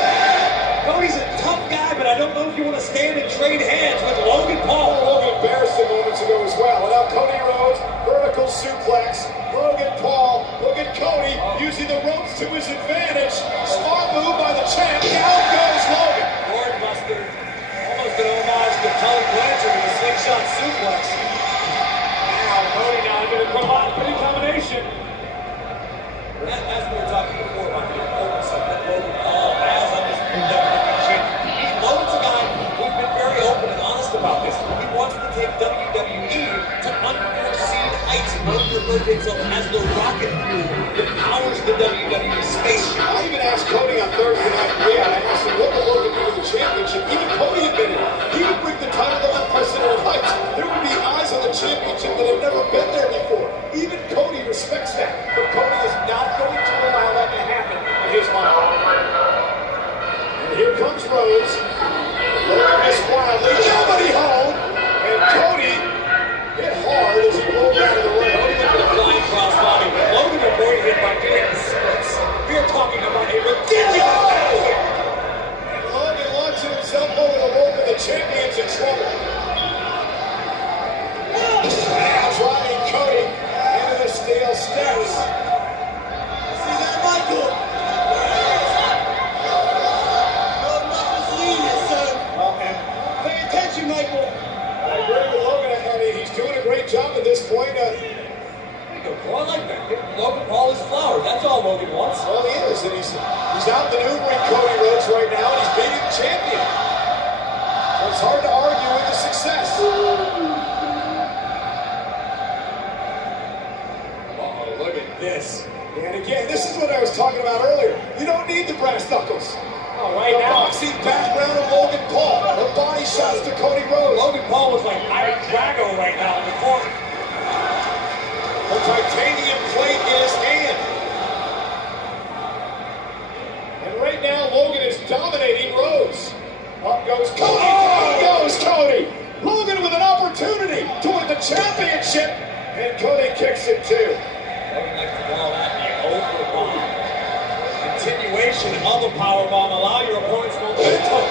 Cody's a tough guy, but I don't know if you want to stand and trade hands with Logan Paul. Logan embarrassed him moments ago as well. And now Cody Rhodes, vertical suplex. Logan Paul, look at Cody using the ropes to his advantage. Smart move by the champ. Down goes Logan. Lord Buster, almost an homage to Tully Blanchard with a slingshot suplex. Cody now into the pretty combination. As we were talking before about the importance of Logan Paul as undisputed WWE champion, Logan's a guy who's been very open and honest about this. He wants to take WWE to unforeseen heights. Logan refers to himself as the rocket fuel that powers the WWE space. I even asked Cody on Thursday night. I asked him what would Logan do with the championship. Even Cody admitted he would bring the title to unprecedented heights. There would be eyes on the championship that have never been there before. Even Cody respects that, but Cody is not going to allow that to happen in his mind. And here comes Rhodes. Logan missed wildly. Nobody home. And Cody hit hard as he rolled out of the ring. Cody went for the flying crossbody. Logan avoided it by doing the splits. We are talking about a ridiculous. And Logan launching himself over the rope, and the champion's in trouble. Now driving Cody into the steel steps. See that, Michael? Well, and pay attention, Michael. I agree with Logan. I mean, he's doing a great job at this point. I like that. Logan Paul is flowers. That's all Logan wants. Well, he is, and he's outmaneuvering Cody Rhodes right now, and he's beating the champion. So it's hard to argue with the success. Look at this. And again, this is what I was talking about earlier. You don't need the brass knuckles. Right the now, boxing background of Logan Paul. The body shots to Cody Rhodes. Logan Paul was like Iron Drago right now in the corner. The titanium plate in his hand. And right now, Logan is dominating Rhodes. Up goes Cody. Down goes Cody. Logan with an opportunity to win the championship. And Cody kicks it too. Logan likes to call that the overbomb. Continuation of a powerbomb. Allow your opponent's momentum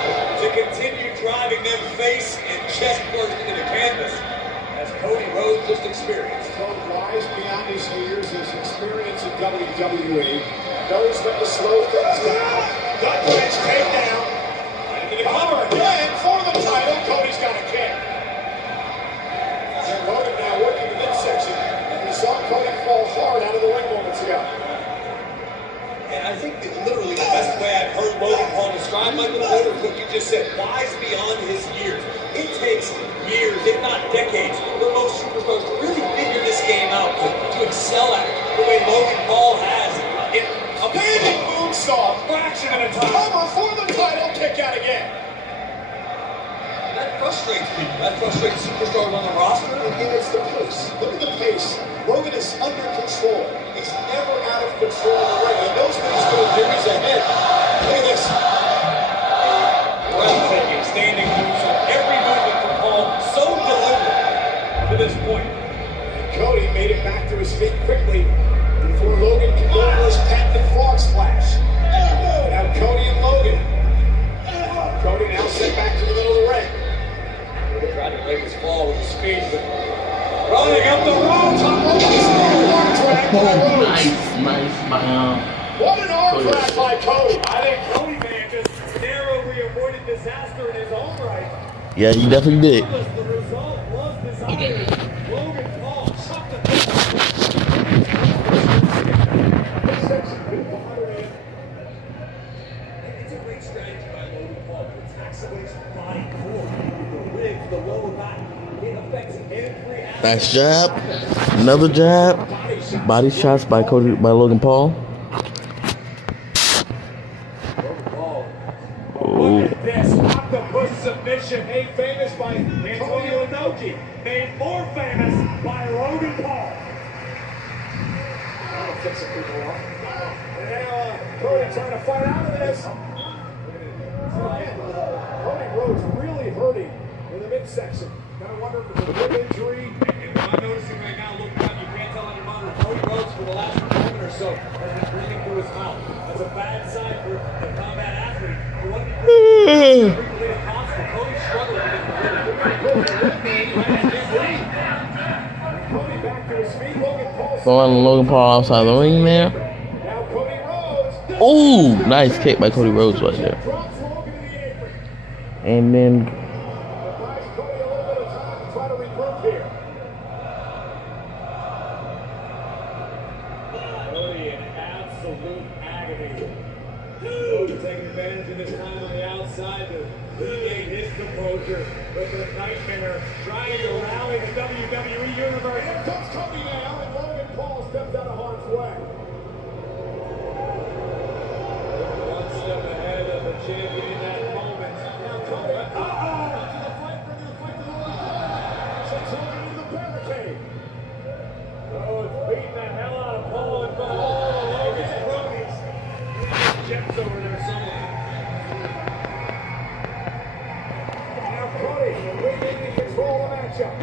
to continue driving them face and chest first into the canvas, as Cody Rhodes just experienced. Code wise beyond his years, his experience in WWE. Knows when to slow things down. Gut wrench takedown. And the cover again for the title. Cody's got a kick. And Logan now working the midsection. We saw Cody fall hard out of the ring moments ago. And I think that literally the best way I've heard Logan Paul described Michael Cole is what you just said, wise beyond his years. It takes years, if not decades, for most superstars to really figure this game out, to excel at it the way Logan Paul has. A big moonsault, fraction at a time. Cover for the title, kick out again. That frustrates people. That frustrates superstars on the roster. And it's the pace. Look at the pace. Logan is under control. He's never out of control in the ring. He knows what he's doing here. He's ahead. Look at this. Breathtaking standing moonsault. Every movement from Paul so deliberate to this point. And Cody made it back to his feet quickly before Logan can go into his patented frog splash. Now Cody and Logan. Cody now sent back to the middle of the ring. Logan tried to break his fall with his speed, but running up the road. What an arm drag by Cody. I think Cody may have just narrowly avoided disaster in his own right. Yeah, you definitely did. The result was desired. Logan Paul chopped the It's a great strategy by Logan Paul to attack somebody's body core. The ribs, the lower back. It affects every aspect. Nice jab. Another jab. Body shots by Logan Paul. Look at this octopus submission made famous by Antonio Inoki, made more famous by Logan Paul. That'll fix some people off. And now Cody trying to fight out of this. Cody Rhodes really hurting in the midsection. Gotta wonder if it's a rib injury. And what I'm noticing right now, looking out, you can't tell any monitor. Cody Rhodes for the last moment or so has been breathing through his mouth. That's a bad sign for the combat athlete. For what he did possible. Cody struggled to Cody back to his feet. Logan Paul. Throwing Logan Paul outside the ring there. Now Cody Rhodes. Ooh, nice kick by Cody Rhodes right there. Drops Logan in the apron. And then Buys Cody a little bit of time to try to regroup here. Cody in absolute agony. Cody taking advantage of this time on the outside to regain his composure with the nightmare, trying to rally the WWE Universe. Here comes Cody now, and Logan Paul steps out of harm's way. One step ahead of the champion in that moment. Now Cody, to the fight, bringing the fight to the line. Takes Logan into the barricade. Rhodes beating the hell out of Paul in front of all of Logan's cronies. Jets over there somewhere. Now Cody regaining control of the matchup.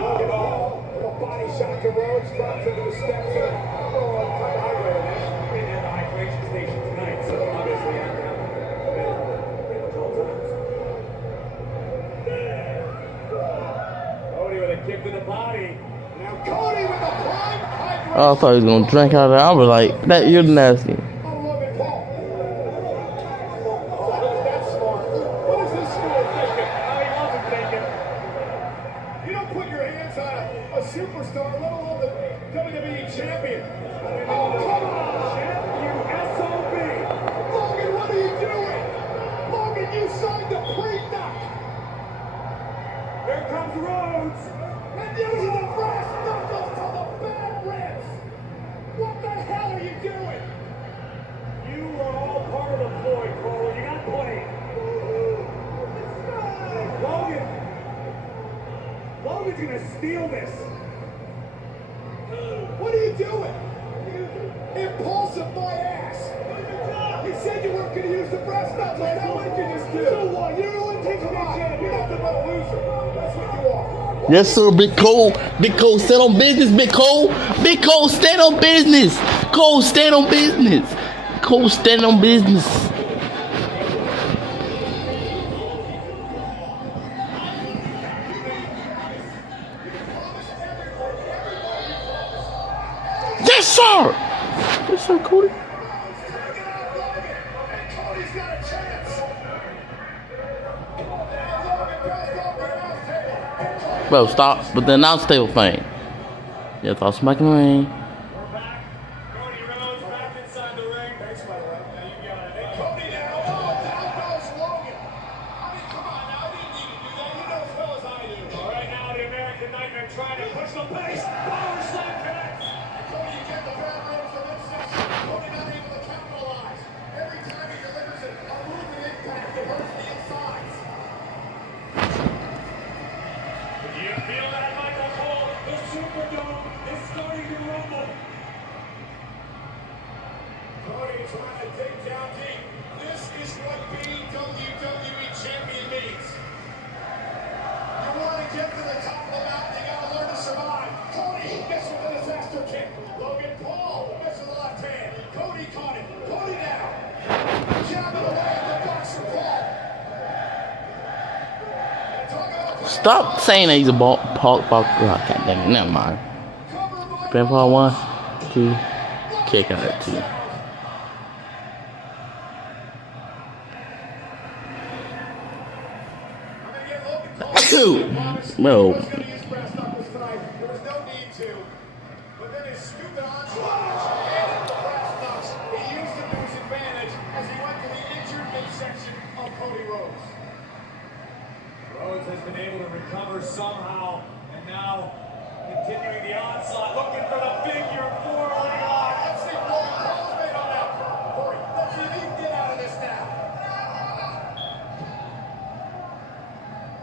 Logan Paul with a body shot to Rhodes, drops into the steps here. Oh, kind of hydrated. We didn't have the hydration station tonight, so obviously I can have pretty much all times. Cody with a kick to the body. Now Cody with a prime hydration. I thought he was gonna drink out of it. I was like, that you're nasty. On Logan Paul. That's smart. What is this fool thinking? He wasn't thinking. You don't put your hands on a superstar, let alone the WWE champion. Oh, come on, champ. You SOB. Logan, what are you doing? Logan, you signed a pre-knock. Here comes Rhodes. And using the brass knuckles to the bad ribs. What the hell are you doing? You are all part of the ploy, Cole. You got plenty. Logan's gonna steal this. What are you doing? Impulsive my ass. You said you weren't going to use the brass knuckles. Now what did you just do? So what? You're the one taking the champ. You're nothing but a loser. That's what you are. Yes, sir, Big Cole. Big Cole, stand on business, Big Cole. Big Cole, stand on business. Cole, stand on business. Cole, stand on business. sir! Yes, sir, Cody. Bro, stop with the announce table thing. Yeah, thought smacking the ring. Stop saying that he's a ball. God dang it, never mind. Pinfall 1, 2, kick out at 2. Bro. Rhodes has been able to recover somehow, and now continuing the onslaught, looking for the figure 4 leg lock. Let's see what Paul's made on that. Corey, let's see if he can get out of this now.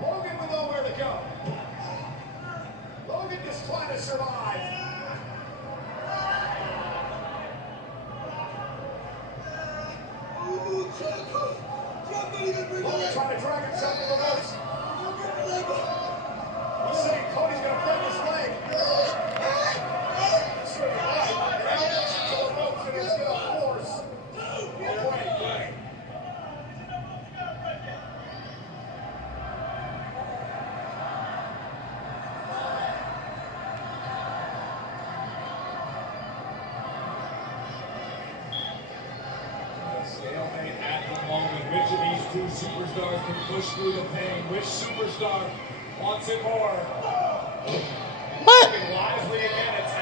Logan will know where to go. Logan just trying to survive. Logan trying to drag himself to the ropes. He's saying Cody's going to break his leg. Stalemate at the moment. Which of these two superstars can push through the pain? Which superstar wants it more? What? Wisely again, it's